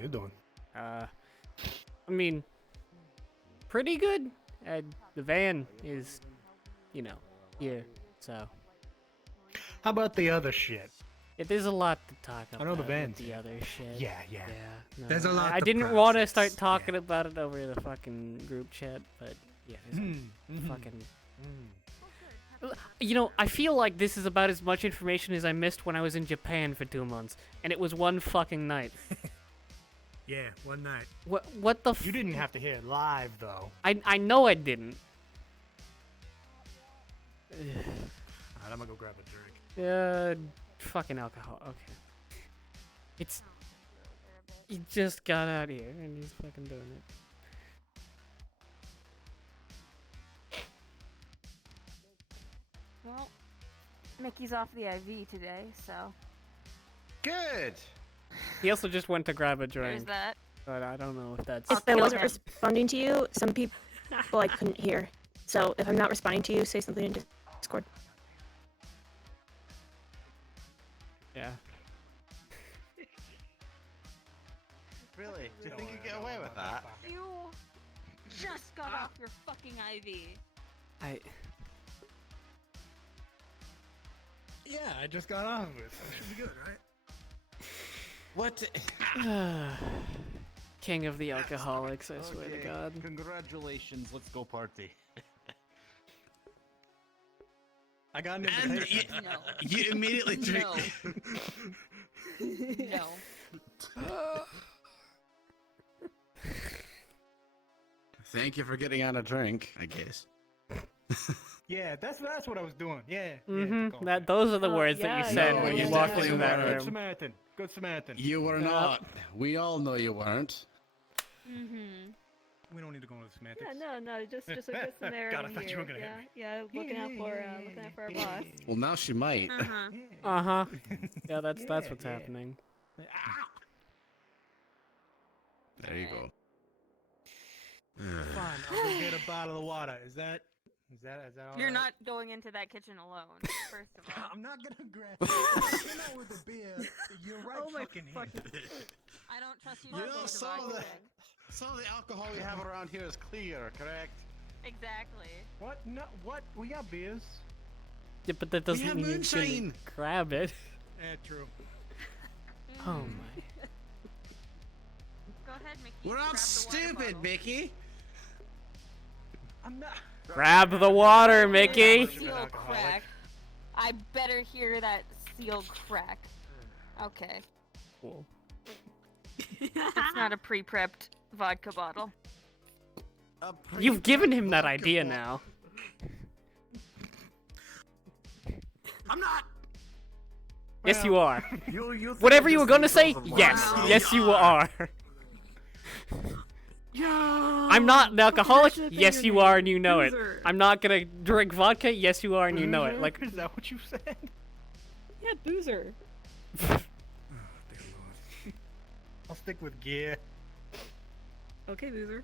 you doing? I mean, pretty good. The van is, you know, here, so. How about the other shit? There's a lot to talk about. I know the with van's the other shit. Yeah. No, There's a lot I to didn't want to process, start talking about it over the fucking group chat, but yeah, there's fucking. You know, I feel like this is about as much information as I missed when I was in Japan for 2 months, and it was one fucking night. Yeah, one night. What the? You didn't have to hear it live though. I know I didn't. Alright, I'm gonna go grab a drink. Fucking alcohol. Okay. He just got out here and he's fucking doing it. Well, Mickey's off the IV today, so. Good. He also just went to grab a There's drink, that. but I don't know if that's. If I wasn't responding to you, some people I couldn't hear. So if I'm not responding to you, say something in Discord. Yeah. Really? Do you think you get away with that? You just got off your fucking IV. Yeah, I just got off of it, so it should be good, right? What? King of the alcoholics, I swear to God. Congratulations. Let's go party. I got an And invitation. No. you immediately drink. No. Thank you for getting on a drink, I guess. Yeah, that's what I was doing. Yeah. Those are the words that you yeah, said yeah, when yeah, you walked definitely into that were. Good room. Samaritan. Good Samaritan. You were not. We all know you weren't. Mm-hmm. We don't need to go into the semantics. Yeah, no, just a good scenario God, I thought you were gonna hit me. Yeah, looking out for our boss. Well, now she might. Uh-huh. Yeah, that's what's happening. There you go. Fine, I'll go get a bottle of water. Is that all You're right? not going into that kitchen alone, first of all. I'm not gonna grab it. Came out with a beer. You're right fucking here. I don't trust you to You go know, to some of vodka the bag. some of the alcohol we have around here is clear, correct? Exactly. What? No, what? We got beers. Yeah, but that doesn't have mean you moonshine. can grab it. True. Oh my. Go ahead, Mickey. We're grab not the water stupid, bottle. Mickey. I'm not. Grab the water, Hear Mickey! that seal crack. I better hear that seal crack. Okay. Cool. It's not a pre-prepped vodka bottle. You've given him that idea now. I'm not. Yes, you are. You Whatever you were gonna say, yes. Wow. Yes, you are. I'm not an alcoholic. Yes, you are, and you know it. I'm not gonna drink vodka. Yes, you are, and you know it. Like, is that what you said? Yeah, boozer. I'll stick with gear. Okay, boozer.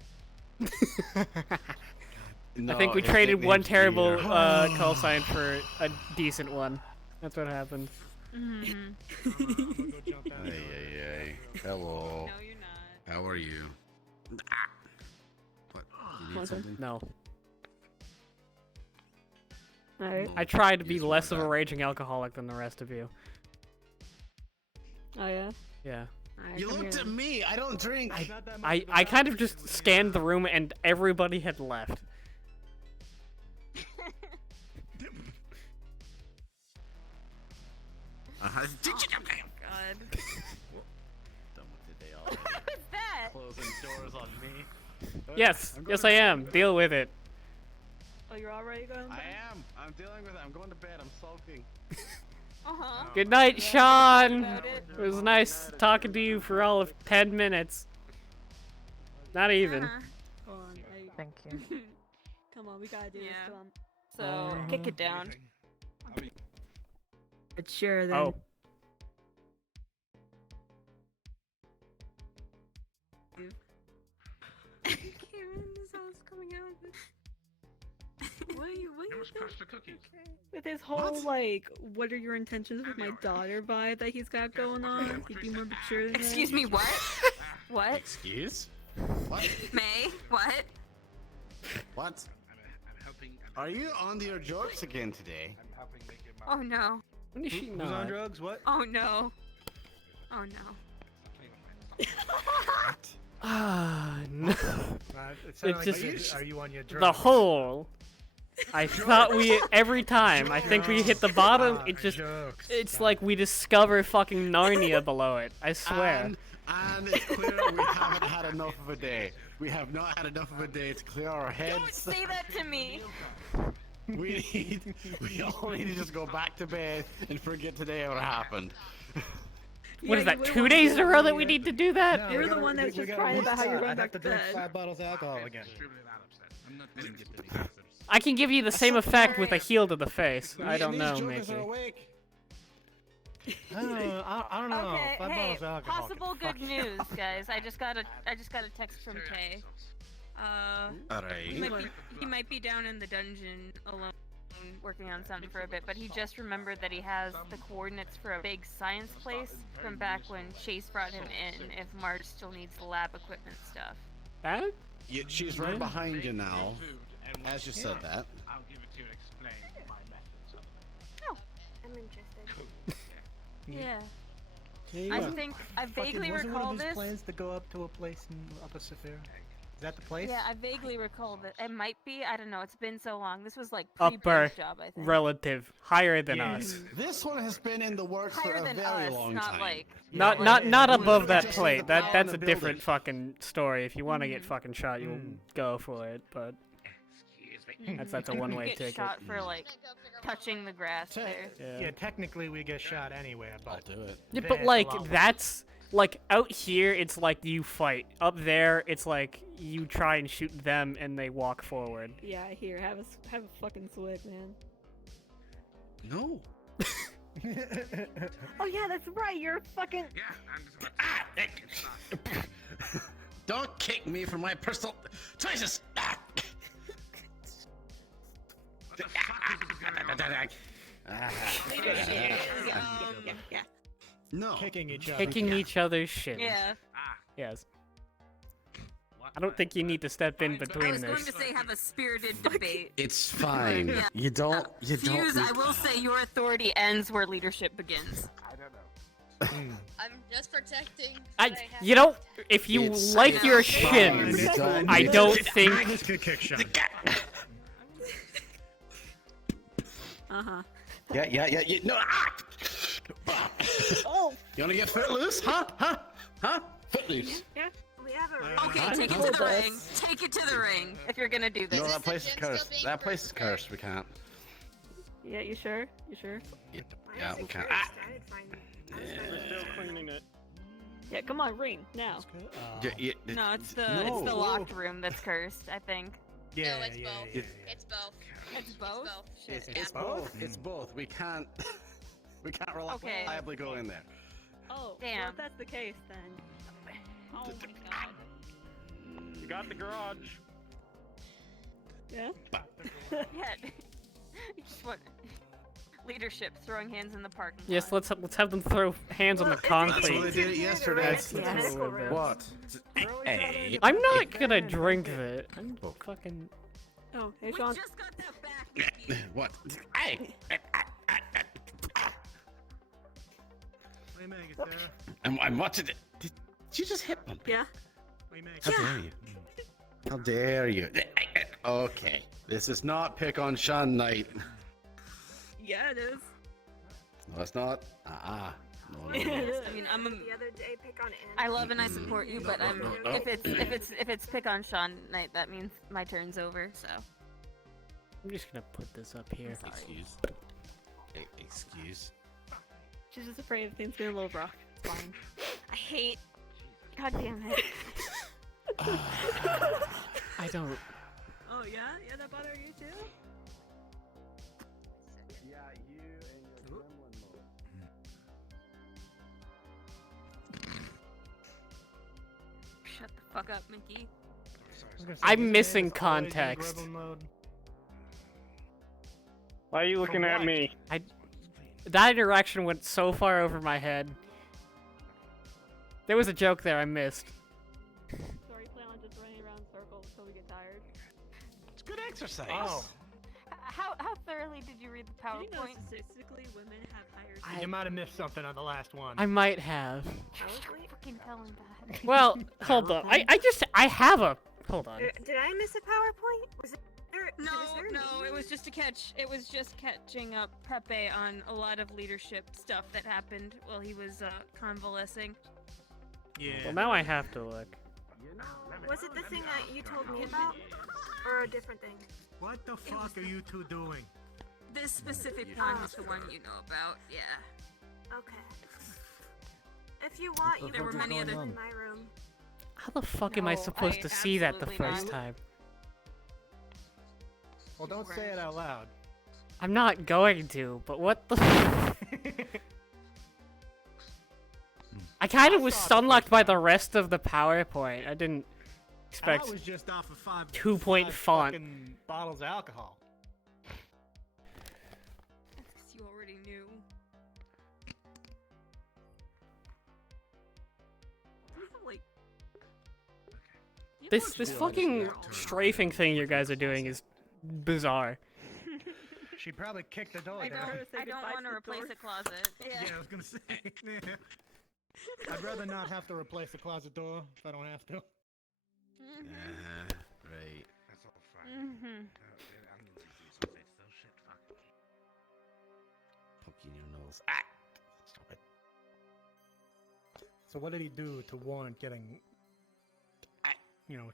No, I think we his traded one nickname's terrible Peter. call sign for a decent one. That's what happened. Mm-hmm. I'm gonna go jump out. Ay. Hello. No, you're not. How are you? What? You need something? No. Alright. I try to You be just less want of a that. raging alcoholic than the rest of you. Oh yeah. Yeah. Alright, You come looked here at me. I don't drink. It's not that much of a I kind of topic, just it was scanned the room and everybody had left. Did you? God. Done with the day already. What was that? Closing doors on me. Yes, yes I am. Deal with it. Oh, you're already going? I am. I'm dealing with it. I'm going to bed. I'm sulking. Uh-huh. Good night, Sean. About it. It was nice talking to you for all of 10 minutes. Not even. Uh-huh. Hold on. Thank you. Come on, we gotta do Yeah. this. Come on. So, kick it down. But sure then. Oh. Karen, this house coming out with What are you Crush the cookies. with his whole like, what are your intentions with my daughter vibe that he's got going on? He'd be more mature than that. Excuse me, what? What? Excuse? What? May? What? What? Are you on your jokes again today? Oh no. When is she Who's on not? drugs? What? Oh no. Oh no. Ah, no. It sounded like just- you said, are you on your drugs? The hole. I thought we every time. I think we hit the bottom. It just. Jokes. It's like we discover fucking Narnia below it. I swear. And it's clear we haven't had enough of a day. We have not had enough of a day to clear our Don't heads. say that to me. We all need to just go back to bed and forget today ever happened. What is that? 2 days in a row that we need to do that? No, You're we the gotta- one that's we just gotta crying about how you're restart. going I'd have back to to drink bed. 5 bottles of alcohol again. I can give you the same effect with a heel to the face. I don't know, These Mickey. jokers are awake. I don't know. Okay, 5 hey, bottles of alcohol. possible good news, guys. I just got a text from Tay. Alright. He might be down in the dungeon alone, working on something for a bit, but he just remembered that he has the coordinates for a big science place from back when Chase brought him in. If Marge still needs the lab equipment stuff. That? She's right behind you now, as you said that. I'll give it to you and explain my methods. Oh, I'm interested. yeah. Yeah, I you are. think I vaguely wasn't recall one of his this. plans to go up to a place in Upper Sephir? Is that the place? Yeah, I vaguely recall that. It might be. I don't know. It's been so long. This was like Upper pre-post job, I think. relative, higher than Yeah. us. This one has been in the works for Higher a than very us, long not time. like. Not Yeah, not not yeah, above yeah. that Just plate. the That power that's in a the different building. fucking story. If you want to get fucking shot, you'll go for it. But that's a one-way Get ticket. shot for like touching the grass there. Yeah, technically we get shot anywhere, I'll but do it. Yeah, That's but a like lot worse. that's like out here, it's like you fight. Up there, it's like you try and shoot them and they walk forward. Yeah, here, have a fucking swig, man. No. Oh yeah, that's right. You're fucking. Yeah, I'm just Don't kick me for my personal choices. What the fuck is going on? Yeah. No. kicking each other. Kicking each other's shit. Yeah. Ah, Yes. what I don't think you need to step in I between was going this. to say have a spirited debate. It's fine. Yeah. You don't. You Fuse, don't. I will say your authority ends where leadership begins. I don't know. I'm just protecting. I, what I have. you don't. If you It's like your fine. shins, Don't I do don't it. think. This could kick shot. Uh-huh. Yeah. No. Oh. You wanna get footloose? Huh? Footloose. Yeah. We have Okay, take it to the ring. Take it to the ring if you're gonna do this. No, Is that the place is gym still cursed. being That place is cursed, or- cursed. We can't. Yeah, you sure? You sure? Yeah, we can't. Yeah, come on, ring now. No, it's the No. locked room that's cursed, I think. Yeah, No, it's yeah, both. yeah. It's both. It's both? Shit. It's yeah. both. It's both. We can't. We can't Okay. reliably go in there. Oh, well, Damn. if that's the case, then. Oh my god. You got the garage. Yeah. Yeah. You just want leadership, throwing hands in the parking lot. Yes, let's have them throw hands on the That's what they concrete. did yesterday. That's Yeah. totally bad. What? Hey. I'm not gonna drink it. I'm fucking. Oh, hey, We Sean. just got that back. Mickey. What? Hey. Hey, Meg, it's there. I'm watching it. Did you just hit me? Yeah. Hey, Meg. How dare you? How dare you? Okay. This is not pick on Sean night. Yeah, it is. No, it's not. No. I mean, I'm a, The other day, pick on Anna. I love and I support you, but No, I'm no, no. if it's pick on Sean night, that means my turn's over. So I'm just gonna put this up here. Excuse. Excuse. She's just afraid of things getting a little rough. It's fine. I hate. God damn it. I don't. Oh yeah, yeah, that bother you too. Yeah, you and your gremlin Shut the fuck up, Mickey. I'm missing context. Why are you looking For at what? me? That interaction went so far over my head. There was a joke there I missed. just running around in circles until we get tired. It's good exercise. Oh. How thoroughly did you read the Did you know PowerPoint? statistically women have higher You might have missed something on the last one. I might have. Fucking tell him that. Well, hold on. I have a. Hold on. Did I miss a PowerPoint? Was it there? No, it was just catching up Pepe on a lot of leadership stuff that happened while he was convalescing. Yeah. Well, now I have to look. Was it the thing that you told me about, or a different thing? What the fuck are you two doing? This specific one is the one you know about, yeah. Okay. If you want, you There were can many put it other- in my room. How the fuck am I No, supposed I to see that the absolutely first not. time? Well, don't say it out loud. I'm not going to, but what the. I kind of was sunlocked by the rest of the PowerPoint. I didn't expect I was just off of 5. 2-point font. Fucking bottles of alcohol. That's because you already knew. This fucking strafing thing you guys are doing is bizarre. She probably kicked the door I down. don't want to replace a closet. Yeah, I was gonna say. I'd rather not have to replace the closet door if I don't have to. Right. That's all fine. Mm-hmm. Poking your nose. Ah! Stop it. So what did he do to warrant getting,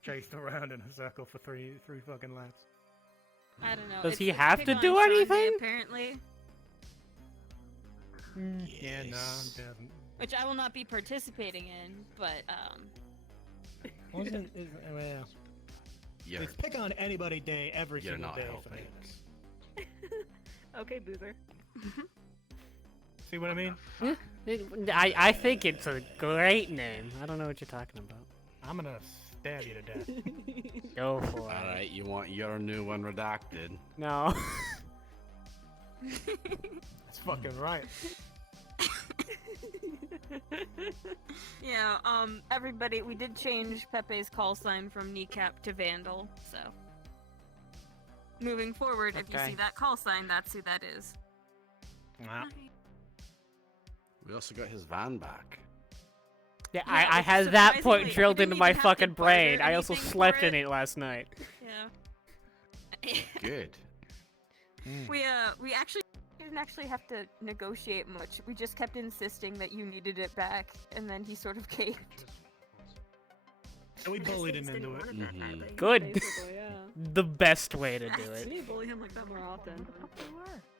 chased around in a circle for three fucking laps? I don't know. Does it's- he it's have pick to on do Sean Day, anything? Apparently. Yeah, no, Yes. it doesn't. Which I will not be participating in, but, Well, You're, it's pick on anybody day every you're single not day for helping. me. Okay, boozer. See what I mean? I think it's a great name. I don't know what you're talking about. I'm gonna stab you to death. Go for it. Alright, you want your new one redacted. No. That's fucking right. yeah, everybody, we did change Pepe's call sign from kneecap to vandal, so. Moving forward, if you Okay. see that call sign, that's who that is. Wow. We also got his van back. Yeah, Yeah, I which had that point surprisingly, drilled you into didn't my even have to fucking barter brain. I also anything slept for in it last night. Yeah. Good. We actually didn't actually have to negotiate much. We just kept insisting that you needed it back, and then he sort of caved. And we bullied him Didn't into want it. that Mhm. badly. Good. Basically, yeah. The best way to do We it. need to bully him like that more often.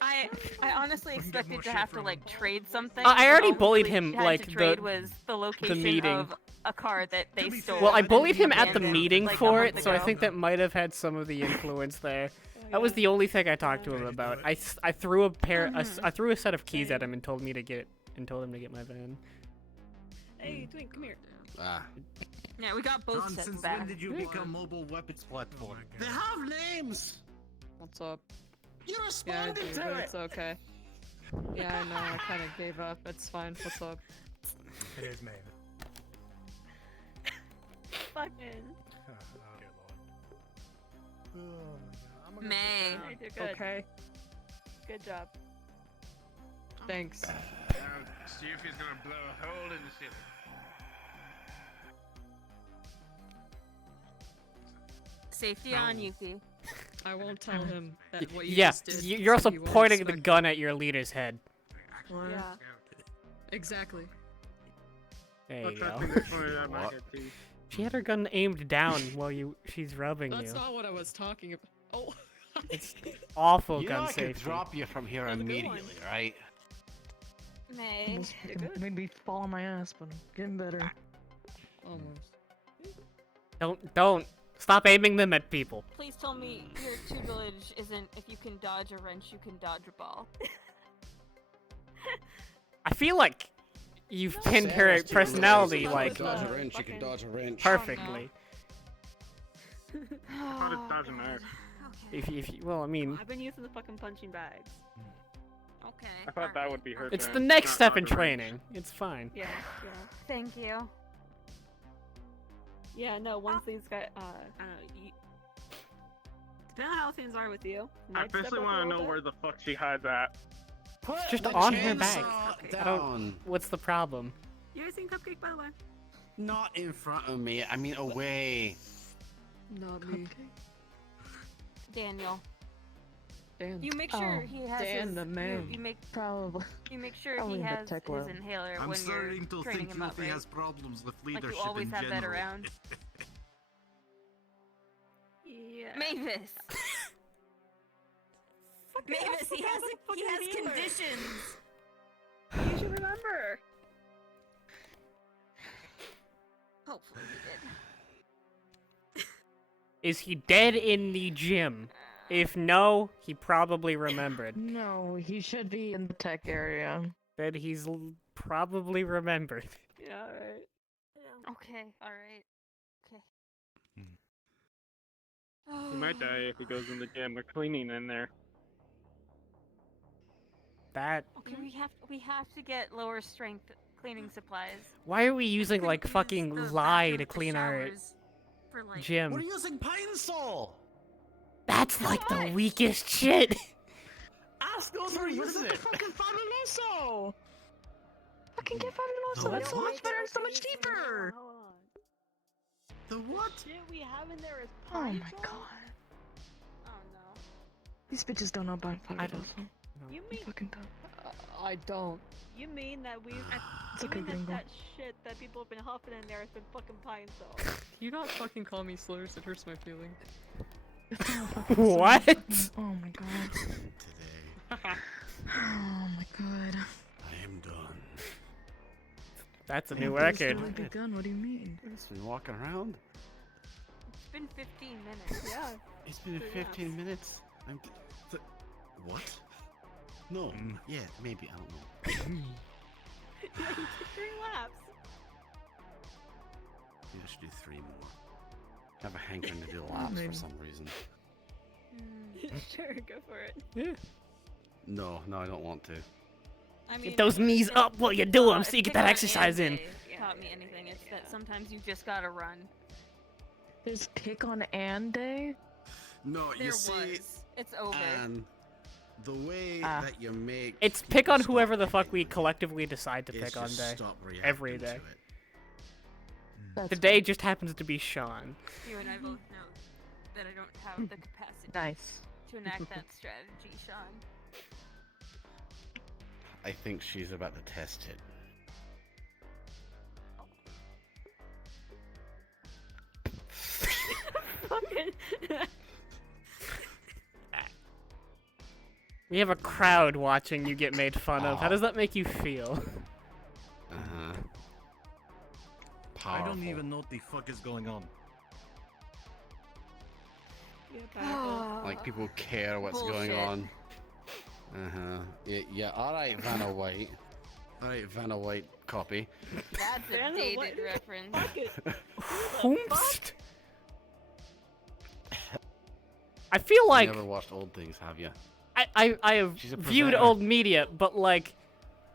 I honestly We can get expected more to shit have to from like him. trade something. I already All we bullied really him, had like, to trade the- was the location meeting. of a car that they be stole. fair, Well, I I bullied him at the abandoned, meeting like, a for month it, so I ago. think that might have had some of the influence there. That was yeah. the only thing I talked to him Yeah. about. I threw a pair, Mhm. I threw a set of keys at Same. him and told him to get my van. Hey, Twink, come here. Ah. Yeah, we got both John, sets since back. when did you become mobile weapons platform? They have names! What's up? You Yeah, I responded do, to but it! it's okay. Yeah, I know, I kinda gave up. It's fine. What's up? It is Maven. Fucking. Oh, dear lord. Oh, my God. I'm gonna May. Hey, you're good. Okay, Good job. thanks. Ah. See if he's gonna blow a hole in the ceiling. Safety on, Yuki. I won't tell him that what you Yeah, just did. you're also he won't pointing the expect- gun at your leader's head. Yeah. Exactly. There you go. What? She had her gun aimed down while she's rubbing That's you. not what I was talking about. Oh. It's awful You know gun I could safety. drop you from here That was a good immediately, right? May. You're good. Made me fall on my ass, but I'm getting better. Almost. Don't stop aiming them at people. Please tell me your tutelage isn't if you can dodge a wrench, you can dodge a ball. I feel like you've pinned her Sarah's personality too like lazy. Dodge a uh, wrench, you can fucking- dodge a wrench. perfectly. But it doesn't matter. If you, well, I mean, I've been using the fucking punching bags. Okay. I thought that would be her it's turn. the next not step in dodge a wrench. training. It's fine. Yeah, yeah. Thank you. Yeah, no, once these guys, I don't know, depending on how things are with you. I officially want to know where the fuck she hides at. It's just the on her back. chainsaw I don't. down. What's the problem? You guys seen Cupcake, by the way? Not in front of me. I mean, away. Not me. Daniel. Dan. You make sure he has Dan his. the man. You make Probably. sure Probably he in the has tech his lab. inhaler I'm when starting you're to training think him up, Yuffie right? has problems with Like leadership you always in have general. that around. Yeah. Mavis. Mavis, he has conditions. You should remember. Hopefully he did. Is he dead in the gym? If no, he probably remembered. No, he should be in the tech area. Then he's probably remembered. Yeah, right. Okay, alright. Okay. He might die if he goes in the gym. They're cleaning in there. That. Okay, we have to get lower strength cleaning supplies. Why are we using like Couldn't fucking use the lye bathroom to with the clean our showers for like gym? We're using Pine Sol. That's like the What? weakest shit. Ask those who are using it. Fucking fabuloso! Fucking get fabuloso, The that's so what? much better and so much cheaper! Hold on. The what? Shit we have in there is Oh pine my sol? god. Oh no. These bitches don't know about I don't fabuloso. You They mean fucking don't. I don't. you mean that we've It's you okay, mean that, gringo. that shit that people have been huffing in there has been fucking pine sol? You not fucking call me slurs, it hurts my feelings. What? Oh my god. Today, Oh my god. I am done. That's a Man, new but it's record. not- Begun, what do you mean? It's been walking around. it's been 15 minutes. Yeah. It's been So, yeah. 15 minutes. What? No. Yeah, maybe. I don't know. Yeah, you took 3 laps. Maybe I should do 3 more. I have a hankering to do laps Maybe. for some reason. Sure, go for it. Yeah. No, I don't want to. I mean, Get those knees if- up while you do them if so you get pick that on exercise in. Andy taught me anything. It's that sometimes you just gotta run. There's pick on Ann Day? No, There you see, was. It's over. and the way Ah. that you make It's pick on people whoever stop the fuck we behaving collectively decide to is pick on just day. stop Every reacting day. to it. That's Today just happens to be Sean. You and I both know that I don't have the capacity nice. to enact that strategy, Sean. I think she's about to test it. Fucking. We have a crowd watching you get made fun of. How does that make you feel? Uh-huh. I Powerful. don't even know what the fuck is going on. Yeah, powerful. Like, people care what's going Bullshit. on. Yeah, alright, Vanna White. Alright, Vanna White copy. That's a Vanna dated White- reference. Fuck it. Whoomst. I feel like You never watched old things, have you? I have She's a viewed presenter. old media, but like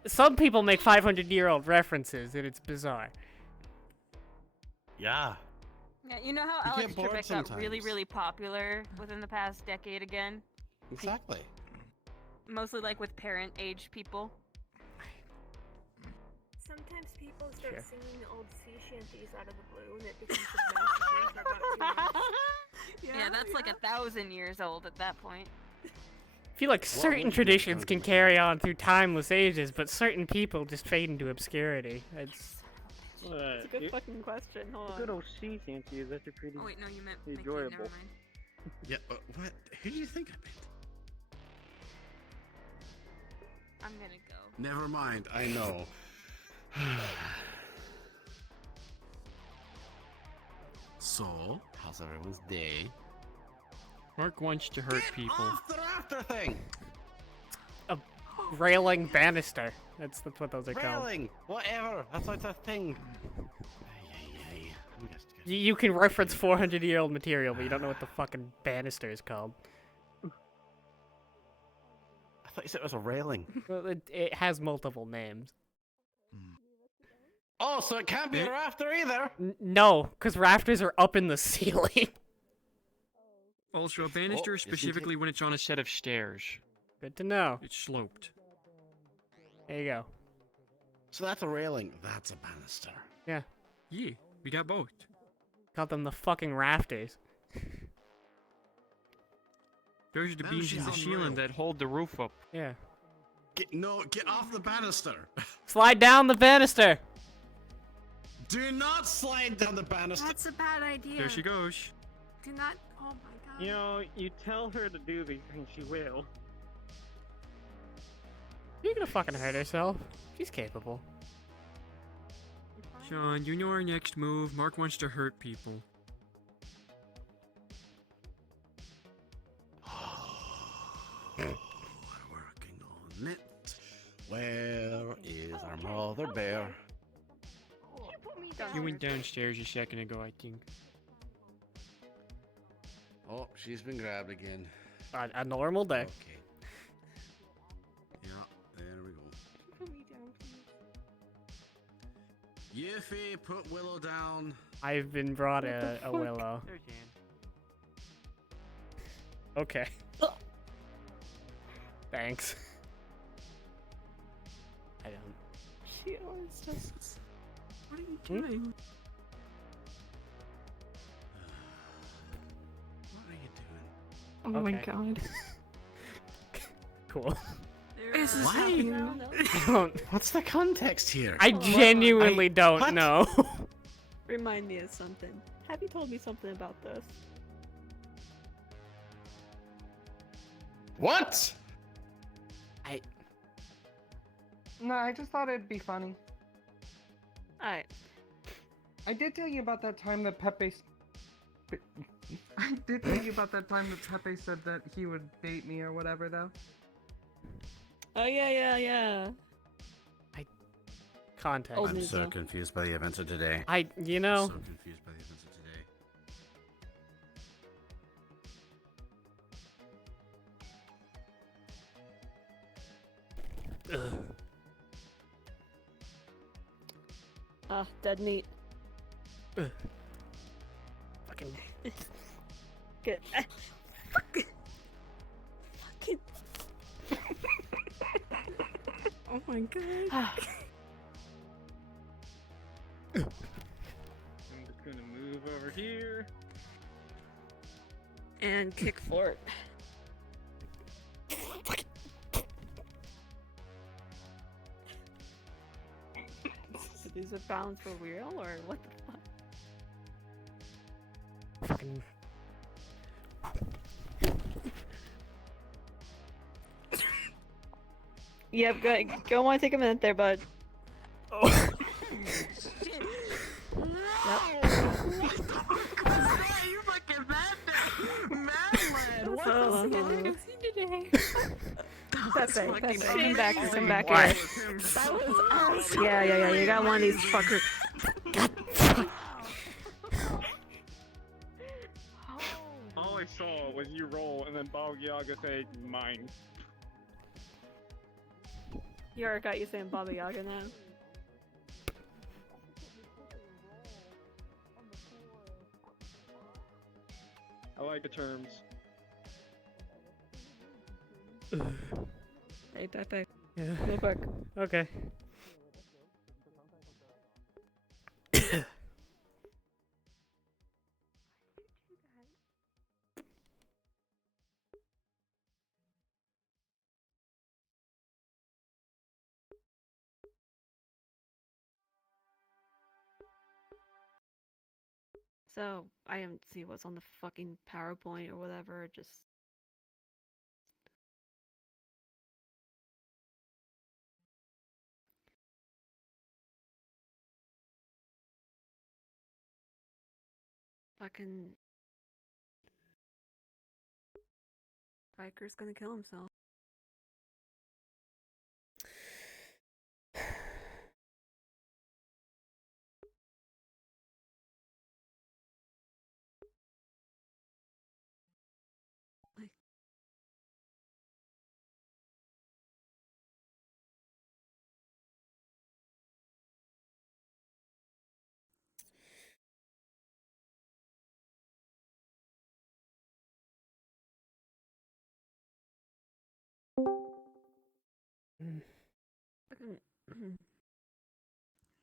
some people make 500-year-old references and it's bizarre. Yeah. Yeah, you know how You Alex get bored Trebek got really, sometimes. really popular within the past decade again? Exactly. Mostly like with parent-age people. Sometimes people start Sure. singing old sea shanties out of the blue and it becomes a massive thing for about 2 months. Yeah, that's like 1,000 years old at that point. I feel like certain would traditions you can do? carry on through timeless ages, but certain people just fade into obscurity. It's It's a good fucking question. Hold on. Good old sea shanty is actually pretty. Oh wait, no, you meant Mickey, Enjoyable. never mind. Yeah, but what? Who do you think I meant? I'm gonna go. Never mind. I know. So, How's everyone's day? Mark wants to hurt get people. off the After thing! railing banister. That's what those are called. Railing! Whatever! That's like a thing. Ay. I'm just You can reference 400-year-old material, but you don't know what the fucking banister is called. I thought you said it was a railing. Well, it has multiple names. Oh, so it can't be a rafter either. No, because rafters are up in the ceiling. Also, a banister specifically when it's on a set of stairs. Good to know. It's sloped. There you go. So that's a railing. That's a banister. Yeah. Yeah, we got both. Call them the fucking rafters. Those are the beams in the she's ceiling unreal. that hold the roof up. Yeah. Get off the banister. Slide down the banister. Do not slide down the banister. That's a bad idea. There she goes. Do not. Oh my god. You know, you tell her to do these things, she will. You're gonna fucking hurt herself. She's capable. Sean, you know our next move. Mark wants to hurt people. We're working on it. Where is our mother bear? You went downstairs a second ago, I think. Oh, she's been grabbed again. A normal day. Okay. Yeah, there we go. Yuffie, put Willow down. I've been brought a willow. There's Jan. Okay. Thanks. I don't. She always does this. What are you doing? What are you doing? Oh my Okay. god. Cool. This is Why? happening. I don't. What's the context here? I genuinely don't what? know. Remind me of something. Have you told me something about this? What? No, I just thought it'd be funny. Alright. I did tell you about that time that Pepe. I did tell you about that time that Pepe said that he would date me or whatever, though. Oh yeah. Context. Oh, I'm so Lisa. confused by the events of today. You know. So confused by the events of today. Ugh. Dead meat. Fucking. Good. Fucking. Oh my god. I'm just gonna move over here. And kick for it. Is it bound for real or what the fuck? Fucking. Yep, go want to take a minute there, bud. Oh. Yep. You fucking madman! What Pepe, come back here. Why? That was us. Yeah, you got one of these fuckers. All I saw was you roll and then Baba Yaga say, mine. You already got you saying Baba Yaga now. I like the terms. Hey, Pepe. Yeah. Real quick. Okay. So, I didn't see what's on the fucking PowerPoint or whatever, just... Fucking... Riker's gonna kill himself.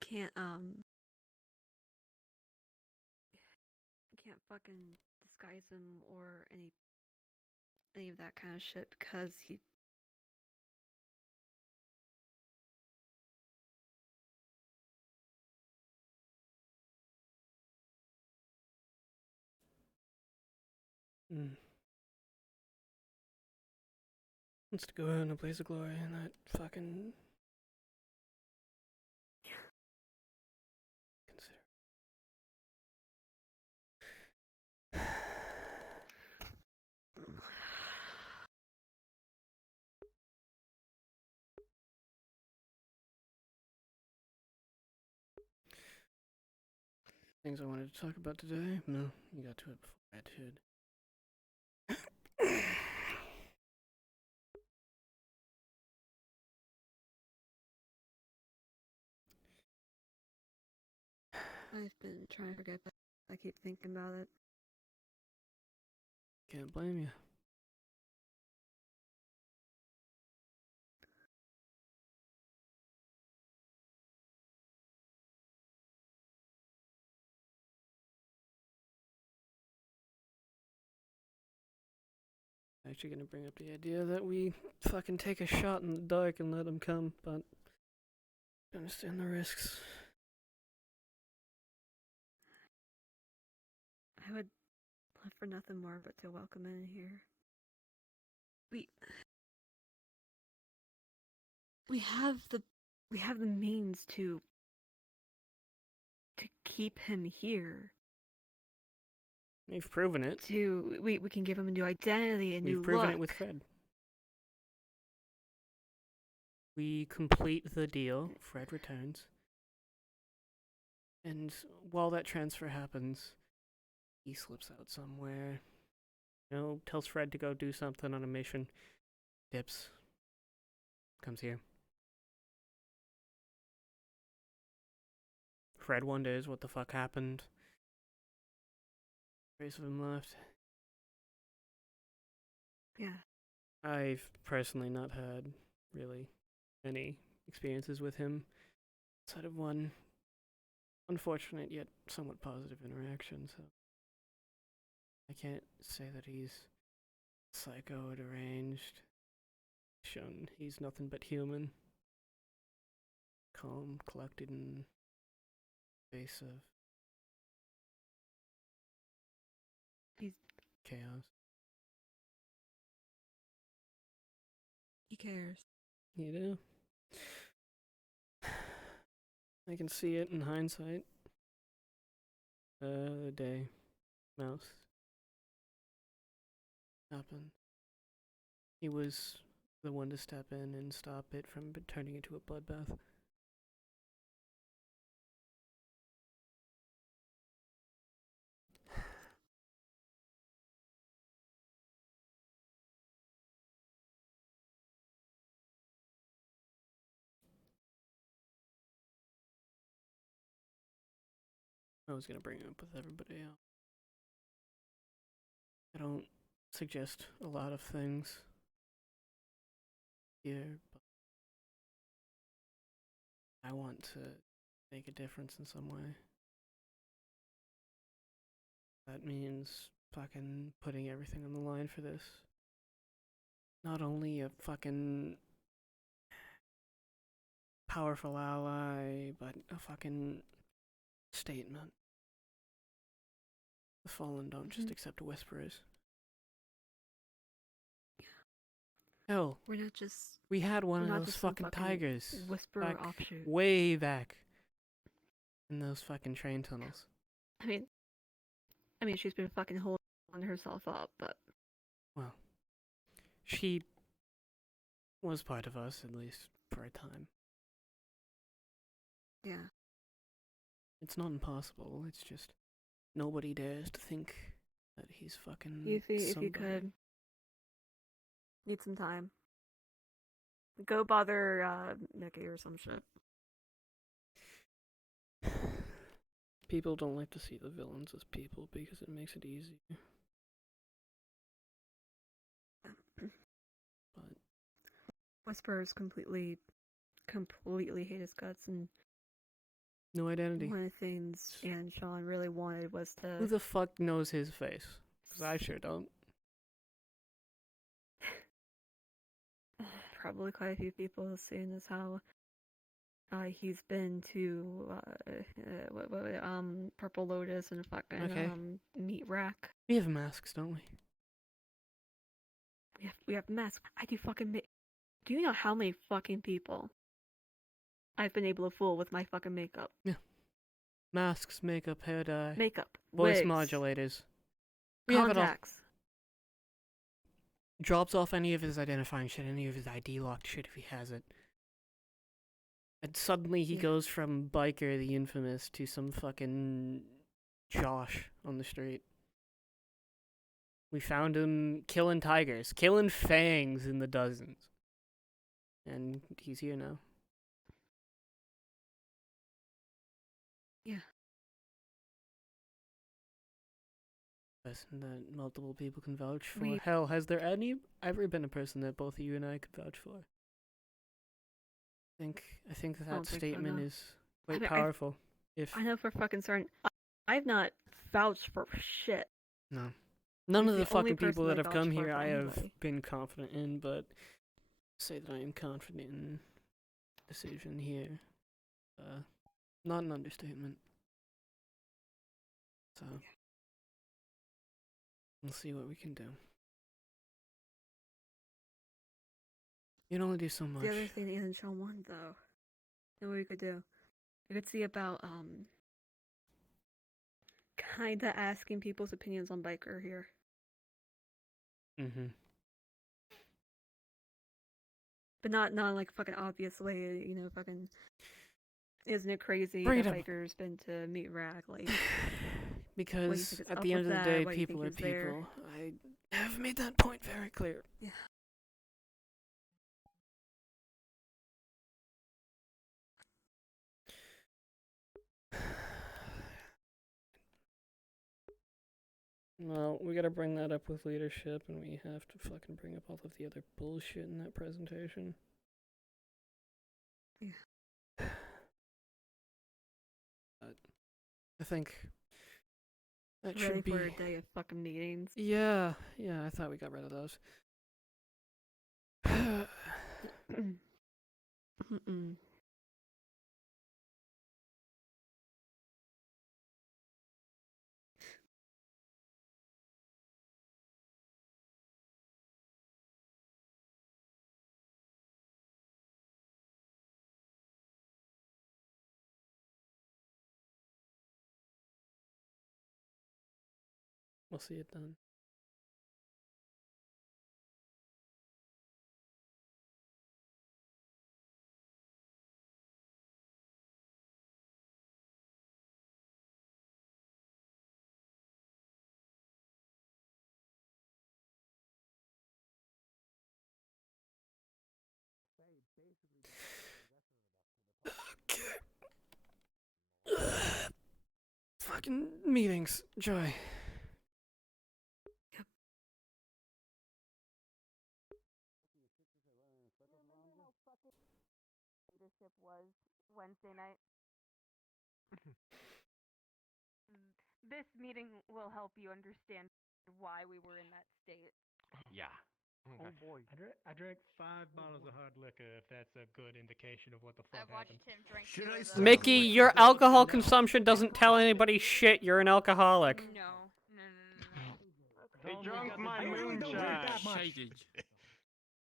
Can't can't fucking disguise him or any of that kind of shit because he. Wants to go out in a blaze of glory and that fucking. Consider. Things I wanted to talk about today? No, you got to it before I did. I've been trying to forget, but I keep thinking about it. Can't blame you. Actually gonna bring up the idea that we fucking take a shot in the dark and let him come, but I understand the risks. I would love for nothing more but to welcome in here. We have the means to keep him here. You've proven it. We can give him a new identity, a new You've proven look. it with Fred. We complete the deal. Fred returns. And while that transfer happens, he slips out somewhere. You know, tells Fred to go do something on a mission. Dips. Comes here. Fred wonders what the fuck happened. Trace of him left. Yeah. I've personally not had really any experiences with him outside of one unfortunate yet somewhat positive interaction, so I can't say that he's psycho or deranged. Shown he's nothing but human. Calm, collected, and face of chaos. He cares. You do? I can see it in hindsight. The day Mouse happened. He was the one to step in and stop it from turning into a bloodbath. I was gonna bring it up with everybody else. I don't suggest a lot of things here, but I want to make a difference in some way. That means fucking putting everything on the line for this. Not only a fucking powerful ally, but a fucking statement. The fallen don't just accept whisperers. Hell, We're not just. we had one we're of not those just some fucking tigers whisperer back, offshoot. way back in those fucking train tunnels. I mean, she's been fucking holding herself up, but Well, she was part of us, at least for a time. yeah. It's not impossible, it's just nobody dares to think that he's fucking If you somebody. could need some time, go bother Mickey or some shit. People don't like to see the villains as people because it makes it easier. But Whisper is completely completely hate his guts, and No identity. one of the things and Sean really wanted was to. Who the fuck knows his face? Because I sure don't. Probably quite a few people, seeing as how he's been to Purple Lotus and fucking Okay. Meat Rack. We have masks, don't we? We have masks. I do fucking. Do you know how many fucking people I've been able to fool with my fucking makeup? Yeah. Masks, makeup, hair dye, Makeup, voice wigs, modulators. We have it all. contacts. Drops off any of his identifying shit, any of his ID locked shit if he has it. And suddenly he goes from Biker the Infamous to some fucking Josh on the street. We found him killing tigers, killing fangs in the dozens. And he's here now. Yeah. Person that multiple people can vouch for. Hell, has there ever been a person that both you and I could vouch for? I think that statement is quite powerful. I know for fucking certain, I've not vouched for shit. No. None of the fucking person people that have I come vouch for here for I have anybody. been confident in, but say that I am confident in decision here. Not an understatement. So we'll see what we can do. You can only do so much. The other thing Ethan Sean wanted, though, and what we could do, we could see about kinda asking people's opinions on Biker here. Mm-hmm. But not like fucking obvious way, you know, fucking. Isn't it crazy Bring that it up. Biker's been to Meat Rack? Like, Because is at up the end with of the that? day, Why do you people think are he's there? people. I have made that point very clear. Yeah. Well, we gotta bring that up with leadership, and we have to fucking bring up all of the other bullshit in that presentation. Yeah. But I think that Ready should be. for a day of fucking meetings. Yeah, I thought we got rid of those. Mm-mm. We'll see it done. Fucking meetings, Joy. Leadership was Wednesday night. This meeting will help you understand why we were in that state. Yeah. Oh boy. I drank 5 bottles of hard liquor, if that's a good indication of what the fuck happened. Should I start Mickey, with your the alcohol liquor now? consumption doesn't tell anybody shit. You're an alcoholic. No. They drunk my I really don't drink moonshine. that much. Shaded.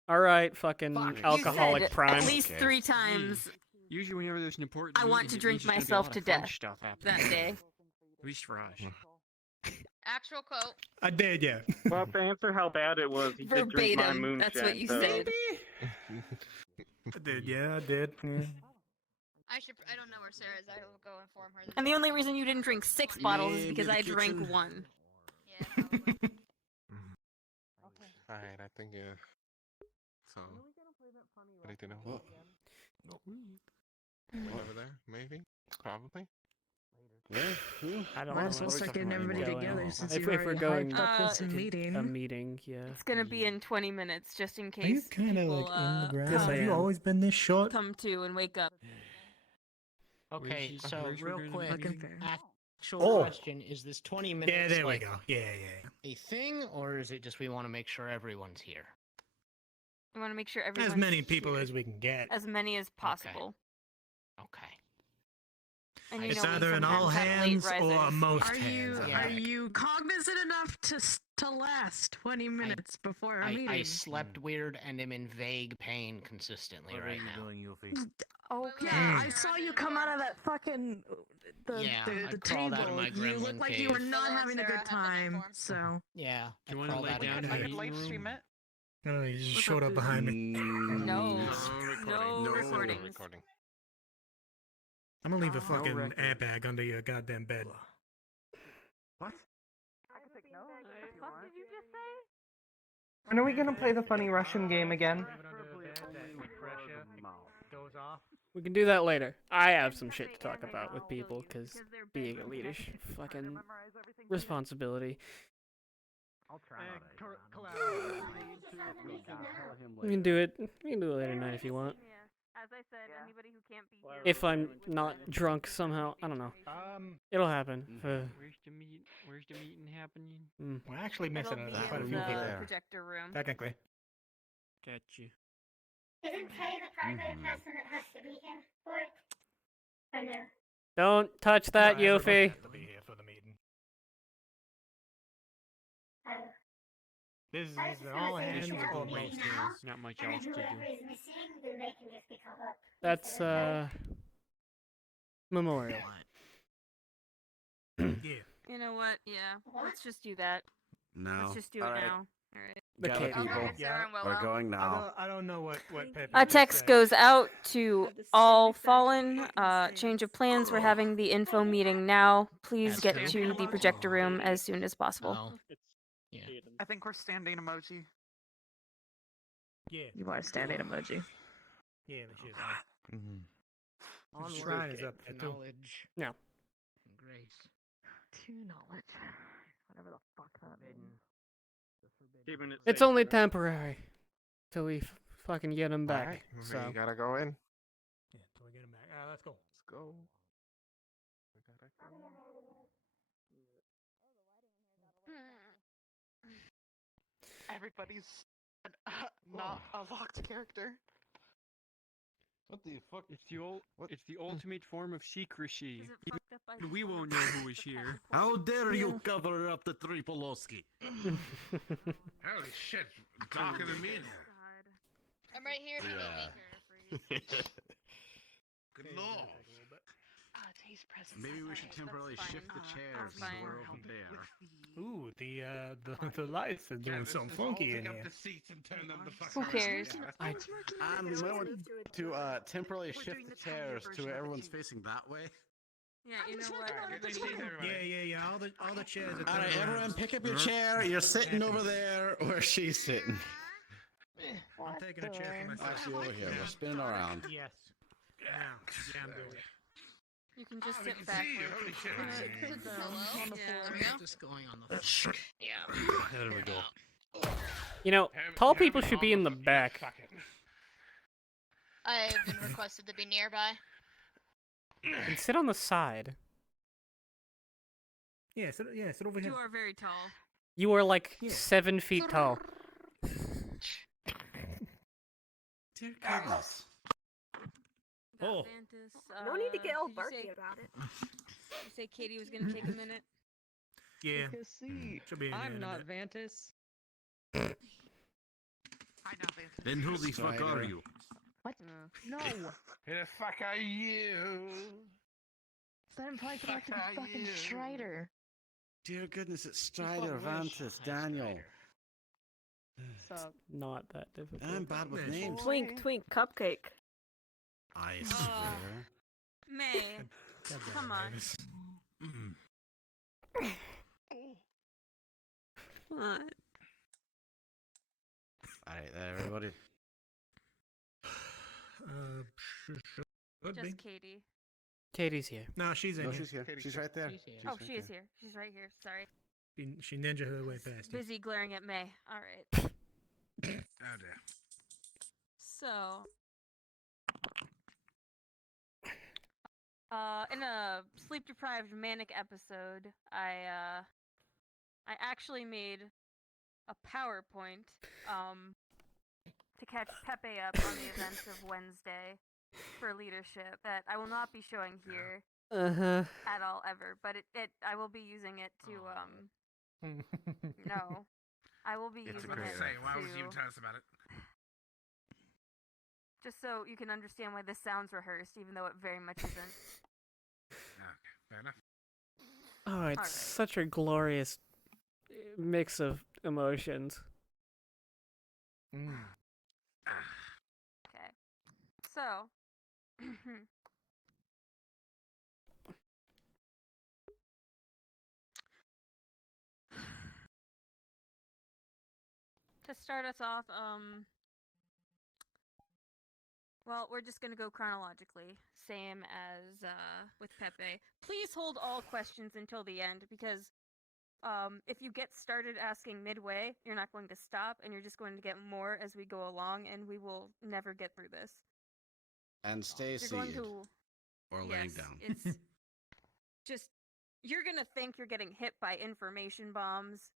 All right, fucking alcoholic You said prime. at least 3 times Usually whenever there's an important I want meeting, to it drink means there's gonna be a myself lot to of fun death stuff happening. that day. At least for us. Actual quote. I did, yeah. Well, to answer how bad it was, he did drink my Verbatim, moonshine. that's what you so- said. I did, yeah, I did. Yeah. I don't know where Sarah is. I will go inform her. And the only reason you didn't drink 6 bottles is Yeah, because near I the drank kitchen. 1. Yeah, probably. Alright, I think so. Ready to know? What? Wait over there, maybe? Probably. I don't Might know. as well what's start getting everybody going together on. since if, you if we're already going hyped up this to meeting. a meeting, yeah. It's gonna be in 20 minutes, just in Are you case kind of people like in the ground? Yes, I Have you am. always been this short? come to and wake up. Okay, so where's real your quick, Looking fair. actual Oh. question: is this 20 minutes? Yeah, there we like, go. Yeah. A thing, or is it just we want to make sure everyone's here? We want to make sure everyone's As many people here. as we can get. As many as possible. Okay. And you It's know we either an all sometimes have late hands or risers. most Are you hands. Yeah. are you cognizant enough to last 20 minutes before our meeting? I slept weird and am in vague pain consistently right now. Okay. Yeah, I saw you come out of that fucking Yeah, I the crawled table. out of my You gremlin looked like you were cave. not having a Sarah good have been time. informed. So Yeah. Do you I want to crawled lay out of down my in the gremlin. meeting room? it? No, you just showed up behind me. No. No recordings. recording. I'm gonna leave a No fucking record. airbag under your goddamn bed. What? When are we gonna play the funny Russian game again? Goes off. We can do that later. I have some shit to talk about with people, because being a leader, fucking responsibility. I'll try. We can do it. We can do it later tonight if you want. As I said, anybody who can't be here. If I'm not drunk somehow, I don't know. It'll happen. Where's the meeting happening? We're actually missing It'll be quite a in few the people there. projector room. Technically. Got you. Isn't Tay the primary person that has to be here for it? Or no? Don't touch that, No, everybody Yuffie. has to be here for the meeting. Oh. This is I was just an gonna all say, hands if you or have a most meeting hands. now, Not much and else then to do. whoever is missing, then they can just pick up. That's instead of Memorial. Yeah. You know what? Yeah. Let's just do that. No. Let's just do it All right. now. Alright. The Gather cave. people. Sarah and We're Willow. going now. I don't know what Pepe A just text said. goes out to all fallen. Change of plans. We're having the info meeting now. Please That's get true. to the projector room as soon as possible. Oh. Yeah. I think we're standing emoji. Yeah. you are a standing emoji. Yeah, she is. Onward shrine is up there, to too. knowledge. No. and grace. To knowledge. Whatever the fuck that means. Keeping it It's safe, only right? temporary. Till we fucking get him back. Alright, So. we gotta go in. Yeah, till we get him back. Let's go. Let's go. We gotta go. Everybody's not a locked character. What the fuck? It's the ultimate form of secrecy. Is it fucked up by We won't know who is here. How dare you cover up the Tripolowski? Holy shit! Darker than me in here. I'm right here if you need me. Good lord. Tay's presence. Maybe we should That's temporarily fine. shift the chairs That's so we're fine. over there. Ooh, the lights are doing something funky in here. Who cares? And we might want to temporarily shift the chairs to where everyone's facing that way. Yeah, you know what? Yeah. All the chairs are All right, turned everyone, around. pick up your chair. You're sitting over there where she's sitting. I'm taking a chair for myself. Actually, over here. We're spinning around. Yes. Yeah, I'm doing it. You can just sit backwards. Just going on the floor. Yeah. There we go. You know, tall people should be in the back. I've been requested to be nearby. And sit on the side. Yeah, sit over here. You are very tall. You are like 7 feet tall. Dear goodness. Oh. Vantis, No need to get all did you barky say- about it. You say Katie was gonna take a minute? Yeah. See, She'll be in there I'm in a not minute. Vantis. Hi, not Vantis. Then who the fuck are you? What? No. Who the fuck are you? That implies that I have to be Fuck are fucking you? Strider. Dear goodness, it's Strider, Vantis, Daniel. Not that difficult. I'm bad with names. Twink, twink, cupcake. I swear. May. Come on. What? Alright, there, everybody. Should be. Just Katie. Katie's here. No, she's in No, here. she's here. She's right there. Oh, she is here. She's right here. Sorry. She ninja her way past you. Busy glaring at May. All right. Oh dear. So, in a sleep-deprived manic episode, I actually made a PowerPoint, to catch Pepe up on the events of Wednesday for leadership that I will not be showing here at all ever, but I will be using it to, no. I will be It's using a great it say. Why would you to- even tell us about it? just so you can understand why this sounds rehearsed, even though it very much isn't. Okay, fair enough. Oh, it's such a glorious mix of emotions. Okay. So. To start us off, well, we're just gonna go chronologically, same as with Pepe. Please hold all questions until the end, because if you get started asking midway, you're not going to stop, and you're just going to get more as we go along, and we will never get through this. And stay You're going seated. to, Or laying down. It's just you're gonna think you're getting hit by information bombs,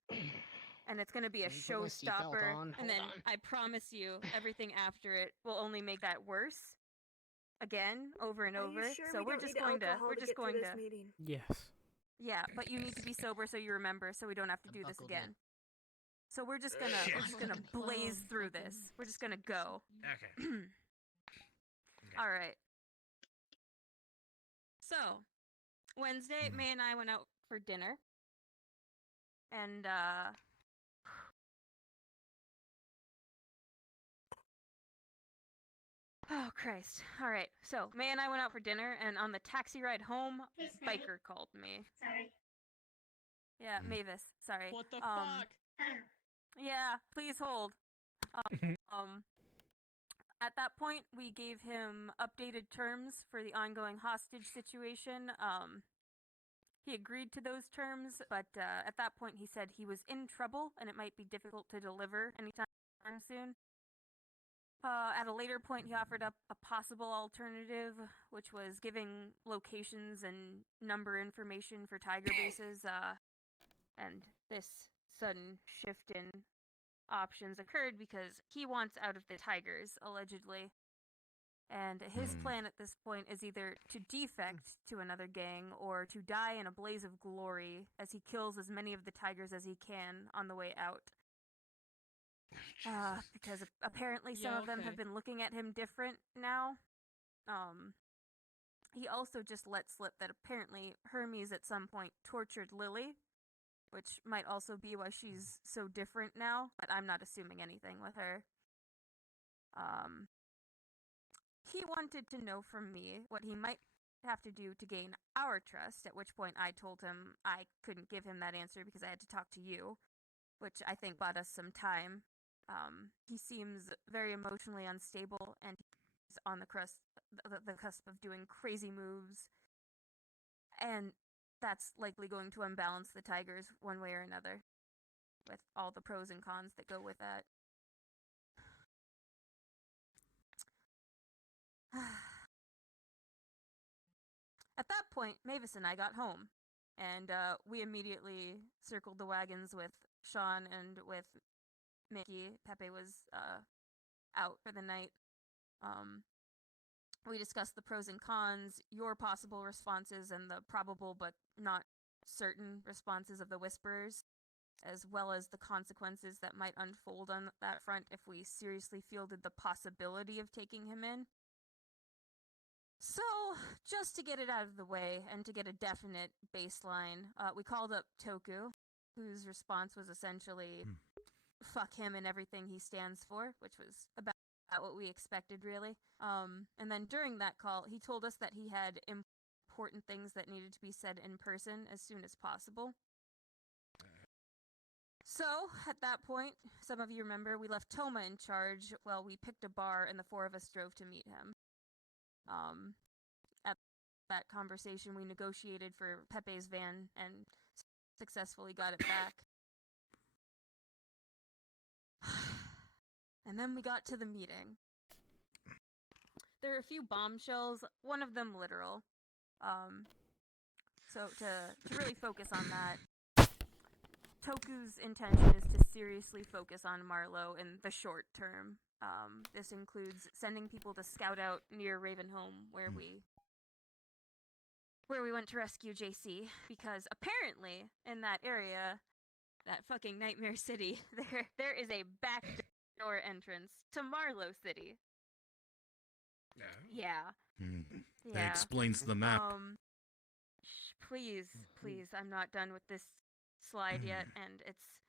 and it's gonna be a Let me put my seatbelt showstopper, on. and Hold then on. I promise you, everything after it will only make that worse. Again, over and Are over. you sure So we we're don't just need going to alcohol we're to just get through going this to meeting? Yes. Yeah, but you need to be sober so you remember, so we don't have to do this buckled again. So we're just gonna blaze through this. We're just gonna go. Okay. All right. So, Wednesday, May and I went out for dinner. And, oh, Christ. All right. So, May and I went out for dinner, and on the taxi ride home, Yes, ma'am. biker called me. Sorry. Yeah, Mavis. Sorry. What the fuck? Yeah, please hold. At that point, we gave him updated terms for the ongoing hostage situation. He agreed to those terms, but at that point he said he was in trouble and it might be difficult to deliver anytime soon. At a later point, he offered up a possible alternative, which was giving locations and number information for tiger bases, and this sudden shift in options occurred because he wants out of the tigers, allegedly. And his plan at this point is either to defect to another gang or to die in a blaze of glory as he kills as many of the tigers as he can on the way out. Because apparently some of them have been looking at him different now. He also just let slip that apparently Hermes at some point tortured Lily, which might also be why she's so different now, but I'm not assuming anything with her. He wanted to know from me what he might have to do to gain our trust, at which point I told him I couldn't give him that answer because I had to talk to you, which I think bought us some time. He seems very emotionally unstable, and he's on the cusp of doing crazy moves, and that's likely going to unbalance the tigers one way or another, with all the pros and cons that go with that. At that point, Mavis and I got home, and we immediately circled the wagons with Sean and with Mickey. Pepe was out for the night. We discussed the pros and cons, your possible responses, and the probable but not certain responses of the Whisperers, as well as the consequences that might unfold on that front if we seriously fielded the possibility of taking him in. So, just to get it out of the way and to get a definite baseline, we called up Toku, whose response was essentially fuck him and everything he stands for, which was about what we expected, really. And then during that call, he told us that he had important things that needed to be said in person as soon as possible. So, at that point, some of you remember, we left Toma in charge while we picked a bar and the four of us drove to meet him. At that conversation, we negotiated for Pepe's van and successfully got it back. And then we got to the meeting. There are a few bombshells, one of them literal. So to really focus on that, Toku's intention is to seriously focus on Marlowe in the short term. This includes sending people to scout out near Ravenholm, where we went to rescue JC, because apparently in that area, that fucking Nightmare City, there is a backdoor entrance to Marlowe City. Yeah. That Yeah. explains the map. Please, I'm not done with this slide yet, and it's...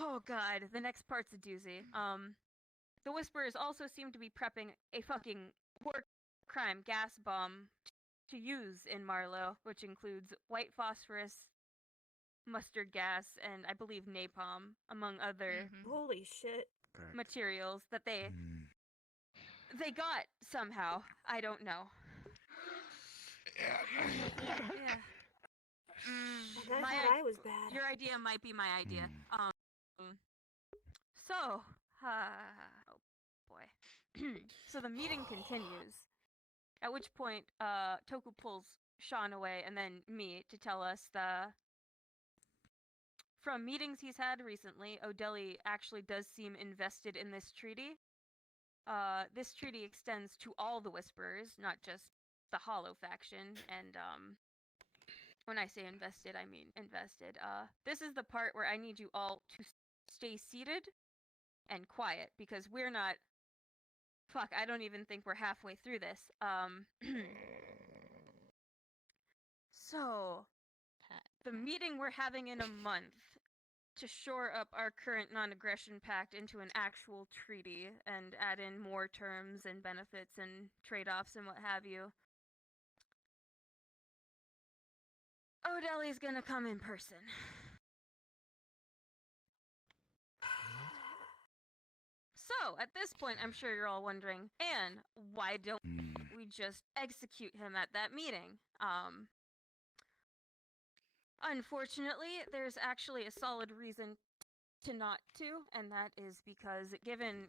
Oh god, the next part's a doozy. The Whisperers also seem to be prepping a fucking war crime gas bomb to use in Marlowe, which includes white phosphorus, mustard gas, and I believe napalm, among other Holy shit. materials that they got somehow. I don't know. Yeah. I thought I was bad. Your idea might be my idea. So, oh boy. So the meeting continues. At which point, Toku pulls Sean away and then me to tell us from meetings he's had recently, O'Delly actually does seem invested in this treaty. This treaty extends to all the Whisperers, not just the Hollow faction, and when I say invested, I mean invested. This is the part where I need you all to stay seated and quiet, because we're not... Fuck, I don't even think we're halfway through this. So, the meeting we're having in a month to shore up our current non-aggression pact into an actual treaty and add in more terms and benefits and trade-offs and what have you. O'Delly's gonna come in person. So, at this point, I'm sure you're all wondering, Anne, why don't we just execute him at that meeting? Unfortunately, there's actually a solid reason to not to, and that is because given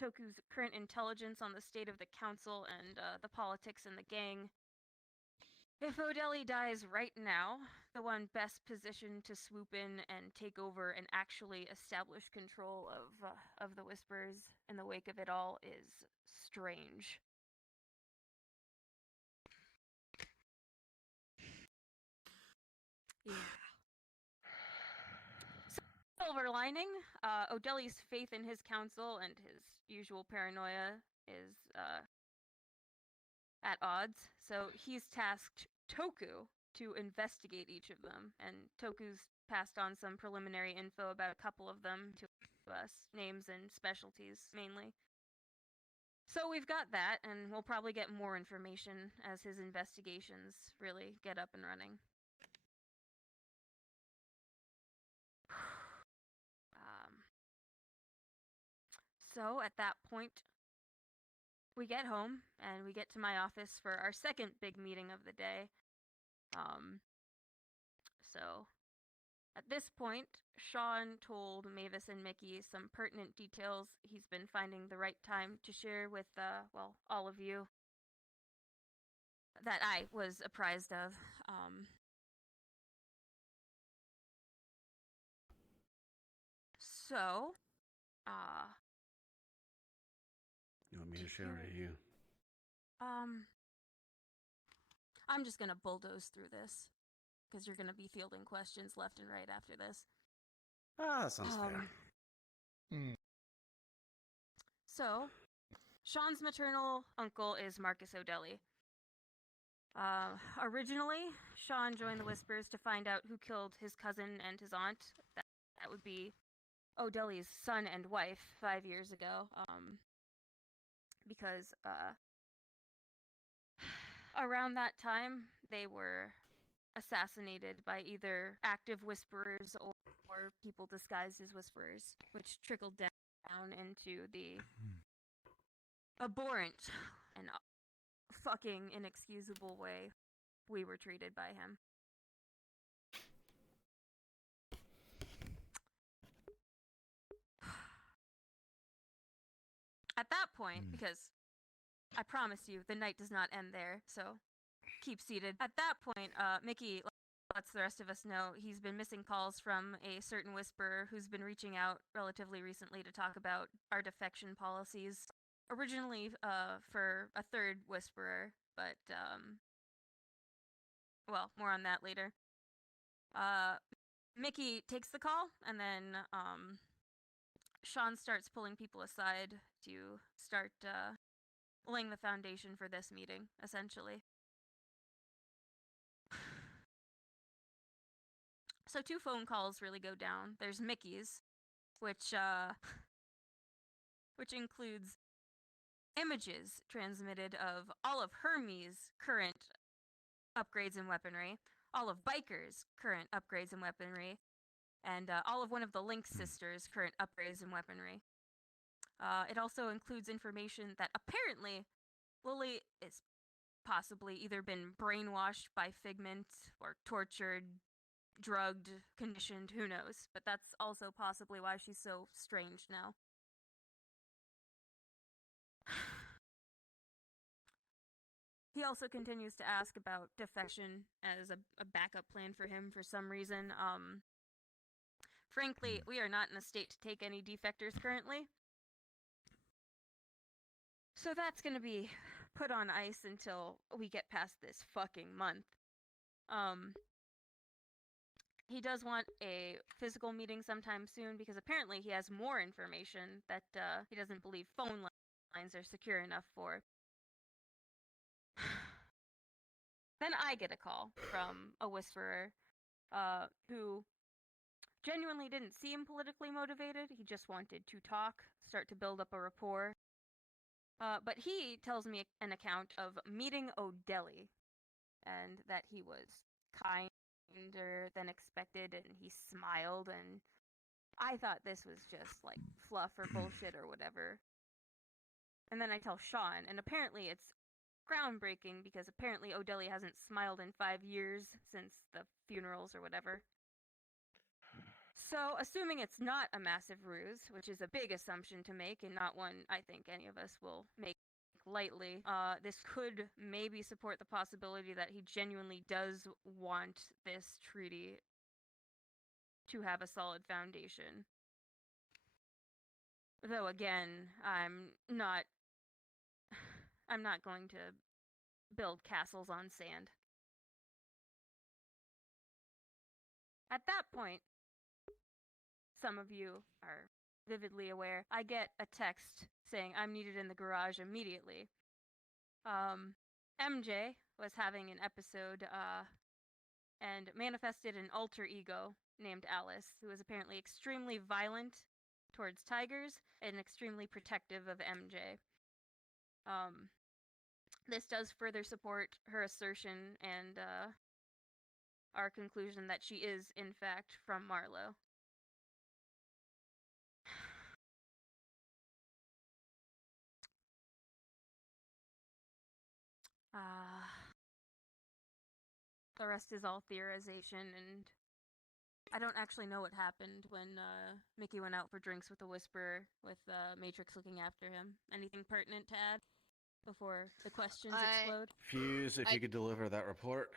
Toku's current intelligence on the state of the council and the politics in the gang, if O'Delly dies right now, the one best positioned to swoop in and take over and actually establish control of the Whispers in the wake of it all is Strange. Yeah. Silver lining, O'Delly's faith in his council and his usual paranoia is at odds, so he's tasked Toku to investigate each of them, and Toku's passed on some preliminary info about a couple of them to us, names and specialties mainly. So we've got that, and we'll probably get more information as his investigations really get up and running. So at that point, we get home, and we get to my office for our second big meeting of the day. So at this point, Sean told Mavis and Mickey some pertinent details he's been finding the right time to share with, well, all of you that I was apprised of. So, You want me to share it to you? I'm just gonna bulldoze through this, because you're gonna be fielding questions left and right after this. That sounds fair. So, Sean's maternal uncle is Marcus O'Delly. Originally, Sean joined the Whispers to find out who killed his cousin and his aunt. That would be O'Delly's son and wife 5 years ago. Because, around that time, they were assassinated by either active Whisperers or people disguised as Whisperers, which trickled down into the abhorrent and fucking inexcusable way we were treated by him. At that point, because I promise you, the night does not end there, so keep seated. At that point, Mickey lets the rest of us know he's been missing calls from a certain whisperer who's been reaching out relatively recently to talk about our defection policies. Originally, for a third whisperer, but, well, more on that later. Mickey takes the call, and then, Sean starts pulling people aside to start, laying the foundation for this meeting, essentially. So 2 phone calls really go down. There's Mickey's, which includes images transmitted of all of Hermes' current upgrades in weaponry, all of Biker's current upgrades in weaponry, and all of one of the Lynx sisters' current upgrades in weaponry. It also includes information that apparently Lily is possibly either been brainwashed by Figment or tortured, drugged, conditioned, who knows. But that's also possibly why she's so strange now. He also continues to ask about defection as a backup plan for him for some reason. Frankly, we are not in a state to take any defectors currently. So that's gonna be put on ice until we get past this fucking month. He does want a physical meeting sometime soon because apparently he has more information that he doesn't believe phone lines are secure enough for. Then I get a call from a whisperer who genuinely didn't seem politically motivated. He just wanted to talk, start to build up a rapport. But he tells me an account of meeting O'Delly, and that he was kinder than expected, and he smiled, and I thought this was just like fluff or bullshit or whatever. And then I tell Sean, and apparently it's groundbreaking because apparently O'Delly hasn't smiled in 5 years since the funerals or whatever. So, assuming it's not a massive ruse, which is a big assumption to make and not one I think any of us will make lightly, this could maybe support the possibility that he genuinely does want this treaty to have a solid foundation. Though again, I'm not going to build castles on sand. At that point, some of you are vividly aware, I get a text saying I'm needed in the garage immediately. MJ was having an episode and manifested an alter ego named Alice, who is apparently extremely violent towards tigers and extremely protective of MJ. This does further support her assertion and our conclusion that she is, in fact, from Marlowe. The rest is all theorization, and I don't actually know what happened when Mickey went out for drinks with the Whisperer, with Matrix looking after him. Anything pertinent to add before the questions explode? Fuse, if you could deliver that report.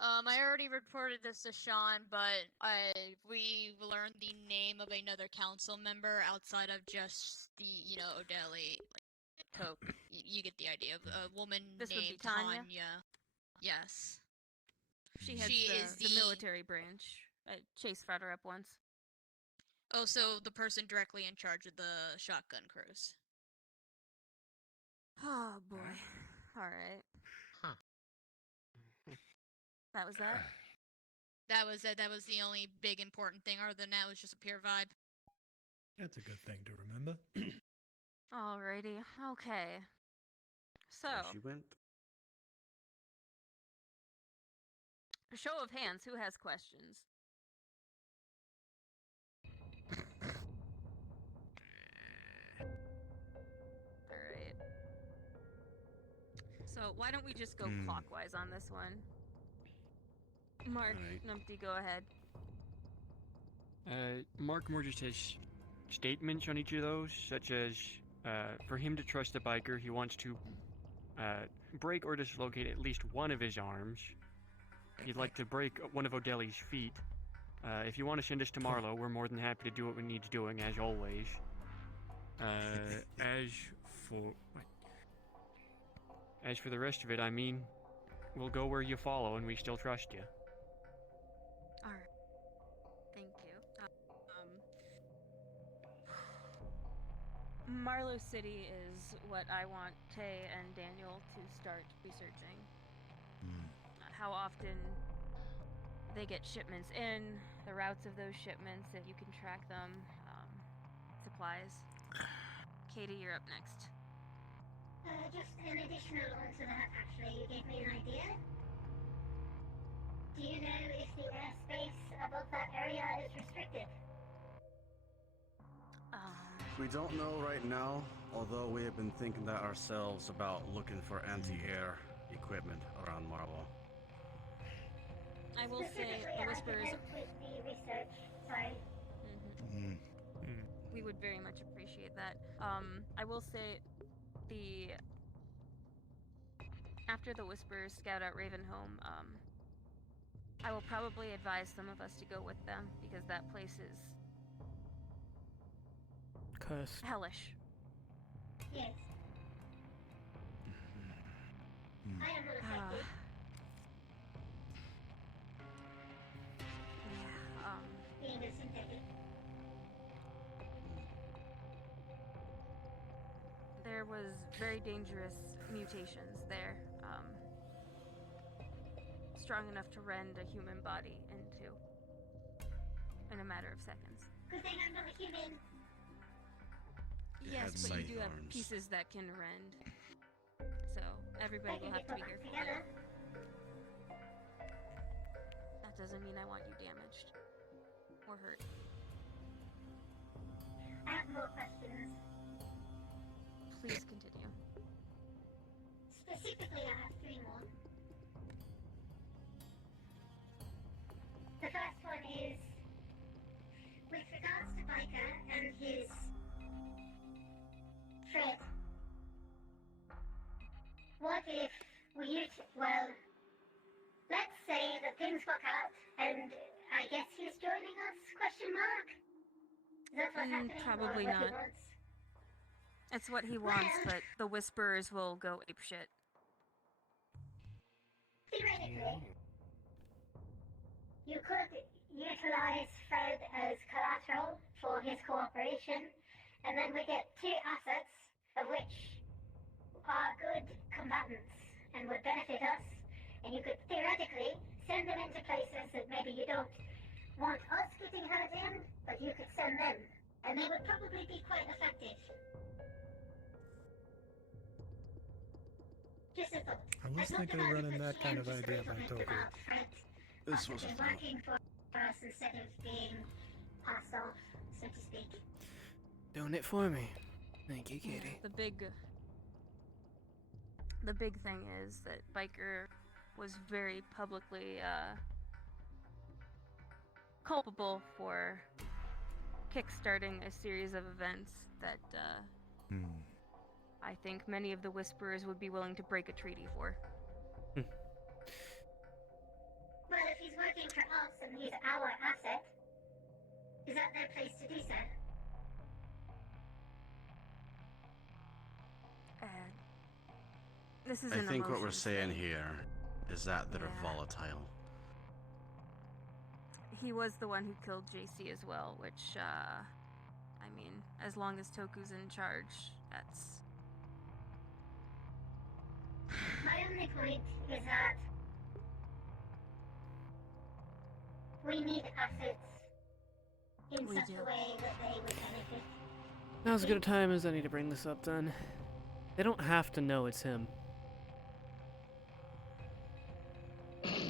I already reported this to Sean, but we learned the name of another council member outside of just the, O'Delly toke. You get the idea of a woman This would be named Tanya? Yes. She heads the military branch. Chase brought her up once. Oh, so the person directly in charge of the shotgun crews. Oh boy. Alright. Huh. That was that? That was it. That was the only big important thing. Other than that, it was just a pure vibe. That's a good thing to remember. Alrighty. Okay. So, She went. show of hands, who has questions? Alright. So why don't we just go clockwise on this one? Mark, Alright. Numpty, go ahead. Mark more just has statements on each of those, such as, for him to trust the biker, he wants to, break or dislocate at least one of his arms. He'd like to break one of O'Delly's feet. If you want to send us to Marlowe, we're more than happy to do what we need to doing, as always. As for the rest of it, I mean, we'll go where you follow, and we still trust you. Alright. Thank you. Marlowe City is what I want Tay and Daniel to start researching. How often they get shipments in, the routes of those shipments, if you can track them, supplies. Katie, you're up next. Just an additional one to that, actually. You gave me an idea. Do you know if the airspace above that area is restricted? We don't know right now, although we have been thinking that ourselves about looking for anti-air equipment around Marlowe. I will say the Whispers. With the research, sorry. We would very much appreciate that. I will say after the Whisperers scout out Ravenholm, I will probably advise some of us to go with them because that place is cursed. hellish. Yes. I am not affected. Being a synthetic. There was very dangerous mutations there. Strong enough to rend a human body in a matter of seconds. Good thing I'm not a human. Yes, but you do have pieces that can rend. So everybody will have to be careful there. That doesn't mean I want you damaged or hurt. I have more questions. Please continue. Specifically, I have 3 more. The first one is, with regards to Biker and his threat, what if let's say that things work out and I guess he's joining us, question mark? Is that what's happening? Probably or what he not. wants? It's what he wants, but the Whisperers will go apeshit. Theoretically, you could utilize Fred as collateral for his cooperation, and then we get 2 assets, of which are good combatants and would benefit us, and you could theoretically send them into places that maybe you don't want us getting hurt in, but you could send them, and they would probably be quite effective. Just a thought. I was thinking of running that kind of idea by Toku. This was Been working for us instead of being passed off, so to speak. Doing it for me. Thank you, Katie. The big thing is that Biker was very publicly culpable for kickstarting a series of events that I think many of the Whisperers would be willing to break a treaty for. Well, if he's working for us and he's our asset, is that their place to do so? This is I an think what we're emotions saying thing. here is that they're Yeah. volatile. He was the one who killed JC as well, which, I mean, as long as Toku's in charge, that's... My only point is that we need assets in We such do. a way that they would benefit. Now's as good a time as any to bring this up, then. They don't have to know it's him.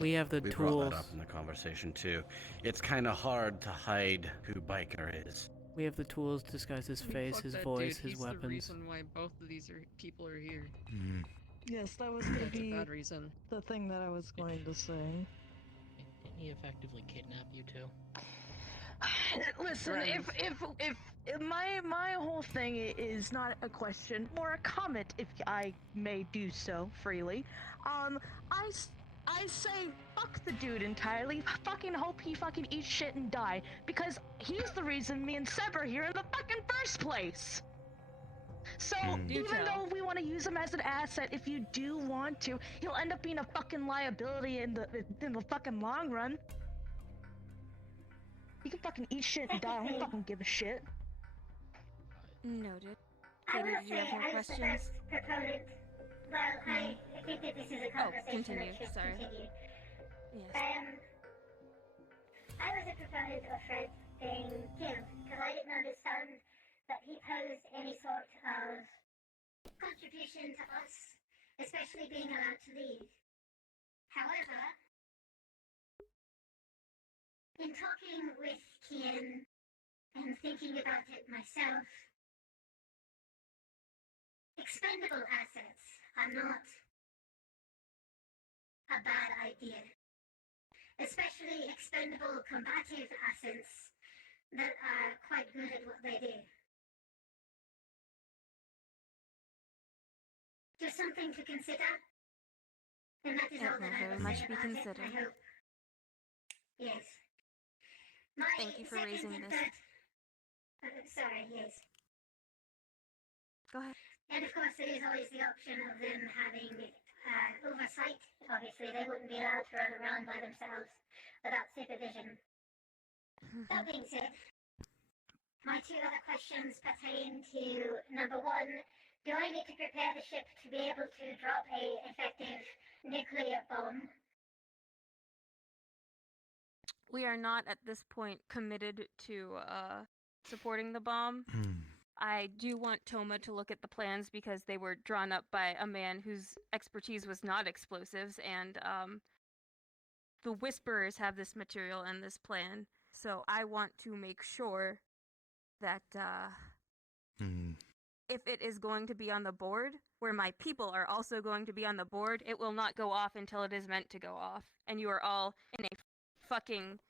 We have the We tools. brought that up in the conversation too. It's kind of hard to hide who Biker is. We have the tools to disguise his face, Fuck his that voice, dude. his He's weapons. the reason why both of these people are here. Yes, that was going to That's a be bad reason. the thing that I was going to say. Didn't he effectively kidnap you too? Listen, if my whole thing is not a question, more a comment, if I may do so freely. I say fuck the dude entirely. Fucking hope he fucking eats shit and die, because he's the reason me and Seb are here in the fucking first place. So even though we want to use him as an asset, if you do want to, he'll end up being a fucking liability in the fucking long run. He can fucking eat shit and die. I don't fucking give a shit. Noted. I Katie, will do you say have more I was the questions? first proponent. Well, I think that this is a conversation continue, that should sorry. continue. Yes. I was a proponent of Fred being killed because I didn't understand that he posed any sort of contribution to us, especially being allowed to leave. However, in talking with Kian and thinking about it myself, expendable assets are not a bad idea. Especially expendable combative assets that are quite good at what they do. Just something to consider. And that is It all will that I very will much say be about it, considered. I hope. Yes. Thank you for raising and this. sorry, yes. Go ahead. And of course, there is always the option of them having oversight. Obviously, they wouldn't be allowed to run around by themselves without supervision. That being said, my two other questions pertain to number one, do I need to prepare the ship to be able to drop a effective nuclear bomb? We are not at this point committed to supporting the bomb. I do want Toma to look at the plans because they were drawn up by a man whose expertise was not explosives, and the Whisperers have this material and this plan. So I want to make sure that if it is going to be on the board, where my people are also going to be on the board, it will not go off until it is meant to go off. And you are all in a fucking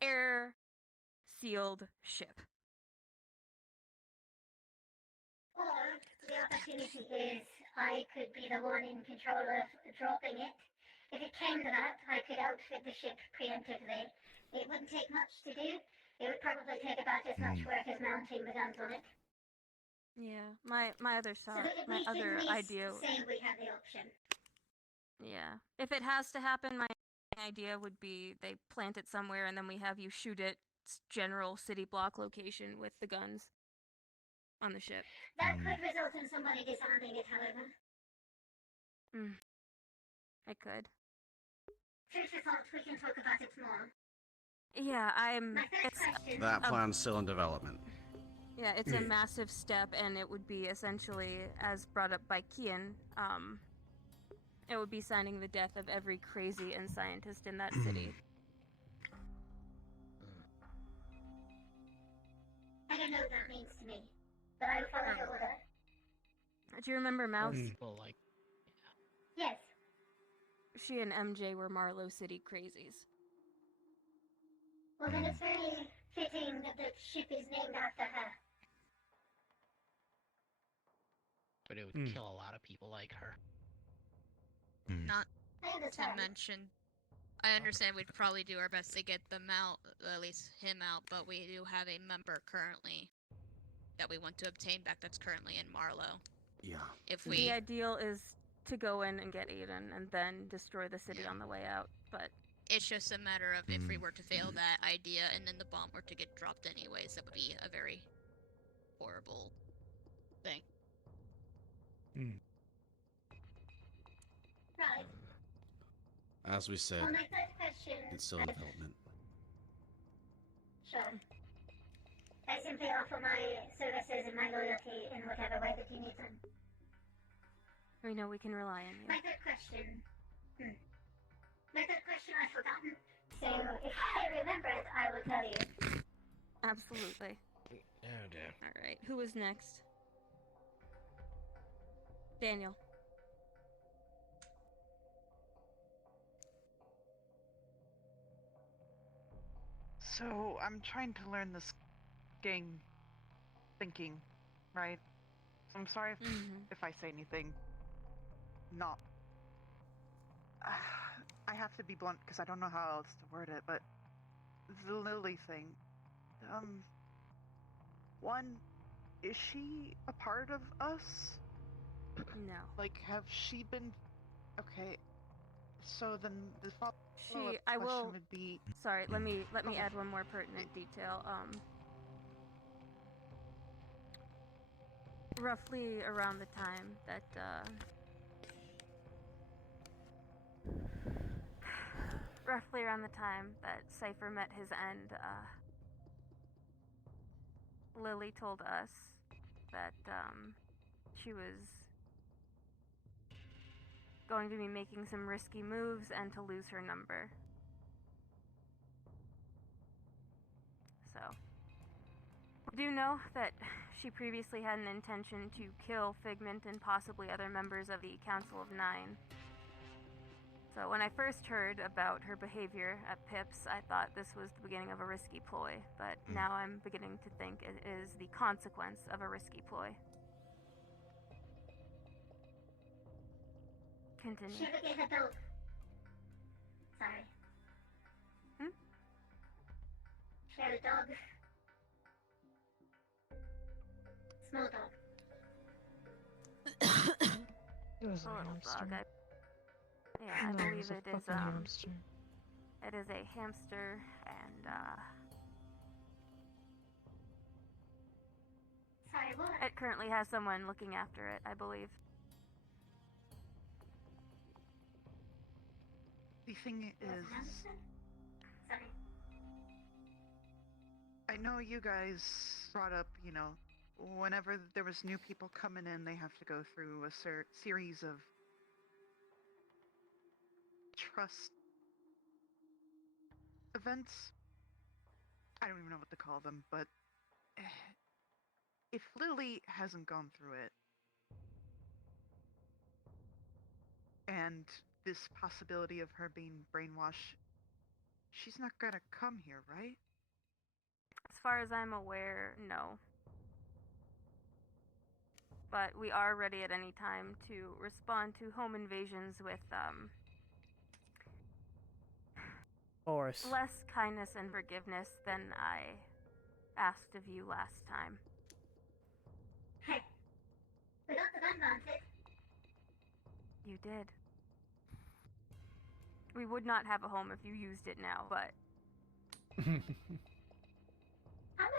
air-sealed ship. Or the opportunity is I could be the one in control of dropping it. If it came to that, I could outfit the ship preemptively. It wouldn't take much to do. It would probably take about as much work as mounting the guns on it. Yeah, my other So that at my least other idea. say we have the option. Yeah, if it has to happen, my idea would be they plant it somewhere and then we have you shoot it general city block location with the guns on the ship. That could result in somebody disarming it, however. I could. Food for thought, we can talk about it more. Yeah, My third question. That plan's still in development. Yeah, it's a massive step, and it would be essentially, as brought up by Kian, it would be signing the death of every crazy and scientist in that city. I don't know what that means to me, but I will follow your order. Do you remember Mouse? People like Yes. She and MJ were Marlow City crazies. Well, then it's very fitting that the ship is named after her. but it would kill a lot of people like her. Not I to understand. mention, I understand we'd probably do our best to get them out, at least him out, but we do have a member currently that we want to obtain back that's currently in Marlow. Yeah. If The we, ideal is to go in and get Aiden and then destroy the city on the way out, but it's just a matter of if we were to fail that idea and then the bomb were to get dropped anyways, that would be a very horrible thing. Right. As we said, Well, my third question. it's still in development. Sure. I simply offer my services and my loyalty in whatever way that you need them. we know we can rely on you. My third question. My third question I've forgotten. So if I remember it, I will tell you. Absolutely. Oh dear. Alright, who is next? Daniel. So I'm trying to learn this gang thinking, right? So I'm sorry if I say anything not. I have to be blunt because I don't know how else to word it, but the Lily thing. One, is she a part of us? No. Like, have she been? Okay. So then the follow-up I question will. would be. Sorry, let me add one more pertinent detail. Roughly around the time that Cypher met his end, Lily told us that she was going to be making some risky moves and to lose her number. So, we do know that she previously had an intention to kill Figment and possibly other members of the Council of Nine. So when I first heard about her behavior at Pips, I thought this was the beginning of a risky ploy, but now I'm beginning to think it is the consequence of a risky ploy. Continue. She ever get her dog? Sorry. She had a dog. Small dog. It was a a little hamster. dog. I No, believe it was a it is fucking hamster. It is a hamster, and Sorry, what? it currently has someone looking after it, I believe. The thing is, Sorry. I know you guys brought up, whenever there was new people coming in, they have to go through a series of trust events. I don't even know what to call them, but if Lily hasn't gone through it, and this possibility of her being brainwashed, she's not gonna come here, right? As far as I'm aware, no. But we are ready at any time to respond to home invasions with, Force. less kindness and forgiveness than I asked of you last time. Hey, we got the gun mounted. You did. We would not have a home if you used it now, but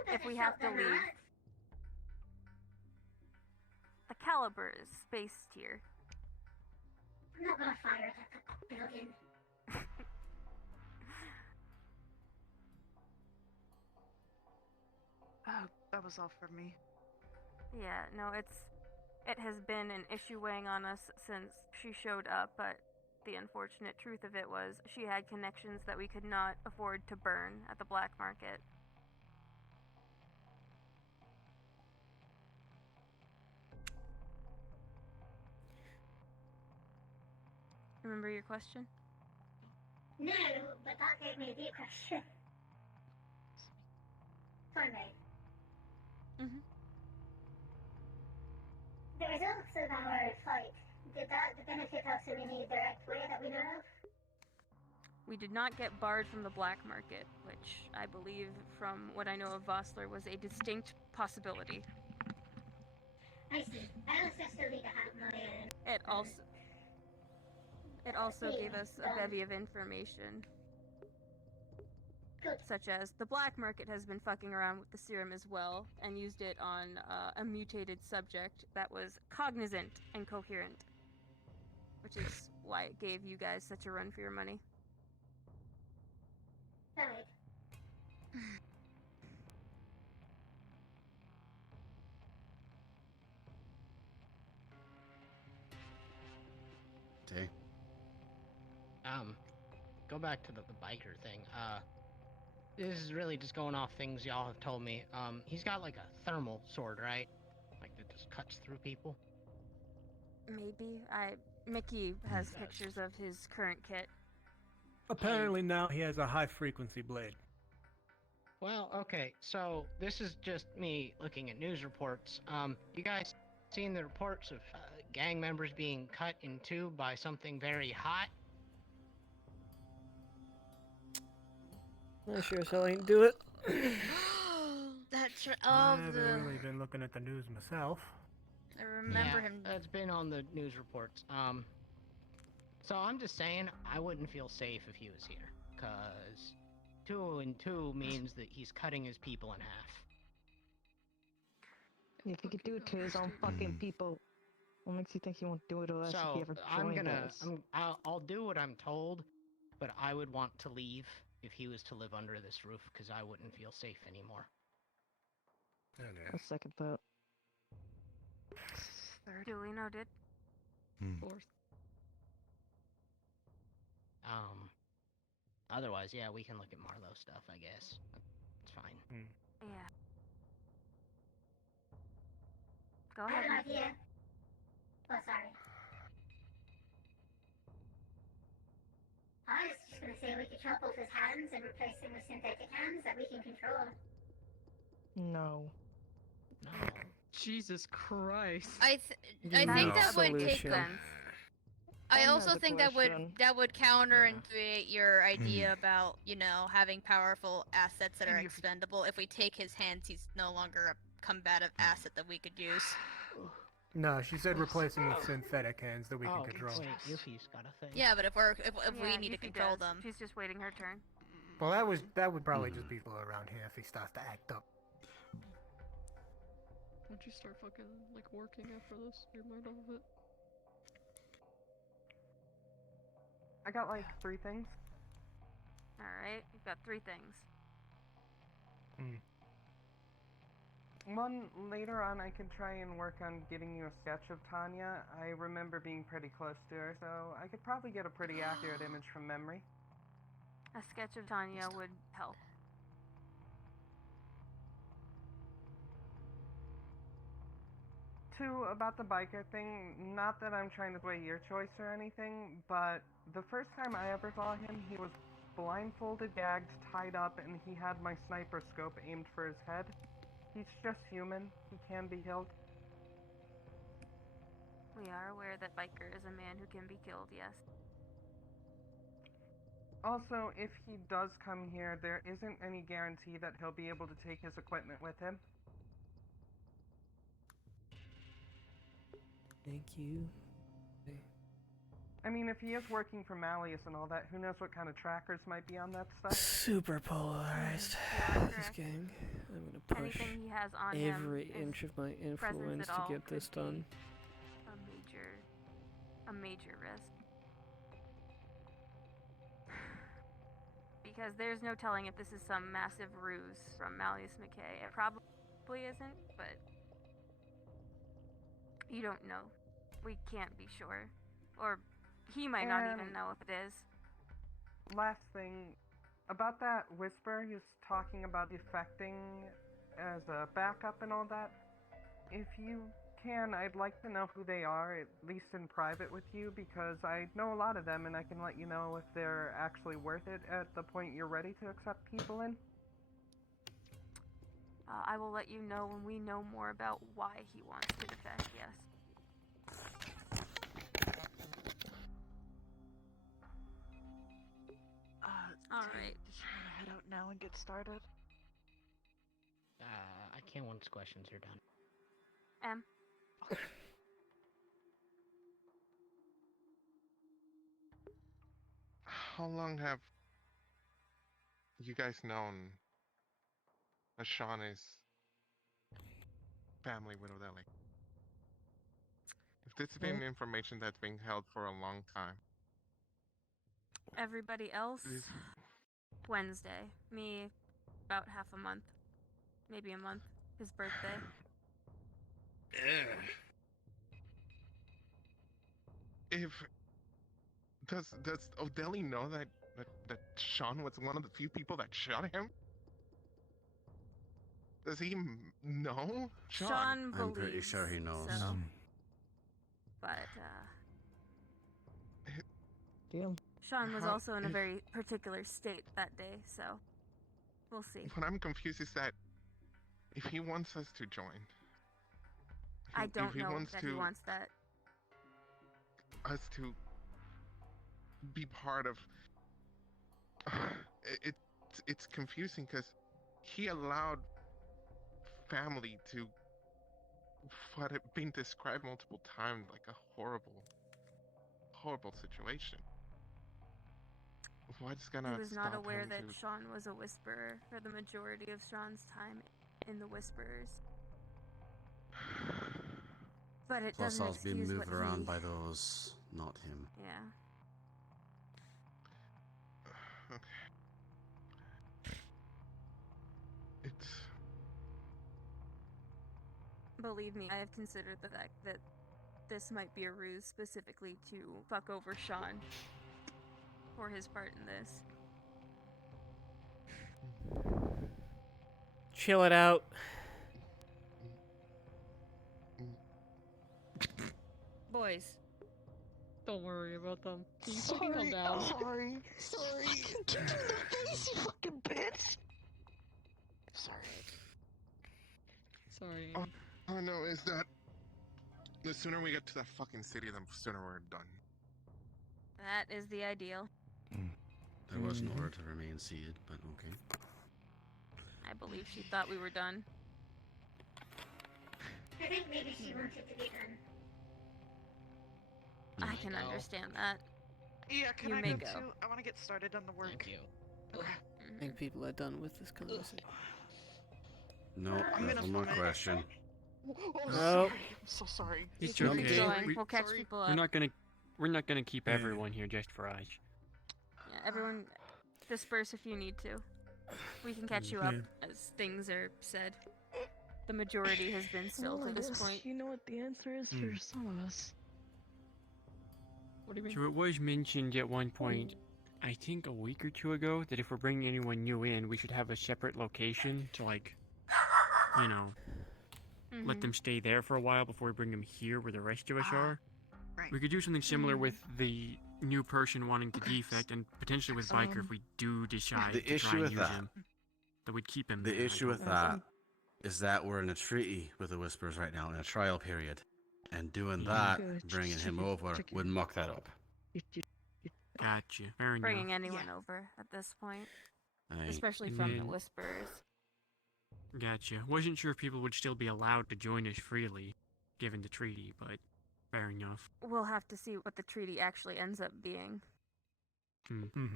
if we have to leave, the caliber is spaced here. I'm not gonna fire it at the building. That was all for me. Yeah, no, it has been an issue weighing on us since she showed up, but the unfortunate truth of it was she had connections that we could not afford to burn at the black market. Remember your question? No, but that gave me a deep question. Sorry, mate. The results of our fight, did that benefit us in any direct way that we know of? We did not get barred from the black market, which I believe, from what I know of Vossler, was a distinct possibility. I see. I was just silly to have my It also gave us a bevy of information. Good. Such as, the black market has been fucking around with the serum as well, and used it on a mutated subject that was cognizant and coherent. Which is why it gave you guys such a run for your money. Valid. Tay? Go back to the biker thing. This is really just going off things y'all have told me. He's got like a thermal sword, right? Like that just cuts through people. Maybe. Mickey has pictures of his current kit. Apparently now he has a high frequency blade. Well, okay, so this is just me looking at news reports. You guys seen the reports of gang members being cut in two by something very hot? I sure as hell ain't do it. That's right. I Oh, haven't really been looking at the news myself. I remember him. It's been on the news reports. So I'm just saying, I wouldn't feel safe if he was here, cause 2 and 2 means that he's cutting his people in half. If he could do it to his own fucking people, what makes you think he won't do it to us if he So ever joined us? I'll do what I'm told, but I would want to leave if he was to live under this roof, cause I wouldn't feel safe anymore. I'll second that. Duly noted. Fourth. Otherwise, yeah, we can look at Marlowe stuff, I guess. It's fine. Yeah. Go I ahead. have an idea. Oh, sorry. I was just gonna say we could chop off his hands and replace them with synthetic hands that we can control. No. Jesus Christ. I think that would take them. I also think that would counterintuit your idea about, you know, having powerful assets that are expendable. If we take his hands, he's no longer a combative asset that we could use. No, she said replacing with synthetic hands that we can control. Wait, Yuffie's got a thing. Yeah, but if we need to Yuffie control does. them. She's just waiting her turn. Well, that would probably just be around here if he starts to act up. Once you start fucking, like, working after this, you might all of it. I got like 3 things. Alright, you've got 3 things. One, later on I can try and work on getting you a sketch of Tanya. I remember being pretty close to her, so I could probably get a pretty accurate image from memory. A sketch of Tanya would help. 2, about the biker thing, not that I'm trying to sway your choice or anything, but the first time I ever saw him, he was blindfolded, gagged, tied up, and he had my sniper scope aimed for his head. He's just human. He can be killed. We are aware that Biker is a man who can be killed, yes. Also, if he does come here, there isn't any guarantee that he'll be able to take his equipment with him. Thank you. I mean, if he is working for Malleus and all that, who knows what kind of trackers might be on that stuff? Super polarized, this gang. I'm gonna push Anything he has on every him inch of my presence influence at to all get could this done. be a major risk. Because there's no telling if this is some massive ruse from Malleus McKay. It probably isn't, but you don't know. We can't be sure. Or he might not even know if it is. Last thing, about that whisper he was talking about defecting as a backup and all that. If you can, I'd like to know who they are, at least in private with you, because I know a lot of them and I can let you know if they're actually worth it at the point you're ready to accept people in. I will let you know when we know more about why he wants to defect, yes. Alright. Just wanna head out now and get started? I can't once questions are done. M. How long have you guys known Ashani's family with Odeli? If this has been information that's been held for a long time. Everybody else, Wednesday. Me, about half a month. Maybe a month. His birthday. If does Odeli know that Sean was one of the few people that shot him? Does he know Sean I'm pretty sure he knows. So. But Damn. Sean was also in a very particular state that day, so We'll see. What I'm confused is that if he wants us to join, I if don't he know wants that to, he wants that. us to be part of, it's confusing because he allowed family to what had been described multiple times like a horrible situation. What's gonna He was not stop aware him that to... Sean was a whisperer for the majority of Sean's time in the Whisperers. But it Plus, doesn't I was being excuse moved what around he... by those, not him. Yeah. Okay. It's... Believe me, I have considered the fact that this might be a ruse specifically to fuck over Sean for his part in this. Chill it out. Boys, don't worry about them. You can Sorry, calm down. sorry. Get in the face, you fucking bitch! Sorry. Sorry. All I know is that the sooner we get to that fucking city, the sooner we're done. That is the ideal. There was an order to remain seated, but okay. I believe she thought we were done. I think maybe she wanted to be done. I can understand that. Yeah, can You I may go go. too? I want to get started on the work. Thank you. I think people are done with this conversation. No, I'm there's gonna one more vomit. question. Oh, No. sorry. I'm so sorry. It's Keep okay. going. We'll catch people up. We're not gonna keep everyone here just for us. Yeah, everyone disperse if you need to. We can catch you up as things are said. The majority has been still Well, to I this guess point. you know what the answer is for some of us. What do you mean? So it was mentioned at one point, I think a week or two ago, that if we're bringing anyone new in, we should have a separate location to, like, you know, let them stay there for a while before we bring them here where the rest of us are. Right. We could do something similar with the new person wanting to defect, and potentially with Biker if we do decide The to issue try and with use that- him. That would keep him The there, I issue with hope. that is that we're in a treaty with the Whispers right now, in a trial period. And doing that, bringing him over, would muck that up. Gotcha. Fair enough. Bringing anyone over at this point. Especially And from the then- Whisperers. Gotcha. Wasn't sure if people would still be allowed to join us freely, given the treaty, but fair enough. We'll have to see what the treaty actually ends up being. Mm-hmm.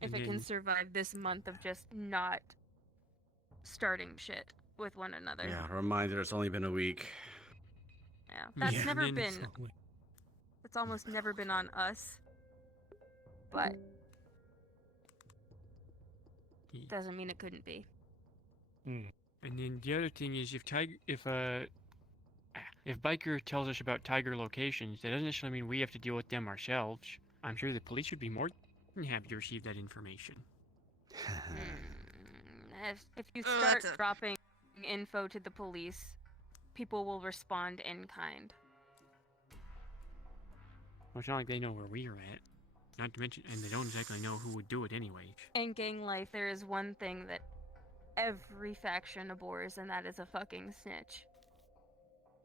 If it can survive this month of just not starting shit with one another. Yeah, reminder, it's only been a week. Yeah, that's Yeah, never and then been. It's almost never been on us. But doesn't mean it couldn't be. And then the other thing is, if Biker tells us about Tiger locations, that doesn't necessarily mean we have to deal with them ourselves. I'm sure the police would be more than happy to receive that information. If you start dropping info to the police, people will respond in kind. Well, it's not like they know where we're at. Not to mention, and they don't exactly know who would do it anyway. In gang life, there is one thing that every faction abhors, and that is a fucking snitch.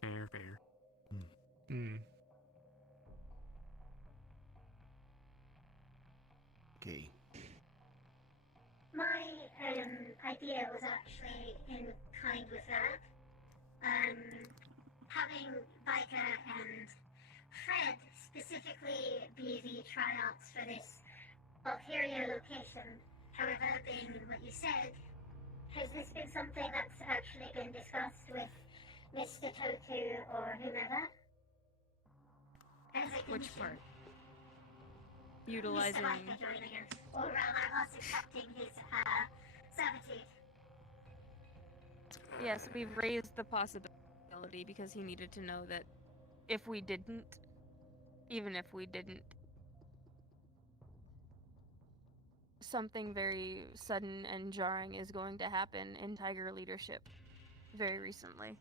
Fair. Okay. My idea was actually in kind with that. Having Biker and Fred specifically be the tryouts for this Bulgaria location. However, being what you said, has this been something that's actually been discussed with Mr. Totu or whomever? As a Which condition? part? Utilizing. Mr. Biker joining us, or rather us accepting his servitude. Yes, we've raised the possibility because he needed to know that if we didn't, even if we didn't, something very sudden and jarring is going to happen in Tiger leadership very recently,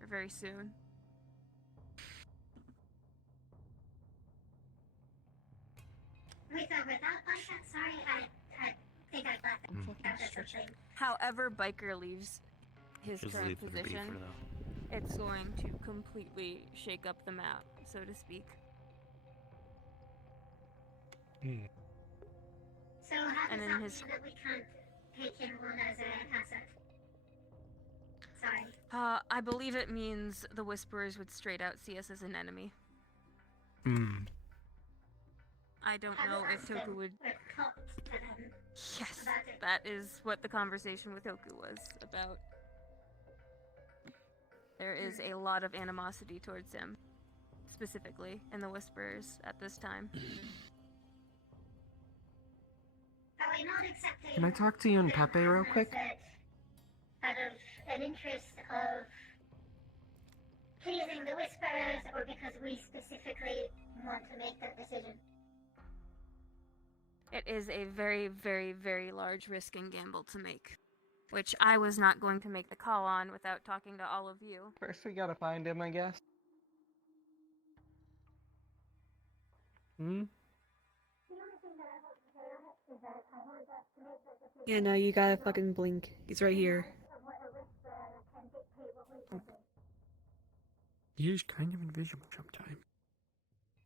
or very soon. With or without Biker? Sorry, think I got something. However Biker leaves his Just current leave it to position, Beaver, though. it's going to completely shake up the map, so to speak. So how And does in that his mean that we can't take him on as an asset? Sorry. I believe it means the Whisperers would straight out see us as an enemy. I don't know if Toku would. Yes, that is what the conversation with Toku was about. There is a lot of animosity towards him, specifically in the Whisperers at this time. Are we not accepting? Can I talk to you and Pepe real quick? Out of an interest of pleasing the Whisperers, or because we specifically want to make that decision? It is a very, very, very large risk and gamble to make, which I was not going to make the call on without talking to all of you. First, we gotta find him, I guess. Yeah, no, you gotta fucking blink. He's right here. He is kind of invisible sometimes.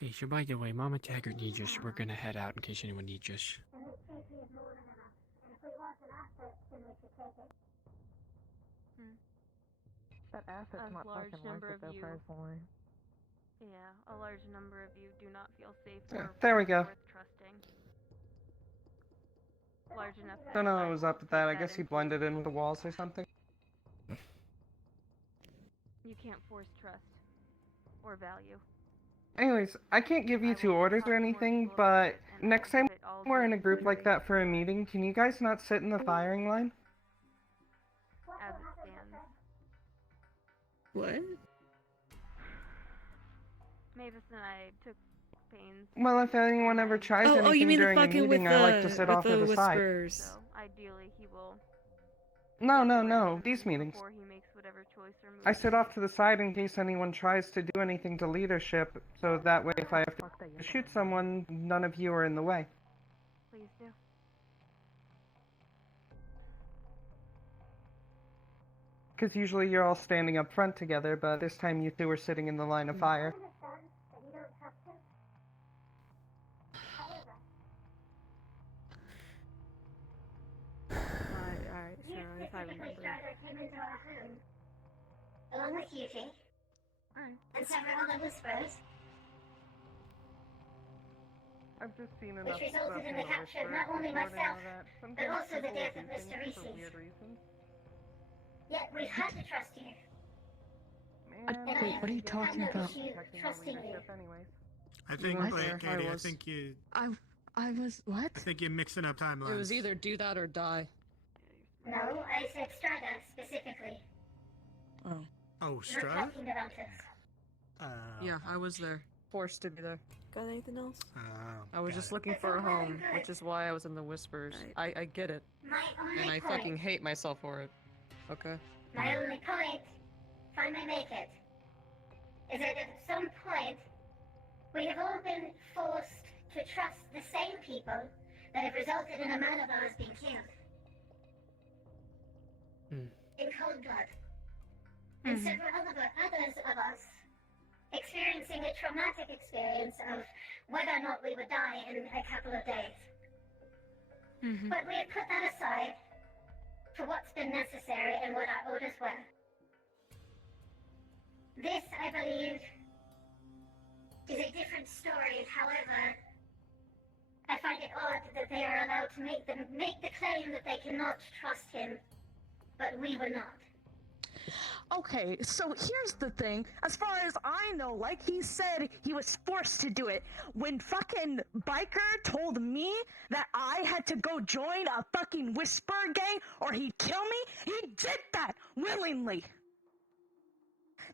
Okay, so by the way, Mama Taggart needs us. We're gonna head out in case anyone needs us. That asset's A not large fucking worth number it, of though, you. personally. Yeah, a large number of you do not feel safe Yeah, or there we go. worth trusting. Large enough. Don't know what was up with that. I Take guess he into blended in with the walls or something. You can't force trust or value. Anyways, I can't give you two orders or anything, but next time we're in a group like that for a meeting, can you guys not sit in the firing line? As it stands. What? Mavis and I took pains. Well, if anyone ever tries Oh, you anything mean the during a fucking meeting, with I like to the sit with off to the the side. whispers? So ideally he will. No, these meetings. Before he makes whatever choice or move. I sit off to the side in case anyone tries to do anything to leadership, so that way if I have to shoot someone, none of you are in the way. Please do. Because usually you're all standing up front together, but this time you two are sitting in the line of fire. Alright, sure, if I remember. Came into our home, along with Yuki, and several other Whisperers, I've just seen which enough stuff resulted in in the the capture of Whisper not only recording myself, all that. but Sometimes also the people death do of things Mr. for Reese's. weird reasons. Yet we've had to trust you. Wait, what are you talking about? Trusting you. Anyways. I think, What? wait, Katie, I was- think you, I was what? I think you're mixing up timelines. It was either do that or die. No, I said Strada specifically. Oh. Oh, Not Strata? talking about us. Yeah, I was there. Forced to be there. Got anything else? I was just looking for a home, which is why I was in the Whispers. I get it. My only And I point, fucking hate myself for it. Okay? my only point, if I may make it, is that at some point, we have all been forced to trust the same people that have resulted in a man of ours being killed. In cold blood. And several others of us experiencing a traumatic experience of whether or not we would die in a couple of days. But we have put that aside for what's been necessary and what our orders were. This, I believe, is a different story. However, I find it odd that they are allowed to make the claim that they cannot trust him, but we were not. Okay, so here's the thing. As far as I know, like he said, he was forced to do it. When fucking Biker told me that I had to go join a fucking Whisper gang or he'd kill me, he did that willingly.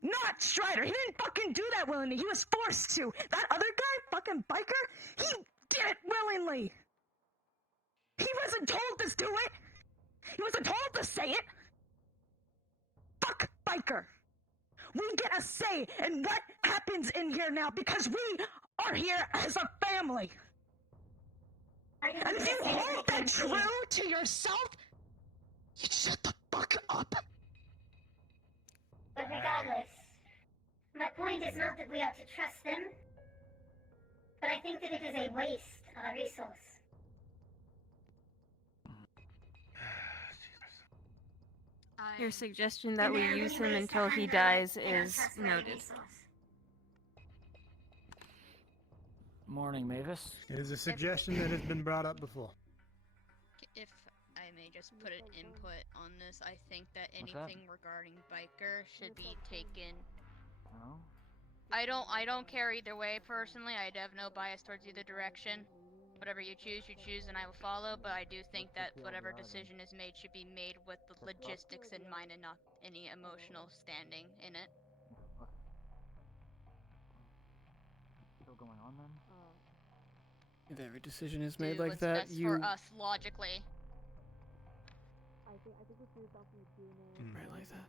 Not Strider. He didn't fucking do that willingly. He was forced to. That other guy, fucking Biker, he did it willingly. He wasn't told to do it. He wasn't told to say it. Fuck Biker. We get a say in what happens in here now because we are here as a family. And if you hold that true to yourself, you shut the fuck up. But regardless, my point is not that we are to trust them, but I think that it is a waste of a resource. Your suggestion that we use him until he dies is noted. Morning, Mavis. It is a suggestion that has been brought up before. If I may just put an input on this, I think that What's that? anything regarding biker should be taken. Oh? I don't care either way personally. I have no bias towards either direction. Whatever you choose, and I will follow. But I do think that whatever decision is made should be made with the logistics in mind and not any emotional standing in it. Still going on then? If every decision is made Do like what's that, best you... for us logically. Right like that.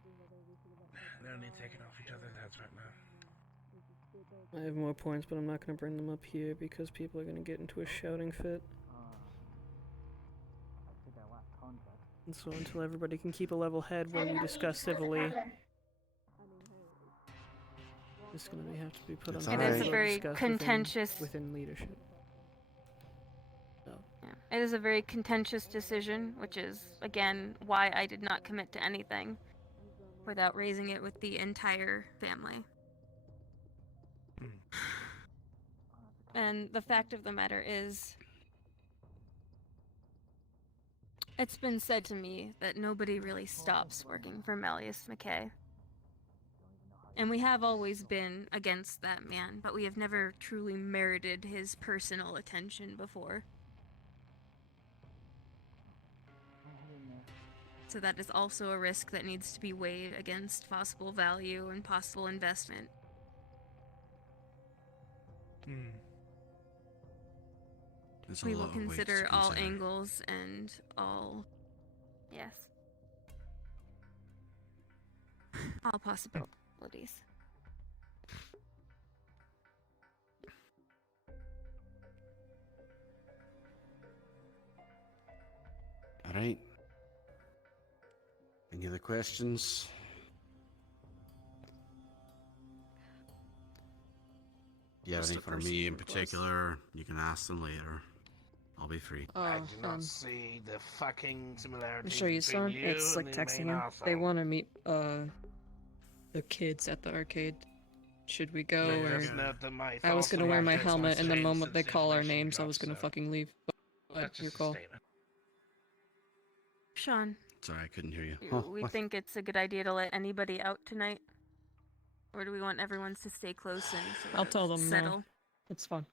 They don't need taking off each other's heads right now. I have more points, but I'm not going to bring them up here because people are going to get into a shouting fit. I think I lacked context. And so until everybody can keep a level head when we discuss civilly, it's going to have to be put on It is a very contentious within leadership. So. Yeah. It is a very contentious decision, which is, again, why I did not commit to anything without raising it with the entire family. And the fact of the matter is, it's been said to me that nobody really stops working for Malleus McKay. And we have always been against that man, but we have never truly merited his personal attention before. So that is also a risk that needs to be weighed against possible value and possible investment. We will consider all angles and all... Yes. All possibilities. All right. Any other questions? Do you have What's anything the for me personal in request? particular? You can ask them later. I'll be free. I do not see the fucking similarity I'm sure you saw. between you It's like and the texting main him. asshole. They want to meet the kids at the arcade. Should we go They or? just know that my I was thoughts gonna and wear my objects helmet, must and the change moment they since call our information names, I was drops, gonna so fucking leave. But that's your just a call. statement. Sean, Sorry, I couldn't hear you. we What? think it's a good idea to let anybody out tonight? Or do we want everyone to stay close and sort I'll of tell them settle? It's fun.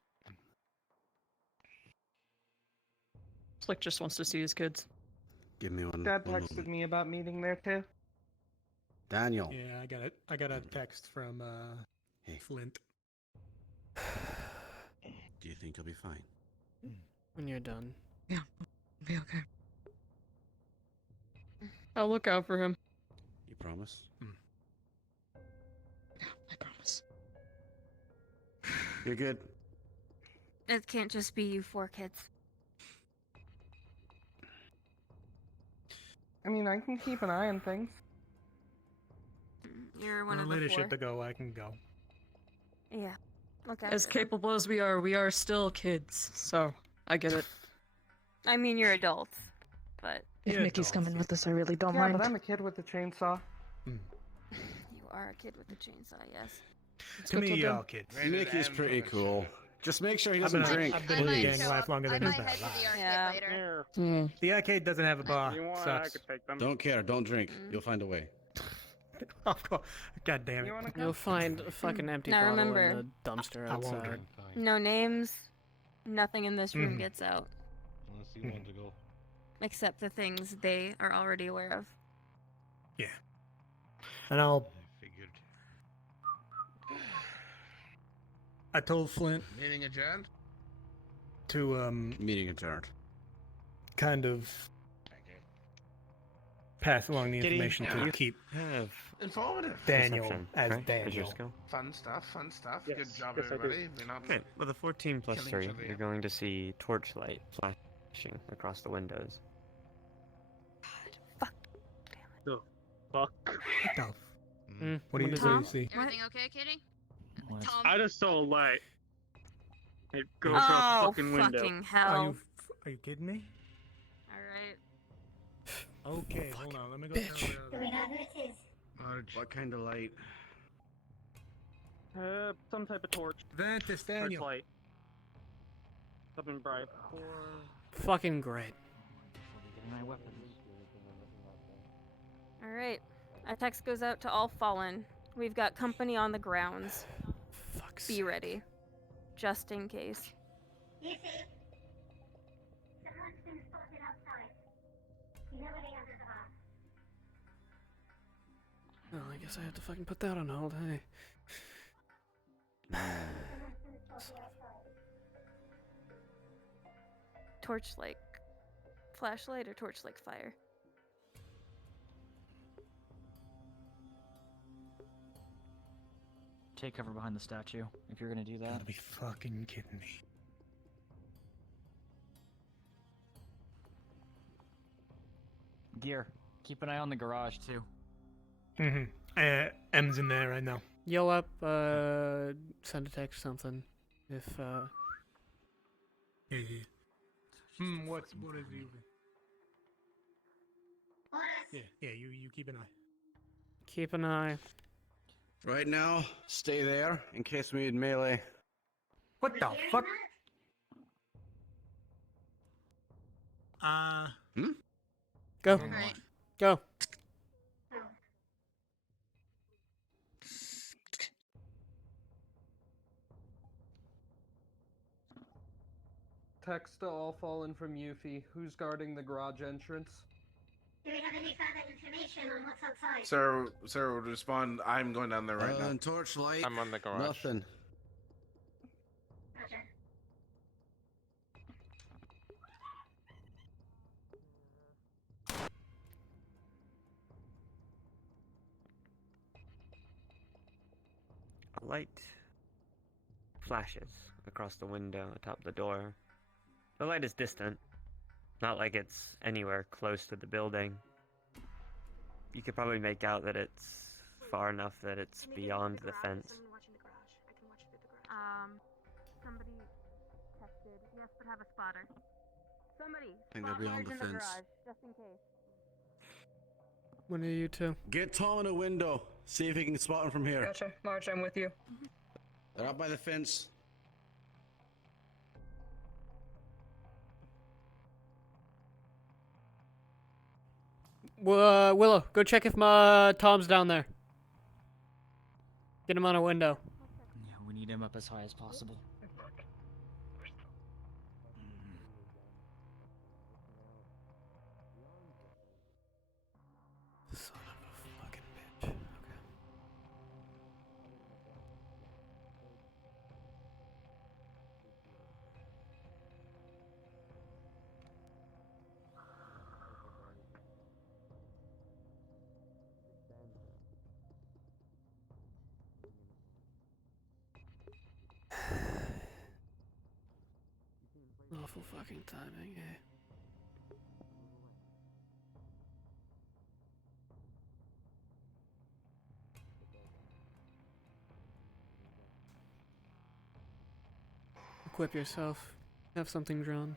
Slick just wants to see his kids. Give me one. Dad one texted moment. me about meeting there too. Daniel. Yeah, I got a text from Flint. Do you think he'll be fine? When you're done. Yeah, be okay. I'll look out for him. You promise? Yeah, I promise. You're good. It can't just be you four kids. I mean, I can keep an eye on things. You're one Well, of the leadership four. to go, I can go. Yeah. Okay. As capable as we are still kids. So I get it. I mean, you're adults, but If Mickey's coming with us, I really don't Yeah, mind. but I'm a kid with a chainsaw. you are a kid with a chainsaw, yes. To me, y'all kids. Mickey's pretty cool. Just make sure he I've doesn't been, drink. I've been in the gang life longer than I his might head dad. to the arcade Yeah. later. Hmm. The arcade doesn't have a bar. You want? I Sucks. could take them. Don't care. Don't drink. You'll find a way. Of course. God damn it. You wanna You'll find a fucking empty Now bottle remember- in the dumpster I won't outside. drink. No names. Nothing in this room Mhm. gets out, Unless you want to go. except the things they are already aware of. Yeah. And I'll. I figured. I told Flint Meeting adjourned? to Meeting adjourned. kind of pass along the Kitty, information to you keep have Informative. Daniel perception, as right? As your Daniel. skill. Fun stuff, fun stuff. Yes, Good job, yes, I do. everybody. We're not Okay, with a 14 plus killing 3, each other you're yet. going to see torchlight flash flashing across the windows. The fuck? What the? Mm, What do you Tom? see? Everything okay, Kitty? Tom. I just saw a light. It goes Oh, through a fucking window. fucking hell. Are you kidding me? Alright. Okay, hold on. Let me go tell Do we know who it is? What kind of light? Some type of torch. Ventus, Torch Daniel. light. Something bright. Fucking great. My weapons. Alright. A text goes out to all fallen. We've got company on the grounds. Be ready. Just in case. You see, someone's been spotted outside. You know where the others are. Well, I guess I have to fucking put that on hold, hey. Torch-like flashlight or torch-like fire? Take cover behind the statue if you're gonna do that. Gotta be fucking kidding me. Gear. Keep an eye on the garage too. M's in there right now. Yell up, send a text something. If, Yeah. What is you? Yeah, you keep an eye. keep an eye. Right now, stay there in case we need melee. What the fuck? Go. Right. Go. Text to all fallen from Yuffie. Who's guarding the garage entrance? Do we have any further information on what's outside? Sarah would respond, I'm going down there right now. And torchlight. I'm on the garage. Nothing. Roger. A light flashes across the window atop the door. The light is distant, not like it's anywhere close to the building. You could probably make out that it's far enough that it's beyond the fence. Somebody texted. Yes, but have a spotter. Somebody. I think they're beyond the in fence. garage, just in case. When are you two? Get Tom in a window. See if he can spot him from here. Gotcha. Marge, I'm with you. They're up by the fence. Willow, go check if my Tom's down there. Get him on a window. Yeah, we need him up as high as possible. Son of a fucking bitch. Okay. Awful fucking timing, eh? Equip yourself. Have something drawn.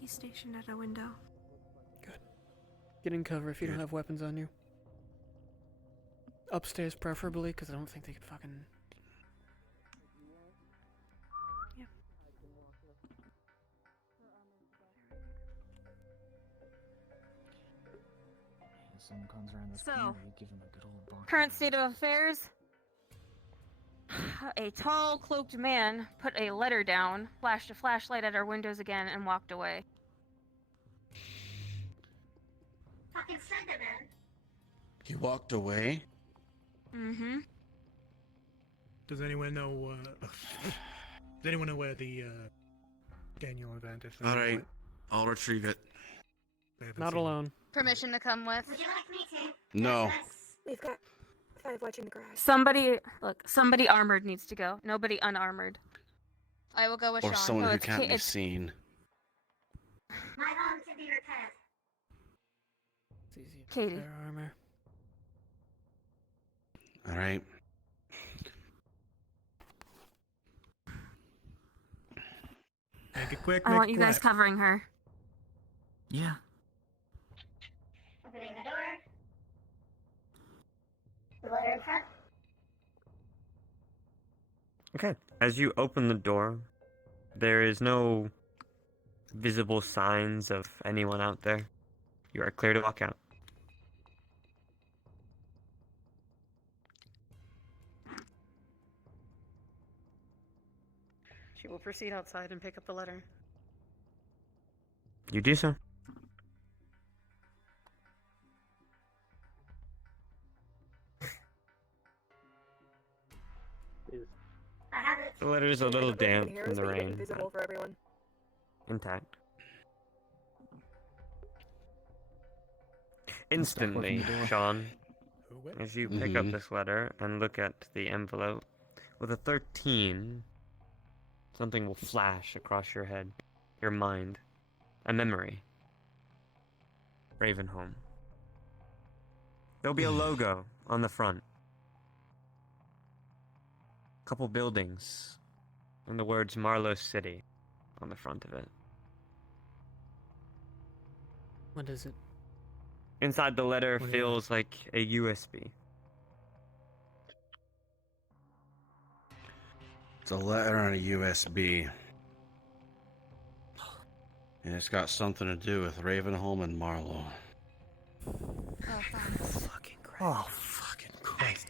He's stationed at a window. Get in cover if you don't have weapons on you. Upstairs, preferably, because I don't think they could fucking. Yep. Someone comes around this So, corner, you give him a good old bonk. Current state of affairs. A tall, cloaked man put a letter down, flashed a flashlight at our windows again, and walked away. Fucking Slenderman. He walked away. Mm-hmm. Does anyone know? Does anyone know where the Daniel event is? All right, I'll retrieve it. Not alone. Permission to come with? Would you like me to? No. Yes. We've got 5 watching the grass. Somebody armored needs to go. Nobody unarmored. I will go with Or Sean. someone Oh, who it's can't Ka- be it's- seen. My arm to be repaired. It's easy to Katie. repair armor. All right. Make it quick. I Make want it you guys quick. covering her. Yeah. Opening the door. The letter in front. Okay. As you open the door, there is no visible signs of anyone out there. You are clear to walk out. She will proceed outside and pick up the letter. You do so. I have it. The letter is a little damp Here from is the being rain, invisible for everyone. intact. Instantly, Sean, as you pick up this letter and look at the envelope, with a 13, something will flash across your head, your mind, a memory. Ravenholm. There'll be a logo on the front. Couple buildings, and the words Marlowe City on the front of it. What is it? Inside the letter What do you feels like a USB. It's a letter and a USB. And it's got something to do with Ravenholm and Marlowe. Oh, thanks. Fucking Christ. Oh, fucking Christ.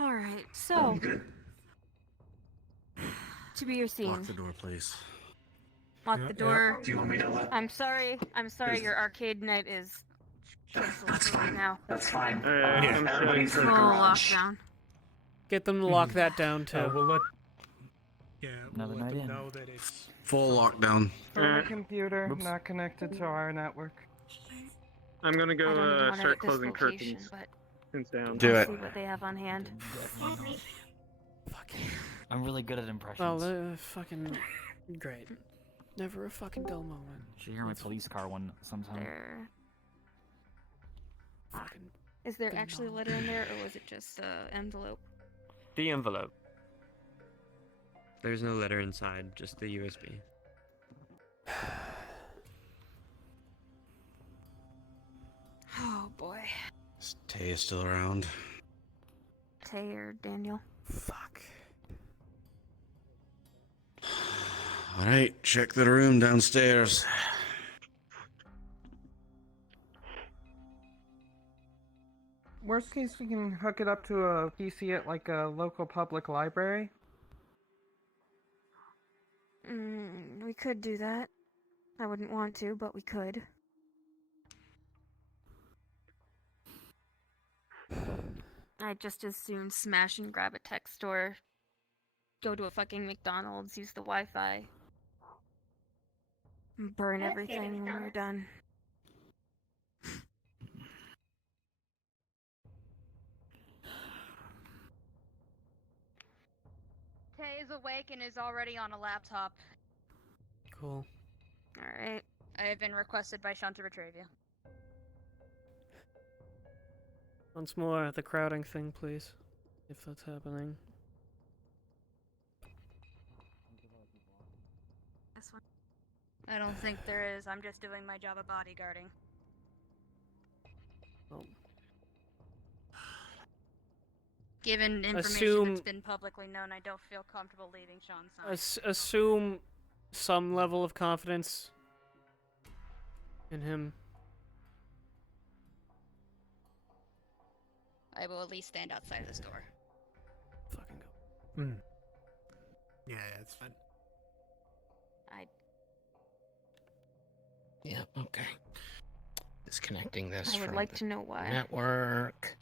All right, so to be your scene. Lock the door, please. Lock Yeah, the yeah. door. Do you want me to let? I'm sorry. Your arcade night is canceled for right now. That's fine. Everybody's Full lockdown. Get them to lock that down too. We'll let. Yeah, Another we'll let night them in. know that it's. Full lockdown. For the computer, not connected to our network. I'm gonna I don't even go want to start hit this closing location, curtains. but Pins down. Do I'll it. see what they have on hand. I'm really good at impressions. Well, fucking great. Never a fucking dull moment. Should hear my police car one sometime. There. Fucking Is there actually a letter in there, or was it just envelope? The envelope. There's no letter inside, just the USB. Oh boy. Is Tay still around? Tay or Daniel? Fuck. Alright, check the room downstairs. Worst case, we can hook it up to a PC at like a local public library. We could do that. I wouldn't want to, but we could. I'd just as soon smash and grab a tech store, go to a fucking McDonald's, use the Wi-Fi, and burn everything when we're done. Tay is awake and is already on a laptop. Cool. Alright. I have been requested by Sean to retrieve you. Once more, the crowding thing, please. If that's happening. This one. I don't think there is. I'm just doing my job of bodyguarding. Well, Given information Assume- that's been publicly known, I don't feel comfortable leaving Sean's side. assume some level of confidence in him. I will at least stand outside this door. Fucking go. Yeah, it's fine. Yeah, okay. Disconnecting this I would from like the to know why. network.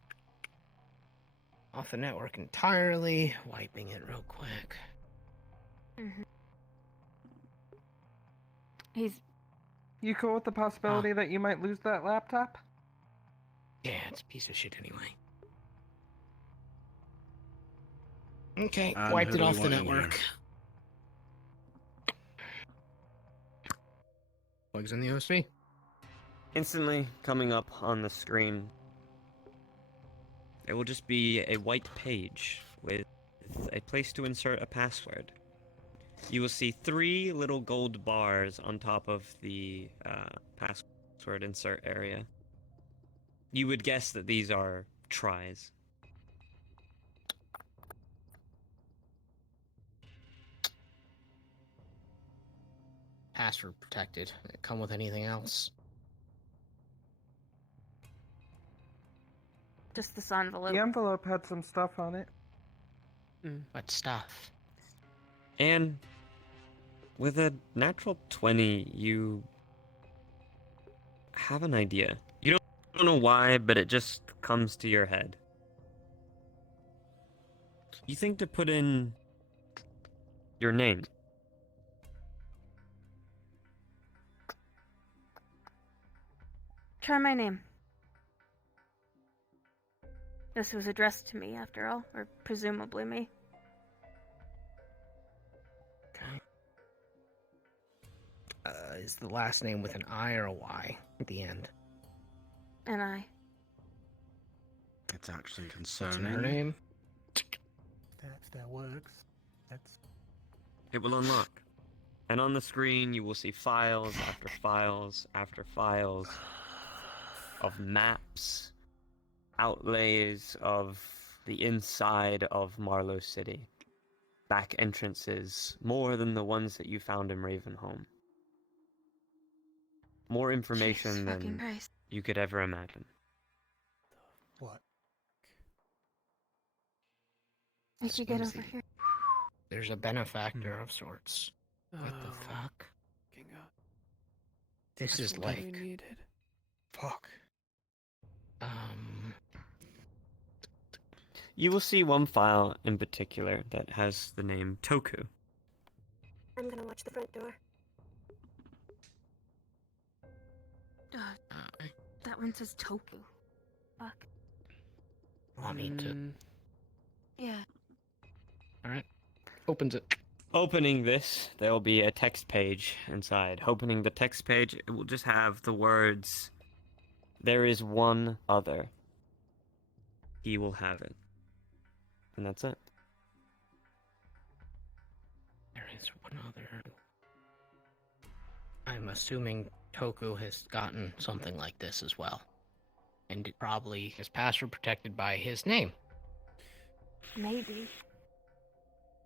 Off the network entirely. Wiping it real quick. He's You cool with the possibility that you might lose that laptop? Yeah, it's a piece of shit anyway. Okay, And wiped who it do we off the want in network. here? Plugs in the USB. Instantly coming up on the screen, it will just be a white page with a place to insert a password. You will see 3 little gold bars on top of the password insert area. You would guess that these are tries. Password protected. Come with anything else? Just this envelope. The envelope had some stuff on it. What stuff? And with a natural 20, you have an idea. You don't know why, but it just comes to your head. You think to put in your name. Try my name. This was addressed to me, after all, or presumably me. Is the last name with an I or a Y at the end? And I. It's actually What's concerning. her name? That works. That's. It will unlock. And on the screen, you will see files after files after files of maps, outlays of the inside of Marlow City. Back entrances, more than the ones that you found in Ravenholm. More information Jesus fucking than Christ. you could ever imagine. What? We should get Seems over here. There's a benefactor of sorts. What the fuck? This is what we like... needed. Fuck. You will see one file in particular that has the name Toku. I'm gonna watch the front door. That one says Toku. Fuck. Want me to... Yeah. Alright. Opens it. Opening this, there will be a text page inside. Opening the text page, it will just have the words, "There is one other. He will have it." And that's it. There is one other. I'm assuming Toku has gotten something like this as well. And it probably is password protected by his name. Maybe.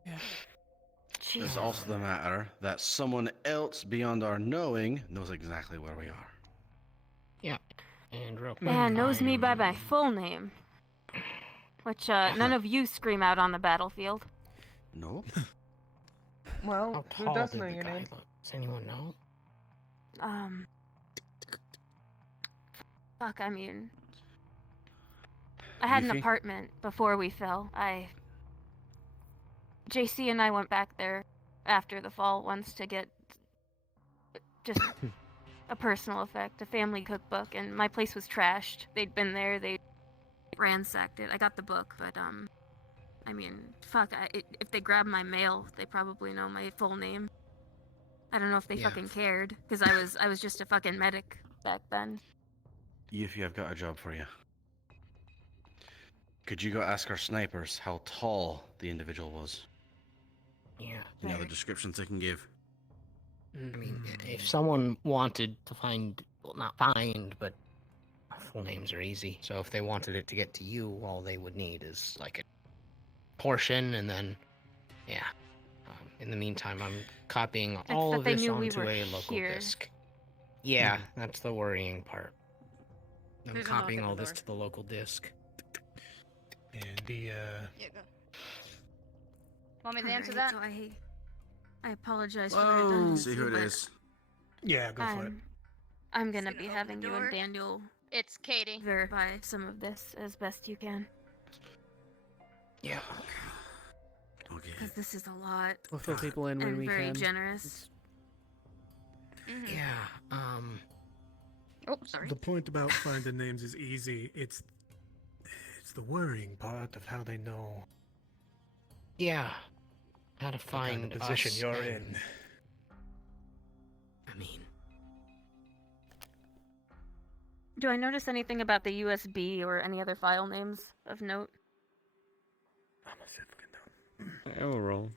Yeah. There's also the matter that someone else beyond our knowing knows exactly where we are. Yeah. And real quick, Man knows me by my full name. Which, none of you scream out on the battlefield. No. Well, How who tall does did know the your guy name? look? Does anyone know? Fuck, I mean... I had an Beefy? apartment before we fell. JC and I went back there after the fall once to get just a personal effect, a family cookbook, and my place was trashed. They'd been there, they ransacked it. I got the book, but, I mean, fuck, if they grab my mail, they probably know my full name. I don't know if they Yeah. fucking cared, because I was just a fucking medic back then. Yuffie, I've got a job for you. Could you go ask our snipers how tall the individual was? Yeah. Any other descriptions they can give? I mean, if someone wanted to find, well, not find, but full names are easy. So if they wanted it to get to you, all they would need is like a portion, and then, yeah. In the meantime, I'm copying all that of they this knew we onto were a local here. disk. Yeah, that's the worrying part. I'm There's a knock copying at the all this door. to the local disk. And the Yeah, go. Want me to answer Alright, that? so I apologize for the redundancy, See who it but is. Yeah, go for it. I'm gonna be having you and Daniel It's Katie. verify some of this as best you can. Yeah. Okay. Because this is a lot. We'll fill people in when and we very can. generous. Yeah. Oh, sorry. The point about finding names is easy. It's the worrying part of how they know. Yeah. How to What find kind of position us you're and- in. I mean, Do I notice anything about the USB or any other file names of note? I will roll.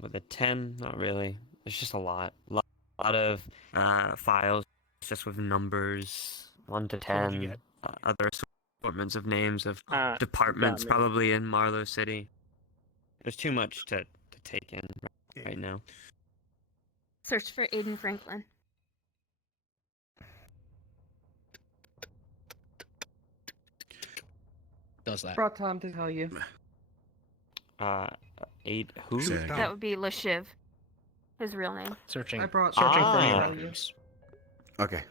With a 10, not really. It's just a lot. Lot of files just with numbers 1 to What did you 10. get? Other assortments of names of Ah, departments got me. probably in Marlowe City. There's too much to take in right now. Search for Aiden Franklin. does that. Brought Tom to tell you. 8 who? That would be LaShiv. His real name. Searching. I brought searching Tom for any to tell you. records. Okay.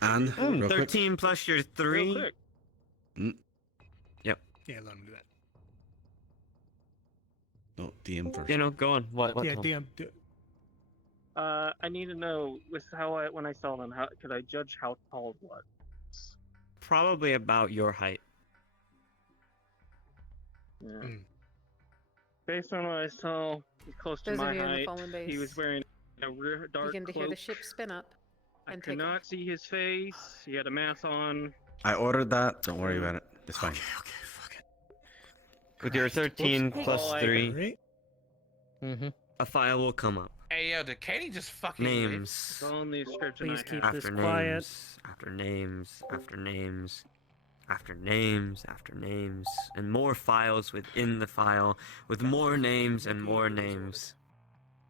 And real quick. 13 plus your 3. Yep. Yeah, let him do that. No, DM first. You know, go on. What Yeah, Tom? DM. I need to know with when I saw them, how could I judge how tall it was? Probably about your height. Yeah. Based on what I saw, he's close to Those of my you in the height. fallen base, He was wearing a dark begin to cloak. hear the ship spin up I and could take off. not see his face. He had a mask on. I ordered that. Don't worry about it. It's fine. With your 13 Oops. plus Oh, I- 3, a file will come up. Hey, yo, did Katie just fucking Names. It's on the description Please I keep have. this After quiet. names, after names, after names, after names, after names, and more files within the file, with more names and more names.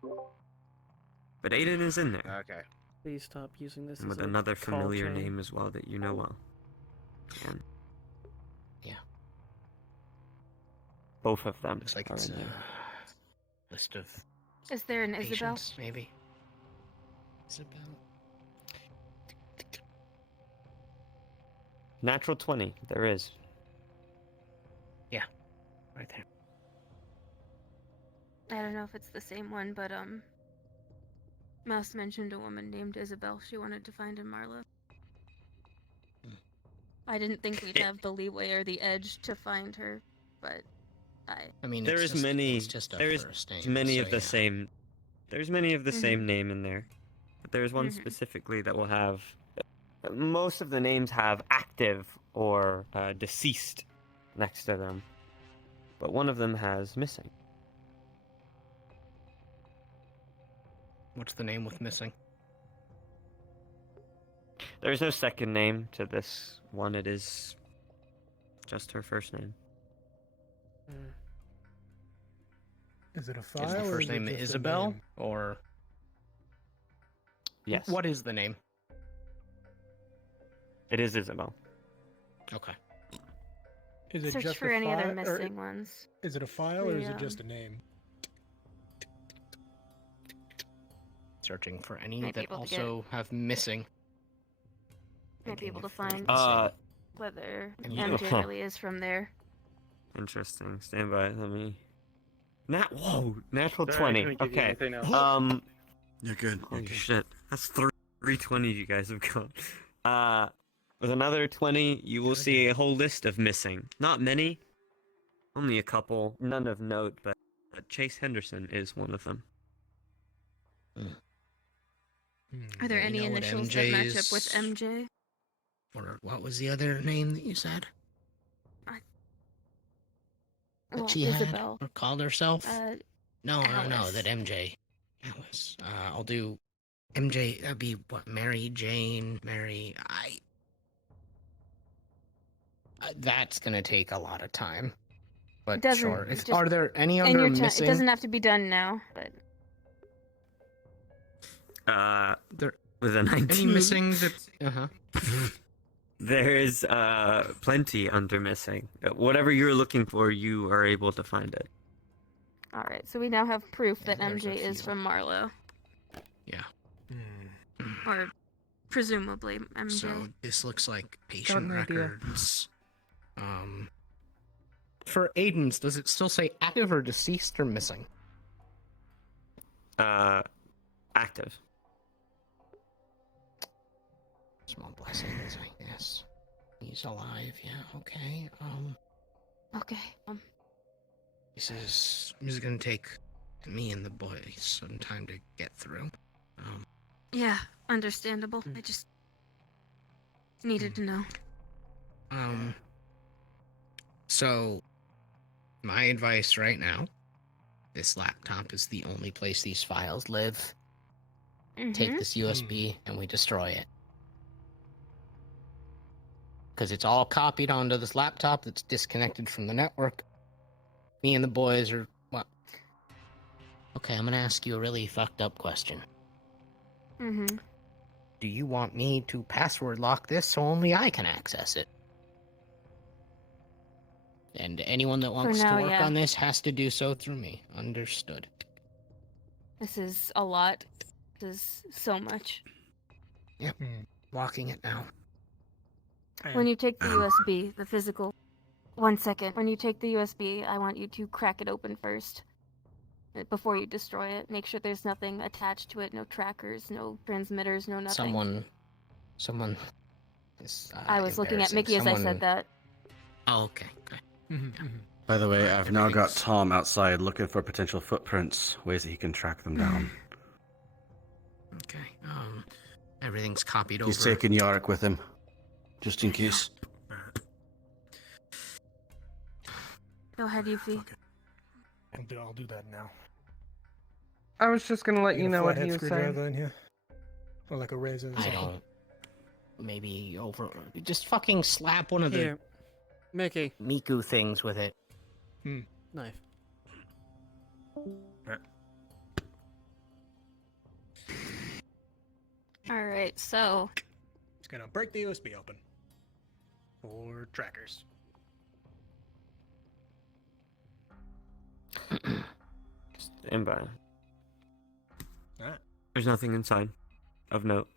But Aiden is in there, Okay. Please stop using this and as with a another call familiar chain. name as well that you know well. And Yeah. both of them Looks like are it's in a there. list of Is there an Isabel? patients, maybe. Isabel. Natural 20, there is. Yeah. Right there. I don't know if it's the same one, but Mouse mentioned a woman named Isabel she wanted to find in Marlowe. I didn't think we'd have the leeway or the edge to find her, but I mean, There it's is just, many. It's just a There is first name, many so of the yeah. same. There's many of the same name in there, but there's one Mhm. specifically that will have. Most of the names have active or deceased next to them, but one of them has missing. What's the name with missing? There's no second name to this one. It is just her first name. Is it a file? Is the or first is it name just a Isabel name? or? Yes. What is the name? It is Isabel. Okay. Is it search just for a any file, other missing ones. Is it a file or is The, it just a name? Searching for any Might be that able to get- also have missing. Might be Thinking able to if find Uh, whether And MJ Huh. really is from there. Interesting. Stand by. Let me. Whoa! Natural Sorry, I 20. couldn't give you Okay. anything else. You're good. Holy shit. That's 320 you guys have got. With another 20, you will see a whole list of missing. Not many. Only a couple. None of note, but Chase Henderson is one of them. Are there You any know what initials that match up MJ's with MJ? Or what was the other name that you said? That Well, she Isabel. had or called herself? No, Alice. that MJ. Alice. I'll do MJ. That'd be what? Mary Jane. Mary. That's gonna take a lot of time. But Doesn't sure. just Are there any in other your missing? It doesn't have to be done now, but There. With a 19. Any missing that? There's plenty under missing. Whatever you're looking for, you are able to find it. all right. So we now have proof that there's a MJ is few. from Marlowe, Yeah. or presumably MJ. So this looks like patient an idea. records. For Aiden's, does it still say active or deceased or missing? active. Small blessings, I guess. He's alive, yeah, okay. Okay. This is gonna take me and the boys some time to get through. Yeah, understandable. I just needed to know. So, my advice right now, this laptop is the only place these files live. Take this USB and we destroy it. Because it's all copied onto this laptop that's disconnected from the network. Me and the boys are, well... Okay, I'm gonna ask you a really fucked up question. Do you want me to password lock this so only I can access it? And anyone that wants now, to work yeah. on this has to do so through me. Understood. This is a lot. This is so much. Yep. Locking it now. When you take the USB, the physical... 1 second. When you take the USB, I want you to crack it open first. Before you destroy it. Make sure there's nothing attached to it. No trackers, no transmitters, no nothing. Someone... This, I was looking at Mickey as I said that. Oh, okay. By the way, I've now got Tom outside looking for potential footprints, ways that he can track them down. Okay, everything's copied over. He's taking Yarick with him, just in case. Go ahead, Yuffie. I'll do that now. I was just gonna let you know what he was screwdriver saying. in here? Or like a razor or I something? don't... Maybe over... Just fucking slap one of Here, the... Mickey. Miku things with it. Knife. Alright, so... It's gonna break the USB open. For trackers. Stand by. Alright. There's nothing inside of note.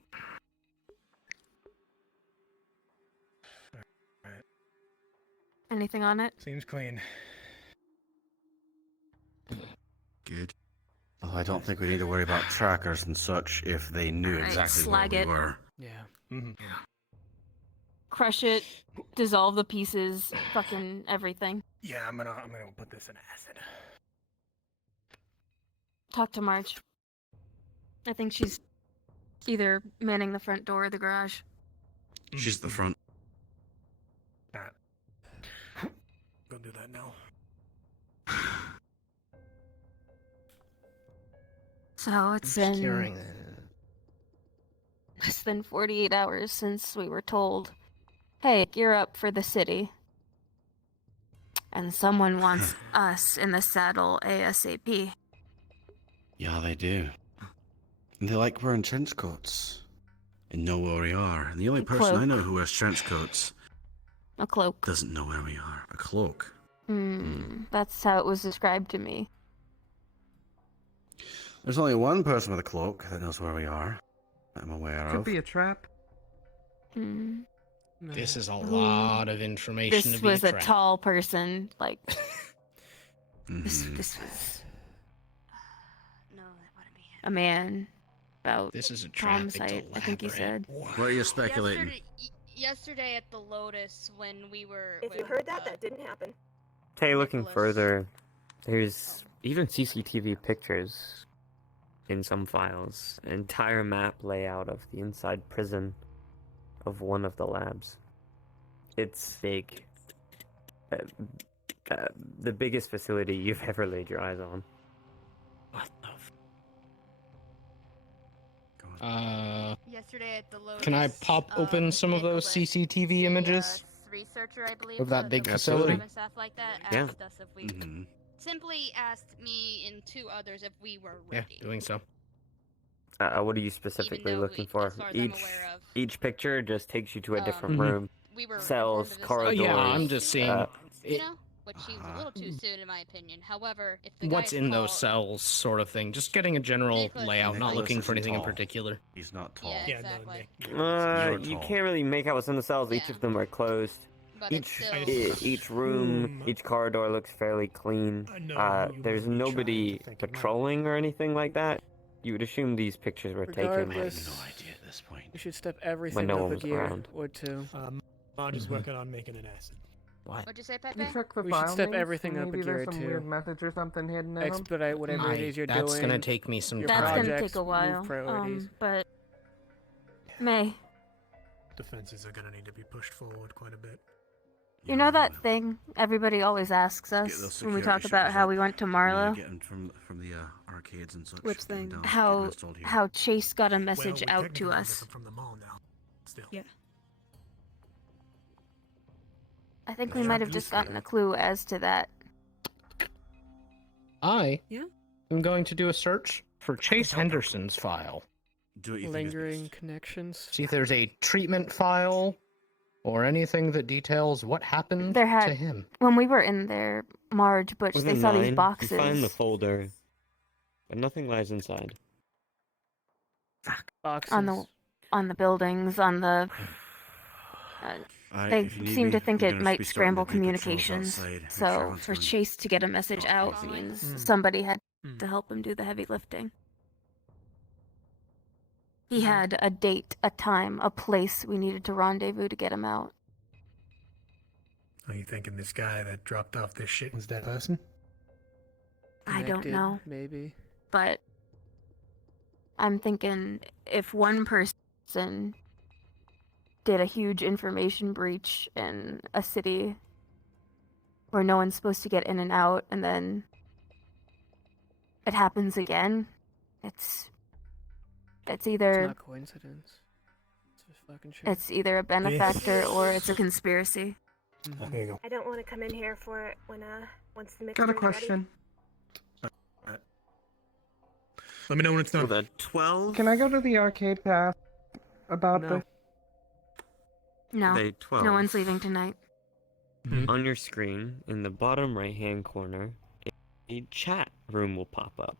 Anything on it? Seems clean. Good. Although I don't think we need to worry about trackers and such if they knew Alright, exactly slag where it. we were. Yeah. Crush it, dissolve the pieces, fucking everything. Yeah, I'm gonna put this in acid. Talk to Marge. I think she's either manning the front door or the garage. She's at the front. Go do that now. So it's been less than 48 hours since we were told, hey, gear up for the city. And someone wants us in the saddle ASAP. Yeah, they do. And they like wearing trench coats. And know where we are. And the only person I know who wears trench coats... A cloak. Doesn't know where we are. A cloak. That's how it was described to me. There's only one person with a cloak that knows where we are. That I'm aware Could of. be a trap. This is a lot of information to This be was a tracked. tall person, like... This was... No, that wouldn't be a man. About this is a trap. Tom's height, I think he said. What are you speculating? Yesterday at the Lotus when we were. If you heard that, that didn't happen. Okay, looking further, there's even CCTV pictures in some files. An entire map layout of the inside prison of one of the labs. It's big. The biggest facility you've ever laid your eyes on. What the Yesterday at the Lotus. Can I pop open some of those CCTV images? Researcher, I believe, Of that the big police facility? department staff like that Yeah. asked us if we simply asked me and two others if we were Yeah, ready. doing so. What are you specifically looking for? as far as I'm aware of, Each picture just takes you to a different Mhm. room. we were Cells, informed of this corridors. yeah, I'm just seeing you know, which seems a little too soon in my opinion. However, if the what's guys in those call- cells, sort of thing. Just getting a general Nicholas layout, is not tall. looking for Nicholas anything in isn't tall. particular. He's not tall. Yeah, exactly. You're You tall. can't really make out what's in the cells. Each of them are closed. But it's Each room, each corridor looks fairly clean. know who you There's might be nobody trying to think it might patrolling or anything like that. You would assume these pictures were taken Regardless, no idea at this point. we should step everything when no up one a was gear around. or two. Marge is working on making an acid. What? What'd you say, Can Pepe? you check the We file should step names? everything up a Maybe gear or there's some two. weird message or something hidden in them. Expedite whatever it is you're That's doing. gonna take me some your time. That's gonna projects, take a move while. priorities. But May, Defenses are gonna need to be pushed forward quite a bit. you know that thing everybody always asks Get us those when we security talk about shutters how up. we went to I'm gonna Marlowe? get them from the arcades and such. Which get them thing? down, get them How installed here. how Chase got a Well, message we out technically to can get us. them from the mall now. Still. Yeah. I think we Yeah. might have just gotten a clue as to that. I Yeah. am going to do a search for Chase Henderson's file. Do what you think is Lingering best. connections. See if there's a treatment file or anything that details what happened There had to him. when we were in there, Marge, Butch, Within they saw 9, these boxes. you find the folder, but nothing lies inside. Boxes. on the buildings, on the. They if you need seem to me, think we're it gonna might be starting scramble to do patrols communications. outside, make sure So everyone's for going Chase to get a message out means somebody had to help him do the heavy lifting. He had a date, a time, a place we needed to rendezvous to get him out. Are you thinking this guy that dropped off this shit was that person? I don't Connected, know. Maybe. But I'm thinking if one person did a huge information breach in a city where no one's supposed to get in and out, and then it happens again, it's either It's not coincidence. It's just fucking shit. it's either a benefactor or it's a conspiracy. There you go. I don't want to come in here for it once the mixer Got a question. Let me know when it's done. Well, the 12. Can I go to the arcade pass about No. this? No, Day 12. no one's leaving tonight. On your screen, in the bottom right-hand corner, a chat room will pop up.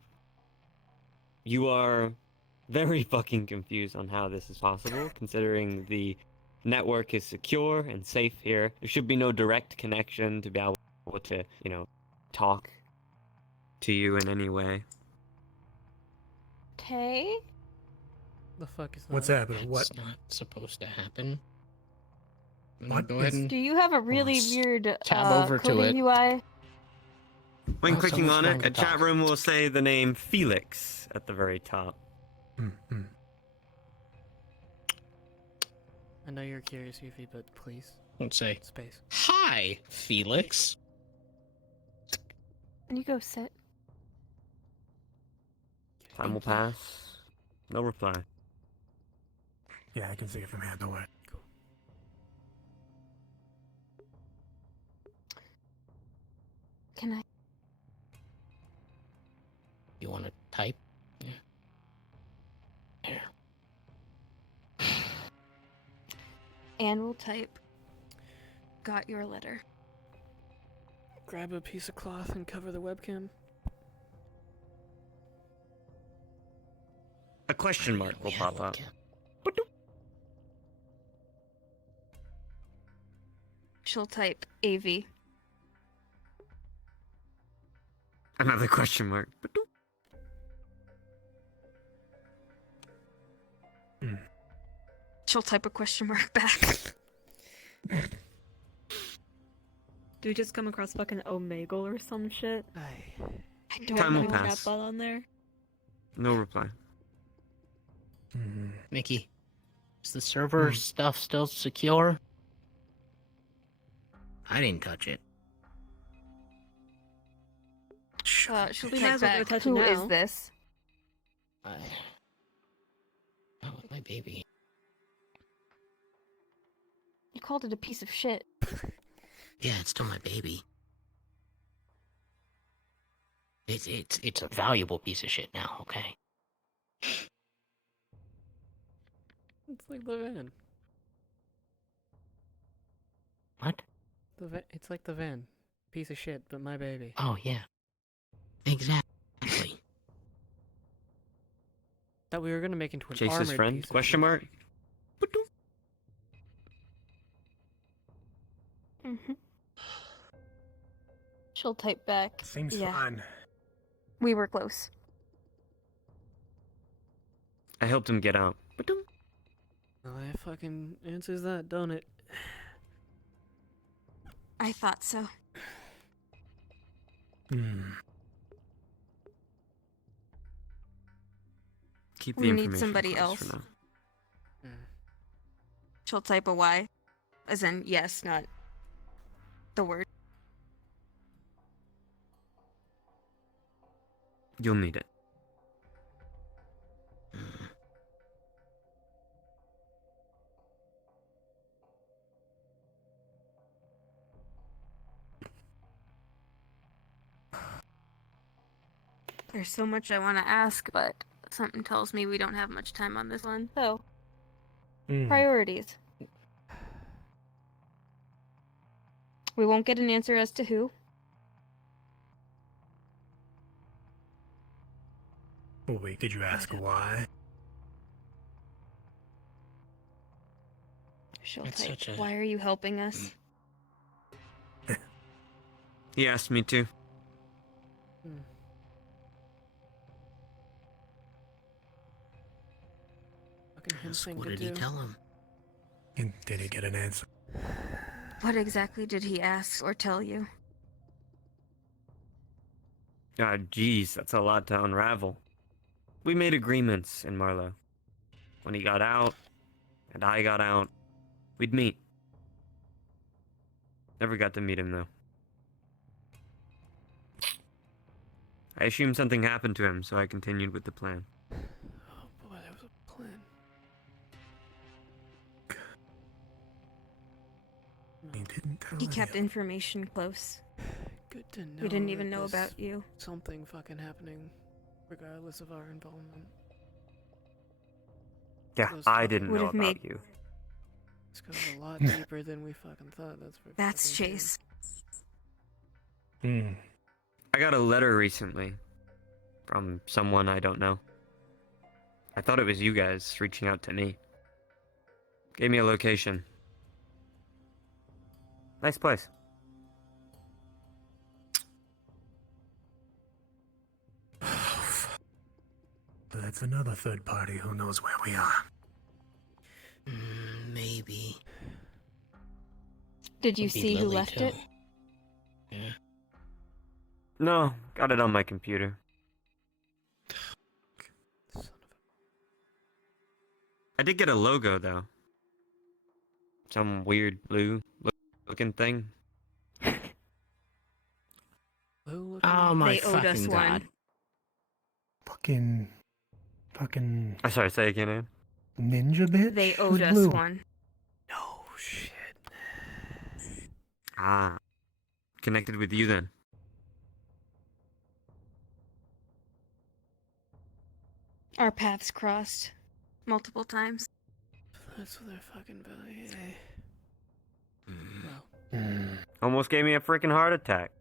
You are very fucking confused on how this is possible, considering the network is secure and safe here. There should be no direct connection to be able to, talk to you in any way. Okay. The fuck is that? What's happening? What? It's not supposed to happen. I'm What gonna go ahead is- and Do you have a really weird tab over to coding it. UI? When Oh, clicking someone's on trying it, to a chat talk. room will say the name Felix at the very top. I know you're curious, Yuffie, but please. Let's say, Space. "Hi, Felix." Can you go sit? Time will pass. No reply. Yeah, I can see it from here. Don't worry. Can I? You want to type? Yeah. There. And we'll type. Got your letter. Grab a piece of cloth and cover the webcam. A question mark will pop up. She'll type AV. Another question mark. She'll type a question mark back. Do we just come across fucking Omegle or some shit? I don't Time will know. pass. Chatbot on there? No reply. Mickey, is the server stuff still secure? I didn't touch it. She'll We might type as well go back. touch it Who is now." this? Not with my baby. You called it a piece of shit. Yeah, it's still my baby. It's a valuable piece of shit now, okay? It's like the van. What? It's like the van. Piece of shit, but my baby. Oh, yeah. Exactly. That we were gonna make into an Chase's armored friend? piece of Question mark? Mm-hmm. She'll type back. Seems yeah. fine. We were close. I helped him get out. Well, that fucking answers that, don't it? I thought so. Keep the We need information somebody close else. for now. She'll type a Y. As in, yes, not the word. You'll need it. There's so much I want to ask, but something tells me we don't have much time on this one. So, priorities. We won't get an answer as to who. Oh, wait, did you ask why? She'll It's type, such a- why are you helping us? He asked me to. What did he tell him? And did he get an answer? What exactly did he ask or tell you? Ah, jeez, that's a lot to unravel. We made agreements in Marlowe. When he got out, and I got out, we'd meet. Never got to meet him, though. I assumed something happened to him, so I continued with the plan. Oh boy, that was a plan. He didn't tell He kept information close. Good to know. We didn't even that know there's about you. Something fucking happening, regardless of our involvement. Yeah, Those I fucking- didn't know Would've about made- you. This goes a lot deeper than we fucking thought. That's Chase. I got a letter recently from someone I don't know. I thought it was you guys reaching out to me. Gave me a location. Nice place. That's another third party who knows where we are. Maybe. Did you Could be see who Lily, left too. it? Yeah. No, got it on my computer. I did get a logo, though. Some weird blue looking thing. Oh my They owed us fucking one. god. Fucking I'm sorry, say again, Ann. ninja bitch? They Who's owed us blue? one. No shit. Ah. Connected with you then. Our paths crossed multiple times. That's what they're fucking value. Well, Almost gave me a freaking heart attack.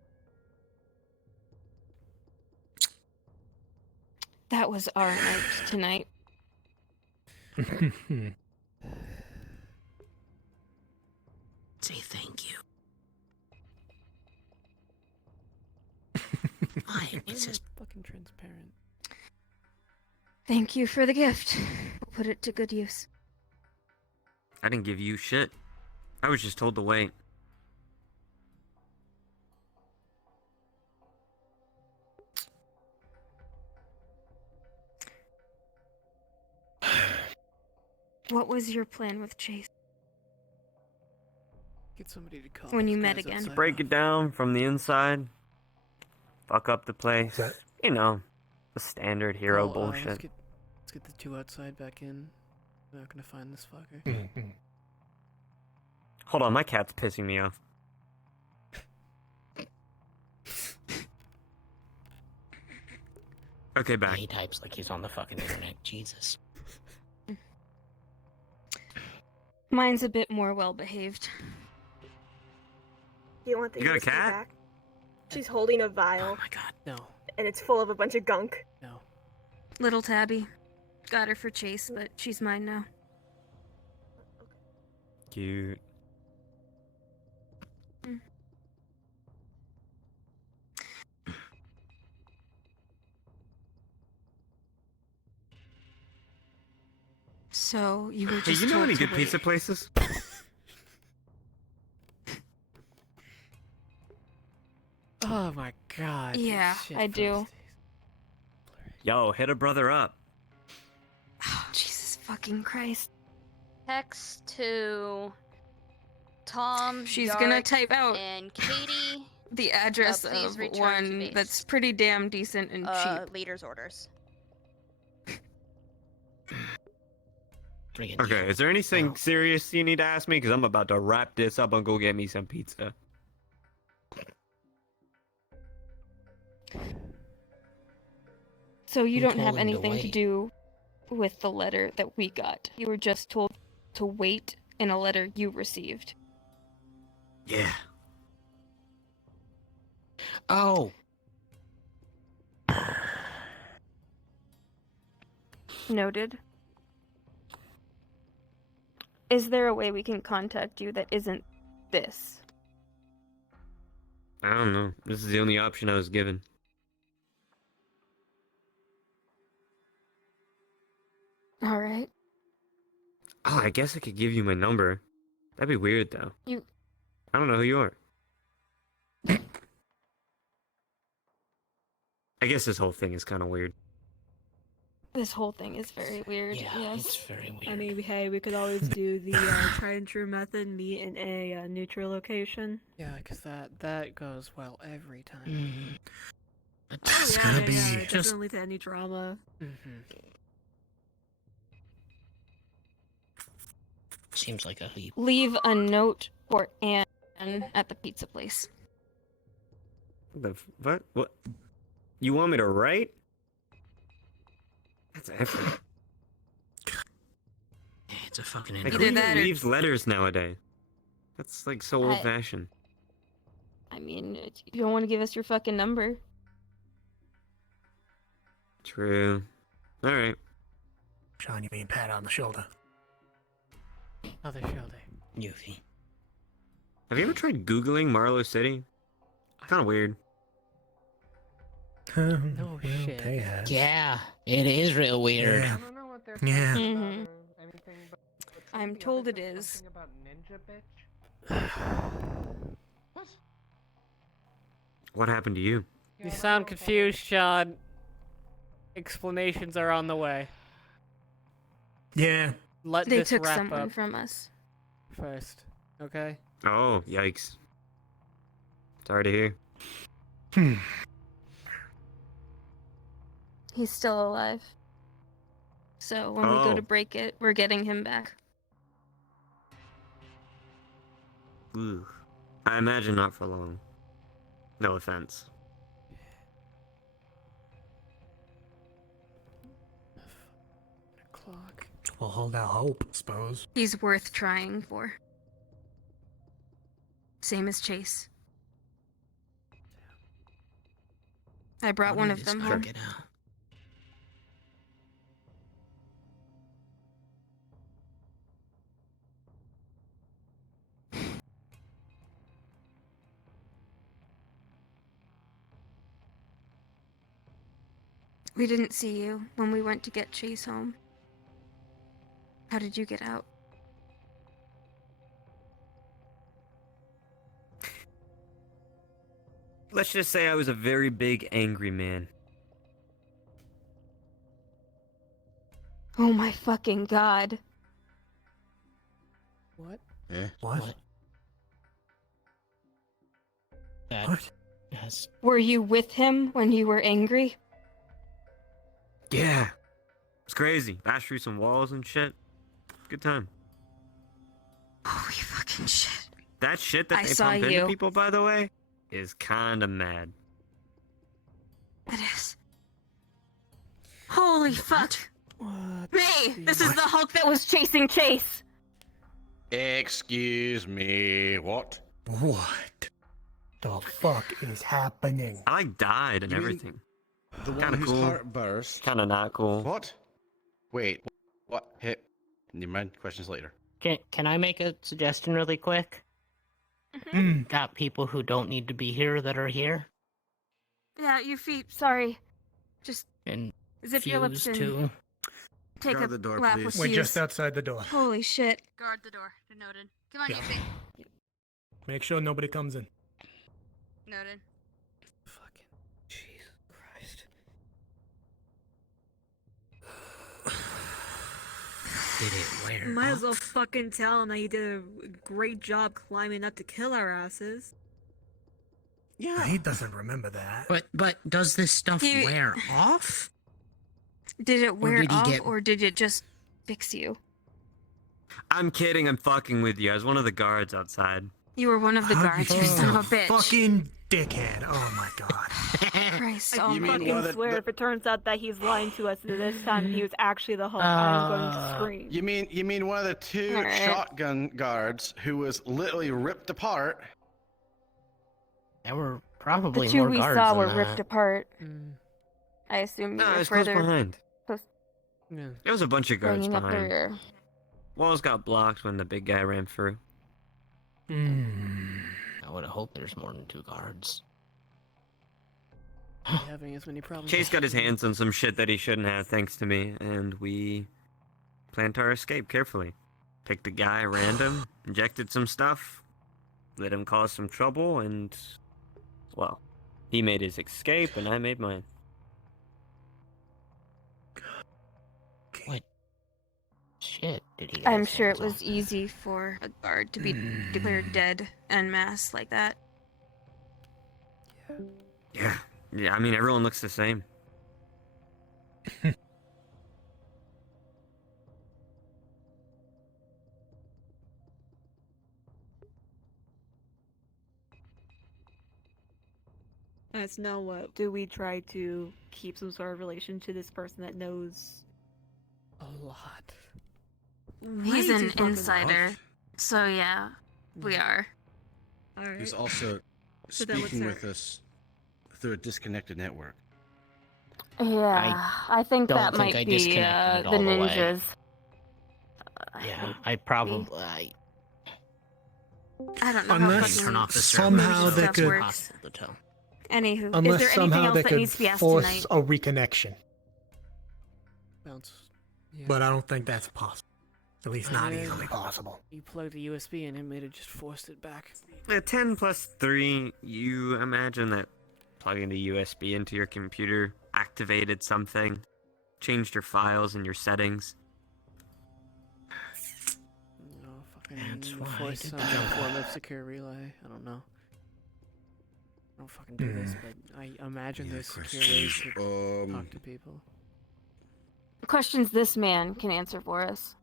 That was our night tonight. Say thank you. Fine, it's just fucking transparent. Thank you for the gift. We'll put it to good use. I didn't give you shit. I was just told to wait. What was your plan with Chase? Get somebody to call. When you those met guys again. outside. Break it down from the inside. Fuck up the place. You know, the standard hero bullshit. Let's get the two outside back in. We're not gonna find this fucker. Hold on, my cat's pissing me off. Okay, back. he types like he's on the fucking internet. Jesus. Mine's a bit more well behaved. Do you want the You got a USB cat? back? She's holding a vial. Oh my god. No. And it's full of a bunch of gunk. No. Little Tabby. Got her for Chase, but she's mine now. Cute. So you were Hey, just you know told any to good wait. pizza places? Oh my god. Yeah, shit I do. posties. Yo, hit a brother up. Oh, Jesus fucking Christ. Text to Tom. She's gonna Yark, type out and Katie. the address please of return to one base. that's pretty damn decent and cheap. Leader's orders. Okay, is there anything serious you need to ask me? Because I'm about to wrap this up and go get me some pizza. So you Who don't have told him to anything to wait? do with the letter that we got. You were just told to wait in a letter you received. Yeah. Oh. Noted. Is there a way we can contact you that isn't this? I don't know. This is the only option I was given. Alright. Oh, I guess I could give you my number. That'd be weird, though. You... I don't know who you are. I guess this whole thing is kind of weird. This whole thing is very weird, Yeah, yes. it's very weird. I mean, hey, we could always do the tried and true method, meet in a neutral location. Yeah, because that goes well every time. Mm-hmm. It's yeah, gonna yeah, be yeah. It just doesn't lead to any drama. Seems like a heap. Leave a note for Anne at the pizza place. What? What? You want me to write? That's effort. It's a fucking Like, intro. who even leaves letters nowadays? That's like so old-fashioned. I mean, you don't want to give us your fucking number. True. Alright. Sean, you being pat on the shoulder. Other shoulder. Yuffie. Have you ever tried Googling Marlow City? Kind of weird. No shit. They have. Yeah, it is real weird. Yeah. I don't know what they're Yeah. talking about Mhm. or anything, but I'm the told other it said is. something about Ninja Bitch. What happened to you? You sound confused, Sean. Explanations are on the way. Yeah. Let They this took wrap someone up from us. first, okay? Oh, yikes. Sorry to hear. He's still alive. So when we go to Oh. break it, we're getting him back. Ooh. I imagine not for long. No offense. Clock. We'll hold out hope, I suppose. He's worth trying for. Same as Chase. I brought one of them home. Get out. We didn't see you when we went to get Chase home. How did you get out? Let's just say I was a very big, angry man. Oh my fucking god. What? Yeah. What? That What? has Were you with him when you were angry? Yeah. It's crazy. Bashed through some walls and shit. Good time. Holy fucking shit. That shit that I they saw pump into you. people, by the way, is kinda mad. It is. Holy fuck. Me! This is the Hulk that was chasing Chase! Excuse me. What? What the fuck is happening? I like died and You mean everything. The one Kinda whose cool. heart burst. Kinda not cool. What? Wait. What? Hey. Never mind. Questions later. Can I make a suggestion really quick? Got people who don't need to be here that are here, Yeah, your feet. Sorry. Just and zip your lips Fuse in. too. Take Guard a the door, lap please. with We're Hughes. just outside the door. Holy shit. Guard the door. Noted. Come on, Yeah. Yuffie. Make sure nobody comes in. Noted. Fucking Jesus Christ. Did it wear Might as well off? fucking tell him that he did a great job climbing up to kill our asses. Yeah. He doesn't remember that. But does this stuff He- wear off? Did it wear did he off, get- or did it just fix you? I'm kidding. I'm fucking with you. I was one of the guards outside. You were one of the guards, you son of a bitch. Fucking dickhead. Oh my god. Christ I almighty. fucking swear if it turns out that he's lying to us this time and he was actually the Hulk, I'm going to scream. You mean one of the two Alright. shotgun guards who was literally ripped apart? There were The probably two more we guards saw than were that. ripped apart. Mm. I assume you No, were it's close further behind. close- Yeah. There was a bunch of guards bringing up the behind. rear. Walls got blocked when the big guy ran through. I would have hoped there's more than 2 guards. Having as many problems. Chase got his hands on some shit that he shouldn't have, thanks to me, and we planned our escape carefully. Picked a guy random, injected some stuff, let him cause some trouble, and, well, he made his escape, and I made mine. What? Shit, did he? I'm sure it It was easy for a guard to be declared dead en masse like that. Yeah, I mean, everyone looks the same. That's now what? Do we try to keep some sort of relation to this person that knows a lot? He's way an too fucking insider, much? so yeah, we are. Alright. Who's also So then what's speaking our- with us through a disconnected network. Yeah, I think don't that think might I be disconnected it the all the way. ninjas. Yeah, I probably. I don't know Unless how fucking turn off the server. somehow they stuff could, works. To tell. Anywho, unless is there anything somehow else they that could needs to be asked force tonight? a reconnection. Bounce. Yeah. But I don't think that's possible. At least not Yeah. easily possible. You plugged the USB in, it may have just forced it back. 10 plus 3, you imagine that plugging the USB into your computer activated something, changed your files and your settings. No, fucking That's why I force did some that. form of secure relay. I don't know. I don't fucking do this, but I imagine there's secure ways to talk to people. Questions this man can answer for us.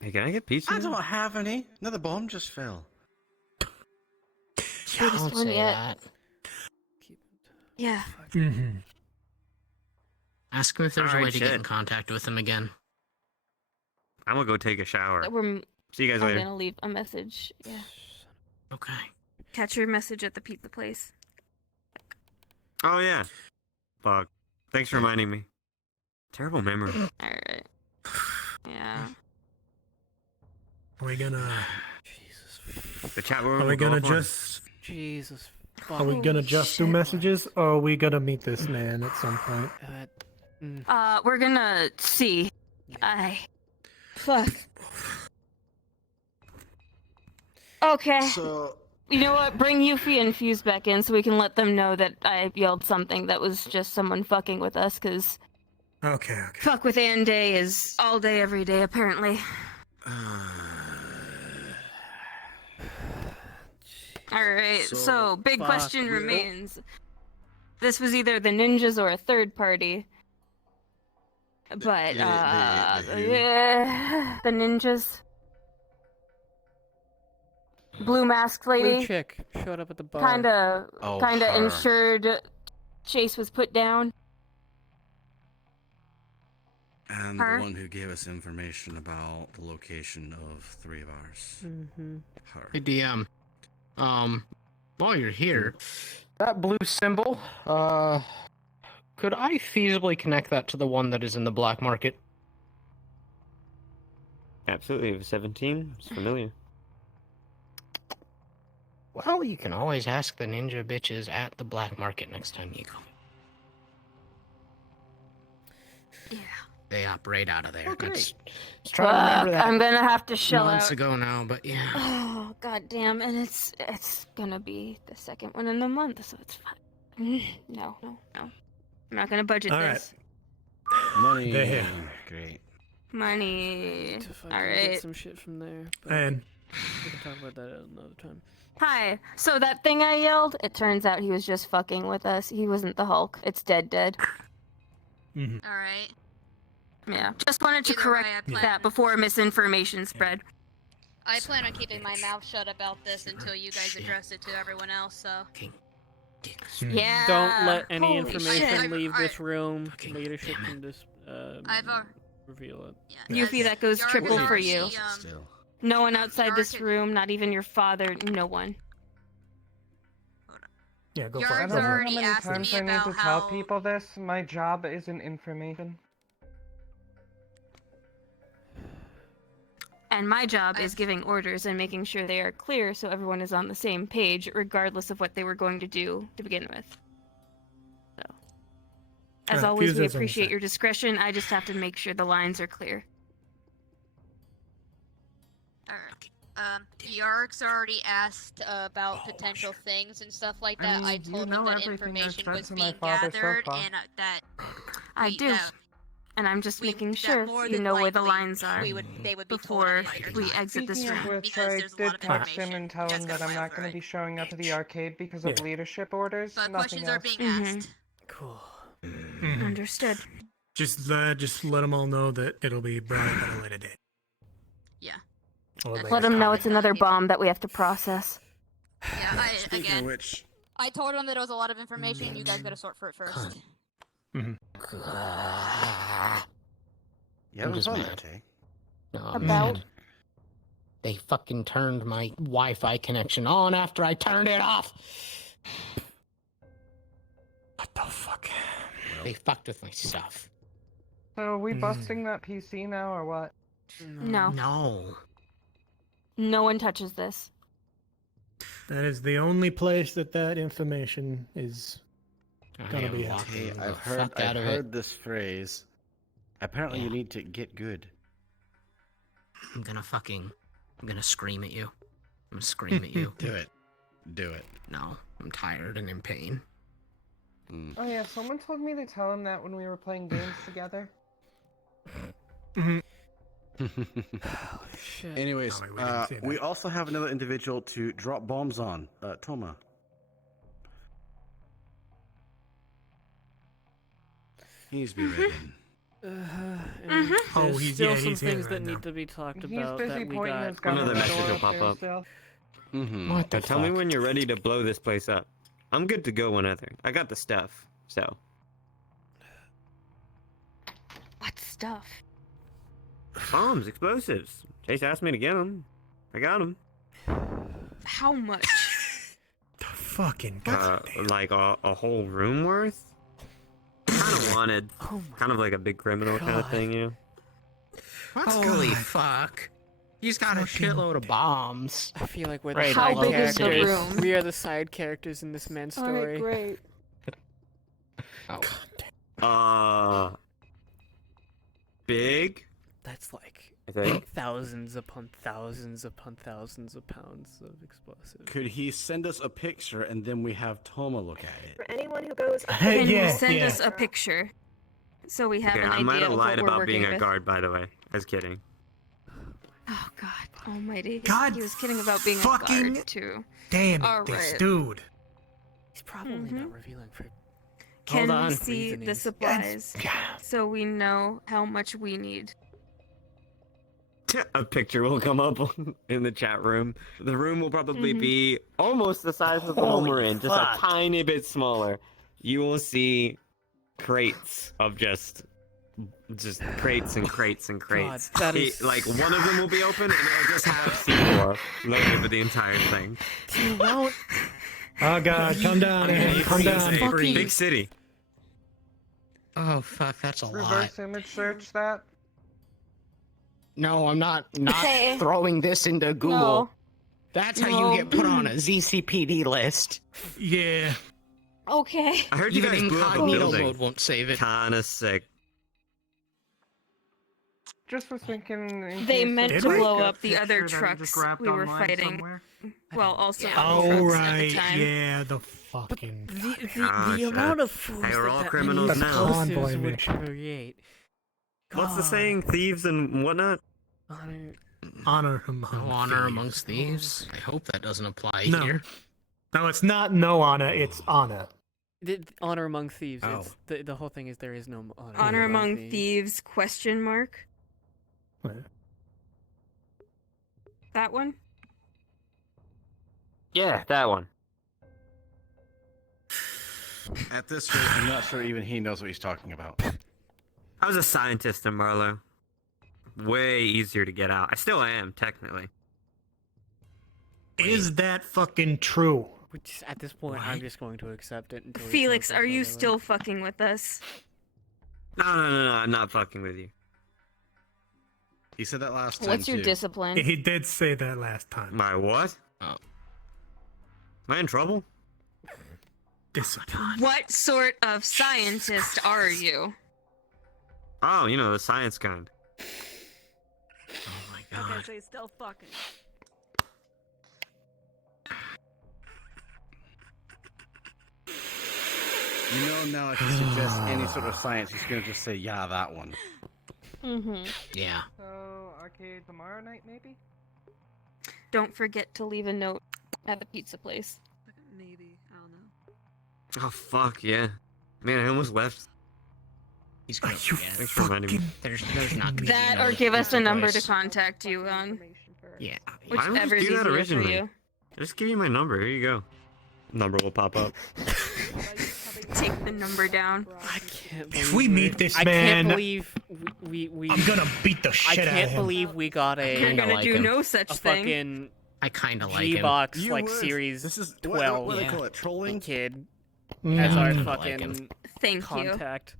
Hey, can I get pizza? I don't have any. Another bomb just fell. Biggest Don't one say yet. that. Yeah. Mm-hmm. Ask him if there's a way Alright, to get in shit. contact with him again. I'm gonna go take a shower. See you guys I'm later. gonna leave a message. Yeah. Okay. Catch your message at the pizza place. Oh, yeah. Fuck. Thanks for reminding me. Terrible memory. Alright. Yeah. Are we gonna? The chat room. Are we will go gonna offline. just? Jesus. Are we gonna just do messages, or are we gonna meet this man at some point? We're gonna see. Fuck. Okay. So You know what? Bring Yuffie and Fuse back in so we can let them know that I yelled something that was just someone fucking with us, because Okay. Fuck with Anne Day is all day, every day, apparently. Alright, so big fuck question you. remains. This was either the ninjas or a third party. But, the ninjas. Blue masked lady. Blue chick showed up at the bar. Kinda, Oh, kinda her. ensured Chase was put down. And Her? the one who gave us information about the location of 3 of ours. Mm-hmm. Her. Hey, DM. While you're here, that blue symbol, could I feasibly connect that to the one that is in the black market? Absolutely. 17. It's familiar. Well, you can always ask the ninja bitches at the black market next time you go. Yeah. They operate out of there. Oh, great. Let's try to remember that. I'm gonna have to shell months out. ago now, but yeah. Oh goddamn! And it's gonna be the second one in the month, so it's fine. No. I'm not gonna budget All this. Money. There. Great. Money. To fucking All get right. some shit from there. But And we can talk about that at another time. Hi. So that thing I yelled, it turns out he was just fucking with us. He wasn't the Hulk. It's dead. Mm-hmm. All right. Yeah. Just wanted to Either correct way, I plan- that before misinformation spread. I plan on keeping my mouth shut about this until you guys address it to everyone else. So. Yeah. Don't let any holy information shit. leave this room. Leadership can just reveal it. Yuffie, that goes Yark triple has for you. already, No one outside this room, not even your father, no one. Yeah, go I for it. don't know how many times I need to tell people this. My job isn't information. And my job is giving orders and making sure they are clear so everyone is on the same page, regardless of what they were going to do to begin with. So, as always, we appreciate your discretion. I just have to make sure the lines are clear. Yark's already asked about potential things and stuff like that. I told him that information was being gathered and that I do. And I'm just making sure more you than know where the likely lines are they would be before we exit this Speaking of room. which, I did text him and tell him that I'm not going to be showing up to the arcade because of leadership orders. But Nothing questions else. are being asked. Cool. Understood. Just let them all know that it'll be brought up at a later date. Yeah. Let them know it's another bomb that we have to process. Yeah, Speaking of which, I told him that it was a lot of information. You guys gotta sort for it first. you I'm having just fun, mad. Tay? No, I'm About? mad. They fucking turned my Wi-Fi connection on after I turned it off. What the fuck? They fucked with my stuff. So are we busting that PC now or what? No. No. No one touches this. That is the only place that information is gonna be at. Hey, the I've heard fuck out of heard this phrase. Apparently, you need to get good. I'm gonna scream at you. I'm gonna scream at you. Do it. Do it. No, I'm tired and in pain. Oh yeah, someone told me to tell him that when we were playing games together. Shit. Anyways, we also have another individual to drop bombs on. Toma. He needs to be ready. And there's still some things that need to be talked about that we got. Another message will pop up. What the Tell me fuck? when you're ready to blow this place up. I'm good to go whenever. I got the stuff, so. What stuff? Bombs, explosives. Chase asked me to get them. I got them. How much? Fucking like a whole room worth? Kind of wanted. Kind of like a big criminal kind of thing, you know? Holy fuck. He's got a shitload of bombs. I feel like we're the Right, side how big is the characters. room? We are the side characters in this man's story. Alright, great. Big? That's like I think. thousands upon thousands upon thousands of pounds of explosives. Could he send us a picture and then we have Toma look at it? For anyone who goes, Can you send us a picture so we have Okay, an I might idea have of what lied we're about working being a with? guard, by the way. I was kidding. Oh God Almighty! God he was kidding about being a fucking guard too. Damn it, All this right. dude. He's probably not revealing for. Can Hold on. we see the Reasonings. supplies so we know how much we need? A picture will come up in the chat room. The room will probably be almost the size of the one we're in, just a tiny bit smaller. You will see crates of just crates and crates and crates. God, that is like one of them will be open and it'll just have C4 loaded with the entire thing. You won't. Oh God, calm down, Andy. Calm down. Big city. Oh fuck, that's a lot. Reverse image search that. No, I'm not Hey. throwing this into Google. That's how you get put on a ZCPD list. Yeah. Okay. I heard you Even guys blew up a incognito building. mode won't save it. Kinda sick. Just was thinking. in They case meant it's to like blow a up the other picture that you trucks just grabbed we were online fighting. somewhere. Well, also Oh, trucks at right. the time. Yeah, the fucking. The amount of fools Hey, we're that all that criminals many now. explosives Convoy would mission. create. What's the God. saying? Thieves and whatnot? Honor among No honor amongst thieves. I hope that doesn't apply No. here. No, it's not no honor, it's honor. Honor among thieves. Oh. It's, the whole thing is there is no honor. Honor among thieves? Question mark. That one. Yeah, that one. At this rate, I'm not sure even he knows what he's talking about. I was a scientist in Marlowe. Way easier to get out. I still am, technically. Is that fucking true? Which at this point, I'm just going to accept it. Until he Felix, tells us are you otherwise. still fucking with us? No, I'm not fucking with you. He said that last time. What's your too. discipline? He did say that last time. My what? Oh. Am I in trouble? Discipline. What sort of scientist are you? Oh, you know, the science kind. Oh my Okay, god. so he's still fucking. You know now if you suggest any sort of science, he's gonna just say, yeah, that one. Mm-hmm. Yeah. So, arcade tomorrow night, maybe? Don't forget to leave a note at the pizza place. Maybe. I don't know. Oh, fuck, yeah. Man, I almost left. He's gonna forget. Thanks for reminding me. There's not gonna be That no or give us a number to voice. contact you on. Yeah. Why don't we Whichever's just do that easier for originally? you. I'll just give you my number. Here you go. Number will pop up. Take the number down. I can't. If believe we it. meet this I man- can't believe we. I'm gonna beat the I shit out of can't him. believe we got a. You're gonna like do him. no such a thing. fucking I kinda like him. G-box You like would. series This is 12 What do they call it? Trolling? kid Mm. as our I like fucking him. Thank contact.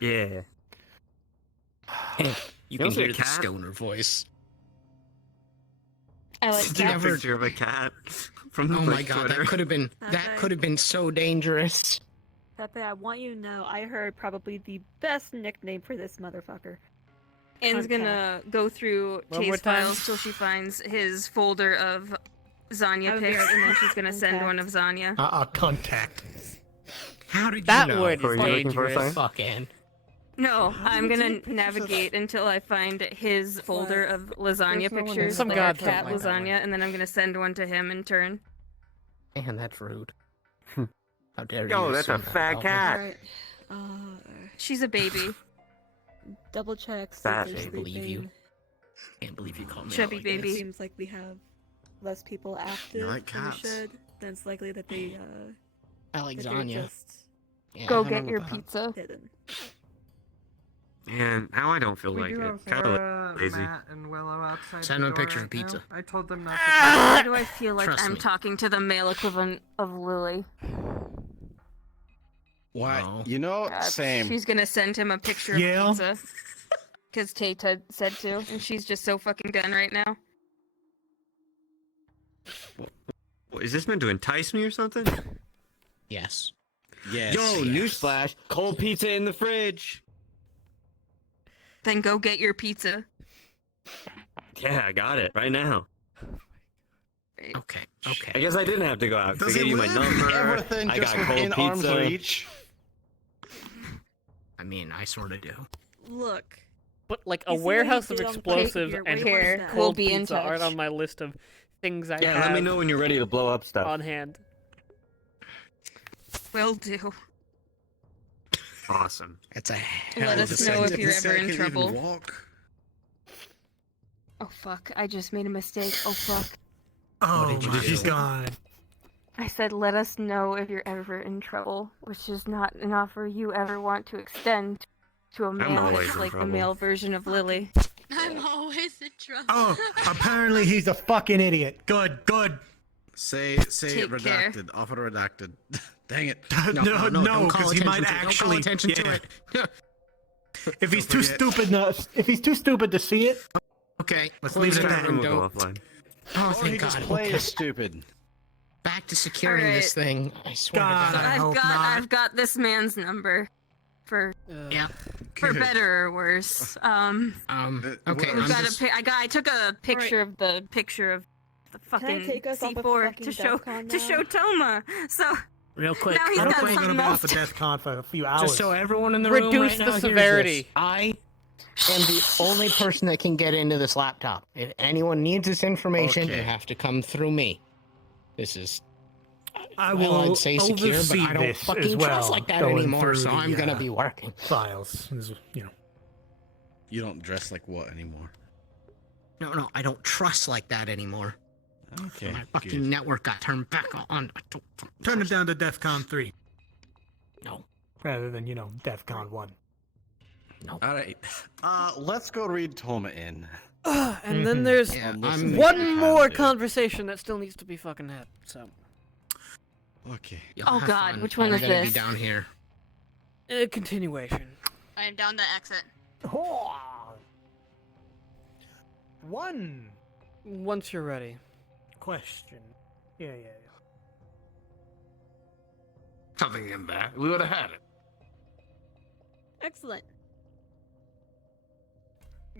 Yeah. You can Sounds like hear a the cat. stoner voice. I like Did you cats. have a picture of a cat from the Oh my like, god, Twitter? that could have been so dangerous. Pepe, I want you to know I heard probably the best nickname for this motherfucker. Anne's Cunt gonna go through One more Chase time. files till she finds his folder of Zanya I would be pics, right and then back. she's gonna send one of Zanya. Contact. How did That you know? word is Are you looking for dangerous. something? Fucking. No, I'm did you gonna take pictures of navigate until I find his folder of lasagna There's no one pictures in Some that gods are don't cat like that one. lasagna, and then I'm gonna send one to him in turn. Man, that's rude. How dare you? Oh, that's a assume that fat about me. cat. Alright. She's a baby. Double check. See Fat. if they're I believe you. sleeping. Can't believe you called me Chubby out like baby. It seems like we have less people active like than we cats. should. Then it's likely that they I like that they're Zanya. just Yeah, Go I get know your that. pizza. hidden. Man, now I don't feel We like do it. have Kind Sarah, of lazy. Matt, and Willow outside Send the them a door picture of right pizza. now. I told them not to. Why do I feel like Trust I'm me. talking to the male equivalent Of Lily. Why? No. You know, That's- same. She's gonna send him a picture Yeah. of pizza. Because Tata said to, and she's just so fucking done right now. What, is this meant to entice me or something? Yes. Yes. Yo, yes. newsflash! Cold pizza in the fridge. Then go get your pizza. Yeah, I got it right now. Okay. Okay. I guess I didn't have to go out. 'cause Does I gave he you my live? number. Everything I just got cold within arm's pizza. reach. I mean, I sort of do. Look. But like a You see what warehouse he of did on explosives Pepe? and Your Here, doorstep. we'll cold be in pizza aren't touch. on my list of things I Yeah, have let me know when you're ready to blow up stuff. on hand. Will do. Awesome. It's a Let us know if you're This ever guy in can't even trouble. walk. Oh fuck, I just made a mistake. Oh fuck. Oh, did you my do? god. I said let us know if you're ever in trouble, which is not an offer you ever want to extend to a male. always It's in like the trouble. male version of Lily. I'm always in trouble. Oh, apparently he's a fucking idiot. Good, good. Say Take it care. redacted. Offer redacted. Dang it. No, don't call because he might attention to it. Don't call actually. attention to yeah. it. If he's Don't too forget. stupid, if he's too stupid to see it, Okay. let's close leave it the at that. door and We'll go don't- offline. Oh, Or thank he just God. plays Okay. stupid. Back to securing this thing. I swear God, to God. I hope not. I've got this man's number, for Yeah. for better or worse. Okay. I took a picture of the fucking take us off of C4 fucking to show DEFCON to now? show Toma. So Real quick. now he's I don't got think we're something gonna be else off of to. DEF CON for a few hours. Just so everyone in the room Reduce right the now hears severity. this, I am the only person that can get into this laptop. If anyone needs this information, you Okay. have to come through me. This is, I well, will I'd say secure, but oversee I don't this fucking as well, trust like that going anymore, through so the, I'm gonna be working. Files, You don't dress like what anymore? No, I don't trust like that anymore. Okay. My fucking good. network got turned back on. I don't fucking Turn it trust down to DEF CON 3. No. Rather than, DEF CON 1. No. All right. Let's go read Toma in. And then there's Yeah, one more conversation that still needs to be fucking had. So. Okay. Y'all Oh have God, fun. which one I'm is gonna this? be down here. A continuation. I am down the exit. One Once you're ready. question. Yeah. Something in there. We would have had it. Excellent.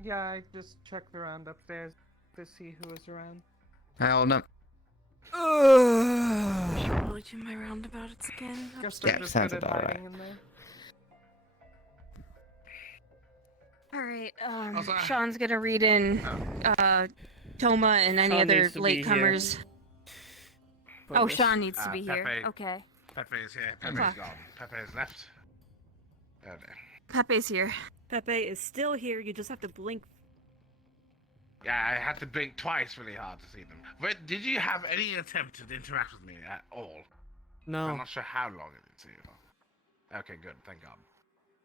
Yeah, I just checked around upstairs to see who was around. I hold up. Should really do my roundabouts again. Guess Yeah, they're just sounds good at about hiding in there. All right. Also- Sean's gonna read in Toma and any Sean other needs to be here. latecomers. For Oh, this. Sean needs to be here. Pepe. Okay. Pepe's here. Pepe's Okay. gone. Pepe's left. Oh, dear. Pepe's here. Pepe is still here. You just have to blink. Yeah, I had to blink twice really hard to see them. But did you have any attempt to interact with me at all? I'm No. not sure how long it is here. Okay, good. Thank God.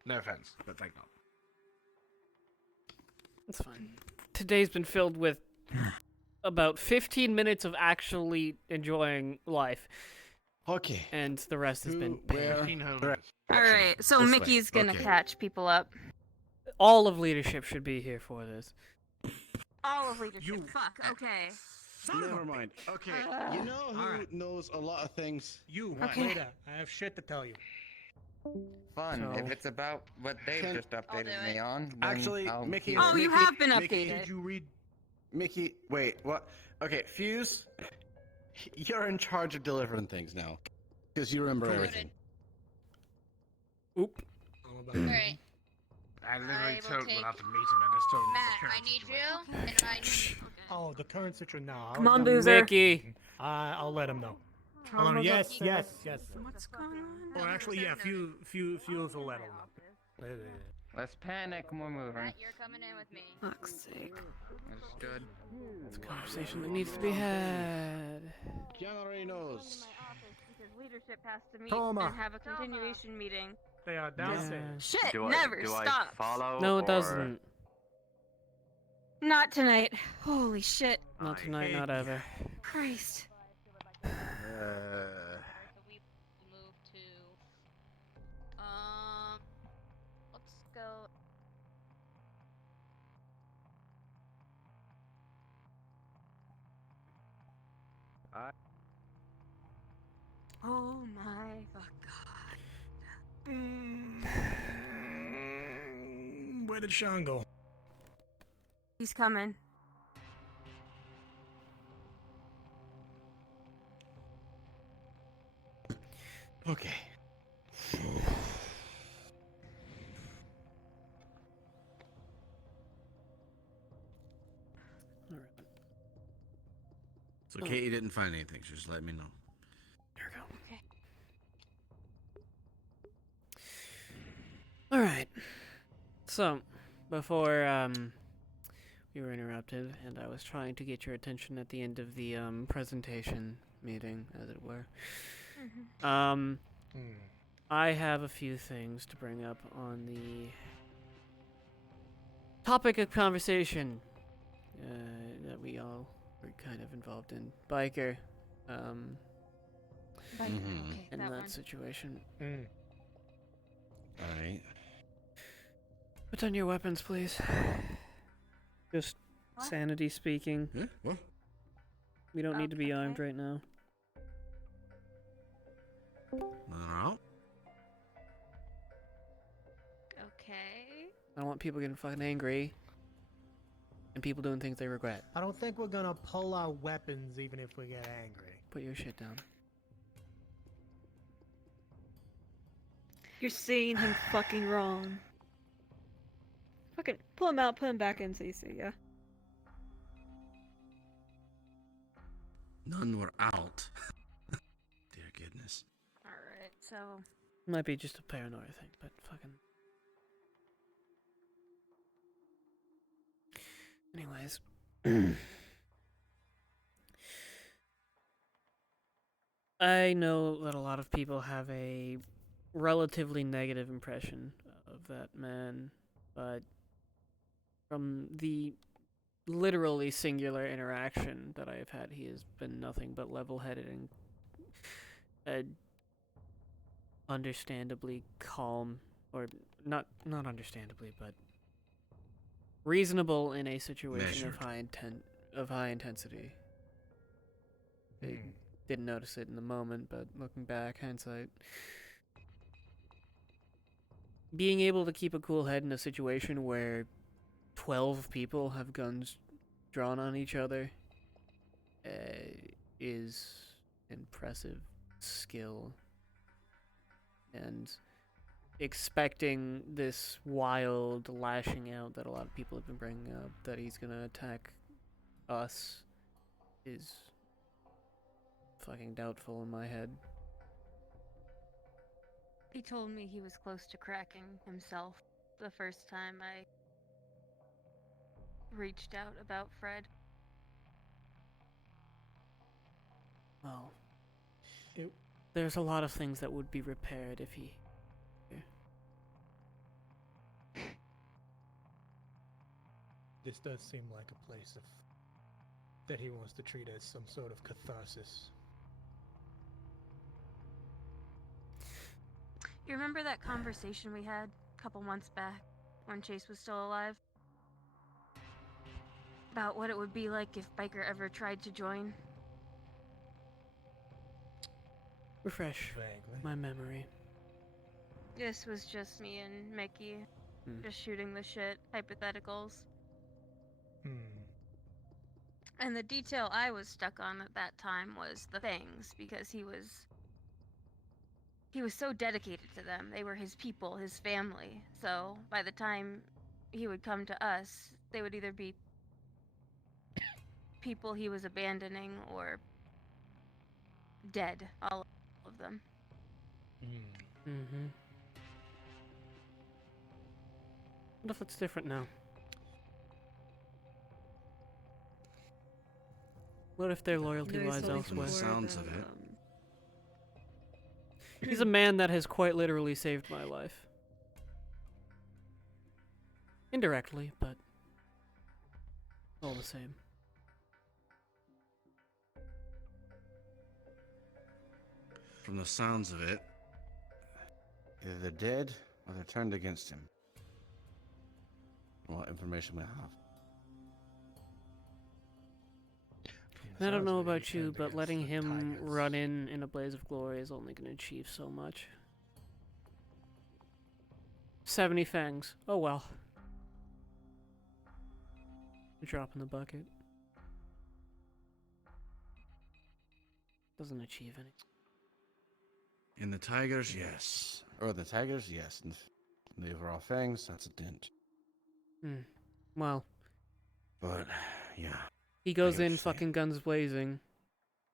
No offense, but thank God. It's fine. Today's been filled with about 15 minutes of actually enjoying life. Okay. And the rest has been where? pain. All right. So This way. Mickey's gonna Okay. catch people up. All of leadership should be here for this. All of leadership. Fuck. Okay. Never mind. Okay. You know who knows a lot of things? You, Okay. Rita, I have shit to tell you. Fun. So- If it's about what they've Can- just do updated it. me on, then Actually, I'll Mickey. hear Oh, it. you Mickey, have been Mickey, updated. Did you read? Mickey, wait, what? Okay, Fuse, you're in charge of delivering things now. Because you remember Noted. everything. Oop. Alright. I literally I will told take- when I had to meet him, I just told him the Matt, I current need situation. you, and I need. Oh, the current situation. No. Come on, Boozer. Mickey. I'll let him know. Tom Hold on. was Yes. upstairs. What's going on? Oh, actually, yeah. Fuse will let him know. Let's panic and we're moving. Matt, you're coming in with me. Fuck's sake. Understood. It's a conversation that needs to be had. John already knows. Because leadership has to meet Toma. and have a continuation meeting. They are downstairs. Shit, Do never I stops. follow? No, it or- doesn't. Not tonight. Holy shit. Not tonight, not ever. Christ. So we move to. Let's go. Oh my fuck god. Where did Sean go? He's coming. Okay. So Katie didn't find anything. So just let me know. There we go. Okay. All right. So, before we were interrupted, and I was trying to get your attention at the end of the presentation meeting, as it were. I have a few things to bring up on the topic of conversation that we all were kind of involved in. Biker. Okay, in that that one. situation. Alright. Put down your weapons, please. Just What? sanity speaking. What? We don't need to be armed right now. No. Okay. I don't want people getting fucking angry. And people doing things they regret. I don't think we're gonna pull our weapons even if we get angry. Put your shit down. You're seeing him fucking wrong. Fucking pull him out, put him back in CC, yeah? None were out. Dear goodness. Alright, so. Might be just a paranoia thing, but fucking. Anyways. I know that a lot of people have a relatively negative impression of that man, but from the literally singular interaction that I have had, he has been nothing but level-headed and understandably calm, or not understandably, but reasonable in a situation of high intensity. I didn't notice it in the moment, but looking back, hindsight, being able to keep a cool head in a situation where 12 people have guns drawn on each other is impressive skill. And expecting this wild lashing out that a lot of people have been bringing up, that he's gonna attack us, is fucking doubtful in my head. He told me he was close to cracking himself the first time I reached out about Fred. Well, there's a lot of things that would be repaired if he... This does seem like a place that he wants to treat as some sort of catharsis. You remember that conversation we had a couple months back when Chase was still alive? About what it would be like if Biker ever tried to join? Refresh my memory. This was just me and Mickey, just shooting the shit, hypotheticals. And the detail I was stuck on at that time was the things, because he was so dedicated to them. They were his people, his family. So by the time he would come to us, they would either be people he was abandoning or dead, all of them. What if it's different now? What if their loyalty lies elsewhere? From the sounds of it. He's a man that has quite literally saved my life. Indirectly, but all the same. From the sounds of it, either they're dead or they're turned against him. What information we have. I don't know about you, but letting him run in a blaze of glory is only going to achieve so much. 70 fangs. Oh well. A drop in the bucket. Doesn't achieve anything. In the tigers, yes. Or the tigers, yes. And the overall fangs, that's a dent. Well. But, yeah. He goes in fucking guns blazing,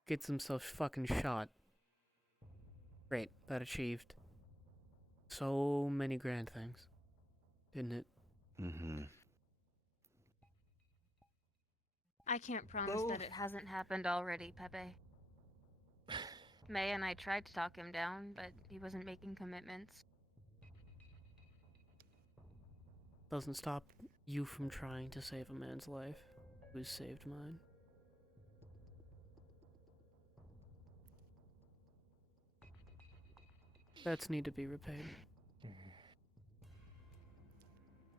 gets himself fucking shot. Great, that achieved so many grand things, didn't it? I can't promise that it hasn't happened already, Pepe. May and I tried to talk him down, but he wasn't making commitments. Doesn't stop you from trying to save a man's life who's saved mine. Debts need to be repaid.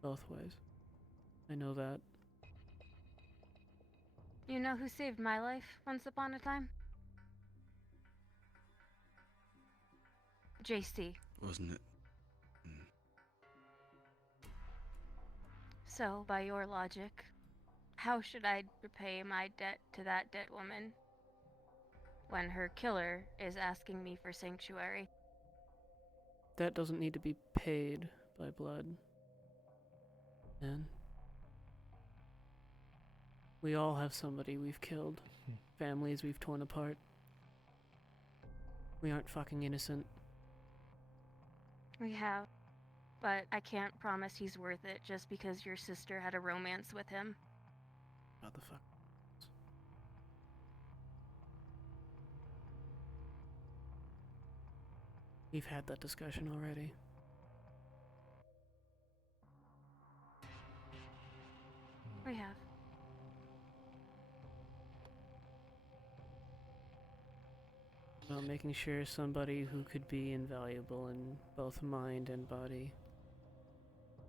Both ways. I know that. You know who saved my life once upon a time? JC. Wasn't it? So, by your logic, how should I repay my debt to that dead woman when her killer is asking me for sanctuary? That doesn't need to be paid by blood. Man. We all have somebody we've killed. Families we've torn apart. We aren't fucking innocent. We have. But I can't promise he's worth it just because your sister had a romance with him. What the fuck? We've had that discussion already. We have. About making sure somebody who could be invaluable in both mind and body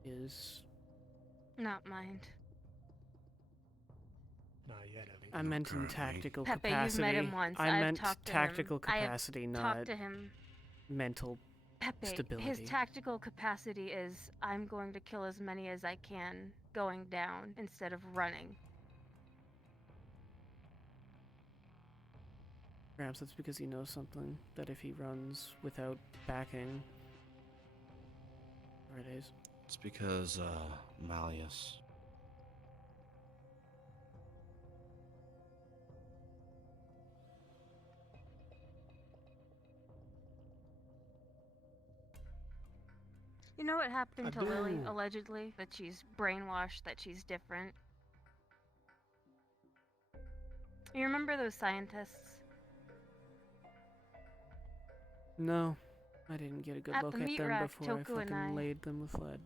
is... Not mind. Not yet, at least. I meant in tactical Pepe, capacity. you've met him once. I I've meant talked to tactical him. I have capacity, not talked to him. mental Pepe, stability. his tactical capacity is, I'm going to kill as many as I can going down instead of running. Perhaps that's because he knows something, that if he runs without backing... Where it is. It's because, Malleus. You know what happened I to Lily, do. allegedly? That she's brainwashed, that she's different. You remember those scientists? No, I didn't get a good At look the at meat them rack, before I Toku and fucking I- laid them with lead.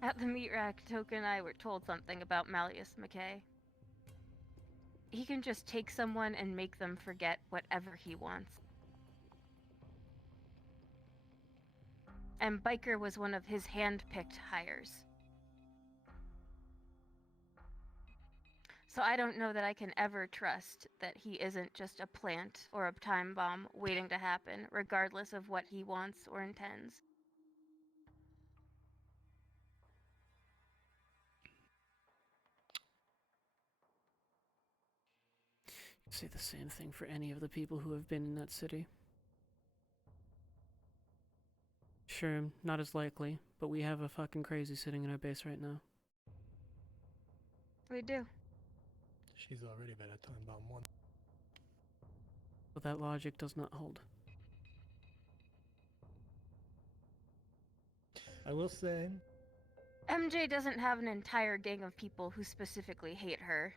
At the meat rack, Toka and I were told something about Malleus McKay. He can just take someone and make them forget whatever he wants. And Biker was one of his hand-picked hires. So I don't know that I can ever trust that he isn't just a plant or a time bomb waiting to happen, regardless of what he wants or intends. You say the same thing for any of the people who have been in that city. Sure, not as likely, but we have a fucking crazy sitting in our base right now. We do. She's already been a time bomb once. But that logic does not hold. I will say, MJ doesn't have an entire gang of people who specifically hate her.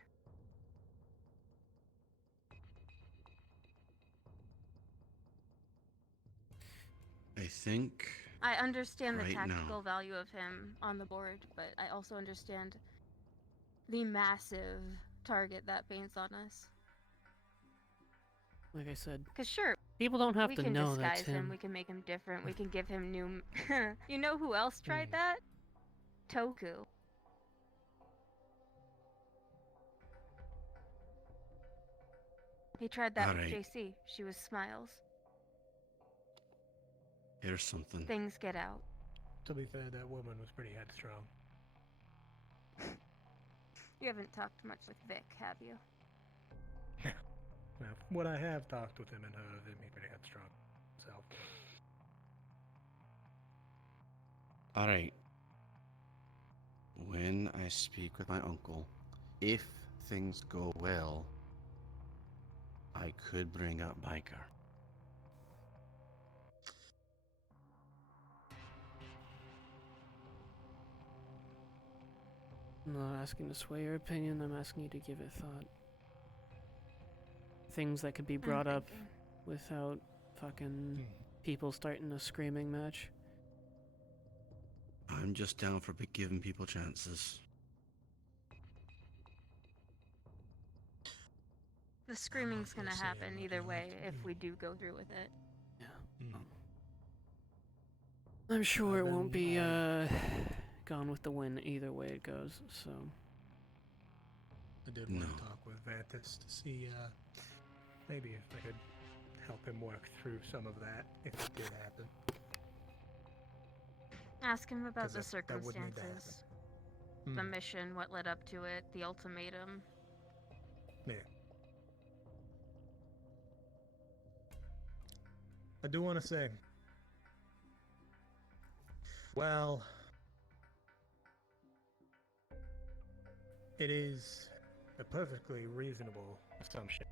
I think... I understand the right now. tactical value of him on the board, but I also understand the massive target that paints on us. Like I said, Cause sure, people don't have we to can know disguise that's him, him. we can make him different, we can give him new... You know who else tried that? Toku. He tried that with Alright. JC. She was Smiles. Here's something. Things get out. to be fair, that woman was pretty headstrong. You haven't talked much with Vic, have you? Now, what I have talked with him and her, they made pretty headstrong. So. Alright. When I speak with my uncle, if things go well, I could bring up Biker. I'm not asking to sway your opinion, I'm asking you to give it thought. Things that could be brought up without fucking people starting a screaming match. I'm just down for giving people chances. The screaming's gonna happen either way if we do go through with it. I'm sure it won't be gone with the wind either way it goes, so I did want to talk with Vantis to see maybe if I could help him work through some of that if it did happen. Ask him about 'Cause the that would need to happen. circumstances. The mission, what led up to it, the ultimatum. Yeah. I do want to say, well, it is a perfectly reasonable assumption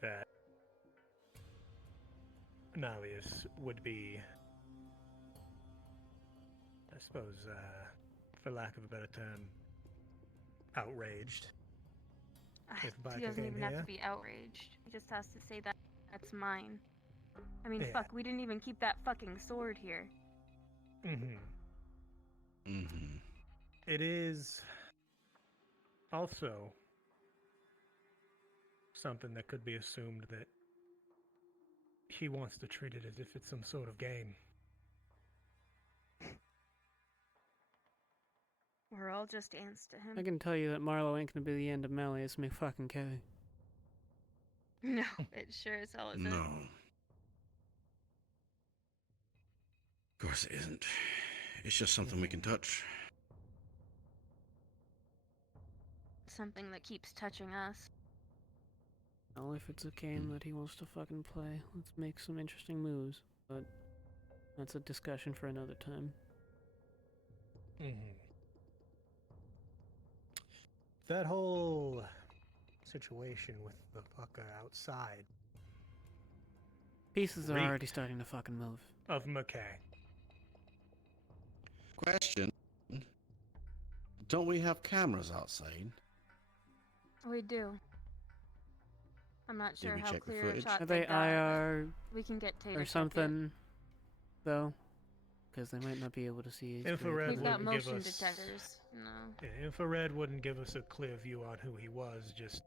that Nalius would be, I suppose, for lack of a better term, outraged. If He Biker doesn't came even have here. to be outraged. He just has to say that that's mine. I mean, Yeah. fuck, we didn't even keep that fucking sword here. Mm-hmm. Mm-hmm. It is also something that could be assumed that he wants to treat it as if it's some sort of game. We're all just ants to him. I can tell you that Marlowe ain't gonna be the end of Malleus McFucking-K. No, it sure as hell isn't. No. Of course it isn't. It's just something we can touch. Something that keeps touching us. Well, if it's a game that he wants to fucking play, let's make some interesting moves. But that's a discussion for another time. Mm-hmm. That whole situation with the fucker outside Pieces are Reek. already starting to fucking move. of McKay. Question. Don't we have cameras outside? We do. I'm not Did sure we how check the clear a footage? shot Are they they got, but IR we can get Tay to or check it. something, though? Because they might not be able to see his Infrared We've got wouldn't give motion us. detectors. No. Yeah, infrared wouldn't give us a clear view on who he was. Just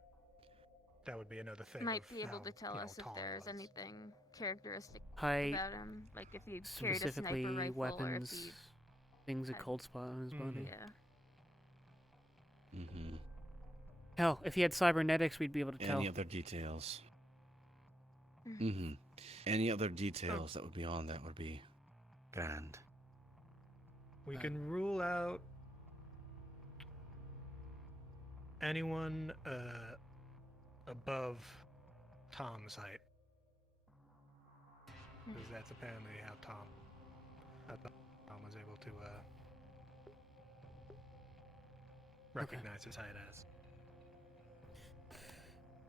that would be another thing. Might of be able how, to tell you know, us if tall he there's was. anything characteristic height, about him. Like if he carried a sniper specifically rifle or if weapons, he things a had- cold spot on his body. Yeah. Mm-hmm. Hell, if he had cybernetics, we'd be able to tell. Any other details? Mhm. Mm-hmm. Any other details that would be on that would be grand. We can rule out anyone above Tom's height, because that's apparently how Tom was able to recognize his height as.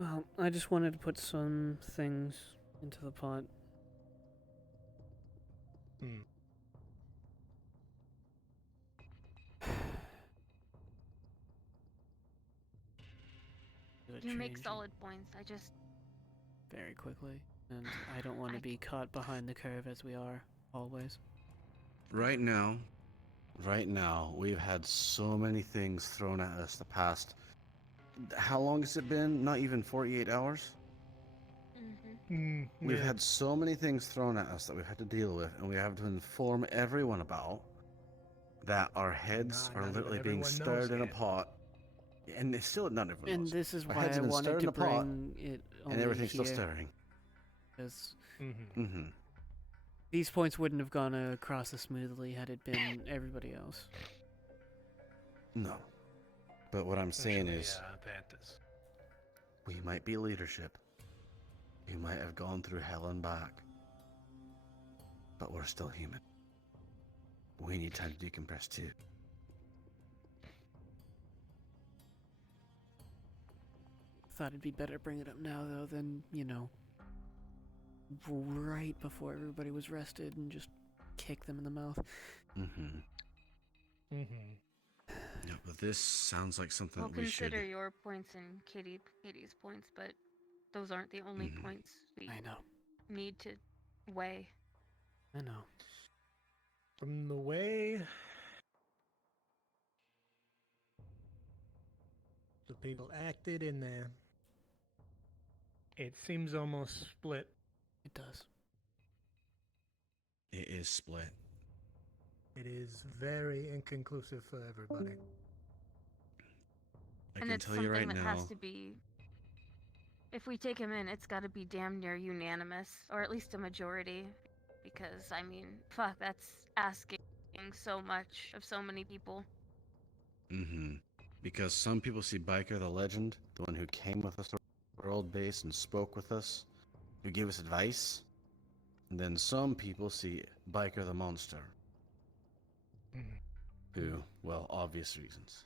Well, I just wanted to put some things into the pot. Hmm. You make Changing solid points. I just very quickly, and I don't want to be caught behind the curve as we are always. Right now, we've had so many things thrown at us the past. How long has it been? Not even 48 hours? We've yeah. had so many things thrown at us that we've had to deal with, and we have to inform everyone about that our heads are not literally even being everyone stirred knows in a yet. pot. And it's still not everyone And knows. this is Our why heads I have been wanted stirred in to a pot, bring it only and everything's still here, stirring. because Mm-hmm. these points wouldn't have gone across as smoothly had it been everybody else. No. But what I'm saying Especially, is, Vantis. we might be leadership. We might have gone through hell and back. But we're still human. We need time to decompress too. Thought it'd be better to bring it up now, though, than, you know, right before everybody was rested and just kick them in the mouth. Mm-hmm. Mm-hmm. Yeah, but this sounds like something will that we should... consider your points and Katie's points, but those aren't the only points we need to weigh. I know. From the way the people acted in there, it seems almost split. It does. It is split. It is very inconclusive for everybody. I And can it's tell something you right that now. has to be. If we take him in, it's got to be damn near unanimous, or at least a majority. Because, I mean, fuck, that's asking so much of so many people. Mm-hmm. Because some people see Biker the legend, the one who came with us to our old base and spoke with us, who gave us advice. And then some people see Biker the monster, who, well, obvious reasons.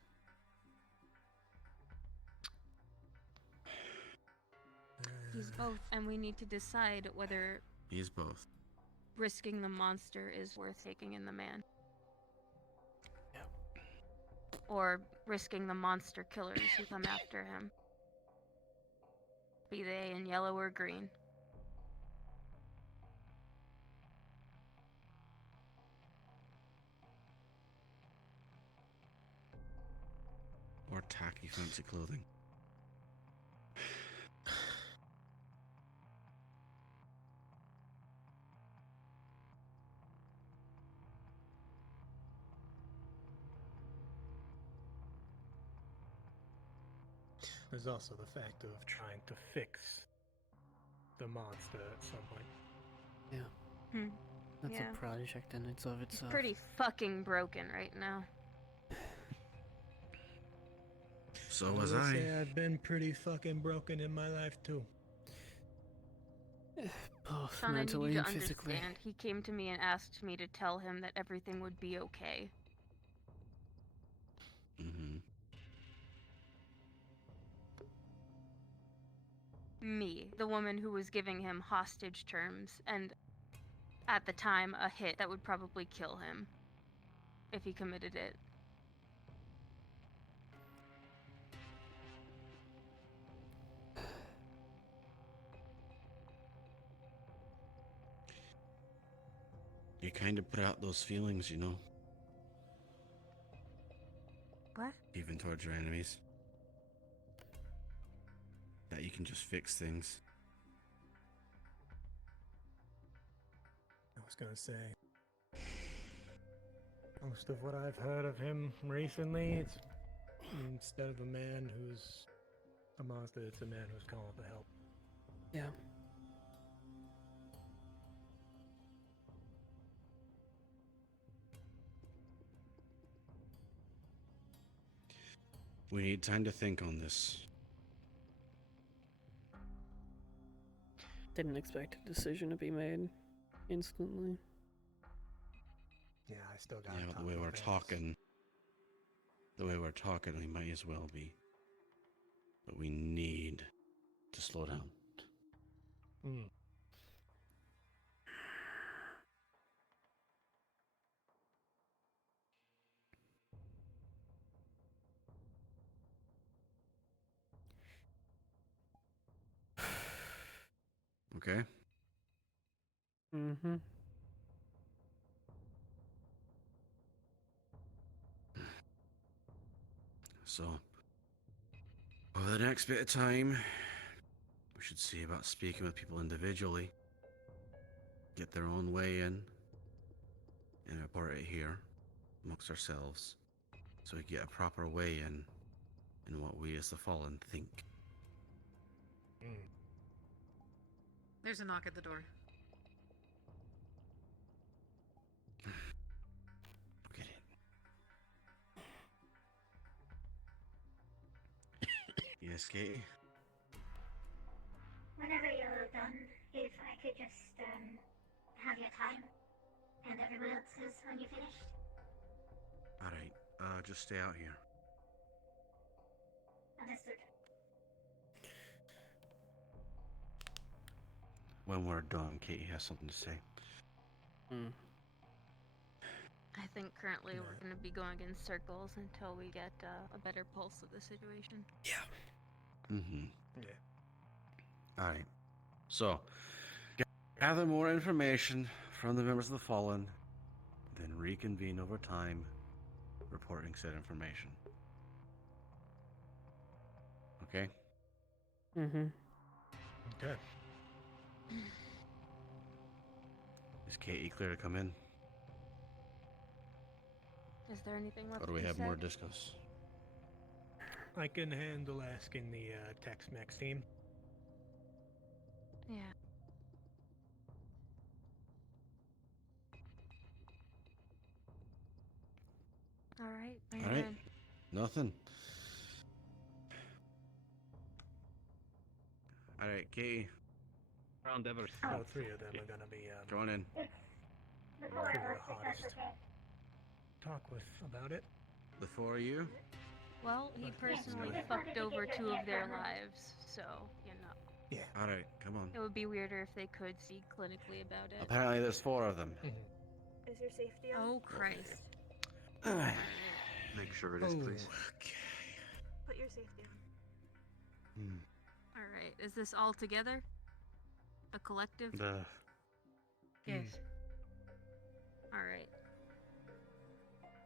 He's both, and we need to decide whether He's both. risking the monster is worth taking in the man. Or risking the monster killers who come after him. Be they in yellow or green. Or tacky fancy clothing. There's also the fact of trying to fix the monster at some point. Yeah. That's Yeah. a project in its of It's itself. pretty fucking broken right now. So I was will I. say I've been pretty fucking broken in my life too. Both Sean, I need mentally you to and physically. understand. He came to me and asked me to tell him that everything would be okay. Mm-hmm. Me, the woman who was giving him hostage terms, and at the time, a hit that would probably kill him if he committed it. You kind of put out those feelings, you know, What? even towards your enemies. That you can just fix things. I was gonna say, most of what I've heard of him recently, it's instead of a man who's a monster, it's a man who's calling for help. Yeah. We need time to think on this. Didn't expect a decision to be made instantly. Yeah, I still got. Yeah, but the way we're talking, we might as well be. But we need to slow down. Mm. Okay? Mm-hmm. So, over the next bit of time, we should see about speaking with people individually. Get their own way in. And report it here, amongst ourselves. So we get a proper way in what we as the Fallen think. There's a knock at the door. Get it. Yes, Katie? Whenever you're done, if I could just have your time and everyone else's when you're finished. Alright, just stay out here. Understood. When we're done, Katie has something to say. I think currently we're going to be going in circles until we get a better pulse of the situation. Yeah. Mm-hmm. Yeah. Alright. So, gather more information from the members of the Fallen, then reconvene over time, reporting said information. Okay? Mm-hmm. Okay. Is Katie clear to come in? Is there anything left Or to do we be have said? more to discuss? I can handle asking the Tex-Mex team. Yeah. Alright, All right. Nothing. All right, Katie. Round ever. All three of them are gonna be Go on in. three of the hottest to talk with about it. The four of you. Well, he personally fucked over 2 of their lives, so, you know. Yeah. All right, come on. It would be weirder if they could speak clinically about it. Apparently, there's 4 of them. Is your safety on? Oh, Christ. Make sure it is, please. Put your safety on. Alright, is this all together? A collective? Yes. Alright.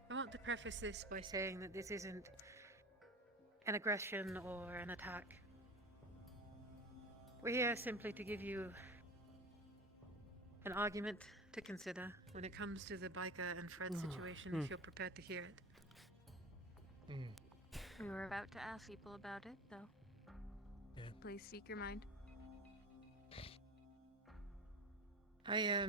I want to preface this by saying that this isn't an aggression or an attack. We're here simply to give you an argument to consider when it comes to the biker and Fred situation, if you're prepared to hear it. We were about to ask people about it, though. Yeah. Please speak your mind. I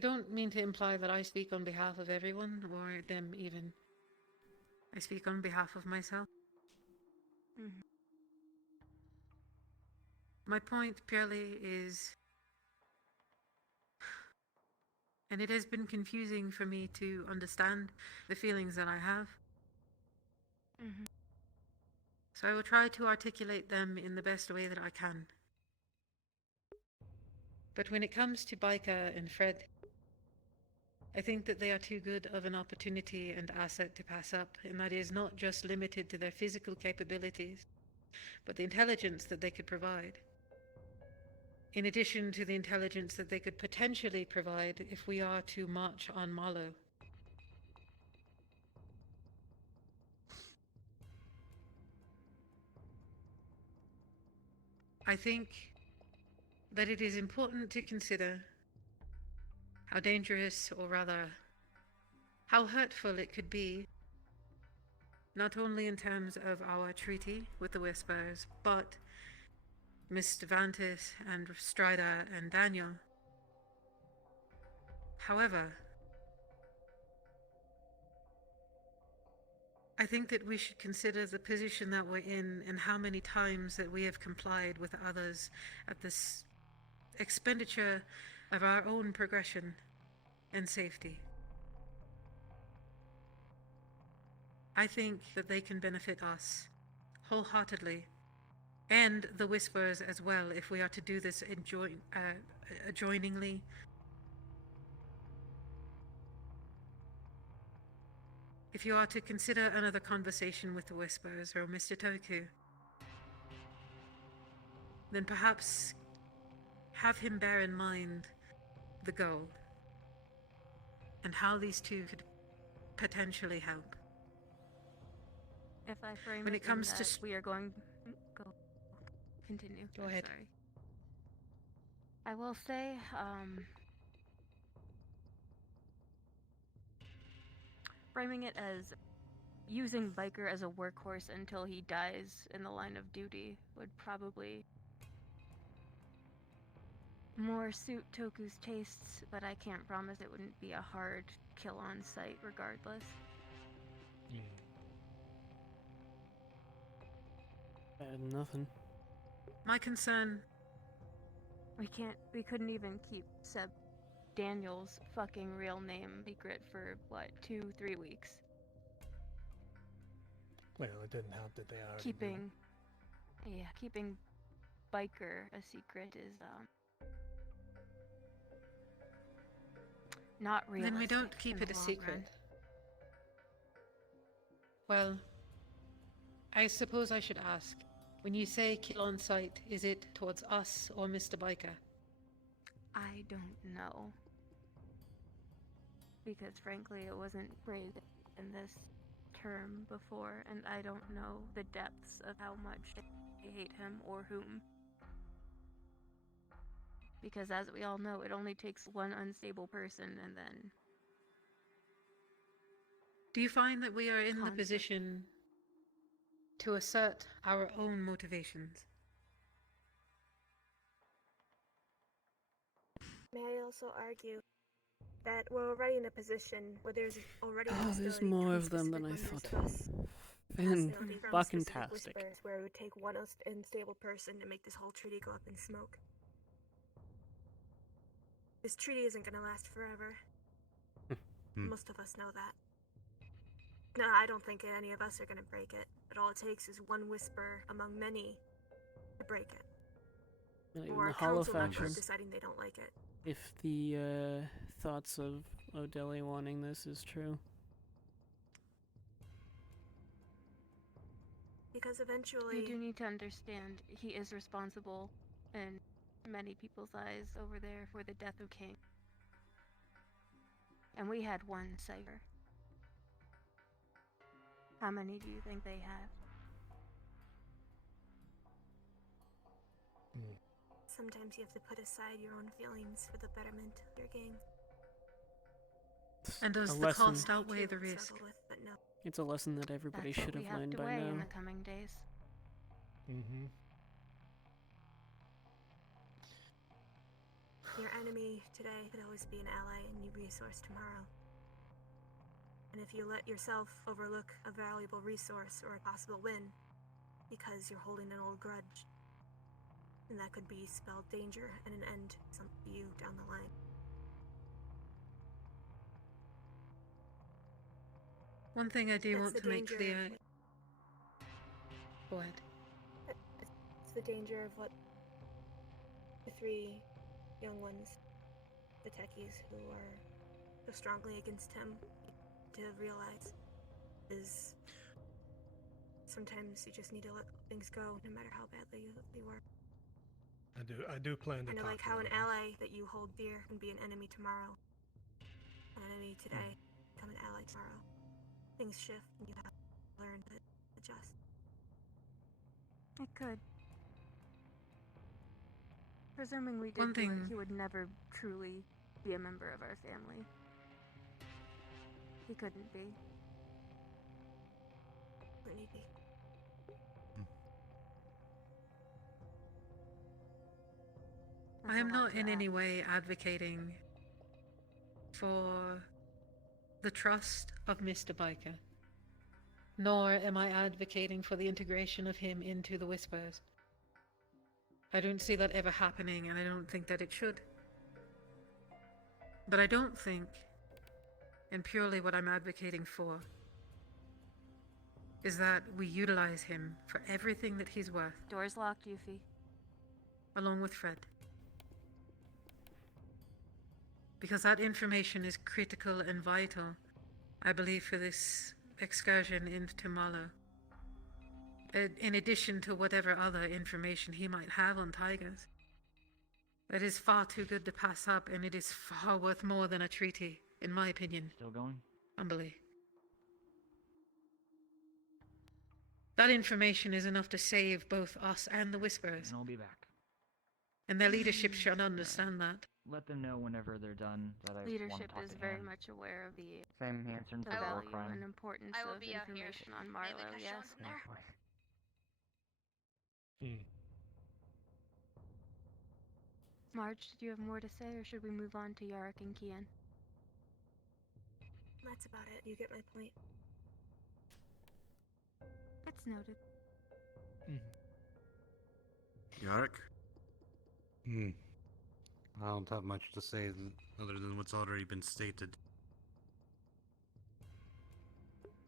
don't mean to imply that I speak on behalf of everyone, or them even. I speak on behalf of myself. My point purely is, and it has been confusing for me to understand the feelings that I have. So I will try to articulate them in the best way that I can. But when it comes to Biker and Fred, I think that they are too good of an opportunity and asset to pass up, and that is not just limited to their physical capabilities, but the intelligence that they could provide. In addition to the intelligence that they could potentially provide if we are to march on Marlow. I think that it is important to consider how dangerous, or rather, how hurtful it could be, not only in terms of our treaty with the Whispers, but Mr. Vantis and Strider and Daniel. However, I think that we should consider the position that we're in and how many times that we have complied with others at this expenditure of our own progression and safety. I think that they can benefit us wholeheartedly, and the Whisperers as well, if we are to do this adjoiningly. If you are to consider another conversation with the Whisperers or Mr. Toku, then perhaps have him bear in mind the goal and how these two could potentially help. If I frame When it it comes in to that we are going... Continue. Go ahead. Sorry. I will say, framing it as using Biker as a workhorse until he dies in the line of duty would probably more suit Toku's tastes, but I can't promise it wouldn't be a hard kill on sight regardless. Better than nothing. My concern... We couldn't even keep Seb Daniel's fucking real name secret for, what, 2-3 weeks? Well, it didn't help that they are Keeping Biker a secret is, not realistic. Then we don't keep in it the a long secret. run. Well, I suppose I should ask. When you say kill on sight, is it towards us or Mr. Biker? I don't know. Because frankly, it wasn't phrased in this term before, and I don't know the depths of how much they hate him or whom. Because as we all know, it only takes one unstable person and then... Do you find that we are in the Conflict. position to assert our own motivations. May I also argue that we're already in a position where there's already a Oh, there's hostility more between of them than I specific thought. members of us. Fan Hostility from fucking specific tastic. whispers, where it would take one unstable person to make this whole treaty go up in smoke. This treaty isn't gonna last forever. Most of us know that. No, I don't think any of us are gonna break it, but all it takes is one whisper among many to break it. Not even Or the a council member Holofaction. deciding they don't like it. If the thoughts of O'Delly wanting this is true. Because eventually... You do need to understand, he is responsible in many people's eyes over there for the death of King. And we had one cipher. How many do you think they have? Sometimes you have to put aside your own feelings for the betterment of your gang. And does A the lesson. cost outweigh the risk? Struggle with, but no. It's a lesson that everybody That's what should we have learned to by weigh now. in the coming days. Mm-hmm. Your enemy today could always be an ally and new resource tomorrow. And if you let yourself overlook a valuable resource or a possible win because you're holding an old grudge, then that could be spelled danger and an end to you down the line. One thing I do That's want the to make danger clear. of Go ahead. It's the danger of what the three young ones, the techies who are so strongly against him, to realize is sometimes you just need to let things go, no matter how badly they were. I do plan to Kind of talk like to how one an of them. ally that you hold dear can be an enemy tomorrow. An enemy today, become an ally tomorrow. Things shift and you have to learn to adjust. It could. Presuming we did One do it, thing- he would never truly be a member of our family. He couldn't be. Wouldn't he be? I am not in any way advocating for the trust of Mr. Biker, nor am I advocating for the integration of him into the Whispers. I don't see that ever happening, and I don't think that it should. But I don't think, and purely what I'm advocating for, is that we utilize him for everything that he's worth, Door's locked, Yuffie. along with Fred. Because that information is critical and vital, I believe, for this excursion into Malo. In addition to whatever other information he might have on tigers. That is far too good to pass up, and it is far worth more than a treaty, in my opinion. Still going? Humbly. That information is enough to save both us and the Whisperers, And I'll be back. and their leadership should understand that. Let them know whenever they're done that I want to Leadership talk is to very Anne. much aware of the Same answer the for war value crime. and importance I will of be out here. information on Maybe Marlowe, like yes. Sean's in there. Marge, did you have more to say, or should we move on to Yarrick and Kian? That's about it. You get my point. It's noted. Yarrick? I don't have much to say other than what's already been stated.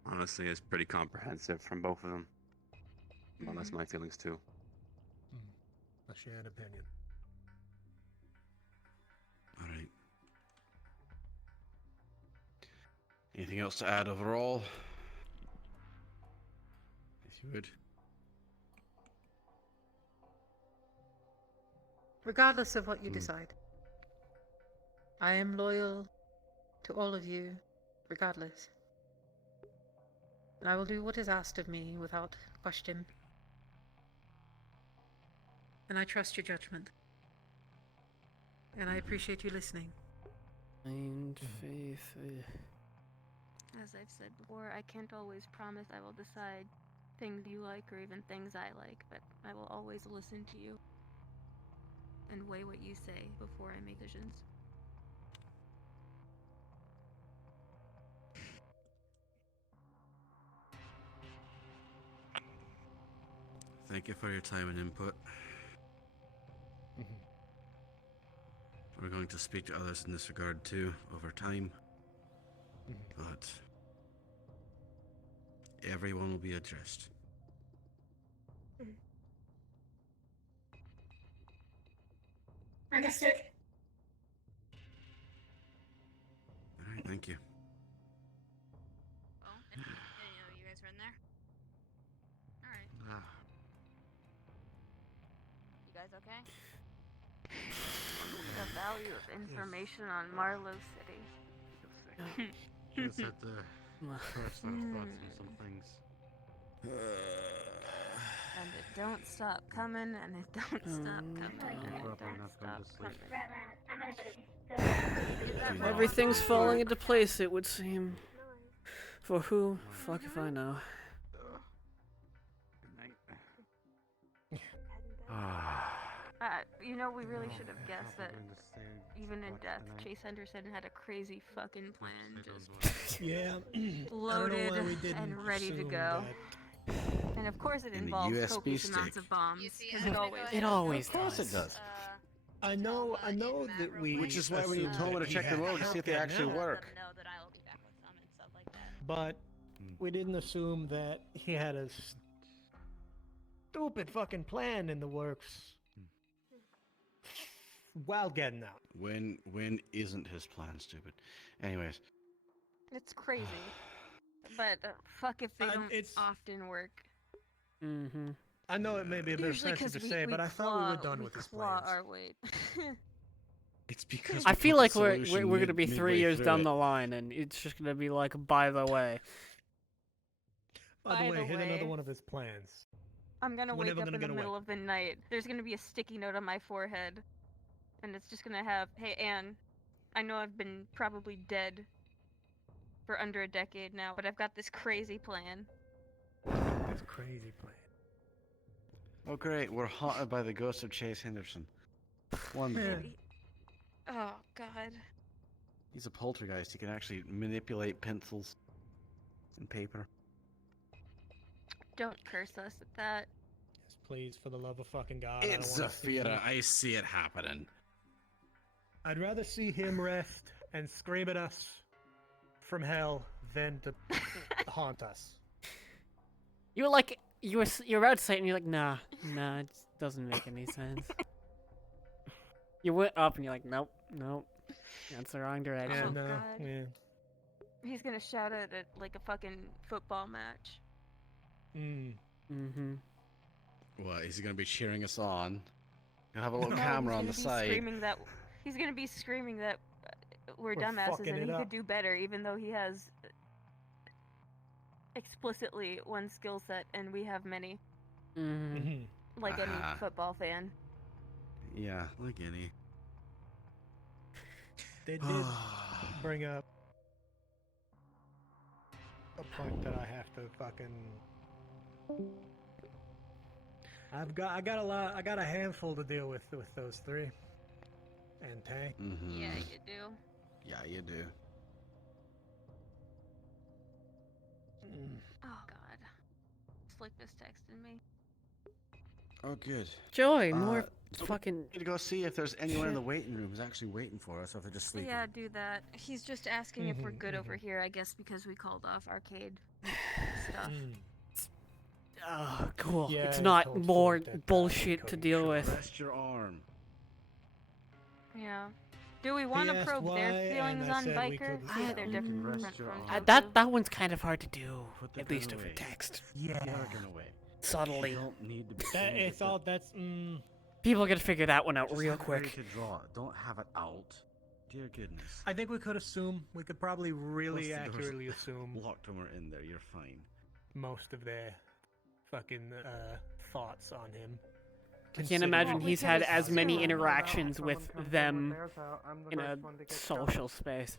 Honestly, it's pretty comprehensive from both of them. Well, that's my feelings too. A shared opinion. Alright. Anything else to add overall? If you would. Regardless of what you decide, I am loyal to all of you, regardless. And I will do what is asked of me without question. And I trust your judgment. And I appreciate you listening. Mind, faith. As I've said before, I can't always promise I will decide things you like or even things I like, but I will always listen to you and weigh what you say before I make decisions. Thank you for your time and input. We're going to speak to others in this regard too, over time. But everyone will be addressed. Understood. Alright, thank you. Well, I didn't know you guys were in there. Alright. You guys okay? The value of information on Marlowe City. Just had to correct our thoughts on some things. And it don't stop coming, and it don't stop coming, and it don't stop coming. Everything's falling into place, it would seem. For who? Fuck if I know. You know, we really should have guessed that even in death, Chase Henderson had a crazy fucking plan, just Yeah. loaded I don't know why we didn't and ready to assume go. that. And of course, it And the involves USB copious amounts stick. of bombs, because it always It does. always Of course does. it does. I know that we. Which is why when you assumed told me that to he check the had road to see if they help actually now, work. Know that I will be back with some and stuff like that. But we didn't assume that he had a stupid fucking plan in the works while getting out. When isn't his plan stupid? Anyways. It's crazy. But fuck if they don't it's- often work. Mm-hmm. I know it may be a bit Usually offensive because to say, but I thought we were done we with his claw plans. our weight. It's because I we feel put like the we're solution going to be 3 midway years through down it. the line, and it's just going to be like, by the way. By the way, hit another way, one of his plans. I'm gonna We're wake never up gonna in the get away. middle of the night. There's gonna be a sticky note on my forehead. And it's just gonna have, hey Anne, I know I've been probably dead for under a decade now, but I've got this crazy plan. This crazy plan. Oh great, we're haunted by the ghost of Chase Henderson. Wonderful. Oh god. He's a poltergeist. He can actually manipulate pencils and paper. Don't curse us at that. Yes, please, for the love of fucking God. It's I don't wanna see Zafira. him. I see it happening. I'd rather see him rest and scream at us from hell than to haunt us. You were like, you were about to say it, and you're like, nah, it doesn't make any sense. You went up, and you're like, nope, that's the wrong direction. Yeah, Oh, no, God. yeah. He's gonna shout it at like a fucking football match. Mm-hmm. What? Is he gonna be cheering us on? He'll have a little No, camera on the he's gonna be side. He's gonna be screaming that we're We're dumbasses fucking and it he up. could do better, even though he has explicitly one skill set and we have many. Mm-hmm. Like any Ah. football fan. Yeah, like any. They did bring up a point that I have to fucking. I got a handful to deal with those three. And Tay. Mm-hmm. Yeah, you do. Yeah, you do. Oh god. Slick just texted me. Oh, good. Joy, more so fucking. We need to go see if there's anyone in the waiting room who's actually waiting for us, or if they're just sleeping. Yeah, do that. He's just asking if we're Mhm, good over mhm. here, I guess because we called off arcade stuff. Oh, cool. Yeah, it's I not told more Philip that, bullshit to Cody deal should with. Rest your arm. Yeah. Do we want to asked probe why, their and feelings I on said we biker? could See if they're different Rest your from arm. Tofu? That one's kind of hard to do, Put the at least gun over away. text. Yeah. Put the gun away. Subtly. You don't need to be. That it's all that's. People are gonna figure that one out Just real have it ready quick. to draw. Don't have it out. Dear goodness. I think we could assume. We could probably really Plus the door's accurately assume Locked when we're in there. You're fine. most of their fucking thoughts on him. I can't Considering- imagine Well, we he's can had as assume many that interactions someone with comes in them with theirs out, I'm the in a first one to get shot. social space.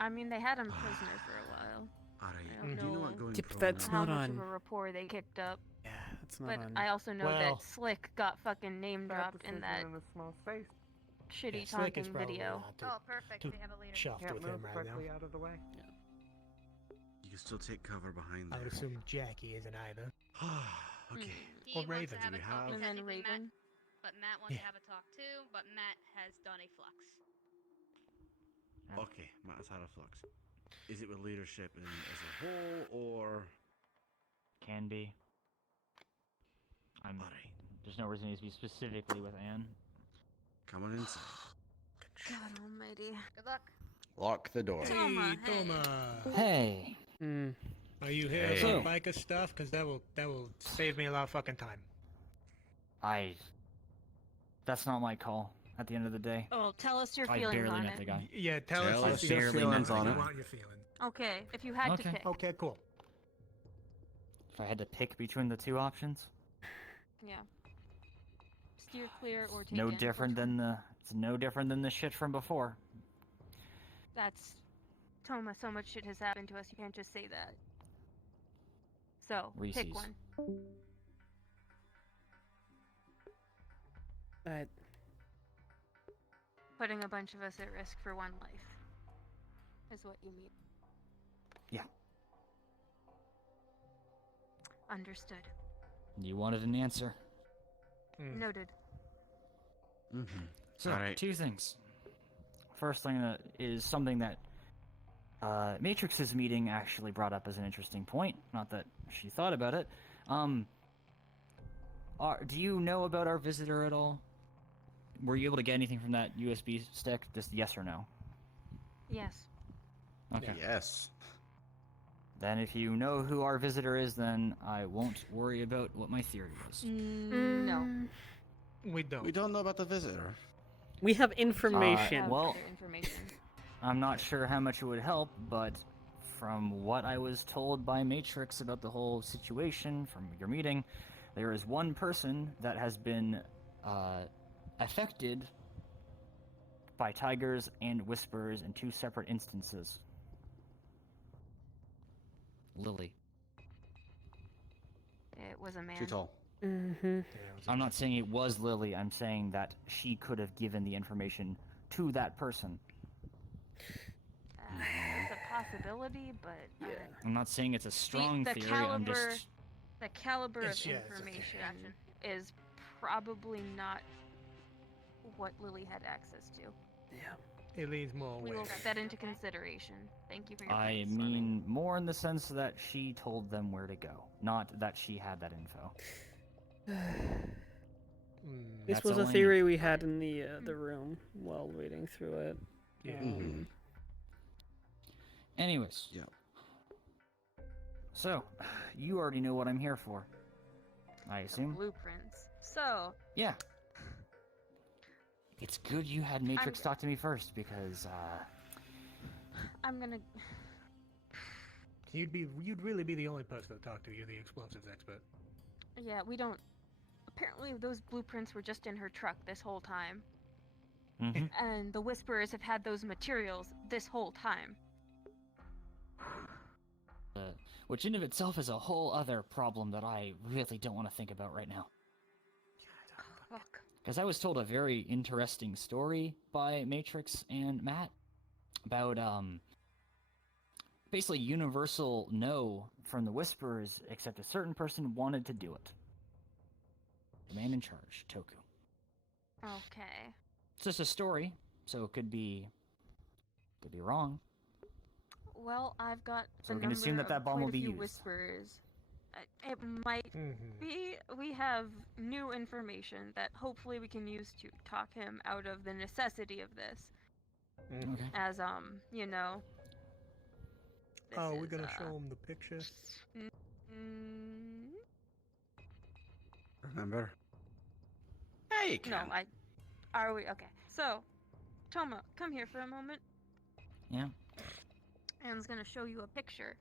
I mean, they had him prisoner for a while. Alright, I don't do you know what going Yep, prone that's is? how not much on. of a rapport they kicked up. Yeah, that's not But on. I also know Well, that Slick got fucking name Bad dropped in decision that in a small space. shitty Yeah, Slick is taunting probably video. not too, Oh, perfect. too We have a leader. chuffed Can't with move him right now. quickly out of the way. You can still take cover behind I there. would assume Jackie isn't either. Okay. He Or wants Raven. to have Do a we talk. have- And then Technically, Raven. Matt wants Yeah. to have a talk too, but Matt has done a flux. Okay, Matt has had a flux. Is it with leadership as a whole, or... Can be. Alright, There's no reason it needs to be specifically with Anne. come on inside. God almighty. Good luck. Lock the door. Hey, Toma. Hey. Are you here Hey. for biker stuff? Because that will save me a lot of fucking time. That's not my call. At the end of the day, Oh, tell us your I feelings barely on met the it. guy. Yeah, tell Tell us us your your feelings feelings on You it. want your feelings. Okay, if you had to Okay. pick. Okay, cool. If I had to pick between the two options, Yeah. Steer clear or take no in. different Which one? than it's no different than the shit from before. That's Toma, so much shit has happened to us, you can't just say that. So, Reese's. pick one. Putting a bunch of us at risk for one life is what you mean. Yeah. Understood. You wanted an answer. Noted. So, Alright. two things. First thing is something that Matrix's meeting actually brought up as an interesting point. Not that she thought about it. Do you know about our visitor at all? Were you able to get anything from that USB stick? Just yes or no? Yes. Okay. Yes. Then if you know who our visitor is, then I won't worry about what my theory was. No. We don't. We don't know about the visitor. We have information. Well, Information. I'm not sure how much it would help, but from what I was told by Matrix about the whole situation from your meeting, there is one person that has been affected by tigers and whispers in two separate instances. Lily. It was a man. Too tall. I'm not saying it was Lily, I'm saying that she could have given the information to that person. It's a possibility, but I'm not saying it's a strong the theory, caliber, I'm just... the caliber of It's a information is probably not what Lily had access to. It leans more We away. will get that into consideration. Thank you for your I brainstorming. mean more in the sense that she told them where to go, not that she had that info. This That's was all a I need. theory we had in the room while reading through it. Yeah. Anyways. Yeah. So, you already know what I'm here for, I assume. Blueprints. So, Yeah. It's good you had Matrix talk to me first, because, I'm gonna. You'd really be the only person to talk to. You're the explosives expert. Yeah, we don't. Apparently, those blueprints were just in her truck this whole time. And the Whisperers have had those materials this whole time. which in of itself is a whole other problem that I really don't want to think about right now. Fuck. Because I was told a very interesting story by Matrix and Matt about, basically universal no from the Whisperers, except a certain person wanted to do it. The man in charge, Toku. Okay. It's just a story, so it could be wrong. Well, I've got So the we can assume number that of bomb quite will a be few used. Whisperers. It might be. We have new information that hopefully we can use to talk him out of the necessity of this. Okay. As you know. this Oh, we're is, gonna show him the picture. Remember? Yeah, you can. No, are we okay? So, Toma, come here for a moment. Yeah. Anne's gonna show you a picture,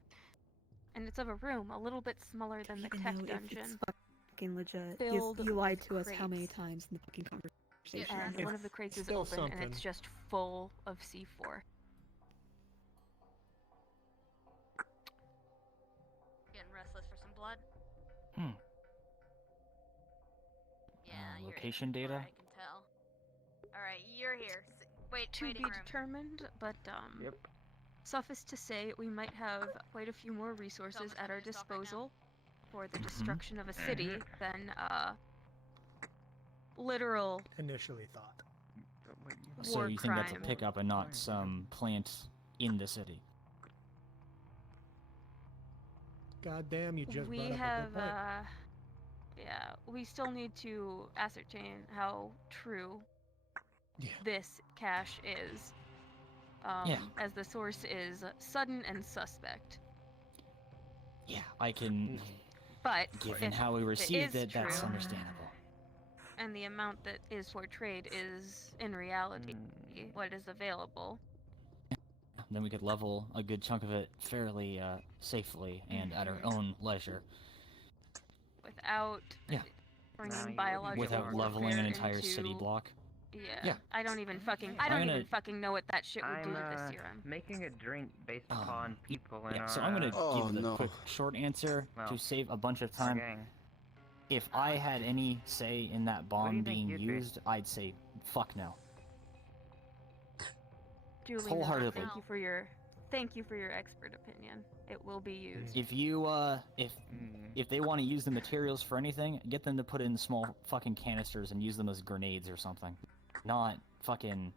and it's of a room a little bit smaller than the tech dungeon. It's fucking legit. Filled You lied with to us how many crates. times in the fucking conversation? And one of the crates is still open, and something. it's just full of C4. Hmm. Yeah, Location data? I can tell. Alright, you're here. Wait, To waiting be room. determined, but suffice to say, we might have quite a few more resources at our disposal for the destruction of a city than literal Initially thought. So war you think that's a crime. pickup and not some plant in the city? God damn, you just We brought up have, a good point. yeah, we still need to ascertain how true this cache is. As the source is sudden and suspect. Yeah, I can. But Given if how we it received is it, that's true, understandable. and the amount that is portrayed is, in reality, what is available. Then we could level a good chunk of it fairly safely and at our own leisure. Without bringing biological Without leveling warfare an entire into... city block. Yeah. I don't even fucking know what that shit would do to this I'm serum. making a drink based upon people in our. So I'm gonna give the quick short answer to save a bunch of time. If I had any say in that bomb being used, I'd say fuck no. Julie, Wholeheartedly. thank you for your expert opinion. It will be used. If you if they want to use the materials for anything, get them to put it in small fucking canisters and use them as grenades or something. Not fucking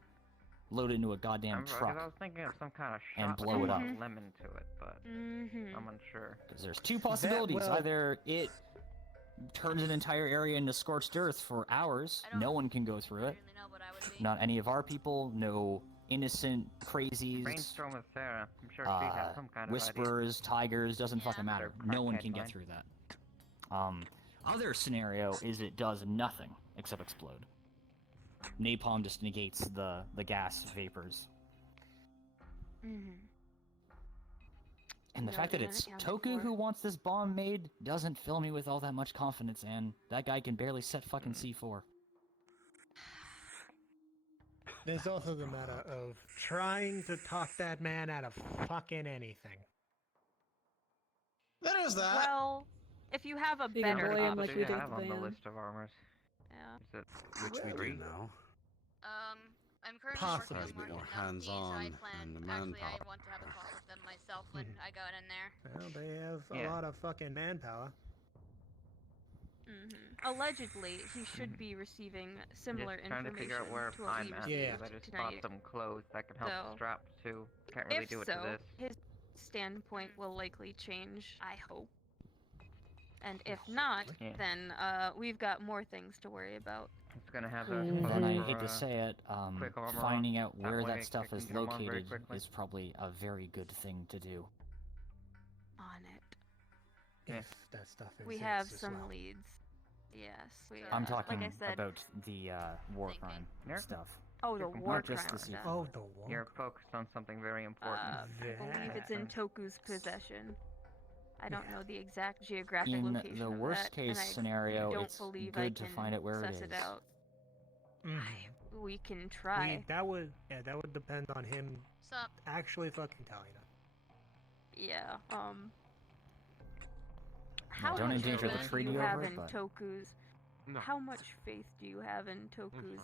load it into a goddamn truck I was thinking of some kind of shot and blow it up. with lemon to it, but I'm unsure. Because there's two possibilities. Either it turns an entire area into scorched earth for hours, no one can go through it. Not any of our people, no innocent crazies, Brainstorm with Sarah. I'm sure she has some kind of whisperers, tigers, doesn't fucking matter. No one can get through that. Other scenario is it does nothing except explode. Napalm just negates the gas vapors. And the fact that it's Toku who wants this bomb made doesn't fill me with all that much confidence, and that guy can barely set fucking C4. There's also the matter of trying to talk that man out of fucking anything. There is that. Well, if you have a You can better bully him option. like we did have with on the Van. list of armors. Yeah. Is Which we do now. I'm currently Possibly working a bit on more marking out these. I hands-on plan. and the Actually, I manpower. want to have a talk with them myself when I go in there. Well, they have a lot of fucking manpower. Allegedly, he should be receiving similar Just trying to information figure out where to what I'm we at. received I just tonight. bought some clothes that can help So, strap to. Can't really if do it so, to this. his standpoint will likely change, I hope. And if not, then we've got more things to worry about. It's gonna have a. And I hate to say it, quick armor finding on. out That where way that stuff I can is get 'em on very located quickly. is probably a very good thing to do. On it. If that stuff exists. We have as some well. leads. Yes, we. I'm talking like I said, about the war crime stuff. Oh, the war Not just crime the stuff. Oh, the war. You're focused on something very important. I believe it's in Toku's possession. I don't know the exact geographic In location the of worst that, case and I scenario, don't it's believe good I to can find out where it suss is. out. Mhm. We can try. That would depend on him Sup? actually fucking telling us. Yeah. How don't much endanger the faith do treaty you have over it, in but- Toku's? No. How much faith do you have in Toku's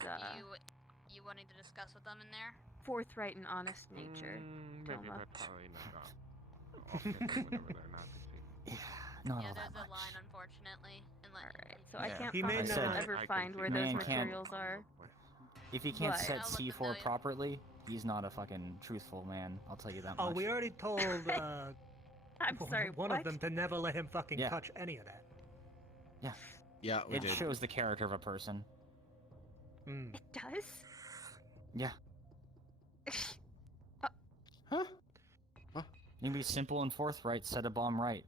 You wanting to discuss with them in there? forthright and honest nature, Maybe Toma? they're probably not. Whatever they're not to see. Not Yeah, all there's that a much. line, unfortunately. Alright, so I Yeah. can't He may promise not- I'll ever I find can where see those Man can't- materials are. If he can't But- set I'll let them know C4 you- properly, he's not a fucking truthful man. I'll tell you that Oh, much. we already told I'm sorry, one what? of them to never let him fucking Yeah. touch any of that. Yeah, we It did. shows the character of a person. Mm. It does? Yeah. Huh? You can be simple and forthright, set a bomb right.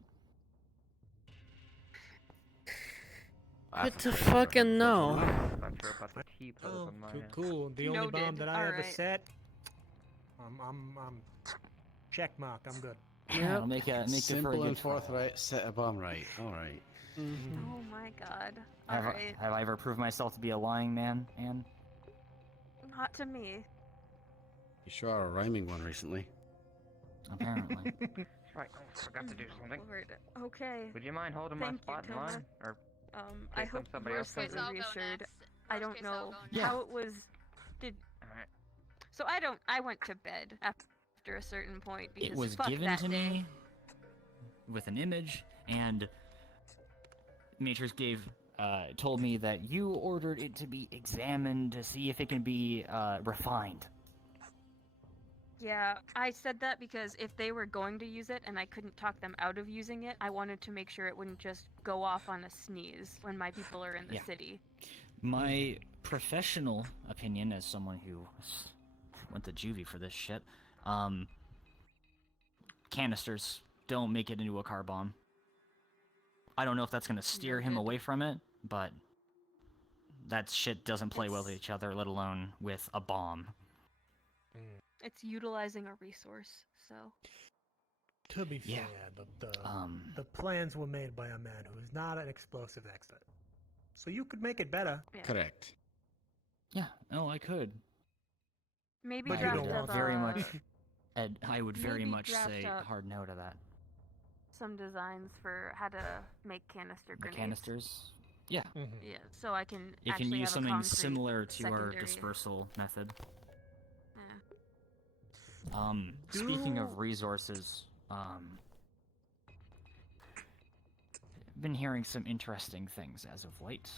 What the fucking no? Not sure about the T-pose Oh, on my cool, end. cool. The only bomb Noted. that I ever Alright. set, I'm check mark. I'm good. Yeah. I'll make it for a Simple good and trial. forthright, set a bomb right. Alright. Oh my god. Have, Alright. have I ever proved myself to be a lying man, Anne? Not to me. You sure are a rhyming one recently. Apparently. Right, I forgot to do something. Lord. Okay. Would you mind holding my Thank spot you, in line? Toma. Or I in case hope somebody you're else slightly does it? reassured. I don't know Yeah. how it was. Did Alright. so? I went to bed after a certain point because It was fuck given that to day. me with an image, and Matrix told me that you ordered it to be examined to see if it can be refined. Yeah, I said that because if they were going to use it and I couldn't talk them out of using it, I wanted to make sure it wouldn't just go off on a sneeze when my people are in the Yeah. city. My professional opinion, as someone who went to juvie for this shit, canisters don't make it into a car bomb. I don't know if that's gonna steer him away from it, but that shit doesn't play well with each other, let alone with a bomb. It's utilizing a resource, so. To be Yeah. fair, the plans were made by a man who is not an explosive expert. So you could make it better. Yeah. Correct. Yeah, no, I could. Maybe But you draft don't up want very much. Ed, I would very maybe much draft say up hard no to that. some designs for how to make canister The grenades. canisters? Yeah. Yeah, so I can. You can actually use have a something concrete similar to our secondary. dispersal method. Yeah. Speaking of resources, I've been hearing some interesting things as of late.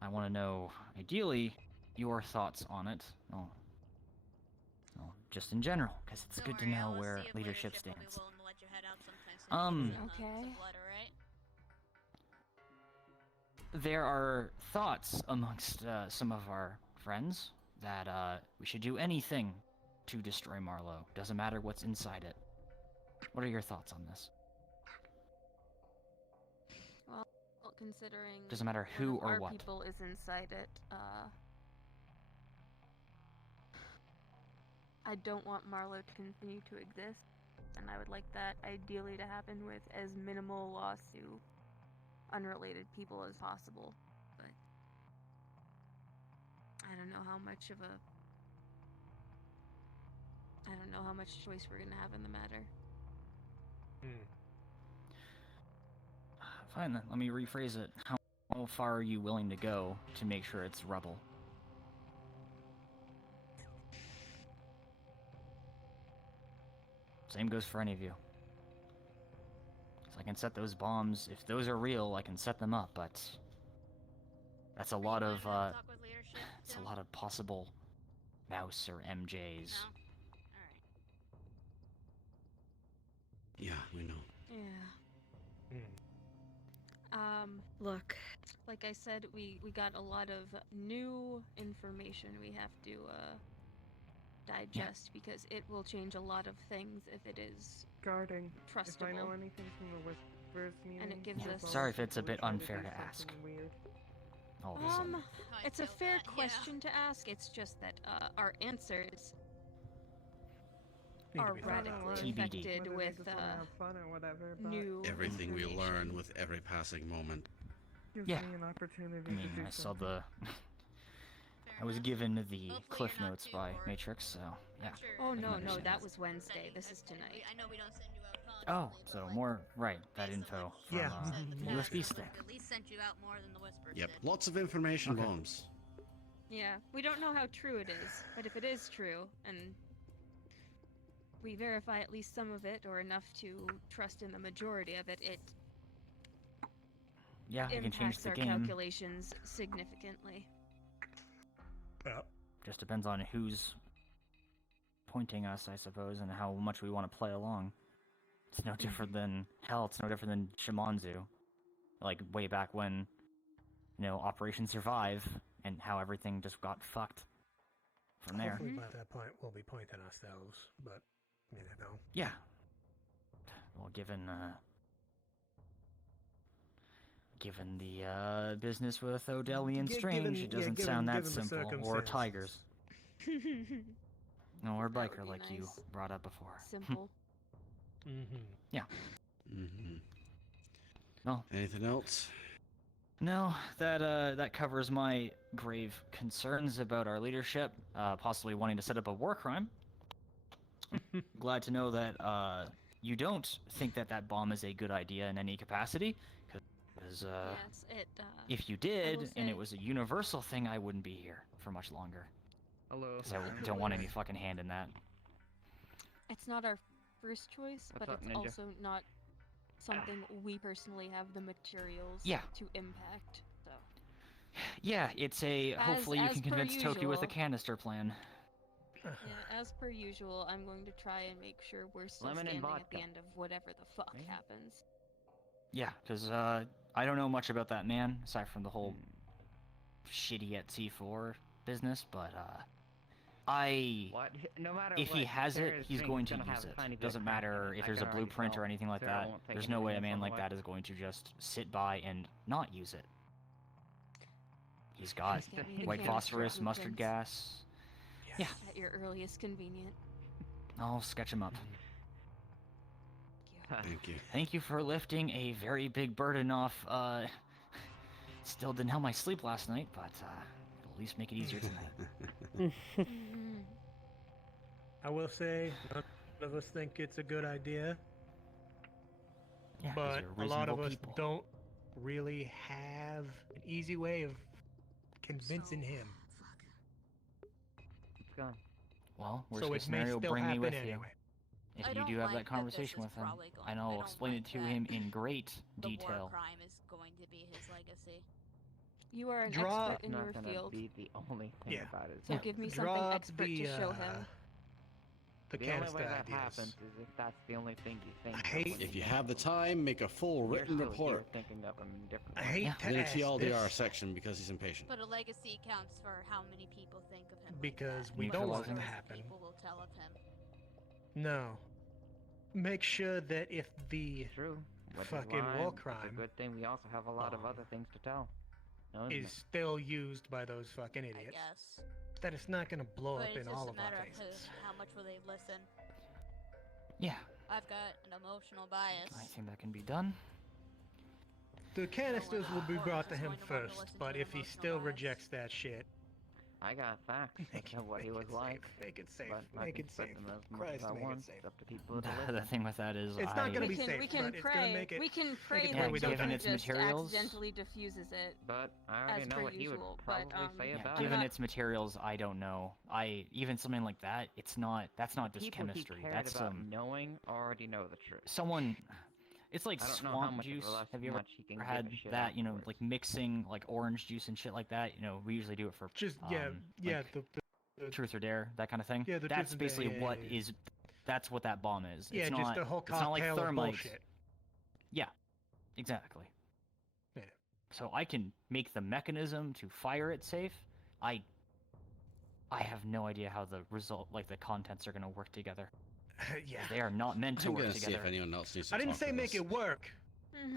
I want to know, ideally, your thoughts on it. Well, just in general, because it's good to know where leadership stands. Okay. There are thoughts amongst some of our friends that we should do anything to destroy Marlowe. Doesn't matter what's inside it. What are your thoughts on this? Well, considering Doesn't matter one who of or our what. people is inside it, I don't want Marlowe to continue to exist, and I would like that ideally to happen with as minimal loss to unrelated people as possible. But I don't know how much choice we're gonna have in the matter. Fine then, let me rephrase it. How far are you willing to go to make sure it's rubble? Same goes for any of you. So I can set those bombs. If those are real, I can set them up, but that's a lot of it's a lot of possible mouse or MJs. Yeah, we know. Yeah. Look. Like I said, we got a lot of new information we have to digest because it will change a lot of things if it is Guarding. trustable. If I know anything from the Whispers meeting, And it gives us. Sorry if it's a bit unfair to ask. Weird. All of a sudden. It's a fair question to ask. It's just that our answers Need to are be thought radically out. TBD. affected Whether they with just wanna have fun or whatever, but new Everything we information. learn with every passing moment. gives Yeah. me an opportunity I mean, to do I saw something. the. I was given the cliff notes by Matrix, so yeah. Oh I can no, understand that was Wednesday. This is tonight. I know we don't send you out Oh, so more right that info from Yeah. USB stick. at least sent you out more than the Whispers Yep, did. lots of information Okay. bombs. Yeah, we don't know how true it is, but if it is true, and we verify at least some of it or enough to trust in the majority of it, it Yeah, it can change impacts the our game. calculations significantly. Yeah. Just depends on who's pointing us, I suppose, and how much we want to play along. It's no different than hell. It's no different than Shimanzu, like way back when, Operation Survive, and how everything just got fucked from there. Hopefully by that point we'll be pointing ourselves, but you never know. Yeah. Well, given the business with Odell Strange, it doesn't sound that given the simple. Or circumstances. tigers. No, or That would biker, be like you nice. brought up before. Simple. Yeah. Mm-hmm. No. Anything else? No, that covers my grave concerns about our leadership, possibly wanting to set up a war crime. Glad to know that you don't think that that bomb is a good idea in any capacity. Because Yes, if you did, and it was a universal thing, I wouldn't be here for much longer. Hello. 'Cause I don't want any fucking hand in that. It's not our first choice, What's but up, it's Ninja? also not something we personally have the materials Yeah. to impact. So Yeah, it's a. Hopefully, you as can per convince Toki with a usual. canister plan. yeah, as per usual, I'm going to try and make sure we're still Lemon and standing at the vodka. end of whatever the fuck happens. Yeah, because I don't know much about that man aside from the whole shitty at C4 business, but What? No matter if what, he has it, Sarah's he's drink's going to gonna use have a it. tiny bit Doesn't of crack in matter it. if I there's can a already blueprint tell. or anything like Sarah that. won't take There's no way a anything man else like otherwise. that is going to just sit by and not use it. He's got Just get me the white canister phosphorus, mustard blueprints. gas. Yeah, At your earliest convenient. I'll sketch him up. Thank you. Thank you for lifting a very big burden off. Still didn't help my sleep last night, but it'll at least make it easier tonight. I will say, none of us think it's a good idea. Yeah, 'cause but you're a lot of reasonable us people. don't really have an easy way of convincing him. It's gone. Well, worst So case it may scenario, still bring me happen with anyway. you. If I you don't do have like that conversation this is with him, probably going- and I I'll don't explain like it to that him in great the war detail. crime is going to be his legacy. You are an Drop- expert in Not your gonna field, be the only thing Yeah. about it. so give me something Drop expert to the, show him. The The only canister way that ideas. happens is if that's the only thing you think. I hate- If you have the time, make a full You're written still report. here thinking of them differently. I hate Yeah. to In a ask TLDR this section because he's impatient. But a legacy counts for how many people think of him. like because that. we don't want it to Neutralizing. happen. People will tell of him. No. Make sure that if the True. Which fucking is why war It's a crime good thing we also have a lot of other things to tell. No, isn't is still used by those fucking I idiots, guess. that it's not going to blow But up it's in just all a of our matter of faces. how much will they listen. Yeah, I've got an emotional bias. I think that can be done. The canisters will be Or brought to just him going to want to first, listen but to if he emotional still bias. rejects that shit, I got facts of what he was like. Make it safe. But I Make can it split safe. them as much Christ, as I make it want. safe. It's up to people to The listen. thing with that is, It's not gonna We be can, safe, we can but it's gonna pray. make it- we can pray it that where we don't given die. its just materials- accidentally diffuses it. But I already As know per what he would usual, probably but, say yeah, about given it. its materials, I don't know. Even something like that, it's not. That's not just People chemistry. he cared That's about some knowing already know the truth. someone. It's like I don't know how swamp much of a juice. less Have you ever much he can give had a shit that? You know, afterwards. like mixing like orange juice and shit like that. You know, we usually do it for Just yeah, the truth or dare, that kind of thing. Yeah, the that's truth or dare, basically yeah, what yeah, is. That's what that bomb is. yeah, it's just not. a whole It's not like cocktail of thermite. bullshit. Yeah, exactly. Yeah. So I can make the mechanism to fire it safe. I have no idea how the result, like the contents, are going to work together. Yeah. They are not meant to I'm work gonna see together. if anyone else needs to I didn't talk say to make this. it work.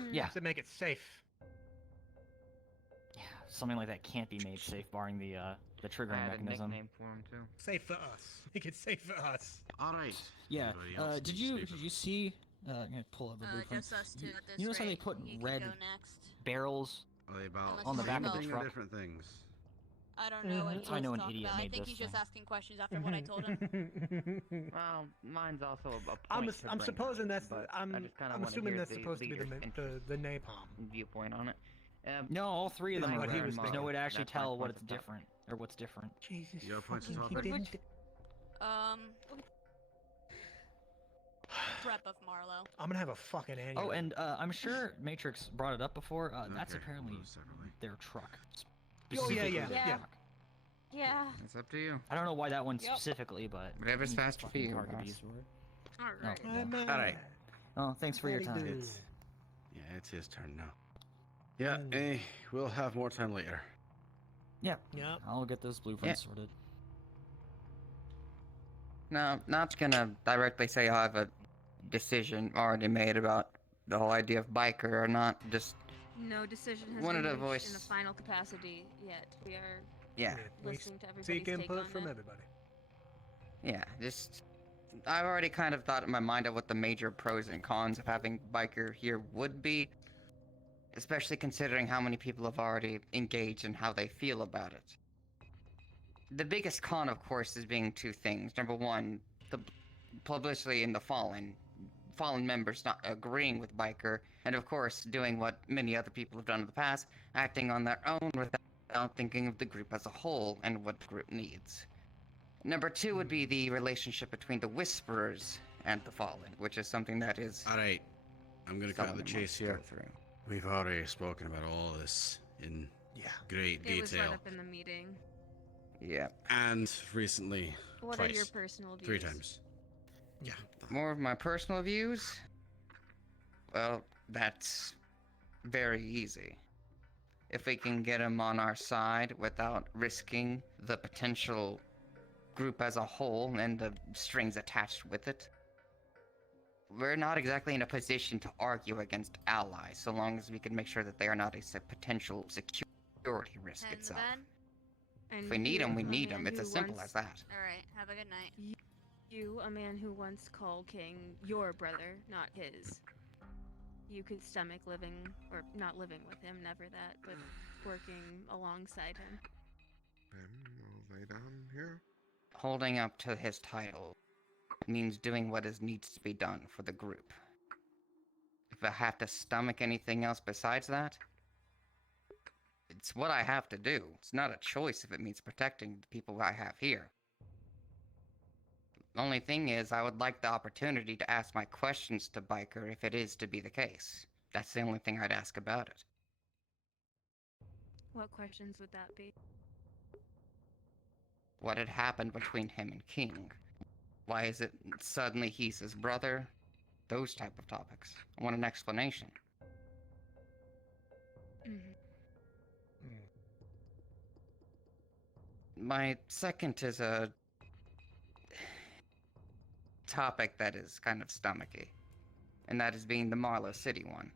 Yeah. I said make it safe. Yeah, something like that can't be made safe, barring the I triggering had a mechanism. nickname for him too. Safe for us. Make it safe for us. All right. Yeah. Anybody else Did need to you speak did you see? I'm gonna pull up the blueprint. Just us two at this You notice how they rate. put You can red go next. barrels Are they about Unless on the you back of wanna the go. truck? different things? I don't know what he That's how I was know an talking idiot about. I made think this he's just thing. asking questions after what I told him. Well, mine's also a point I'm to I'm bring supposing up, that's but I'm I just kinda I'm wanna assuming hear that's the supposed to be leader's the napalm. viewpoint on it. No, all three of them Is are what he red. was There's no way to actually That's my tell what point it's of thought. different or what's different. Jesus. Your points to fucking talk he about? didn't. Prep of Marlowe. I'm gonna have a fucking annual. Oh, and I'm sure Matrix brought it up before. That's Okay, apparently we'll do separately. their truck. Oh yeah, Specifically yeah, their yeah. truck. Yeah. It's up to you. I don't know why that one Yep. specifically, but Whatever's any faster for fucking you, car could be boss. used for it. Alright. Oh, yeah. All right. Oh, thanks for your What time. do you do? Yeah, it's his turn now. Yeah, we'll have more time later. Yeah. Yep. I'll get those blueprints sorted. No, not gonna directly say I have a decision already made about the whole idea of biker or not. Just No decision has Wanted been a reached voice. in a final capacity yet. We are yeah, We listening to everybody's seek take input on from it. everybody. yeah. Just I've already kind of thought in my mind of what the major pros and cons of having biker here would be, especially considering how many people have already engaged and how they feel about it. The biggest con, of course, is being two things. Number one, publicity in the fallen members not agreeing with Biker, and of course doing what many other people have done in the past, acting on their own without thinking of the group as a whole and what the group needs. Number 2 would be the relationship between the Whisperers and the Fallen, which is something that is... Alright, I'm gonna cut someone the wants chase to go here. through. We've already spoken about all this in great It was brought detail. up in the meeting. Yep. And recently, What twice. are your personal views? 3 times. Yeah. More of my personal views? Well, that's very easy. If we can get him on our side without risking the potential group as a whole and the strings attached with it, we're not exactly in a position to argue against allies, so long as we can make sure that they are not a potential security risk And itself. And If we need you, them, we a need them. man It's who as simple once- as that. Alright, have a good night. You, a man who once called King your brother, not his. You could stomach living, or not living with him, never that, but working alongside him. I'll lay down here. Holding up to his title means doing what needs to be done for the group. If I have to stomach anything else besides that, it's what I have to do. It's not a choice if it means protecting the people I have here. The only thing is, I would like the opportunity to ask my questions to Biker if it is to be the case. That's the only thing I'd ask about it. What questions would that be? What had happened between him and King? Why is it suddenly he's his brother? Those type of topics. I want an explanation. My second is a topic that is kind of stomachy, and that is being the Marlow City one.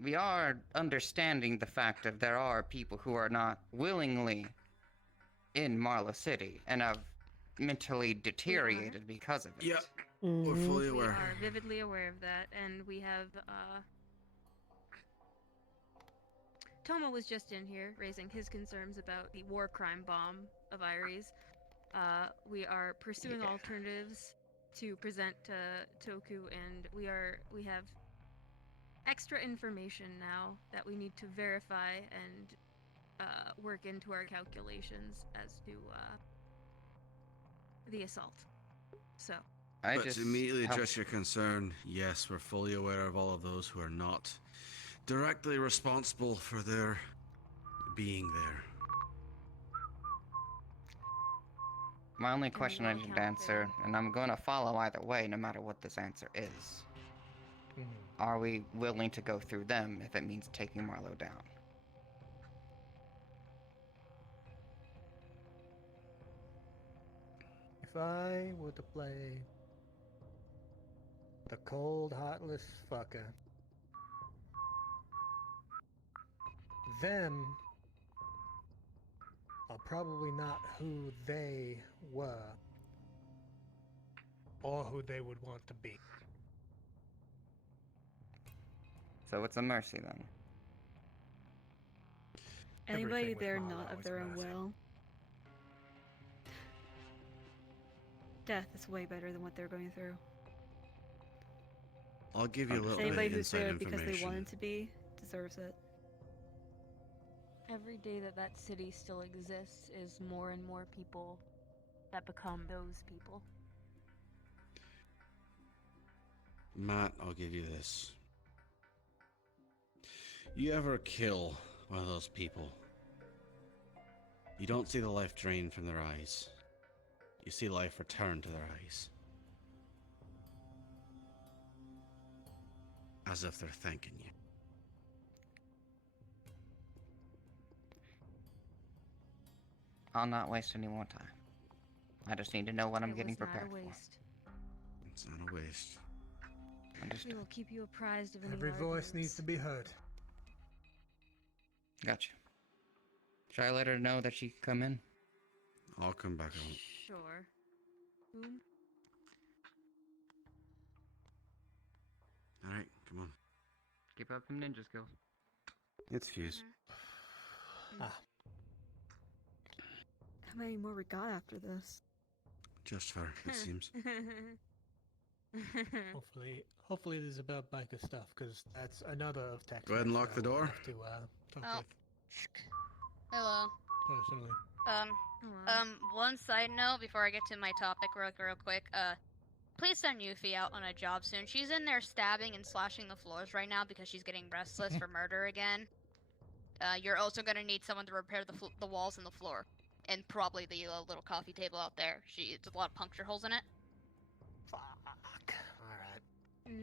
We are understanding the fact that there are people who are not willingly in Marlow City and have mentally deteriorated because of it. Yep, we're fully We aware. are vividly aware of that, and we have, Toma was just in here raising his concerns about the war crime bomb of Iries. We are pursuing alternatives to present to Toku, and we have extra information now that we need to verify and work into our calculations as to the assault. So. But to immediately address your concern, yes, we're fully aware of all of those who are not directly responsible for their being there. My only question I didn't answer, and I'm gonna follow either way no matter what this answer is. Are we willing to go through them if it means taking Marlowe down? If I were to play the cold, heartless fucker, them are probably not who they were or who they would want to be. So it's a mercy then. Anybody Everything with there Marlowe not of is their own mercy. will. Death is way better than what they're going through. I'll give you a little bit Anybody of who's inside there because they information. wanted to be deserves it. Every day that that city still exists is more and more people that become those people. Matt, I'll give you this. You ever kill one of those people, you don't see the life drain from their eyes. You see life return to their eyes. As if they're thanking you. I'll not waste any more time. I just need to know what I'm getting prepared for. It's not a waste. We will keep you apprised of any Every voice needs to be heard. Gotcha. Should I let her know that she can come in? I'll come back out. Sure. Whom? Alright, come on. Keep up them ninja skills. It's Fuse. How many more we got after this? Just her, it seems. Hopefully this is about biker stuff, because that's another of text. Go ahead and lock the door. To talk Oh. with Hello. personally. One side note before I get to my topic real quick, please send Yuffie out on a job soon. She's in there stabbing and slashing the floors right now because she's getting restless for murder again. You're also gonna need someone to repair the walls and the floor. And probably the little coffee table out there. There's a lot of puncture holes in it.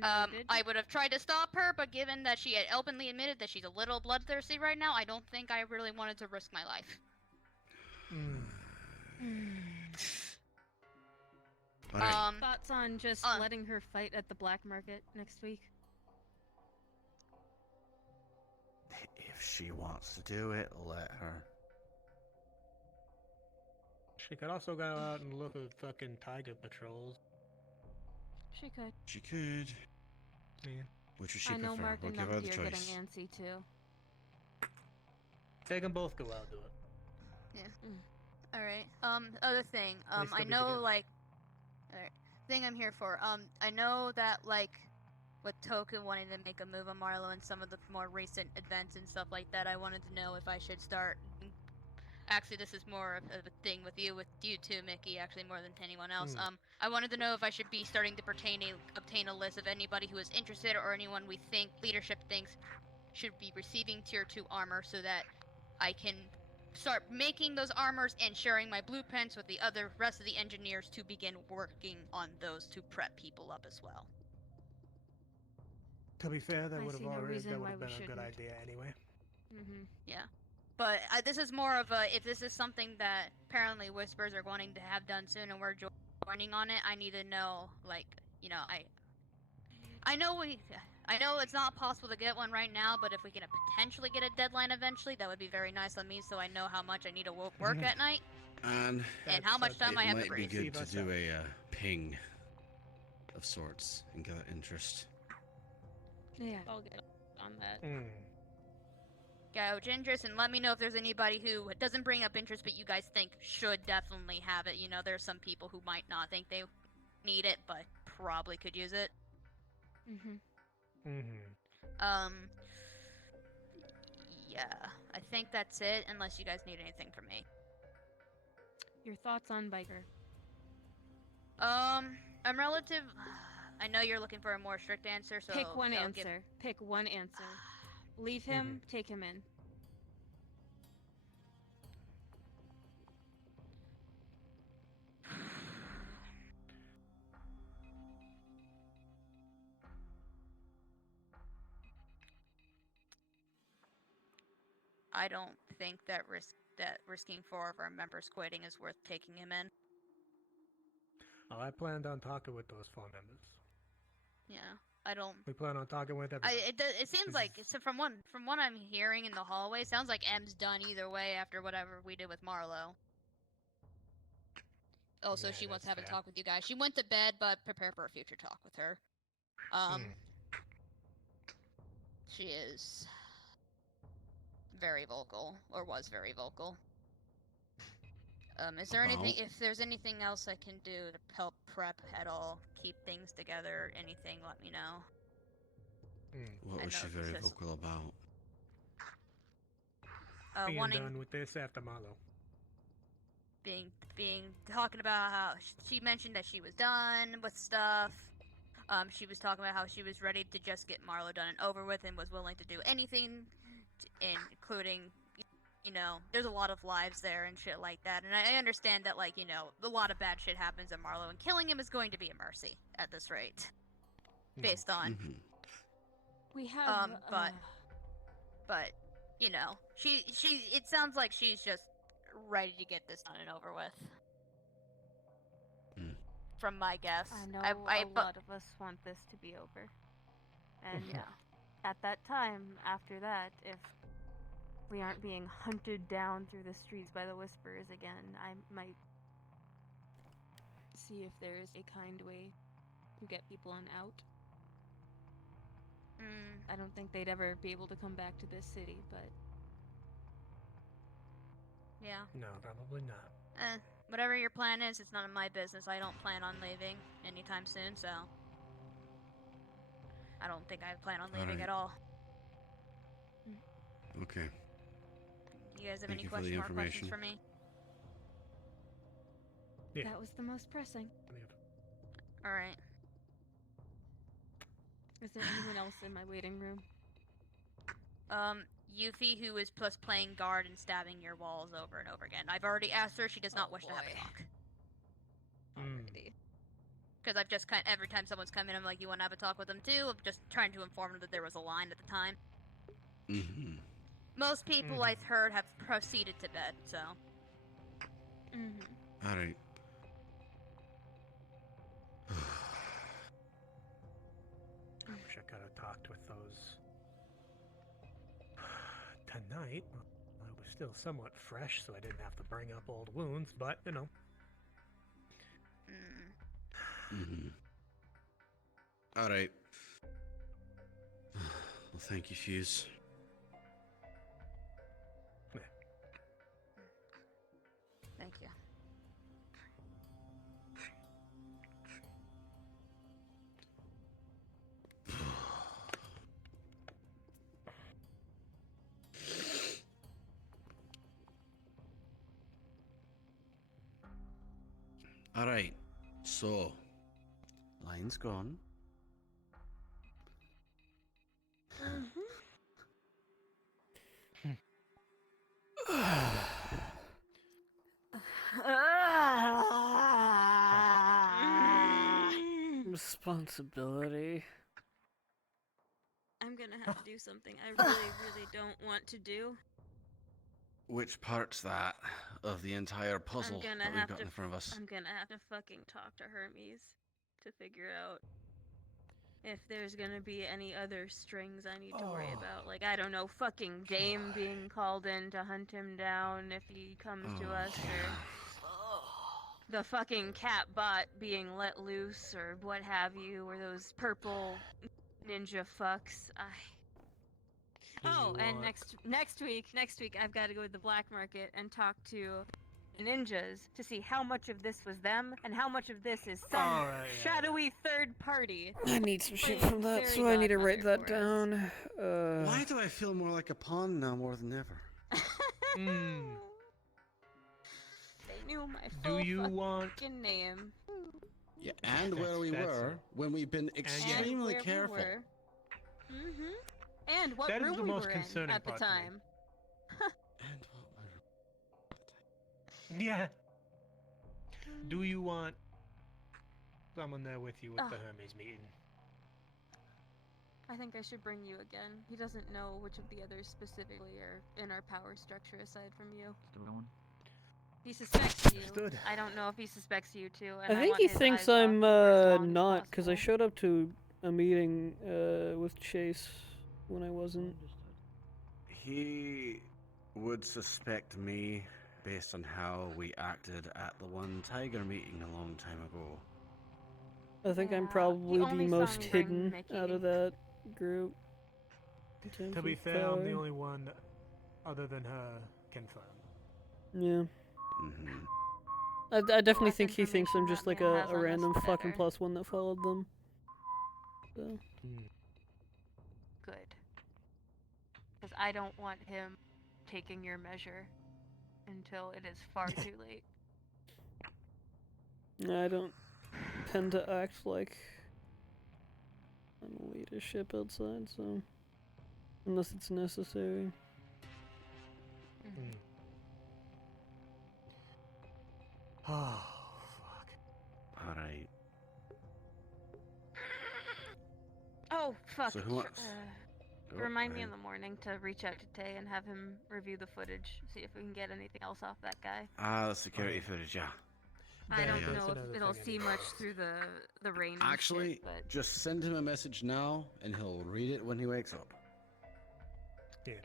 I would have tried to stop her, but given that she had openly admitted that she's a little bloodthirsty right now, I don't think I really wanted to risk my life. Thoughts on just letting her fight at the black market next week? If she wants to do it, let her. She could also go out and look at fucking tiger patrols. She could. She could. Yeah. Which would she I know prefer? Mark We'll and give her the Numpty are choice. getting antsy too. They can both go out and do it. Yeah. Alright. Other thing. They still I be know, together. like... Alright. Thing I'm here for. I know that, like, with Toku wanting to make a move on Marlo and some of the more recent events and stuff like that, I wanted to know if I should start... Actually, this is more of a thing with you too, Mickey, actually more than anyone else. I wanted to know if I should be starting to obtain a list of anybody who is interested or anyone we think leadership thinks should be receiving tier 2 armor so that I can start making those armors and sharing my blueprints with the rest of the engineers to begin working on those to prep people up as well. To be fair, that I would have see no reason why we been a good shouldn't. idea anyway. Yeah. But this is more of a, if this is something that apparently Whispers are wanting to have done soon and we're joining on it, I need to know, like, you know, I know it's not possible to get one right now, but if we can potentially get a deadline eventually, that would be very nice on me so I know how much I need to work at night And how much time I have to It might be breathe. good to do a ping of sorts and get interest. Yeah. I'll get on that. Gouge interest and let me know if there's anybody who doesn't bring up interest but you guys think should definitely have it. You know, there's some people who might not think they need it but probably could use it. Yeah, I think that's it unless you guys need anything from me. Your thoughts on biker? I'm relative. I know you're looking for a more strict answer, so Pick one I'll answer. give- Pick one answer. Leave him, take him in. I don't think that risking 4 of our members quitting is worth taking him in. Oh, I planned on talking with those 4 members. Yeah, I don't. We plan on talking with everyone. It seems like so from what I'm hearing in the hallway, sounds like M's done either way after whatever we did with Marlo. Also, Yeah, she wants to that's have a fair. talk with you guys. She went to bed, but prepare for a future talk with her. She is very vocal, or was very vocal. Is there anything? If there's anything else I can do to help prep at all, keep things together, anything, let me know. What I was she know very this is- vocal about? Being wanting done with this after Marlo. talking about how she mentioned that she was done with stuff. She was talking about how she was ready to just get Marlo done and over with and was willing to do anything, including, you know, there's a lot of lives there and shit like that. And I understand that, like, you know, a lot of bad shit happens at Marlo and killing him is going to be a mercy at this rate. Based on. We have. But, you know, it sounds like she's just ready to get this done and over with. From my guess. I know a lot of us want this to be over. And at that time, after that, if we aren't being hunted down through the streets by the Whisperers again, I might see if there is a kind way to get people on out. I don't think they'd ever be able to come back to this city, but... Yeah. No, probably not. whatever your plan is, it's none of my business. I don't plan on leaving anytime soon, so I don't think I plan on leaving Alright. at all. Okay. You guys have Thank any you for the more questions information. for me? Yeah. That was the most pressing. All right. Is there anyone else in my waiting room? Yuffie, who is just playing guard and stabbing your walls over and over again. I've already asked her. She does not wish to have a talk. Because I've just every time someone's come in, I'm like, you want to have a talk with them too? I'm just trying to inform them that there was a line at the time. Mm-hmm. Most people I've heard have proceeded to bed, so. All right. I wish I could have talked with those tonight. I was still somewhat fresh, so I didn't have to bring up old wounds, but, you know. Mm-hmm. All right. Well, thank you, Fuse. Thank you. All right. So, line's gone. Responsibility. I'm gonna have to do something I really, really don't want to do. Which part's that of the entire puzzle I'm gonna that we've have got to. in front of us? I'm gonna have to fucking talk to Hermes to figure out if there's gonna be any other strings I need to worry about. Like, I don't know, fucking Dame being called in to hunt him down if he comes to us, or the fucking cat bot being let loose, or what have you, or those purple ninja fucks. Oh, and next week I've got to go to the black market and talk to ninjas to see how much of this was them and how much of this is some shadowy third party. I need some shit playing from that, fairy so I need to write godmother that for us. down. Why do I feel more like a pawn now more than ever? They knew my Do full you want- fucking name. Yeah, and where we That's were it. when we've been extremely where we careful. were. And what That is room the we most were concerning in at the part to me. time. Yeah. Do you want someone there with you at the Hermes meeting? I think I should bring you again. He doesn't know which of the others specifically are in our power structure aside from you. He suspects you. Understood. I don't know if he suspects you too. And I think want he his thinks eyes off I'm you for as long as not, because I possible. showed up to a meeting with Chase when I wasn't. He would suspect me based on how we acted at the one tiger meeting a long time ago. I think I'm Yeah, probably you the only saw most me bring hidden Mickey. out of that group. in terms To be of fair, I'm the power. only one other than her confirmed. Yeah. Mm-hmm. I definitely Less think he thinks I'm information just that like man a has on us, random the fucking better. +1 that followed them. So. Good. Because I don't want him taking your measure until it is far too late. I don't tend to act like I'm a leadership outside, so unless it's necessary. Oh, fuck. Alright. Oh, fuck. So who wants- Go Remind me in ahead. the morning to reach out to Tay and have him review the footage, see if we can get anything else off that guy. Ah, the security footage, yeah. I don't Yeah. know if it'll see much through the rain. and Actually, shit, but just send him a message now, and he'll read it when he wakes up. Yeah.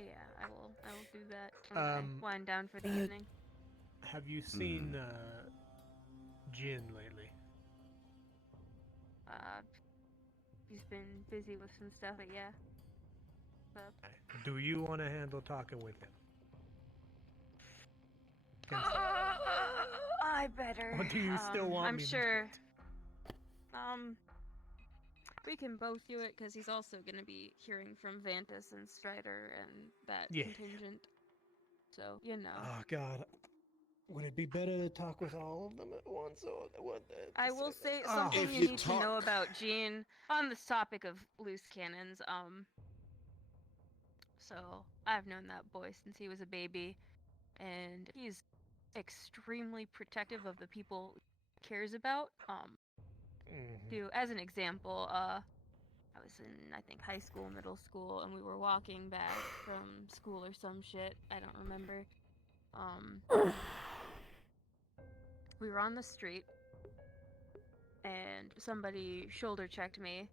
I will do that when I wind down for the evening. Have you seen Jin lately? He's been busy with some stuff, but yeah. Do you want to handle talking with him? I better. Or do you still want I'm me to do sure. We can both do it because he's also going to be hearing from Vantus and Strider and that Yeah. contingent. So, you know. Oh God, would it be better to talk with all of them at once, or what? I will say Oh. something If you you need to know talk- about Gene on this topic of loose cannons. So I've known that boy since he was a baby, and he's extremely protective of the people he cares about. As an example, I was in, I think, high school, middle school, and we were walking back from school or some shit. I don't remember. We were on the street, and somebody shoulder checked me,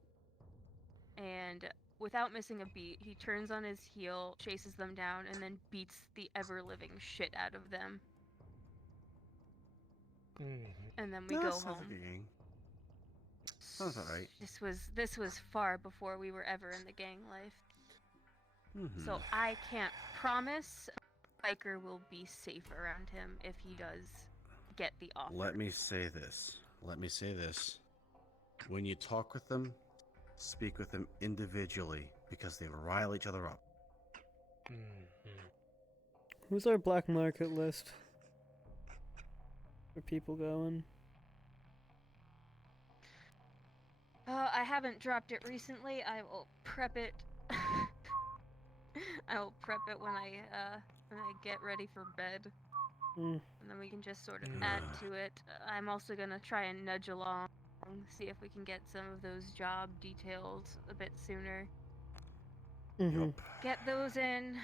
and without missing a beat, he turns on his heel, chases them down, and then beats the ever-living shit out of them. And then we go sounds home. like a gang. Sounds alright. This was far before we were ever in the gang life. Mhm. So I can't promise Biker will be safe around him if he does get the offer. Let me say this. When you talk with them, speak with them individually because they rile each other up. Who's our black market list for people going? I haven't dropped it recently. I will prep it. I will prep it when I get ready for bed. And then we can just sort of add to it. I'm also gonna try and nudge along, see if we can get some of those job details a bit sooner. Get those in.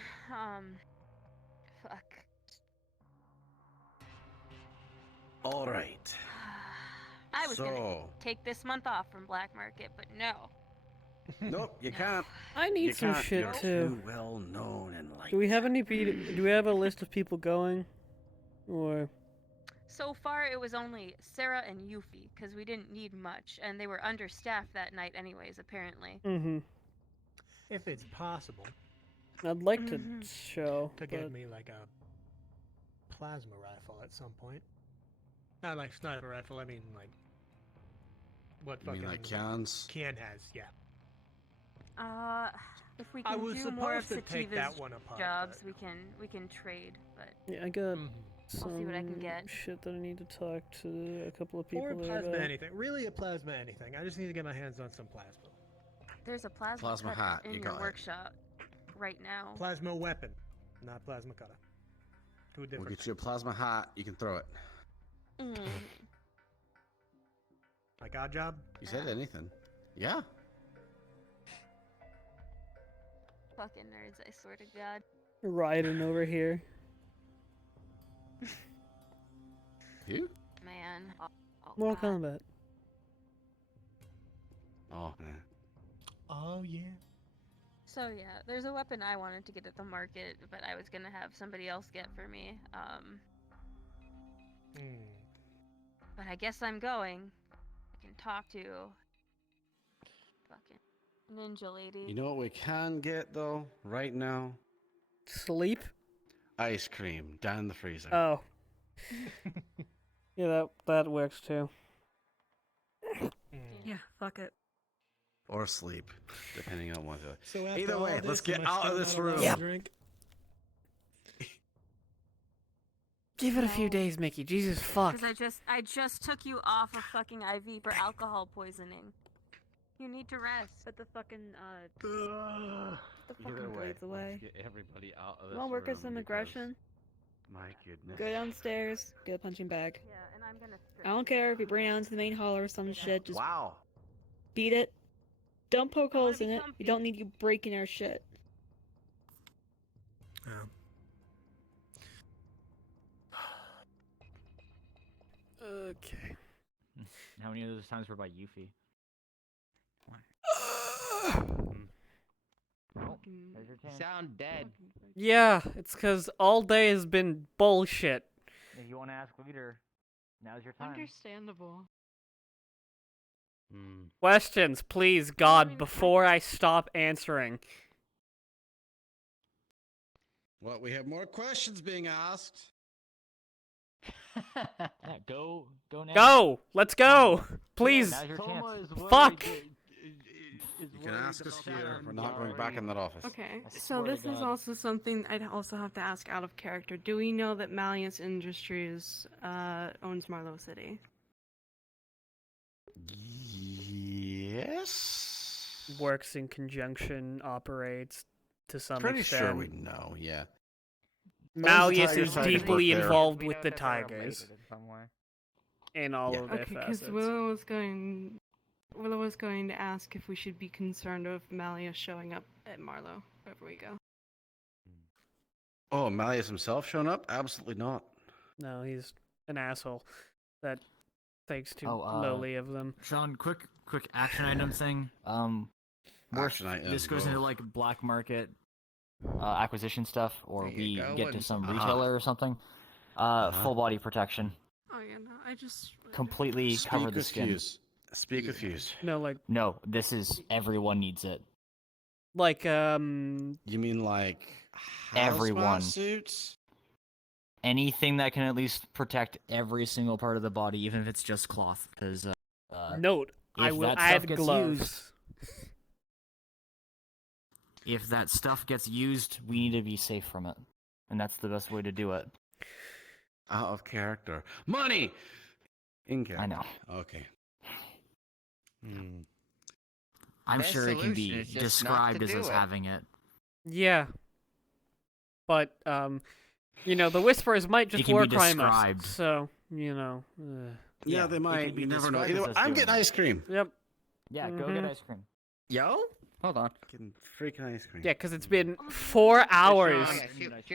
Fuck. All right. I was gonna So- take this month off from Black Market, but no. Nope, you can't. I need You some can't. shit You're too. too well known and liked. Do we have do we have a list of people going? Or So far, it was only Sarah and Yuffie, because we didn't need much, and they were understaffed that night anyways, apparently. If it's possible. I'd like to show, To get but me like a plasma rifle at some point. Not like sniper rifle. I mean like what You mean fucking like Kian's? Kian has. Yeah. If we I can was do more of supposed to take that Sativa's one apart, jobs, we can trade, but yeah, I got I'll see what I can some get. shit that I need to talk to a couple of people Or plasma about. anything. Really a plasma anything. I just need to get my hands on some plasma. There's a plasma, Plasma cutter hat, in you your got it. workshop right now. Plasma weapon, not plasma cutter. Two We'll different. get you a plasma hat. You can throw it. Like our job? You said anything? Yeah. Fucking nerds, I swear to God. Riding over here. You? Man. Oh, Mortal Kombat. Oh man. Oh yeah. So yeah, there's a weapon I wanted to get at the market, but I was gonna have somebody else get for me. But I guess I'm going. I can talk to fucking ninja lady. You know what we can get though right now? Sleep? Ice cream down in the freezer. Oh. Yeah, that works too. Yeah, fuck it. Or sleep, depending on what. So after Either all way, let's this, get am I out of still this not allowed room. to Yep. drink? Give it a few days, Mickey. Jesus fuck. Because I just took you off of fucking IV for alcohol poisoning. You need to rest. Put the fucking the Either fucking way, blades away. let's get everybody out of this Come on, work us room some because- aggression. My goodness. Go downstairs, get a punching bag. Yeah, and I'm gonna. I don't care if you bring it down to the main hall or some shit. Just Wow. beat it. Don't poke holes in it. We don't need you breaking our shit. Okay. How many of those times were by Yuffie? Oh, there's your chance. Sound dead. Yeah, it's because all day has been bullshit. If you want to ask later, now's your time. Understandable. Questions, please, God, before I stop answering. What? We have more questions being asked. Yeah, go now. Go! Let's go! Please! Now's your chance. Fuck! You can ask us here. We're not going back in that office. Okay, I so swear to this is God. also something I'd also have to ask out of character. Do we know that Malleus Industries owns Marlowe City? Yes. Works in conjunction, operates to some Pretty extent. sure we know. Yeah. Malleus Tiger is Tiger deeply book there. involved We with know the that they're Tigers related in some way. in all Yeah. of their Okay, because facets. Willow was going to ask if we should be concerned of Malleus showing up at Marlowe wherever we go. Oh, Malleus himself shown up? Absolutely not. No, he's an asshole that thinks too Oh, lowly of them. Sean, quick action item thing. Action item, This goes go. into like black market acquisition stuff, or There you we go, get to and- some Uh-huh. retailer or something. Full body protection, Oh yeah, no, I just completely cover Speak the with skin. Fuse. Speak with Fuse. No, like No, this is everyone needs it. You mean like Everyone. hazmat suits? Anything that can at least protect every single part of the body, even if it's just cloth. Because note, I if will that stuff add gets gloves. if that stuff gets used, we need to be safe from it, and that's the best way to do it. Out of character. Money! In character. I know. Okay. I'm Best sure it can solution be is just not described to as do us it. having it. Yeah. But, the Whisperers might It just can war be crime described. us. So, Yeah, they it might. can be You never know. described Either as way, us I'm doing getting it. ice cream. Yep. Yeah, go get ice cream. Yo? Hold on. Getting freaking ice cream. Yeah, because it's been 4 hours.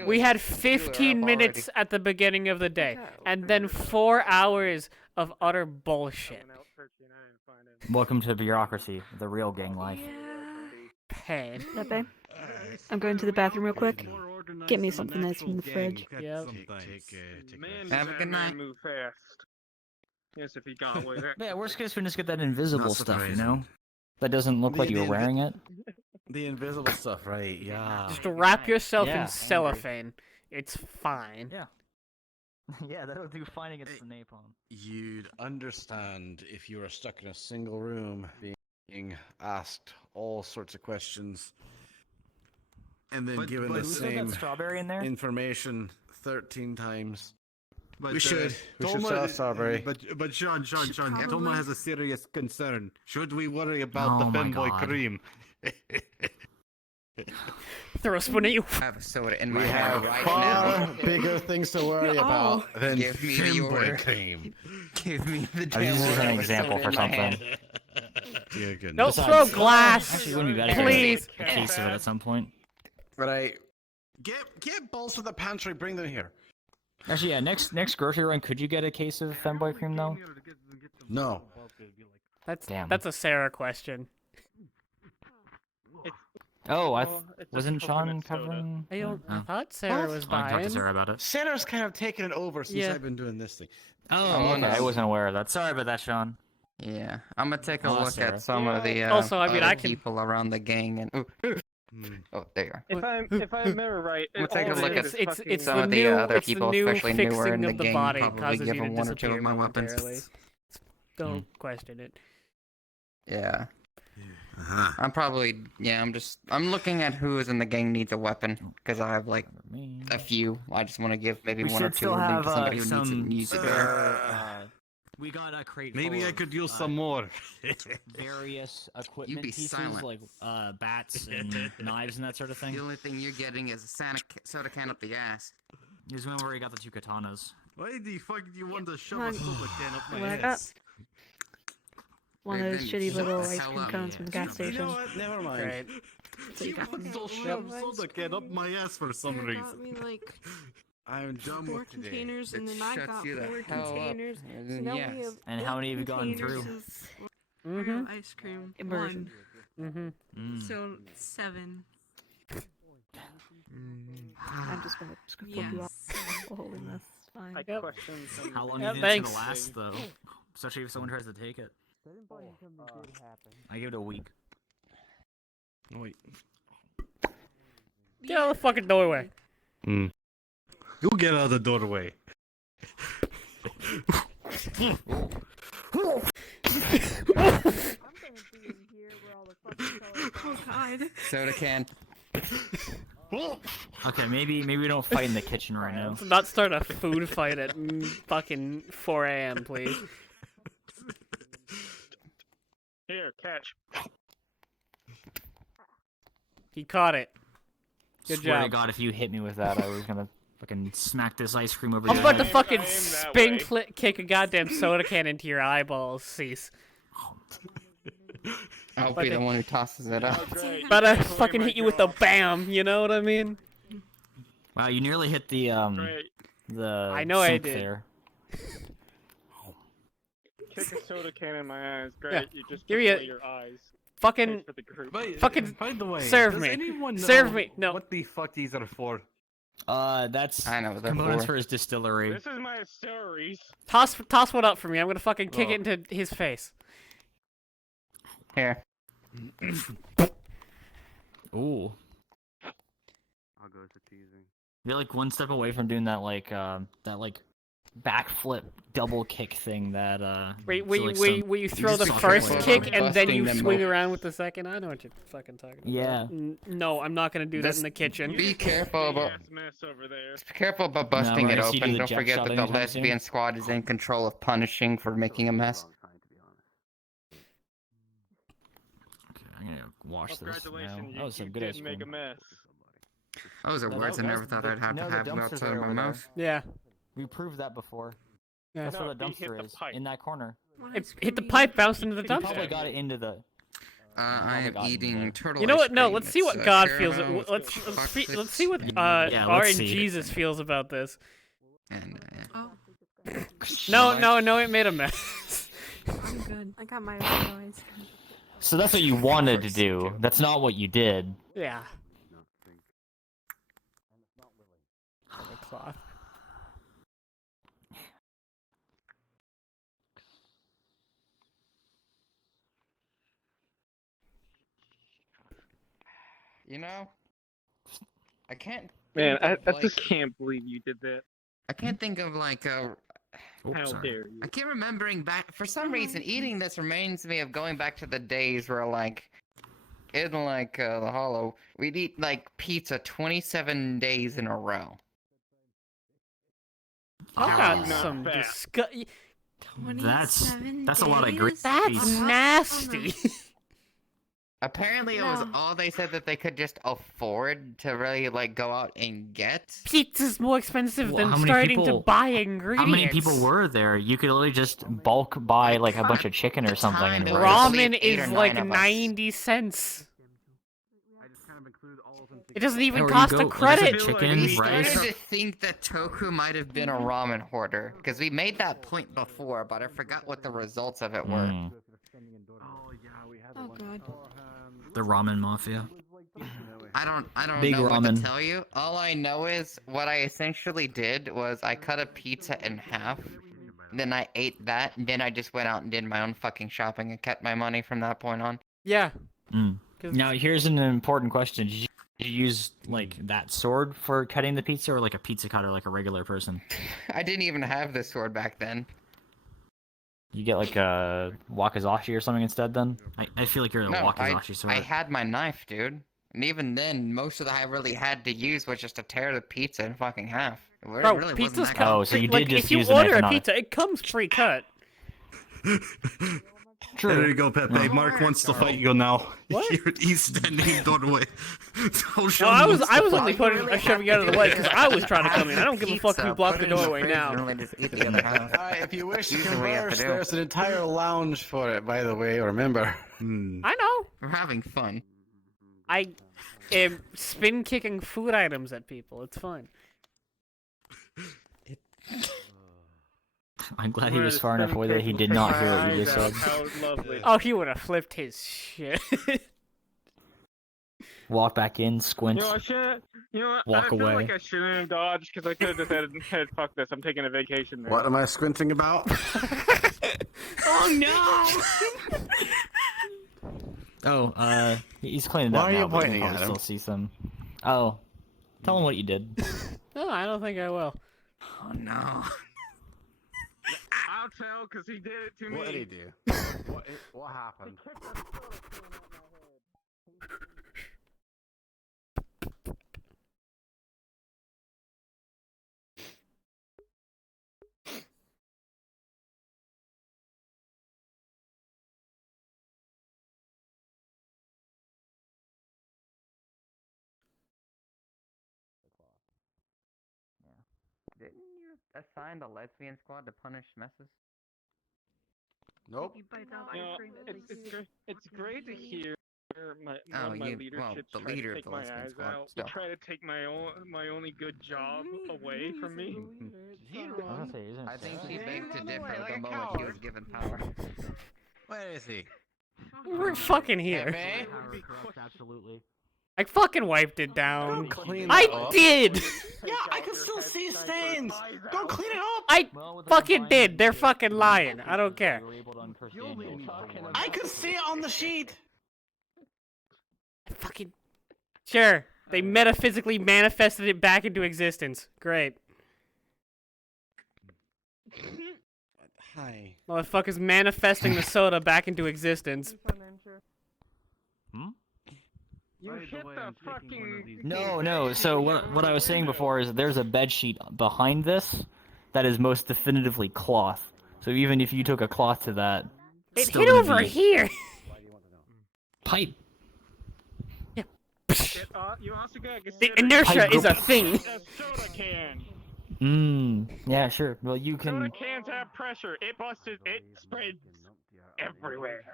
We had 15 up minutes at the beginning of the day, and then 4 hours of utter bullshit. Welcome to bureaucracy, the real gang life. Pain. Pepe, I'm going to the bathroom real quick. Get me something nice from the fridge. Yep. Have a good night. Move fast. Yes, if he got away there. Yeah, worst case, we just get that invisible Not stuff, you surprising. know? That doesn't look like you were wearing it. The invisible stuff, right? Yeah. Just wrap yourself Yeah. in cellophane. It's fine. Yeah. Yeah, that'll do fine against the napalm. You'd understand if you were stuck in a single room being asked all sorts of questions and then given the who's got that same strawberry in there? information 13 times. But, We should sell Strawberry. But Sean, Probably. Toma has a serious concern. Should we worry about Oh the my femboy God. cream? Throw a spoon at you. I have a soda in my We hand have right far now. bigger things to worry about than Give me the order. femboy cream. Give me the I damn use this as order. an I have a example soda for in my hand. something. Dear goodness. Don't Besides- throw glass. Actually, it wouldn't be bad if I Please. had a case of it at some point. Right. Get balls to the pantry. Bring them here. Actually, yeah, next grocery run, could you get a case of femboy cream, though? No. That's a Sarah question. Oh, It's just wasn't Sean coconut soda. covering? I thought Sarah was I talked to buying. Sarah about it. Sarah's kind of taken it over since Yeah. I've been doing this thing. Oh, okay, I wasn't aware of that. Sorry about that, Sean. Yeah, I'm gonna take a Oh, look Sarah. at some of the Also, I mean, other I can- people around the gang and. Oh, there you are. If I remember right, We'll take a all look it at is it's fucking- some the of the new, other it's the people, new especially newer in fixing the of the gang, body probably causes give you them to one or two disappear of my weapons. momentarily. Don't question it. Yeah. I'm probably I'm looking at who is in the gang needs a weapon because I have like a few. I just want to give maybe We one or should two still of them have to somebody who some needs it. spare. We got a crate. Maybe full I of, could use some more. various equipment be pieces silent. like bats and knives and that sort of thing. The only thing you're getting is a soda can up the ass. Here's one where he got the two katanas. Why the fuck do you want to shove Come a on. soda can up my What I got? ass? One of those Then shitty shut little the ice hell cream up. cones from the gas You station. know what? Never mind. Great. So you You got want me. to shove soda can up my ass for some Sarah reason. got me like I'm done 4 with today. containers, and It then I shuts got you the 4 hell up. containers. And So then now yes. we have And how many have you gotten containers through? of Mhm. ice cream. Immersion. Mhm. So 7. I'm just gonna flip you off while holding this. It's fine. I got questions. How long Yeah, do you think it's thanks. gonna last, though? Especially if someone tries to take it. I give it a week. Wait. Get out of the fucking doorway. You get out of the doorway. Oh god. Soda can. Okay, maybe we don't fight in the kitchen right now. Let's not start a food fight at fucking 4 a.m., please. Here, catch. He caught it. Good Swear to job. God, if you hit me with that, I was gonna fucking smack this ice cream over I'm your about to head. fucking spin kick a goddamn soda can into your eyeballs, Cease. I'll be the one who tosses it up. About to fucking hit you with a bam, you know what I mean? Wow, you nearly hit the I know I sink did. there. Kick a soda can in my eyes. Great, Yeah. you just Give took me away a- your eyes. Fucking, Thanks for the group. By the way, serve does me. anyone know Serve me. No. what the fuck these are for? That's I know what they're components for. for his distillery. This is my stories. Toss one up for me. I'm gonna fucking kick it into his face. Here. Ooh. I'll go to teasing. You're like one step away from doing that backflip double kick thing that Wait, so, like, where you throw the soccer first player. kick and then Busting you them swing up. around with the second? I know what you're fucking talking about. Yeah. No, I'm not gonna do that This- in the kitchen. Be careful about. Yes, mess over there. Be careful about busting it right, so you do open. the Don't jet forget shot that the anytime soon? lesbian squad is in control of punishing for making a mess. Okay, I'm gonna wash this now. Congratulations, That was some you good did ice make a cream. mess. Those are No, words I that- never that's thought the- I'd have no, to the have dumpster's outside of right my over there. mouth. Yeah. We proved that before. Yeah. That's where the No, he hit dumpster the is, pipe. in that corner. It hit the pipe, bounced into the You probably dumpster. got it into the... I am God, eating no. turtle. You know ice what? No, cream. let's see It's, what God feels. caramel, Let's toxic, see what Yeah, our let's and see. Jesus feels about this. and Oh, No, it made a mess. I'm good. I got my own noise. So that's what you wanted to do. That's not what you did. Yeah. The cloth. You know, I can't. Man, think I of, just like- can't believe you did that. I can't think of like a. How sorry. dare you? I keep remembering back. For some reason, eating this reminds me of going back to the days where like, in like the Hollow, we'd eat like pizza 27 days in a row. I've got not some fat. disgust. That's a lot of grease. That's nasty. Apparently, it was No. all they said that they could just afford to really like go out and get. Pizza's more expensive Well, than how many starting to people- buy ingredients. How many people were there? You could literally just bulk buy like a bunch of chicken or something. And there were roll it. at Ramen least 8 or is 9 like of us. 90 cents. I just kind of included all of them It doesn't even Or you cost go, a like I said, credit. chicken, We started rice. to think that Toku might have been a ramen hoarder because we made that point before, but I forgot what the results of it were. Mm, Oh yeah, we had Oh one. god. the ramen mafia. I don't Big know what ramen. to tell you. All I know is what I essentially did was I cut a pizza in half, then I ate that, and then I just went out and did my own fucking shopping and kept my money from that point on. Yeah. Mm. 'Cause- Now here's an important question: Did you use like that sword for cutting the pizza, or like a pizza cutter, like a regular person? I didn't even have this sword back then. You get like a wakizashi or something instead. Then I feel like you're a No, wakizashi sword. I had my knife, dude. And even then, most of the I really had to use was just to tear the pizza in fucking half. It really, Bro, really pizza's wasn't that Oh, so you like, did just if you use the knife order and a not a- pizza, it comes pre-cut. True. There you go, Pepe. Mark wants to fight you now. What? He's standing in the doorway. Well, I was only shoving you out of the way because I was trying to come in. I don't give a fuck if you block the doorway now. If you wish to Usually we have to converse, do. there's an entire lounge for it, by the way, remember. I know. We're having fun. I am spin kicking food items at people. It's fun. I'm glad he was far enough away that he did not hear what you just said. How lovely. Oh, he would have flipped his shit. Walk back in, squint. You know, I shouldn't. You know, what? Walk I feel away. like I shouldn't have dodged because I could have just said, "Fuck this! I'm taking a vacation." There. What am I squinting about? Oh no! Oh, he's cleaning it Why up are you now, but pointing you at probably him? still see some. Oh, tell him what you did. No, I don't think I will. Oh no. I'll tell because he did it to me. What did he do? What happened? Didn't you assign the lesbian squad to punish messes? Nope. You bite down You ice know, cream. it's great to hear my Oh, one of my well, leaderships the try to leader of take the my lesbian eyes squad. out. Still. Try to take my only good job away from me. I think he begged to differ the moment he was given power. Where is he? We're fucking here. Pepe? Absolutely. I fucking wiped it down. Clean I that up. did! Yeah, I can still see stains. Go clean it up. I fucking did. They're fucking lying. I don't care. I can see it on the sheet. Fucking sure. They metaphysically manifested it back into existence. Great. Hi. Motherfuckers manifesting the soda back into existence. Hmm? You hit the fucking. No. So what I was saying before is there's a bed sheet behind this that is most definitively cloth. So even if you took a cloth to that, it's It still hit gonna over be here. pipe. You also gotta The consider inertia is a thing. a soda can. Yeah, sure. Well, you can. Soda cans have pressure. It busted. It spreads everywhere.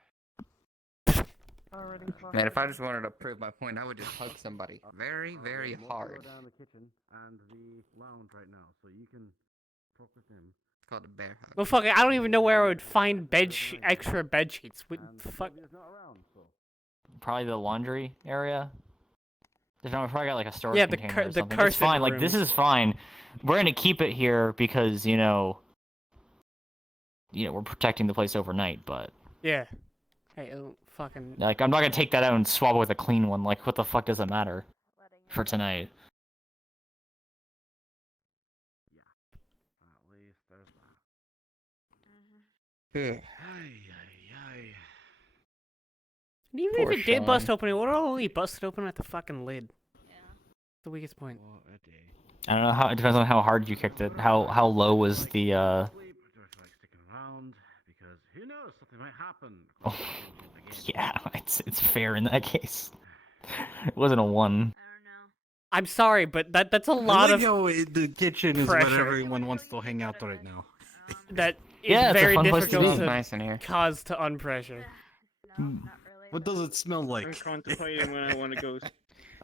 Man, if I just wanted to prove my point, I would just hug somebody very, very hard. Down the kitchen and the lounge right now, so you can talk with him. It's called a bear hug. Well, fuck it. I don't even know where I would find extra bed sheets. What fuck? Probably the laundry area. There's no, probably got like a storage Yeah, container or the something. It's cursed fine. Like this room. is fine. We're gonna keep it here because we're protecting the place overnight. But Yeah. Hey, fucking. like, I'm not gonna take that out and swap it with a clean one. Like, what the fuck does it matter for tonight? At least there's that. And even Poor if it did bust Sean. open, it would only busted open at the fucking lid. Yeah. The weakest point. I don't know how. It depends on how hard you kicked it. How low was the? Around because who knows, something might happen. Oh, yeah, it's fair in that case. It wasn't a 1. I'm sorry, but that's a lot of the kitchen is pressure. where everyone wants to hang out right now. that is Yeah, it's a very fun place to difficult be. to Nice in here. cause to unpressure. What does it smell I'm like? contemplating when I want to go.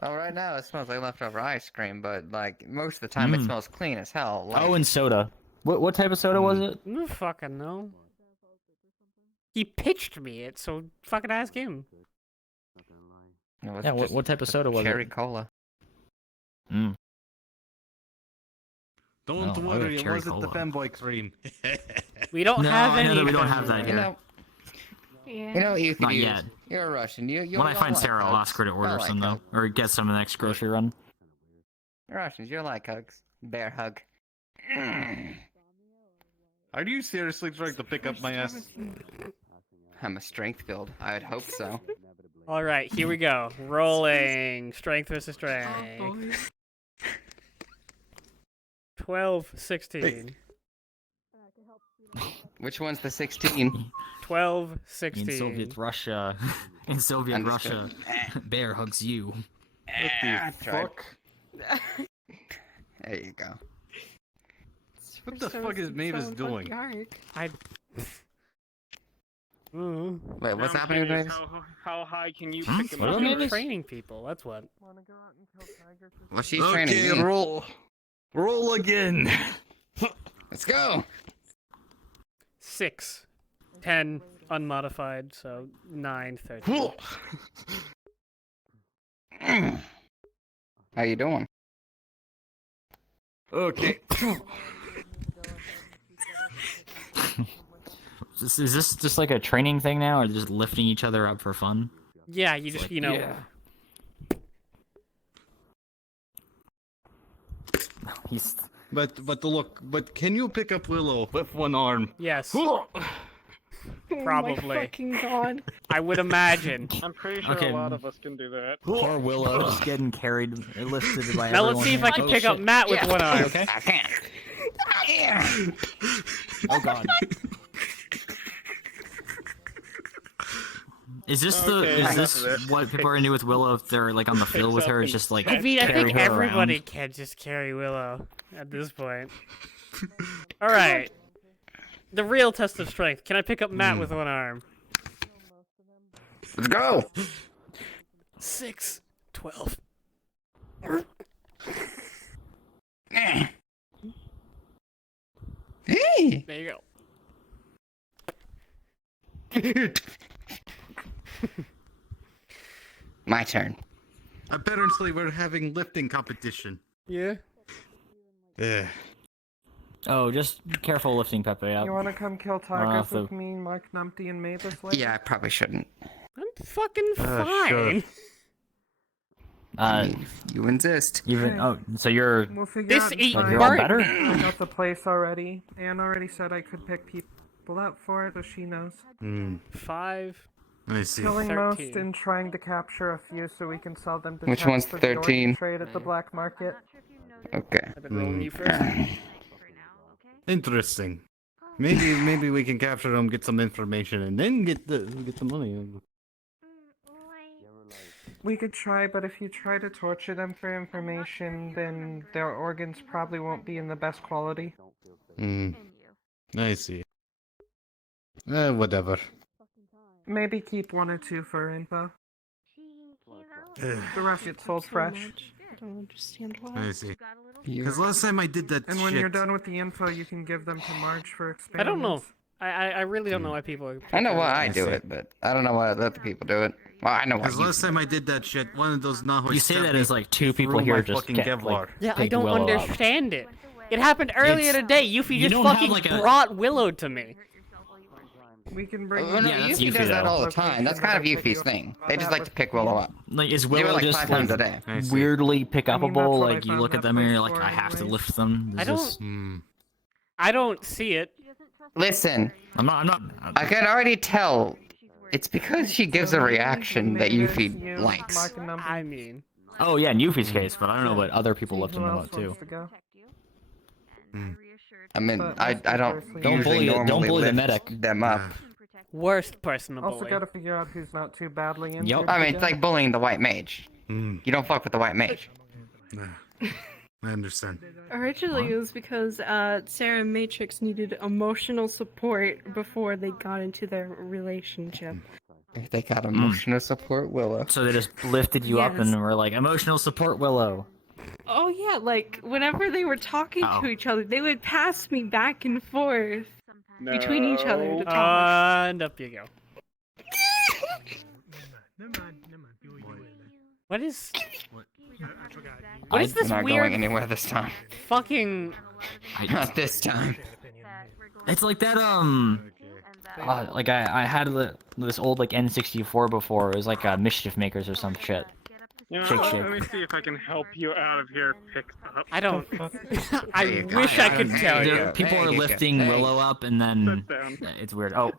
Well, right now it smells like leftover ice cream, but like most of the time it smells clean as hell. Like, Oh, and soda. What type of soda was it? I don't fucking know. He pitched me it, so fucking ask him. it was Yeah, just what type of soda was cherry it? cola. Don't Oh, worry, it cherry wasn't the cola. fanboy cream. We don't No, have I know any. that we don't have that You here. know, Yeah. you know what you could Not use? yet. You're a Russian. You When I you'll find like Sarah, I'll hugs. ask her to order You'll like some though, hugs. or get some in the next grocery run. Russians, you like hugs. Bear hug. Are you seriously trying to pick up my ass? I'm a strength build. I'd hope so. All right, here we go. Rolling strength versus strength. 12, 16. Which one's the 16? 12, 16. In Soviet Russia, in Soviet Understood. Russia, bear hugs you. What the fuck? There you go. What the fuck is Mavis doing? I. Mm. Wait, what's I'm happening, curious, Mavis? How high can you Hmm? pick them What up? about Mavis? Training people, that's what. Well, she's training Okay, me. roll again. Let's go. 6, 10, unmodified, so 9, 13. How you doing? Okay. Is this just like a training thing now, or just lifting each other up for fun? Yeah, you just, you know. Yeah. He's But can you pick up Willow with one arm? Yes. Oh Probably. my fucking god. I would imagine. I'm pretty sure Okay. a lot of us can do that. Poor Willow just getting carried, lifted by Now everyone. let's see if I can Oh, pick up shit. Matt with Yeah. one arm. Okay. I can't. Oh god. Is this Okay, is enough this of this. what people are gonna do with Willow if they're like on the field with her? It's just like I mean, I carry think her everybody around? can just carry Willow at this point. All right. The real test of strength. Can I pick up Matt with one arm? Let's go. 6, 12. Hey. There you go. My turn. Apparently, we're having lifting competition. Yeah. Yeah. Oh, just careful lifting Pepe up. You wanna come kill I don't know tigers if with the- me, Mark Numpty, and Mavis later? Yeah, I probably shouldn't. I'm fucking Sure. fine. You insist. Even so you're We'll figure out. This in you're time. all better. I got the place already. Anne already said I could pick people up for it, so she knows. 5. I see. Killing most 13. and trying to capture a few so we can sell them to Which Tex one's for the organ 13? trade at the black market. Okay. I've been rolling you first. Interesting. Maybe we can capture them, get some information, and then get the money. We could try, but if you try to torture them for information, then their organs probably won't be in the best quality. I see. Whatever. Maybe keep 1 or 2 for info. The rest get sold fresh. I don't understand why. I see. Because last time I did that And when shit. you're done with the info, you can give them to Marge for I experiments. don't know. I really don't know why people are. I know why I I do see. it, but I don't know why other people do it. Well, I know why. Because You last time I did that shit, one of those Nahoy You say stabbed that me as like two people through here my just fucking get Kevlar. like Yeah, I pick don't Willow up. understand it. It happened earlier It's- today. Yuffie you just don't have, fucking like, a- brought Willow to me. We can bring. Oh, no, Yeah, that's Yuffie Yuffie, does that though. all the time. That's kind of Yuffie's thing. They just like to pick Willow up. Like is Do it Willow like just 5 times a like day. I see. weirdly pick I mean, that's upable? what I Like you found look at that them and you're place like, for I have to anyways. lift them. I Is don't- this- I don't see it. Listen, I'm not. I can already tell. It's because she gives a reaction that Mavis, Yuffie you, likes. Mark and Numpty. I mean, Oh yeah, in Yuffie's case, but I don't know what other people See lift who them else up too. wants to go. I mean, But I most don't people Don't usually bully the- don't normally bully the lift medic. them up. worst person to Also, bully. gotta figure out who's not too badly injured. Yup. I mean, to it's go. like bullying the white mage. You don't fuck with the white mage. I understand. Originally, it was because Sarah and Matrix needed emotional support before they got into their relationship. If they got emotional support, Willow. So they just lifted you up Yes. and were like, emotional support, Willow. Oh yeah, like whenever they were talking Oh. to each other, they would pass me back and forth between each other to talk. And up you go. What is? What is this I'm not weird going anywhere this time. fucking? Not this time. It's like that, like I had this old like N64 before. It was like Mischief Makers or some shit. You know, Shake, let shake. me see if I can help you out of here. Picked up. I don't. I wish I could tell There- you. People are lifting Willow up and then Sit down. it's weird. Oh,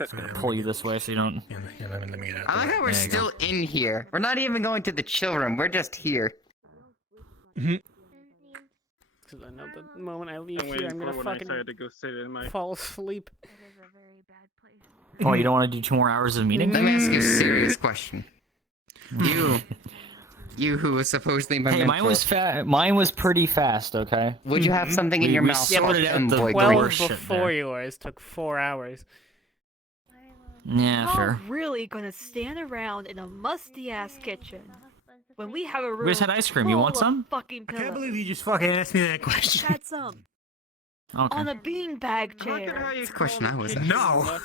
just gonna pull you this way so you don't. I like how we're There you still in here. We're not even going to the children. We're just here. Because I know the moment I leave I'm here, waiting I'm for gonna when I fucking decided to go sit in my. fall asleep. Oh, you don't want to do 2 more hours of meeting? Let me ask you a serious question. You who was supposedly my Hey, mentor. mine was pretty fast. Okay. Would you have something in your We mouth? sorted out the boy, 12 worst shit before there. yours took 4 hours. Yeah, Y'all sure. really gonna stand around in a musty ass kitchen when we have a room We just had ice cream. You full want of some? Fucking I can't pillows. believe you just fucking asked me that question. Had some Okay. on a beanbag chair. It's a question I was asking. No.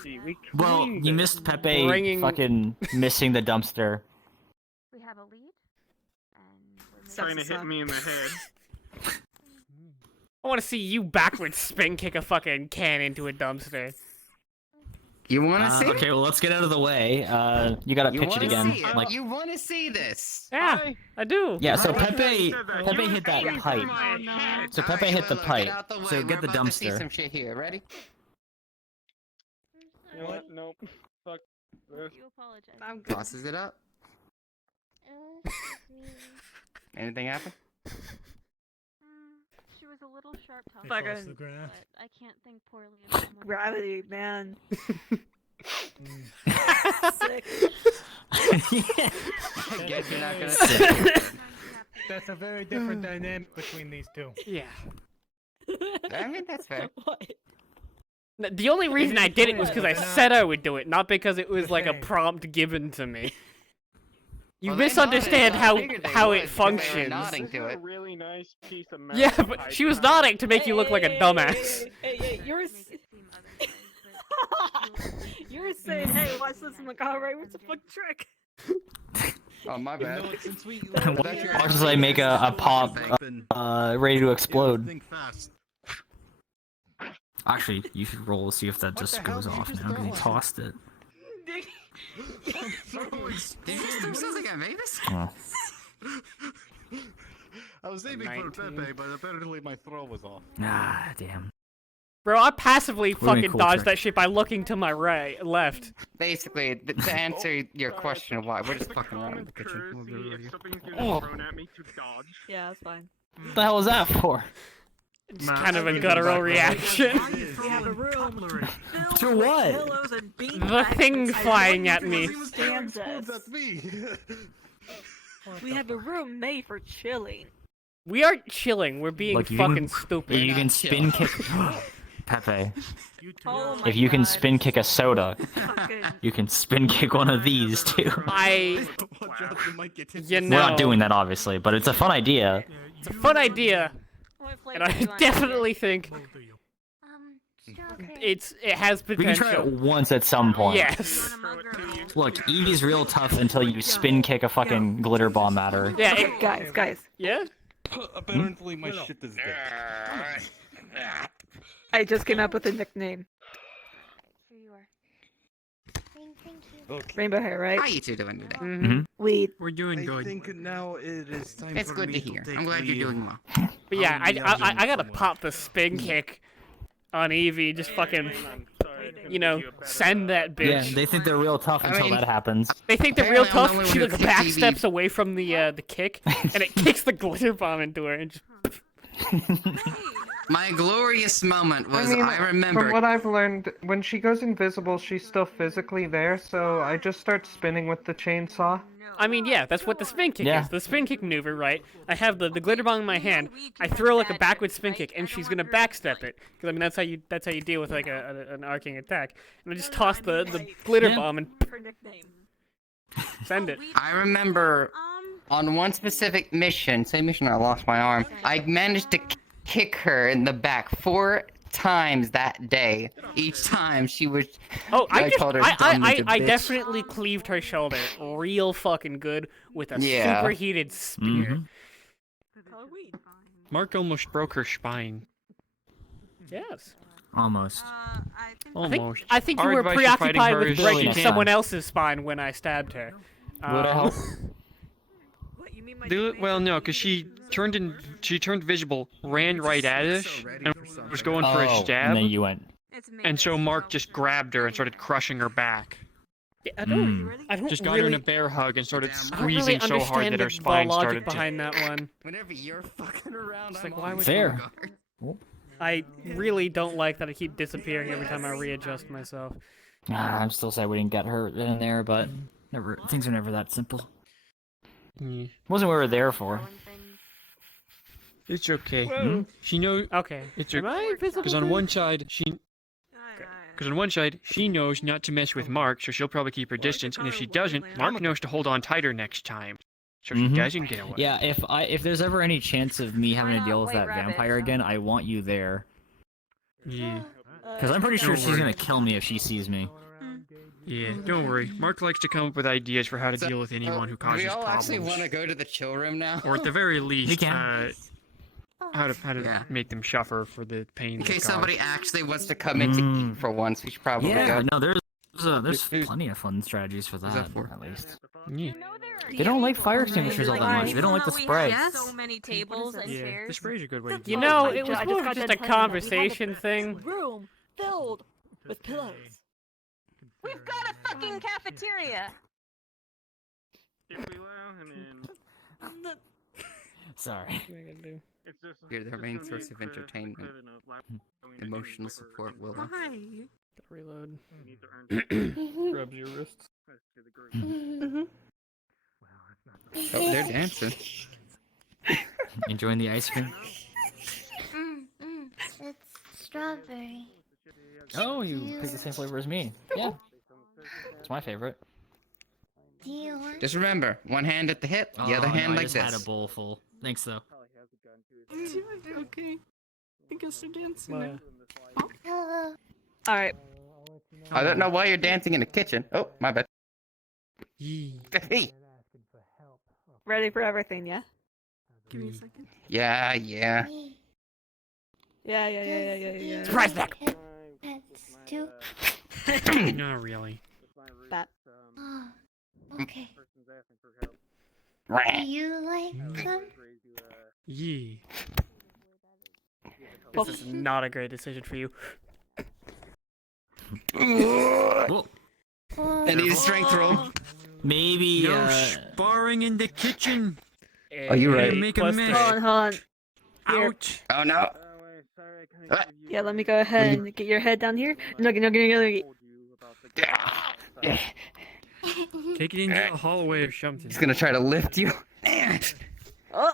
Well, you missed Pepe Bringing- fucking missing the dumpster. We have a lead. Trying to hit me in the head. I want to see you backwards spin kick a fucking can into a dumpster. You want to see? Okay, well, let's get out of the way. You gotta pitch it again. Like, You want to see this? Yeah, I do. yeah. So Pepe hit that Oh, pipe. no. So Pepe hit the Get pipe. out the way. So get the We're about to see dumpster. some shit here. Ready? You know what? Nope. Fuck this. You apologize. I'm good. Tosses it up. Anything happen? She was a little sharp tongued. Fucking- But I can't think poorly of someone. Gravity, man. Sick. I guess you're not gonna That's a very different dynamic between these two. Yeah. I mean, that's fair. The only reason I did it was because I said I would do it, not because it was like a prompt given to me. You Well, they misunderstand nodded, so I figured they how would, it 'cause they were functions. nodding to A it. really nice piece of Yeah, metal but pipe. she was nodding to make you look like a dumbass. Hey, you're saying, hey, watch this in the car, right? What's the fuck trick? Oh, my bad. Watch as I make a pop, ready to explode. Think fast. Actually, you should roll to see if that just goes off now because you tossed it. Did you just throw something at Mavis? Oh. I was aiming for Pepe, but apparently my throw was off. Ah, damn. Bro, I passively Would've been fucking cool dodged trick. that shit by looking to my left. Basically, to answer your question of why, we're just fucking around in the kitchen. If something's getting Oh. thrown at me, to dodge. Yeah, that's fine. What the hell was that for? It's kind of a guttural reaction. We have a room filled To with what? pillows and The beanbags thing that flying no at one me. understands us. That's me. We have a room made for chilling. We aren't chilling, we're being Look, you fucking can- stupid. You can spin kick. Pepe, Oh my if you can God. spin kick a soda, Fucking- you can spin kick one of these too. You We're know, not doing that, obviously, but it's a fun idea. it's a fun idea, What flavor and I do you want? definitely think it has We can try it potential. once at some point. Yes. Look, Evie's real tough until you spin kick a fucking glitter bomb at her. Yeah. Okay, guys. Yeah. Apparently my shit is dead. I just came up with a nickname. Here you are. Rainbow hair, right? How you two doing today? Mhm. Weed. We're doing good. I think now it is time It's for good me to hear. take I'm glad you're leave. doing well. But yeah, I'll be out doing I gotta some pop the spin kick on Evie. Just fucking, you know, send that bitch. Yeah, they think they're real tough until that happens. They think they're real Apparently, I'm tough. the She only like one who back kicked steps away from the kick, and it kicks the glitter bomb into her. And just... My glorious moment was I mean, I remember. from what I've learned, when she goes invisible, she's still physically there, so I just start spinning with the chainsaw. I mean, yeah, that's what the spin kick Yeah. is. The spin kick maneuver, right? I have the glitter bomb in my hand. I throw like a backward spin kick, and she's gonna backstep it. Because I mean, that's how you deal with like an arcing attack. And I just toss the glitter Yeah. bomb and Her nickname. send it. I remember on one specific mission, same mission I lost my arm, I managed to kick her in the back 4 times that day. Each time she was. Oh, I called her dumb little I bitch. definitely cleaved her shoulder real fucking good with a Yeah. superheated spear. Mhm. Mark almost broke her spine. Yes. Almost. Almost. I think you Our were advice for fighting preoccupied her with is breaking she someone can. else's spine when I stabbed her. Would it help? Well, no, because she turned visible, ran right at us, and was going for a Oh, stab. and then you went. And so Mark just grabbed her and started crushing her back. Yeah, I don't Just got really, her in a bear hug and started I don't squeezing really so hard understand that her the spine logic started to. behind that one. Whenever you're fucking around, It's like, why would Fair. I really don't like that I keep disappearing every time I readjust myself. I'm still sad we didn't get her in there, but never. Things are never that simple. Yeah. Wasn't what we were there for. It's okay. Whoa. She knows. Okay. It's Am I visible? because on too? one side she knows not to mess with Mark, so she'll probably keep her distance. And if she doesn't, Mark knows to hold on tighter next time, so she Mhm. doesn't get away. Yeah, if there's ever any chance of me having to deal with that vampire again, I want you there. Yeah. Because I'm pretty sure Don't she's worry. gonna kill me if she sees me. Yeah, don't worry. Mark likes to come up with ideas for how to deal with anyone who Do causes we all problems. actually want to go to the chill room now? Or at the very least, can. how to make them suffer for the pain. In they case cause. somebody actually wants to come in to eat for once, we should probably Yeah, go. no, there's There's plenty of fun strategies for that, at least. Yeah. They don't like fire extinguishers all that much. They don't like the spray. We have so many tables and Yeah, chairs. the spray's a good way. You know, I it was just more got of just done a telling you that we had conversation thing. Room filled with pillows. We've got a fucking cafeteria. If we allow him in, Sorry. it's just You're their main source of entertainment. Emotional support, Willow. Why? Reload. Rubs your wrists. Oh, they're dancing. Enjoying the ice cream? It's strawberry. Oh, you picked the same flavor as me. Yeah. It's my favorite. Do you want? Just remember, one hand at the hip, the other Oh, hand no, like I just this. had a bowl full. Thanks, though. Okay. I guess they're dancing now. Hello. All right. I don't know why you're dancing in the kitchen. Oh, my bad. Hey. Ready for everything, yeah? Give me a second. Yeah. Yeah. Surprise back. Pets too. Not really. That. Oh, okay. Rah. Do you like them? Yeah. This is not a great decision for you. Whoa. I need a strength roll. Maybe, No sparring in the kitchen. Oh, you're right. Make a Plus mess. Hold on. Here. Ouch. Oh no. Yeah, let me go ahead and get your head down here. Nugget. Take it into the hallway or something. He's gonna try to lift you. Oh.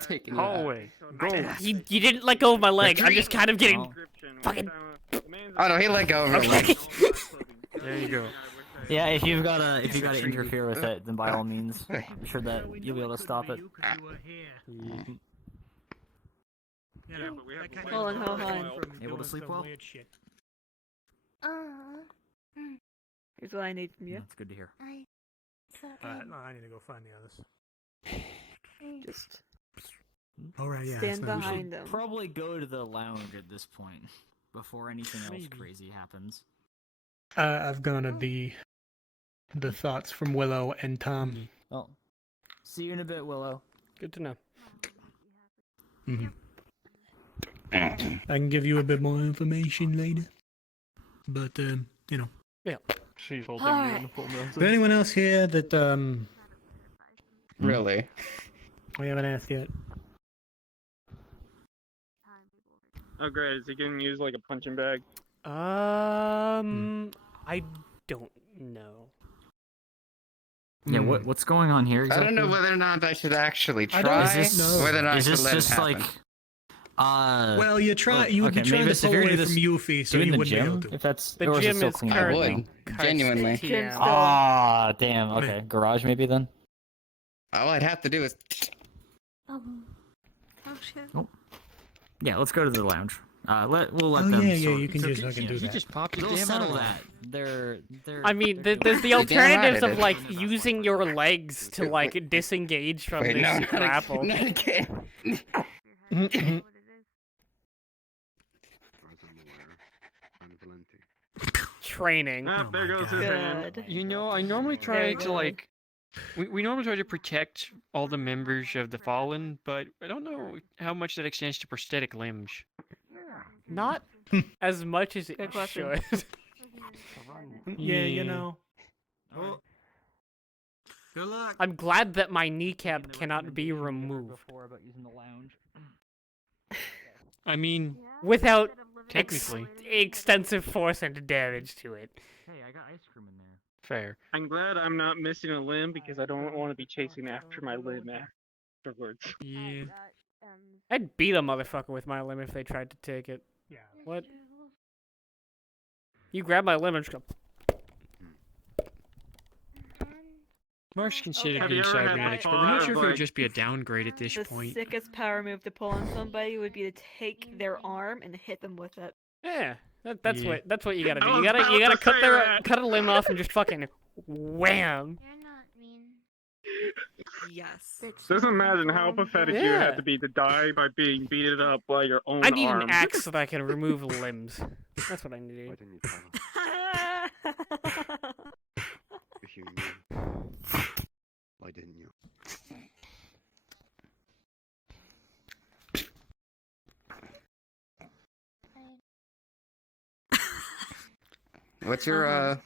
Taking Hallway. Go. You didn't let go of my leg. I'm just kind of getting fucking. Oh no, he let go of her leg. There you go. Yeah, if you've got to interfere with it, then by all means, I'm sure that you'll be able to stop it. Hold on. Able to sleep well? Here's what I need from you. That's good to hear. No, I need to go find the others. Just Alright, yeah. stand it's no issue. behind them. Probably go to the lounge at this point before anything else crazy happens. I've gone at the thoughts from Willow and Tom. Well, see you in a bit, Willow. Good to know. I can give you a bit more information later. But, Yeah. She's holding Alright. you in the full is there anyone else here that, Really? we haven't asked yet? oh great, is he gonna use like a punching bag? I don't know. Yeah, what's going on here I exactly? don't know whether or not I should actually I try. don't know. Whether or not I Is should this let it just happen. like Well, you would be trying to Mavis, if pull you're away gonna from do Yuffie, so do in you the wouldn't be able gym, to. if that's The or is it gym still is clean? I currently would. Genuinely. Yeah. Ah, damn. Okay, garage maybe then. All I'd have to do is. Oh shit. Yeah, let's go to the lounge. We'll let Oh, them. yeah, sort- you can it's just okay, fucking yeah, do he that. just popped his They'll damn settle head that. They're. I mean, they're there's the You're damn right alternatives it of is. like using your legs to like disengage from Wait, this no, grapple. not again. Training. Ah, there goes his hand. Good. You know, I normally There try you to go. like. We normally try to protect all the members of the Fallen, but I don't know how much that extends to prosthetic limbs. Not as much as it Good question. should. Yeah, you know. Oh. Good luck. I'm glad that my kneecap cannot be removed Before about using the lounge. I mean, without technically. extensive force and damage to it. Hey, I got ice cream in there. Fair. I'm glad I'm not missing a limb because I don't want to be chasing after my limb afterwards. Yeah. I'd beat a motherfucker with my limb if they tried to take it. Yeah. What? You grab my limb and just go. Mark's considered Have being you ever had cybernetics, the but we're not thought sure of, if it would like- just be a downgrade at this The point. sickest power move to pull on somebody would be to take their arm and hit them with it. Yeah, that's Yeah. what you gotta do. I You was gotta about to say that. cut a limb off and just fucking wham. You're not mean. Yes. Just imagine how pathetic you had to be to die by being beaten up by your own I need arm. an axe so that I can remove limbs. That's what I need. Why didn't you tell him? If you knew, why didn't you? What's your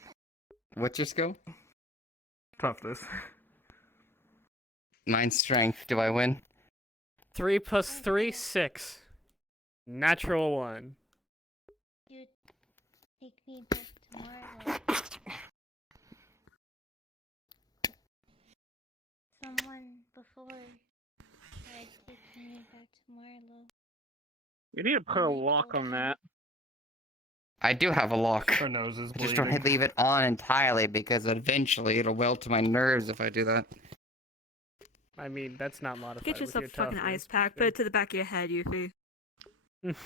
skill? Toughness. Mine's strength. Do I win? 3 + 3, 6. Natural 1. You take me back to Marlow. Someone before tried taking me back to Marlow. You need to put a lock on that. I do have a lock. Her nose is Just bleeding. don't leave it on entirely because eventually it'll weld to my nerves if I do that. I mean, that's not modified. Get with yourself your a fucking toughness. ice pack. Put it to the back of your head, Yuffie.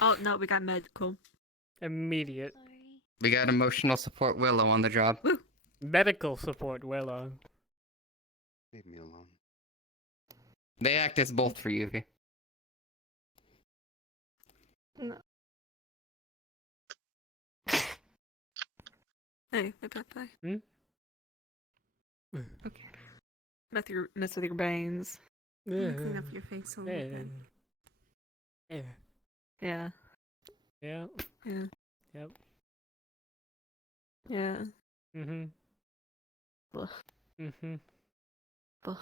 Oh no, we got medical. Immediate. We got emotional support Willow on the job. Medical support, Willow. Leave me alone. They act as both for you. No. Hey, Pepe. Okay. Mess with your brains. Clean up your face a little bit. Yeah. Yeah. Yeah. Yeah. Yep. Yeah. Mhm. Ugh. Mhm. Ugh.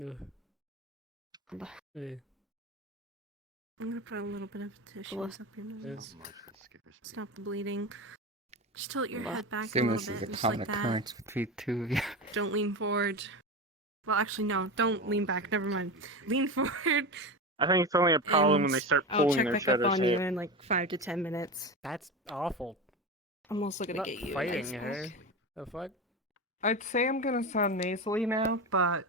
Ugh. Ugh. Yeah. I'm gonna put a little bit of tissues up your nose. Stop the bleeding. Just tilt your head back a Assume little this is bit, a just common like that. occurrence between two of you. Don't lean forward. Well, actually, no. Don't lean back. Never mind. Lean forward. I think it's only a problem when they start I'll pulling check their back up shutters on you hit. in like 5 to 10 minutes. That's awful. I'm also gonna Not get you fighting an ice her. pack. The fuck? I'd say I'm gonna sound nasally now, but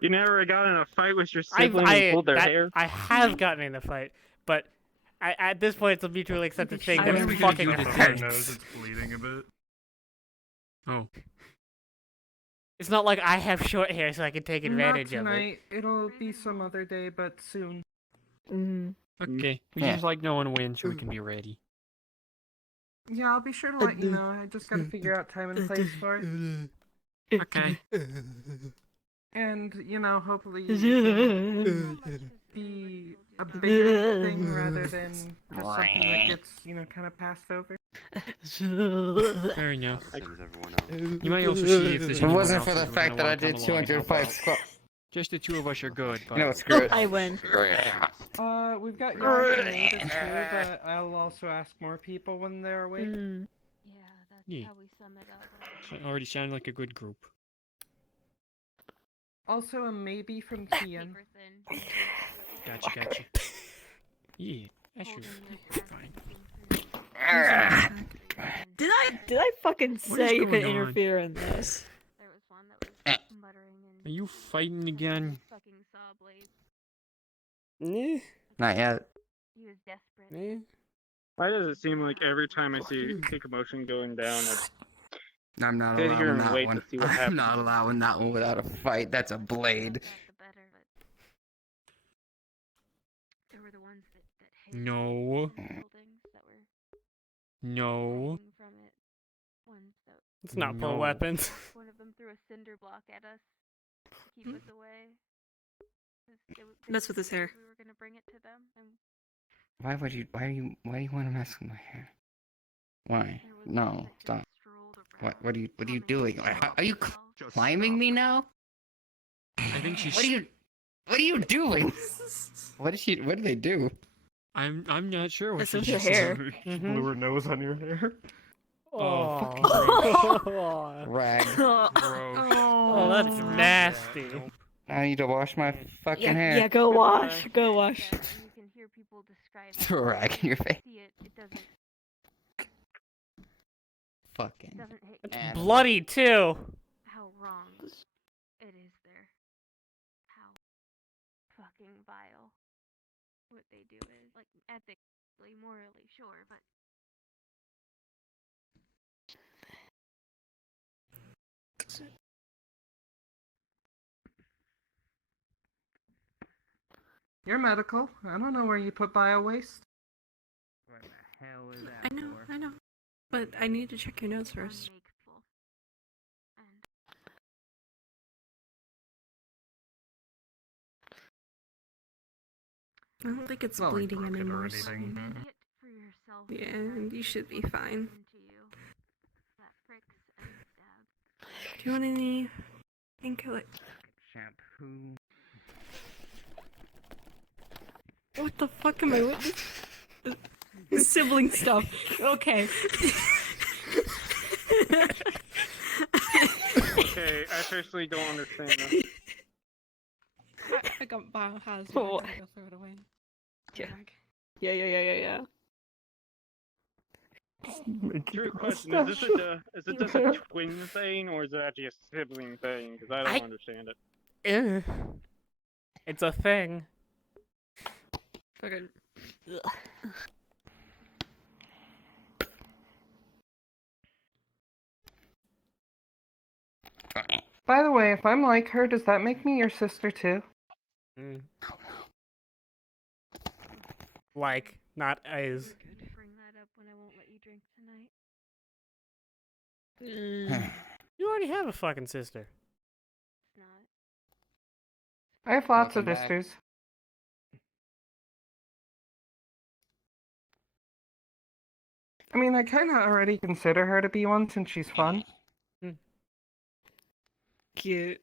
You never got in a fight with your sibling and pulled their hair? I have gotten in a fight, but at this point it's a mutually accepted thing that When are we it gonna fucking do this? hurts. Her nose is bleeding a bit. Oh. It's not like I have short hair so I can take advantage not of it. tonight. It'll be some other day, but soon. Okay. We Yeah. just like no one wins so we can be ready. Yeah, I'll be sure to let you know. I just gotta figure out time and place for it. Okay. And, you know, hopefully it'll be a bigger thing rather than just something that gets, you know, kind of passed over. Fair enough. Same as everyone else. You might also see if there's If it anyone wasn't else for the who's fact gonna that I wanna did come along and 205 help out. squats. Just the two of us are good, but... You know, screw it. I win. We've got Yara and Ada too, but I'll also ask more people when they're awake. Yeah. How we sum it up. It already sounded like a good group. Also a maybe from Kian. Gotcha. Yeah, that should be fine. Did I fucking What is say you going could on? interfere in this? There was one that was muttering and Are you fighting again? fucking saw blades. Yeah. Not yet. He was desperate. Yeah. Why does it seem like every time I see a commotion going down, I'm not sit here allowing and that wait one. to see what I'm happens? not allowing that one without a fight. That's a blade. There were the ones that hid No. in buildings that were No. hiding from it. Ones that Let's not pull No. weapons. one of them threw a cinder block at us to keep us away. 'Cause they Mess with his hair. We were gonna bring it to them, and Why do you want to mess with my hair? Why? No, stop. What are you doing? Are you climbing me now? I think she's... What are you doing? What do they do? I'm not sure what Mess she with your just hair. said. Blew her nose on your hair. Oh, Rag. Oh, that's nasty. I need to wash my fucking Yeah, hair. yeah, go wash. Go wash. you can hear people describe Throw a rag in your face. see it. It doesn't Fucking. hit It's you. bloody too. How wrong it is there. How fucking vile what they do is. Like, ethically, morally, sure, but You're medical. I don't know where you put bio waste. What the hell is that I know. But I need to check your notes first. I don't think it's bleeding anymore. So... Yeah, and you should be fine. Do you want any painkiller? Shampoo. What the fuck am I with? Sibling stuff. Okay. Okay, I seriously don't understand this. I got biohazard. Oh. I gotta go throw it away. Yeah. True question, is this a twin thing, or is it actually a sibling thing? Because I don't understand it. It's a thing. Fucking. By the way, if I'm like her, does that make me your sister too? Like, not as. Bring that up when I won't let you drink tonight. You already have a fucking sister. It's not. I have lots Welcome of back. sisters. I mean, I kind of already consider her to be one since she's fun. Cute.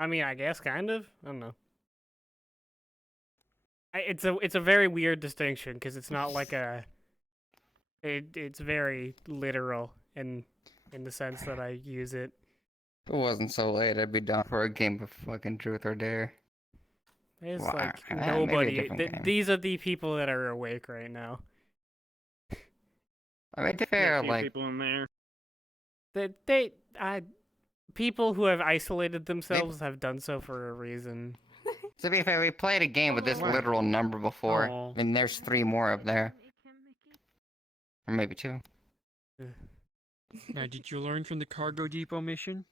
I mean, I guess kind of. I don't know. It's a very weird distinction because it's not like a. It's very literal in the sense that I use it. If it wasn't so late, I'd be down for a game of fucking Truth or Dare. It's Wow, like maybe a nobody. different game. These are the people that are awake right now. I mean, to be There are fair, a few like, people in there. People who have isolated themselves have done so for a reason. to be fair, we played a game with this literal number before, Oh. and there's 3 more up there. Or maybe 2. Now, did you learn from the cargo depot mission?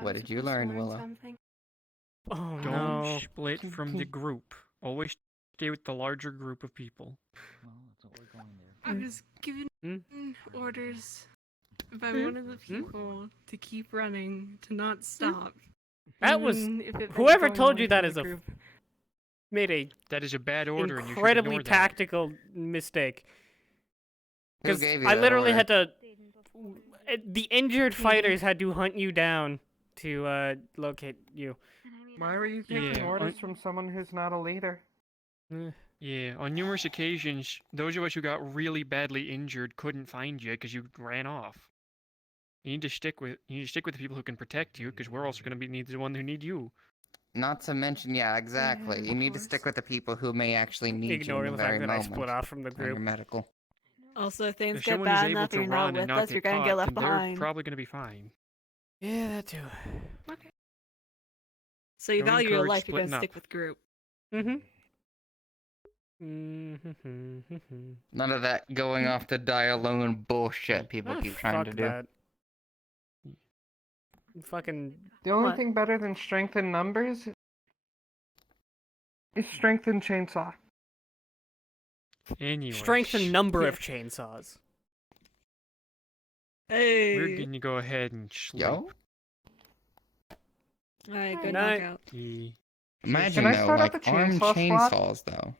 What did you learn, Willow? Something? Oh Don't no! split from the group. Always stay with the larger group of people. Well, that's what we're going there. I was given orders by one of the people to keep running, to not stop. That was even if it meant whoever going told away you that from is the a group. made a That is a bad order, and you should incredibly ignore that. tactical mistake. Who Because gave you I that literally order? had to. The injured fighters had to hunt you down to locate you. Why were you taking Yeah, orders from someone who's not a leader? Yeah, on numerous occasions, those of us who got really badly injured couldn't find you because you ran off. You need to stick with the people who can protect you, because we're also going to be the one who need you. Not to mention, yeah, exactly. Yeah, You of need to stick with the people who may actually need Ignoring you in the the fact very that I moment. split off from the when you're group. medical. Also, if things If get someone is bad able enough to and you're not run and with not us, you're get gonna get caught, left then they're behind. probably going to be fine. Yeah, that too. So you Don't value your encourage life, you're gonna splitting stick up. with group. None of that going off to die alone bullshit people keep trying to Fuck do. that. Fucking. The only What? thing better than strength in numbers is strength in chainsaw. Anyway. Strength and number of chainsaws. Hey. We're going to go ahead and sleep. Yo? Alright, good Night. knockout. Yeah. Imagine Can I though, start up like a armed chainsaw squad? chainsaws though.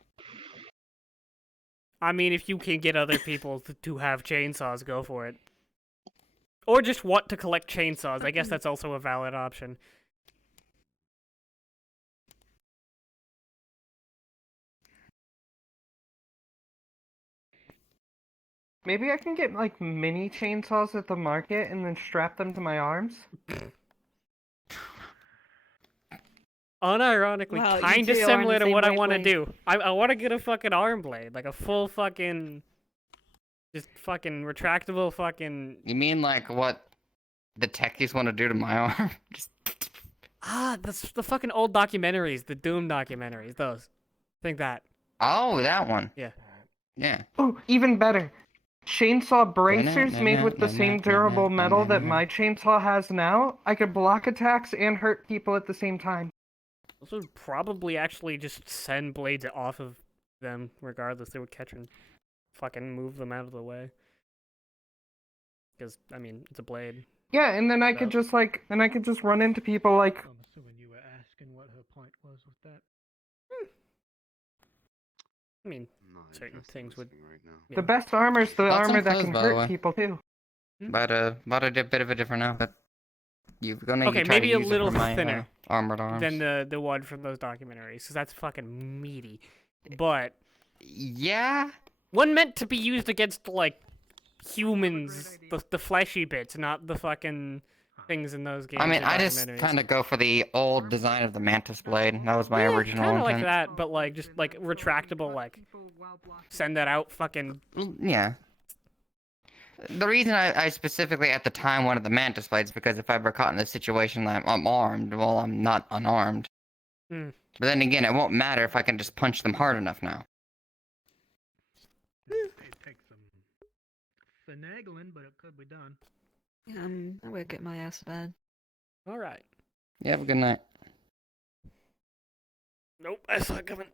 I mean, if you can get other people to have chainsaws, go for it. Or just want to collect chainsaws. I guess that's also a valid option. Maybe I can get like mini chainsaws at the market and then strap them to my arms. Unironically, Wow, you kind of two are on similar the to same what I want to wavelength. do. I want to get a fucking arm blade, like a full fucking, just fucking retractable fucking. You mean like what the techies want to do to my arm? Just That's the fucking old documentaries, the Doom documentaries. Those, think that. oh, that one. Yeah. Yeah. Oh, even better. chainsaw bracers made with the same durable metal that my chainsaw has now, I could block attacks and hurt people at the same time. This would probably actually just send blades off of them, regardless. They would catch and fucking move them out of the way. Because, I mean, it's a blade. Yeah, and then I could just run into people like. I'm assuming you were asking what her point was with that. I mean, certain things would. The best armor's the Lots armor of that clothes, can by the way. hurt people too. But a bit of a different outfit. You're gonna Okay, try to maybe a use it little for my, thinner armored arms. than the one from those documentaries, because that's fucking meaty. But yeah, one meant to be used against like humans, the fleshy bits, not the fucking things in those games. I mean, or I just documentaries. kind of go for the old design of the mantis blade. That was my original Kind of intent. like that, but like just like retractable, like send that out, fucking. Yeah. The reason I specifically at the time wanted the mantis blades is because if I ever caught in a situation that I'm armed, well, I'm not unarmed. Hmm. But then again, it won't matter if I can just punch them hard enough now. It takes some finagling, but it could be done. I'm gonna get my ass to bed. All right. You have a good night. Nope, I saw it coming.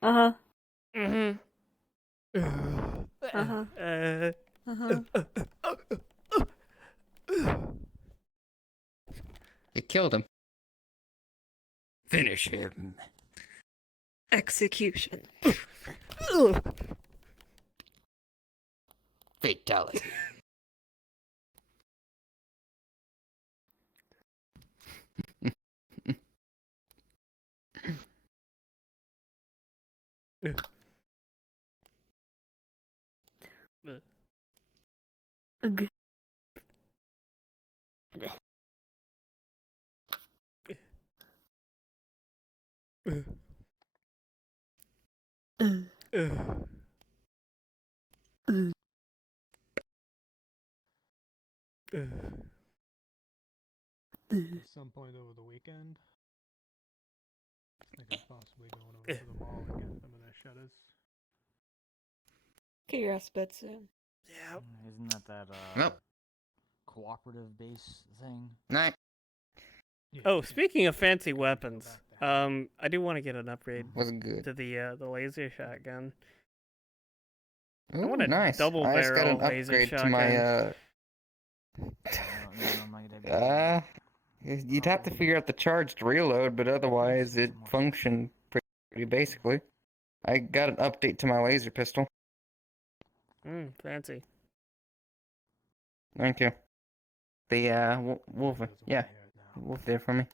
Uh-huh. Mm-hmm. Uh-huh. You killed him. Finish him. Execution. Fatality. Ugh. At some point over the weekend, I could possibly going over to the mall and get some of their shutters. Get your ass to bed soon. Yeah. Isn't that Nope. cooperative base thing? Night. Oh, speaking of fancy weapons, I do want to get an upgrade Wasn't good. to the laser shotgun. I Ooh, want a nice. double I just got barrel an laser upgrade to shotgun. my you'd have to figure out the charge to reload, but otherwise it functioned pretty basically. I got an update to my laser pistol. Fancy. Thank you. The wolf, yeah, wolf there for me.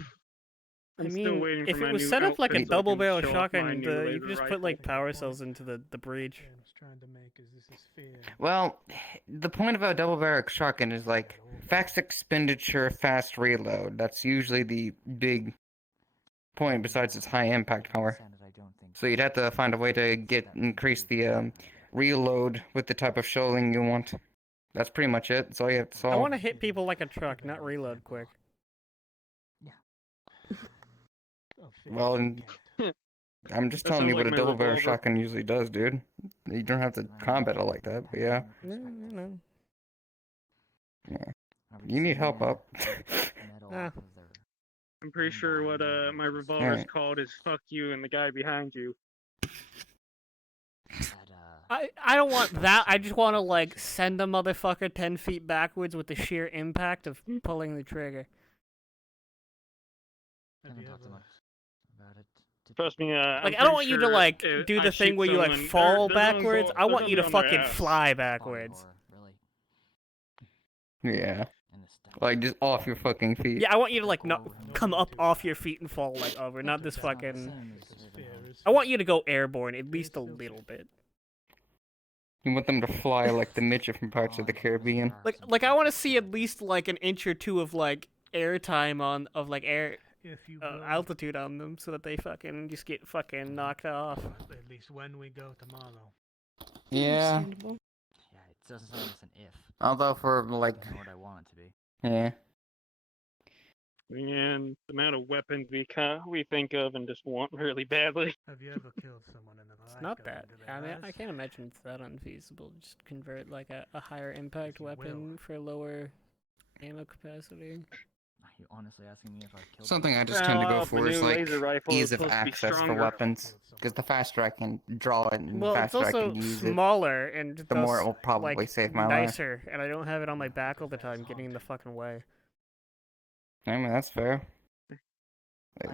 I I'm still mean, waiting if for it my was new set up like a outfit so I double can barrel show off my shotgun, new you laser could just put rifle. like power cells into the breech. Well, the point of a double barrel shotgun is like fast expenditure, fast reload. That's usually the big point besides its high impact power. So you'd have to find a way to increase the reload with the type of shelling you want. That's pretty much it. That's all you have to solve. I want to hit people like a truck, not reload quick. Well, I'm just That telling you sounds what like a my double barrel revolver. shotgun usually does, dude. You don't have to combat it like that, but yeah. No. Yeah. You need help up. I'm pretty sure what my revolver is Alright. called is "fuck you" and the guy behind you. I don't want that. I just want to like send a motherfucker 10 feet backwards with the sheer impact of pulling the trigger. Trust me, Like, I don't want you to like do the thing where you like fall backwards. I want you to fucking fly backwards. Yeah. Like just off your fucking feet. Yeah, I want you to like not come up off your feet and fall like over, not this fucking. I want you to go airborne at least a little bit. You want them to fly like the midget from Pirates of the Caribbean. Like I want to see at least like an inch or two of like air time of like air altitude on them, so that they fucking just get fucking knocked off. At least when we go tomorrow. Yeah. Yeah, it doesn't sound like it's an if. Although for like That's not what I want it to be. yeah. And the amount of weapons we think of and just want really badly. Have you ever killed someone in the It's not that. I mean, I can't imagine it's that unfeasible. Just convert like a higher impact weapon for lower ammo capacity. Are you honestly asking me if I've killed Something I someone? just tend to go for is like laser rifle ease is of supposed to be access for stronger. weapons. Because the faster I can draw it and the Well, it's faster I also can use smaller and the more thus, it will probably like, save my life. nicer, and I don't have it on my back all the time, getting in the fucking way. I mean, that's fair.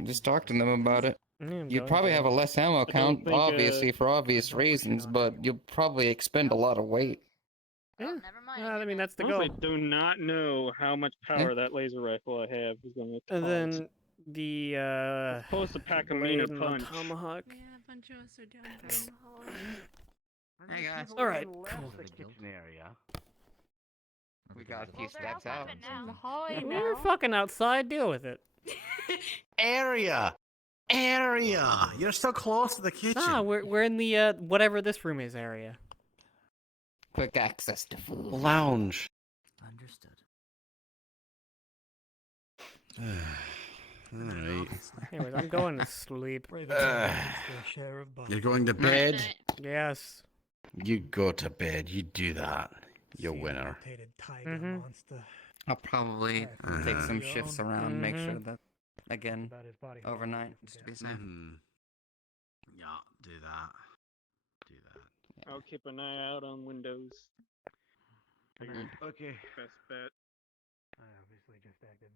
Just talk to them about it. I'm You'd going probably to. have a less ammo count, think, obviously, for obvious reasons, but you'll probably expend a lot of weight. Yeah. I mean, that's the goal. Honestly, do not know how much power that laser rifle I have is going to cause. And then the It's supposed to pack a meaner blade and the punch. tomahawk. Yeah, a bunch of us are down here in the hallway. Hey guys. All right. The kitchen area. We got a few steps out. In the hallway We're fucking outside. Deal with it. Area! You're so close to the kitchen. Ah, we're in the whatever this room is area. Quick access to food. Lounge. Understood. Alright. Anyways, I'm going to sleep. You're going to bed? Yes. You go to bed. You do that. You're winner. I'll probably take some shifts around, make sure Mhm. that, again, overnight, just to be safe. Yeah, do that. Do that. I'll keep an eye out on windows. Okay. Best bet. I obviously just acted.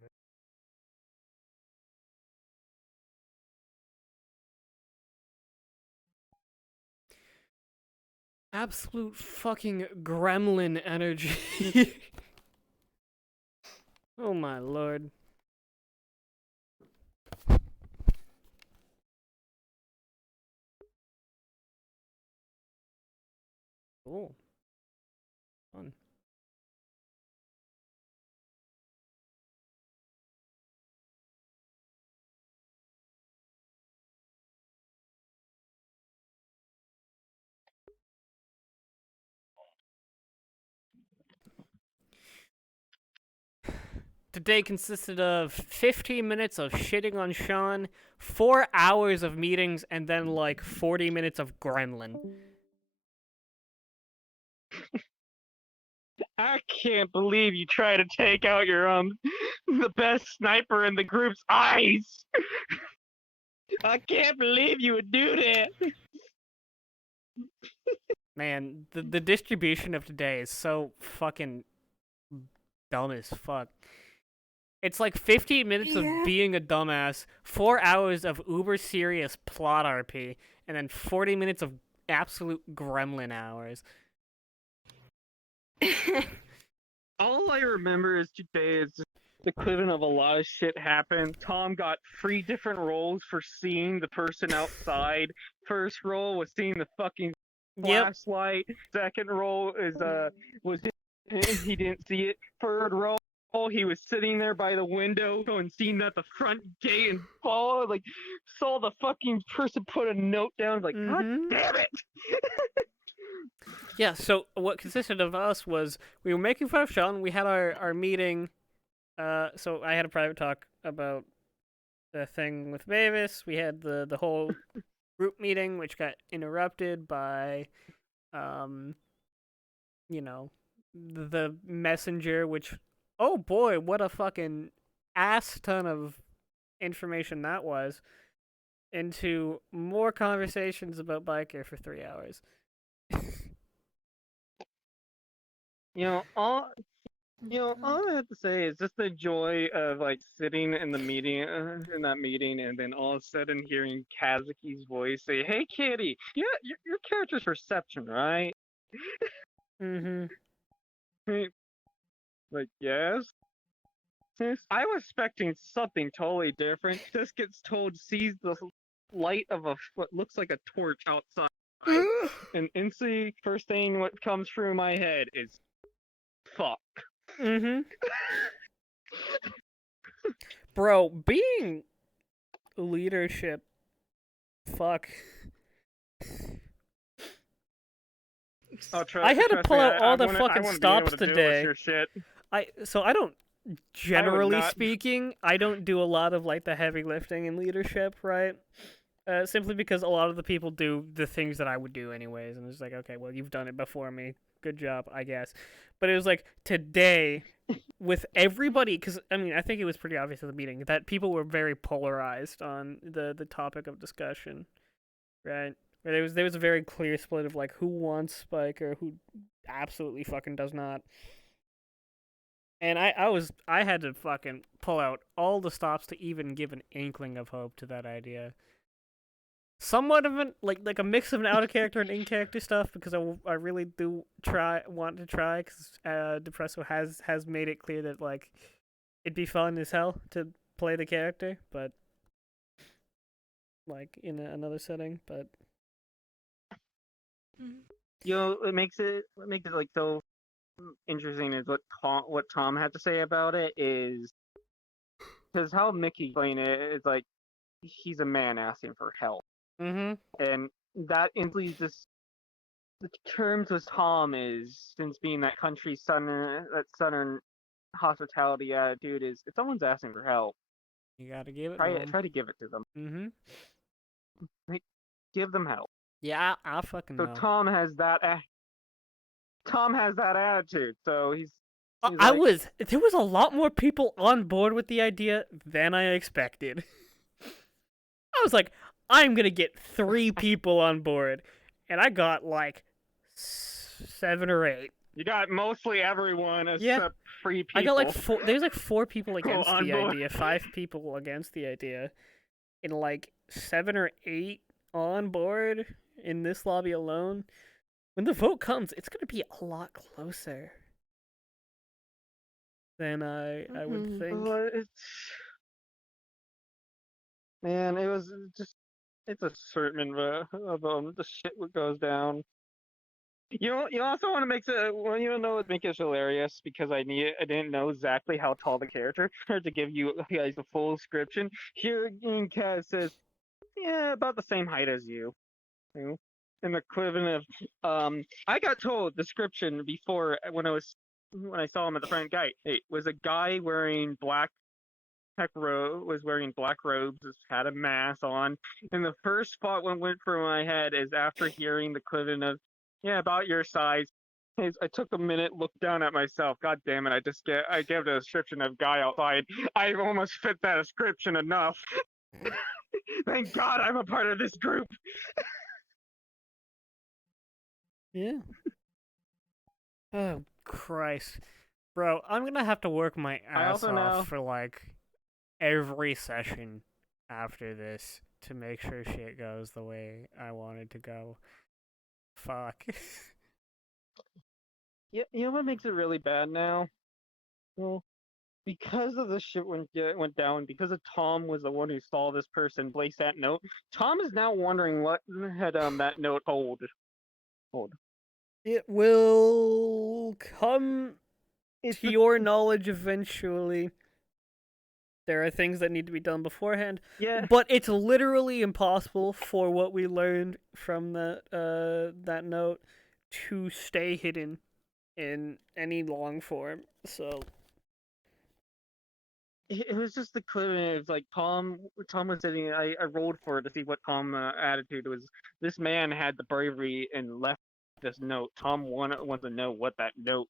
Absolute fucking gremlin energy. Oh my lord. Cool. Fun. Today consisted of 15 minutes of shitting on Sean, 4 hours of meetings, and then like 40 minutes of gremlin. I can't believe you try to take out your the best sniper in the group's eyes. I can't believe you would do that. Man, the distribution of today is so fucking dumb as fuck. It's like 15 minutes of being a dumbass, 4 hours of uber serious plot RP, and then 40 minutes of absolute gremlin hours. All I remember is today is just the equivalent of a lot of shit happened. Tom got 3 different roles for seeing the person outside. First role was seeing the fucking flashlight. Second role is was he didn't see it. Third role, he was sitting there by the window and seeing at the front gate and saw the fucking person put a note down. Like, God damn it! Yeah, so what consisted of us was we were making fun of Sean. We had our meeting. So I had a private talk about the thing with Mavis. We had the whole group meeting, which got interrupted by, you know, the messenger, which, oh boy, what a fucking ass ton of information that was, into more conversations about biker for 3 hours. All I have to say is just the joy of sitting in the meeting, in that meeting, and then all of a sudden hearing Kazuki's voice say, "Hey, Kitty, yeah, your character's perception, right?" Mm-hmm. Yes. I was expecting something totally different. Just gets told, sees the light of what looks like a torch outside, and instantly, first thing what comes through my head is, fuck. Mm-hmm. Bro, being leadership, fuck. I had to pull out all the fucking stops today. I don't generally not- speaking, I don't do a lot of like the heavy lifting in leadership, right? Simply because a lot of the people do the things that I would do anyways, and it's like, okay, well, you've done it before me. Good job, I guess. But it was like today, with everybody, because I mean, I think it was pretty obvious at the meeting that people were very polarized on the topic of discussion, right? Where there was a very clear split of like who wants Spike or who absolutely fucking does not. And I had to fucking pull out all the stops to even give an inkling of hope to that idea. Somewhat of an like a mix of an out of character and in character stuff, because I really do want to try, because Depresso has made it clear that like it'd be fun as hell to play the character, but like in another setting. But You know, what makes it like so interesting is what Tom had to say about it is because how Mickey explained it is like he's a man asking for help. Mm-hmm. And that instantly just the terms with Tom is, since being that country southern hospitality attitude, is if someone's asking for help, you gotta give it. Try to give it to them. Mm-hmm. Give them help. Yeah, I fucking So know. Tom has that attitude. So he's there was a lot more people on board with the idea than I expected. I was like, I'm gonna get 3 people on board, and I got like 7 or 8. You got mostly everyone except 3 people. I got like 4. There's like 4 people against on the board. idea, 5 people against the idea, and like 7 or 8 on board in this lobby alone. When the vote comes, it's gonna be a lot closer than I would think. But man, it was just it's a certain of the shit what goes down. You also want to make it well, you know what make it hilarious because I didn't know exactly how tall the character to give you guys the full description. Here in Kaz says, yeah, about the same height as you. And the equivalent of I got told description before when I saw him at the front gate. Hey, was a guy wearing black robes, had a mask on, and the first thought what went through my head is after hearing the equivalent of, yeah, about your size. I took a minute, looked down at myself. God damn it! I gave the description of guy outside. I almost fit that description enough. Thank God I'm a part of this group. Yeah. Oh Christ, bro! I'm gonna have to work my I ass also off know- for like every session after this to make sure shit goes the way I want it to go. Fuck. You know what makes it really bad now? Well, because of the shit went down, because of Tom was the one who saw this person place that note, Tom is now wondering what had that note hold. It will come to your knowledge eventually. There are things that need to be done beforehand. Yeah. But it's literally impossible for what we learned from that note to stay hidden in any long form. So It was just the equivalent of like Tom was sitting. I rolled for it to see what Tom's attitude was. This man had the bravery and left this note. Tom wants to know what that note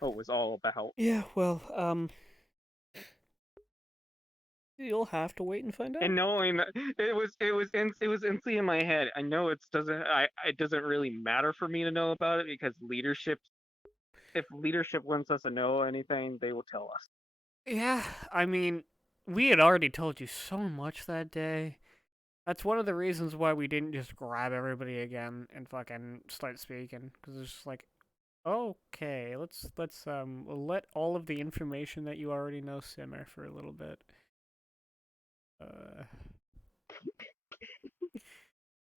was all about. yeah, well, you'll have to wait and find out. And knowing that it was instantly in my head. I know it doesn't really matter for me to know about it because if leadership wants us to know anything, they will tell us. Yeah, I mean, we had already told you so much that day. That's one of the reasons why we didn't just grab everybody again and fucking start speaking, because it's just like, okay, let's let all of the information that you already know simmer for a little bit.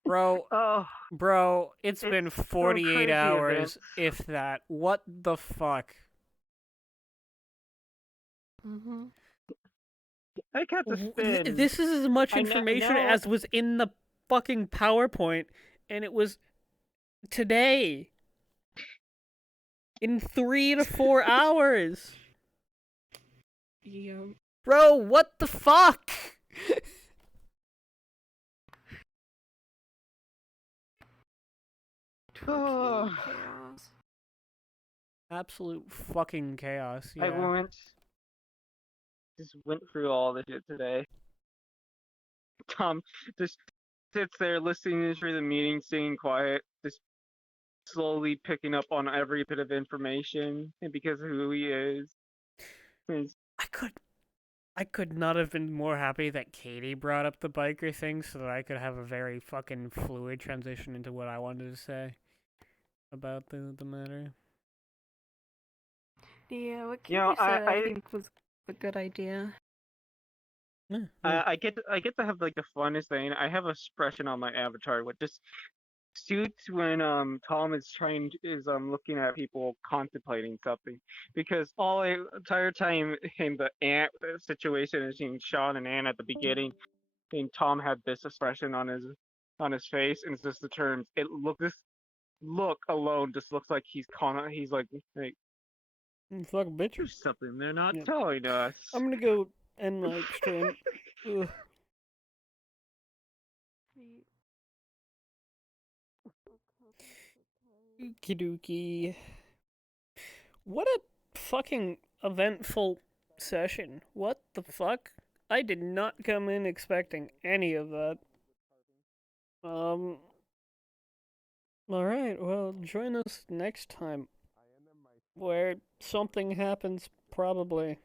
Bro, it's been 48 crazy, hours, Vince. if that. What the fuck? I got the spin. This is as much I kn- information now- as was in the fucking PowerPoint, and it was today. In 3 to 4 hours. Yeah. Bro, what the fuck? Chaos. Absolute fucking chaos, I yeah. just went through all the shit today. Tom just sits there listening through the meeting, staying quiet, just slowly picking up on every bit of information, and because of who he is. I could not have been more happy that Katie brought up the biker thing so that I could have a very fucking fluid transition into what I wanted to say about the matter. Yeah, what You know, Katie said I think was a good idea. I get to have like the funnest thing. I have a expression on my avatar which just suits when Tom is looking at people contemplating something, because entire time in the ant situation and seeing Sean and Ann at the beginning, and Tom had this expression on his face, and it's just the terms. This look alone just looks like he's like fuck bitch. There's something they're not telling us. I'm gonna go end my stream. Ugh. Okey-dokey. What a fucking eventful session. What the fuck? I did not come in expecting any of that. Alright, well, join us next time. Where something happens, probably.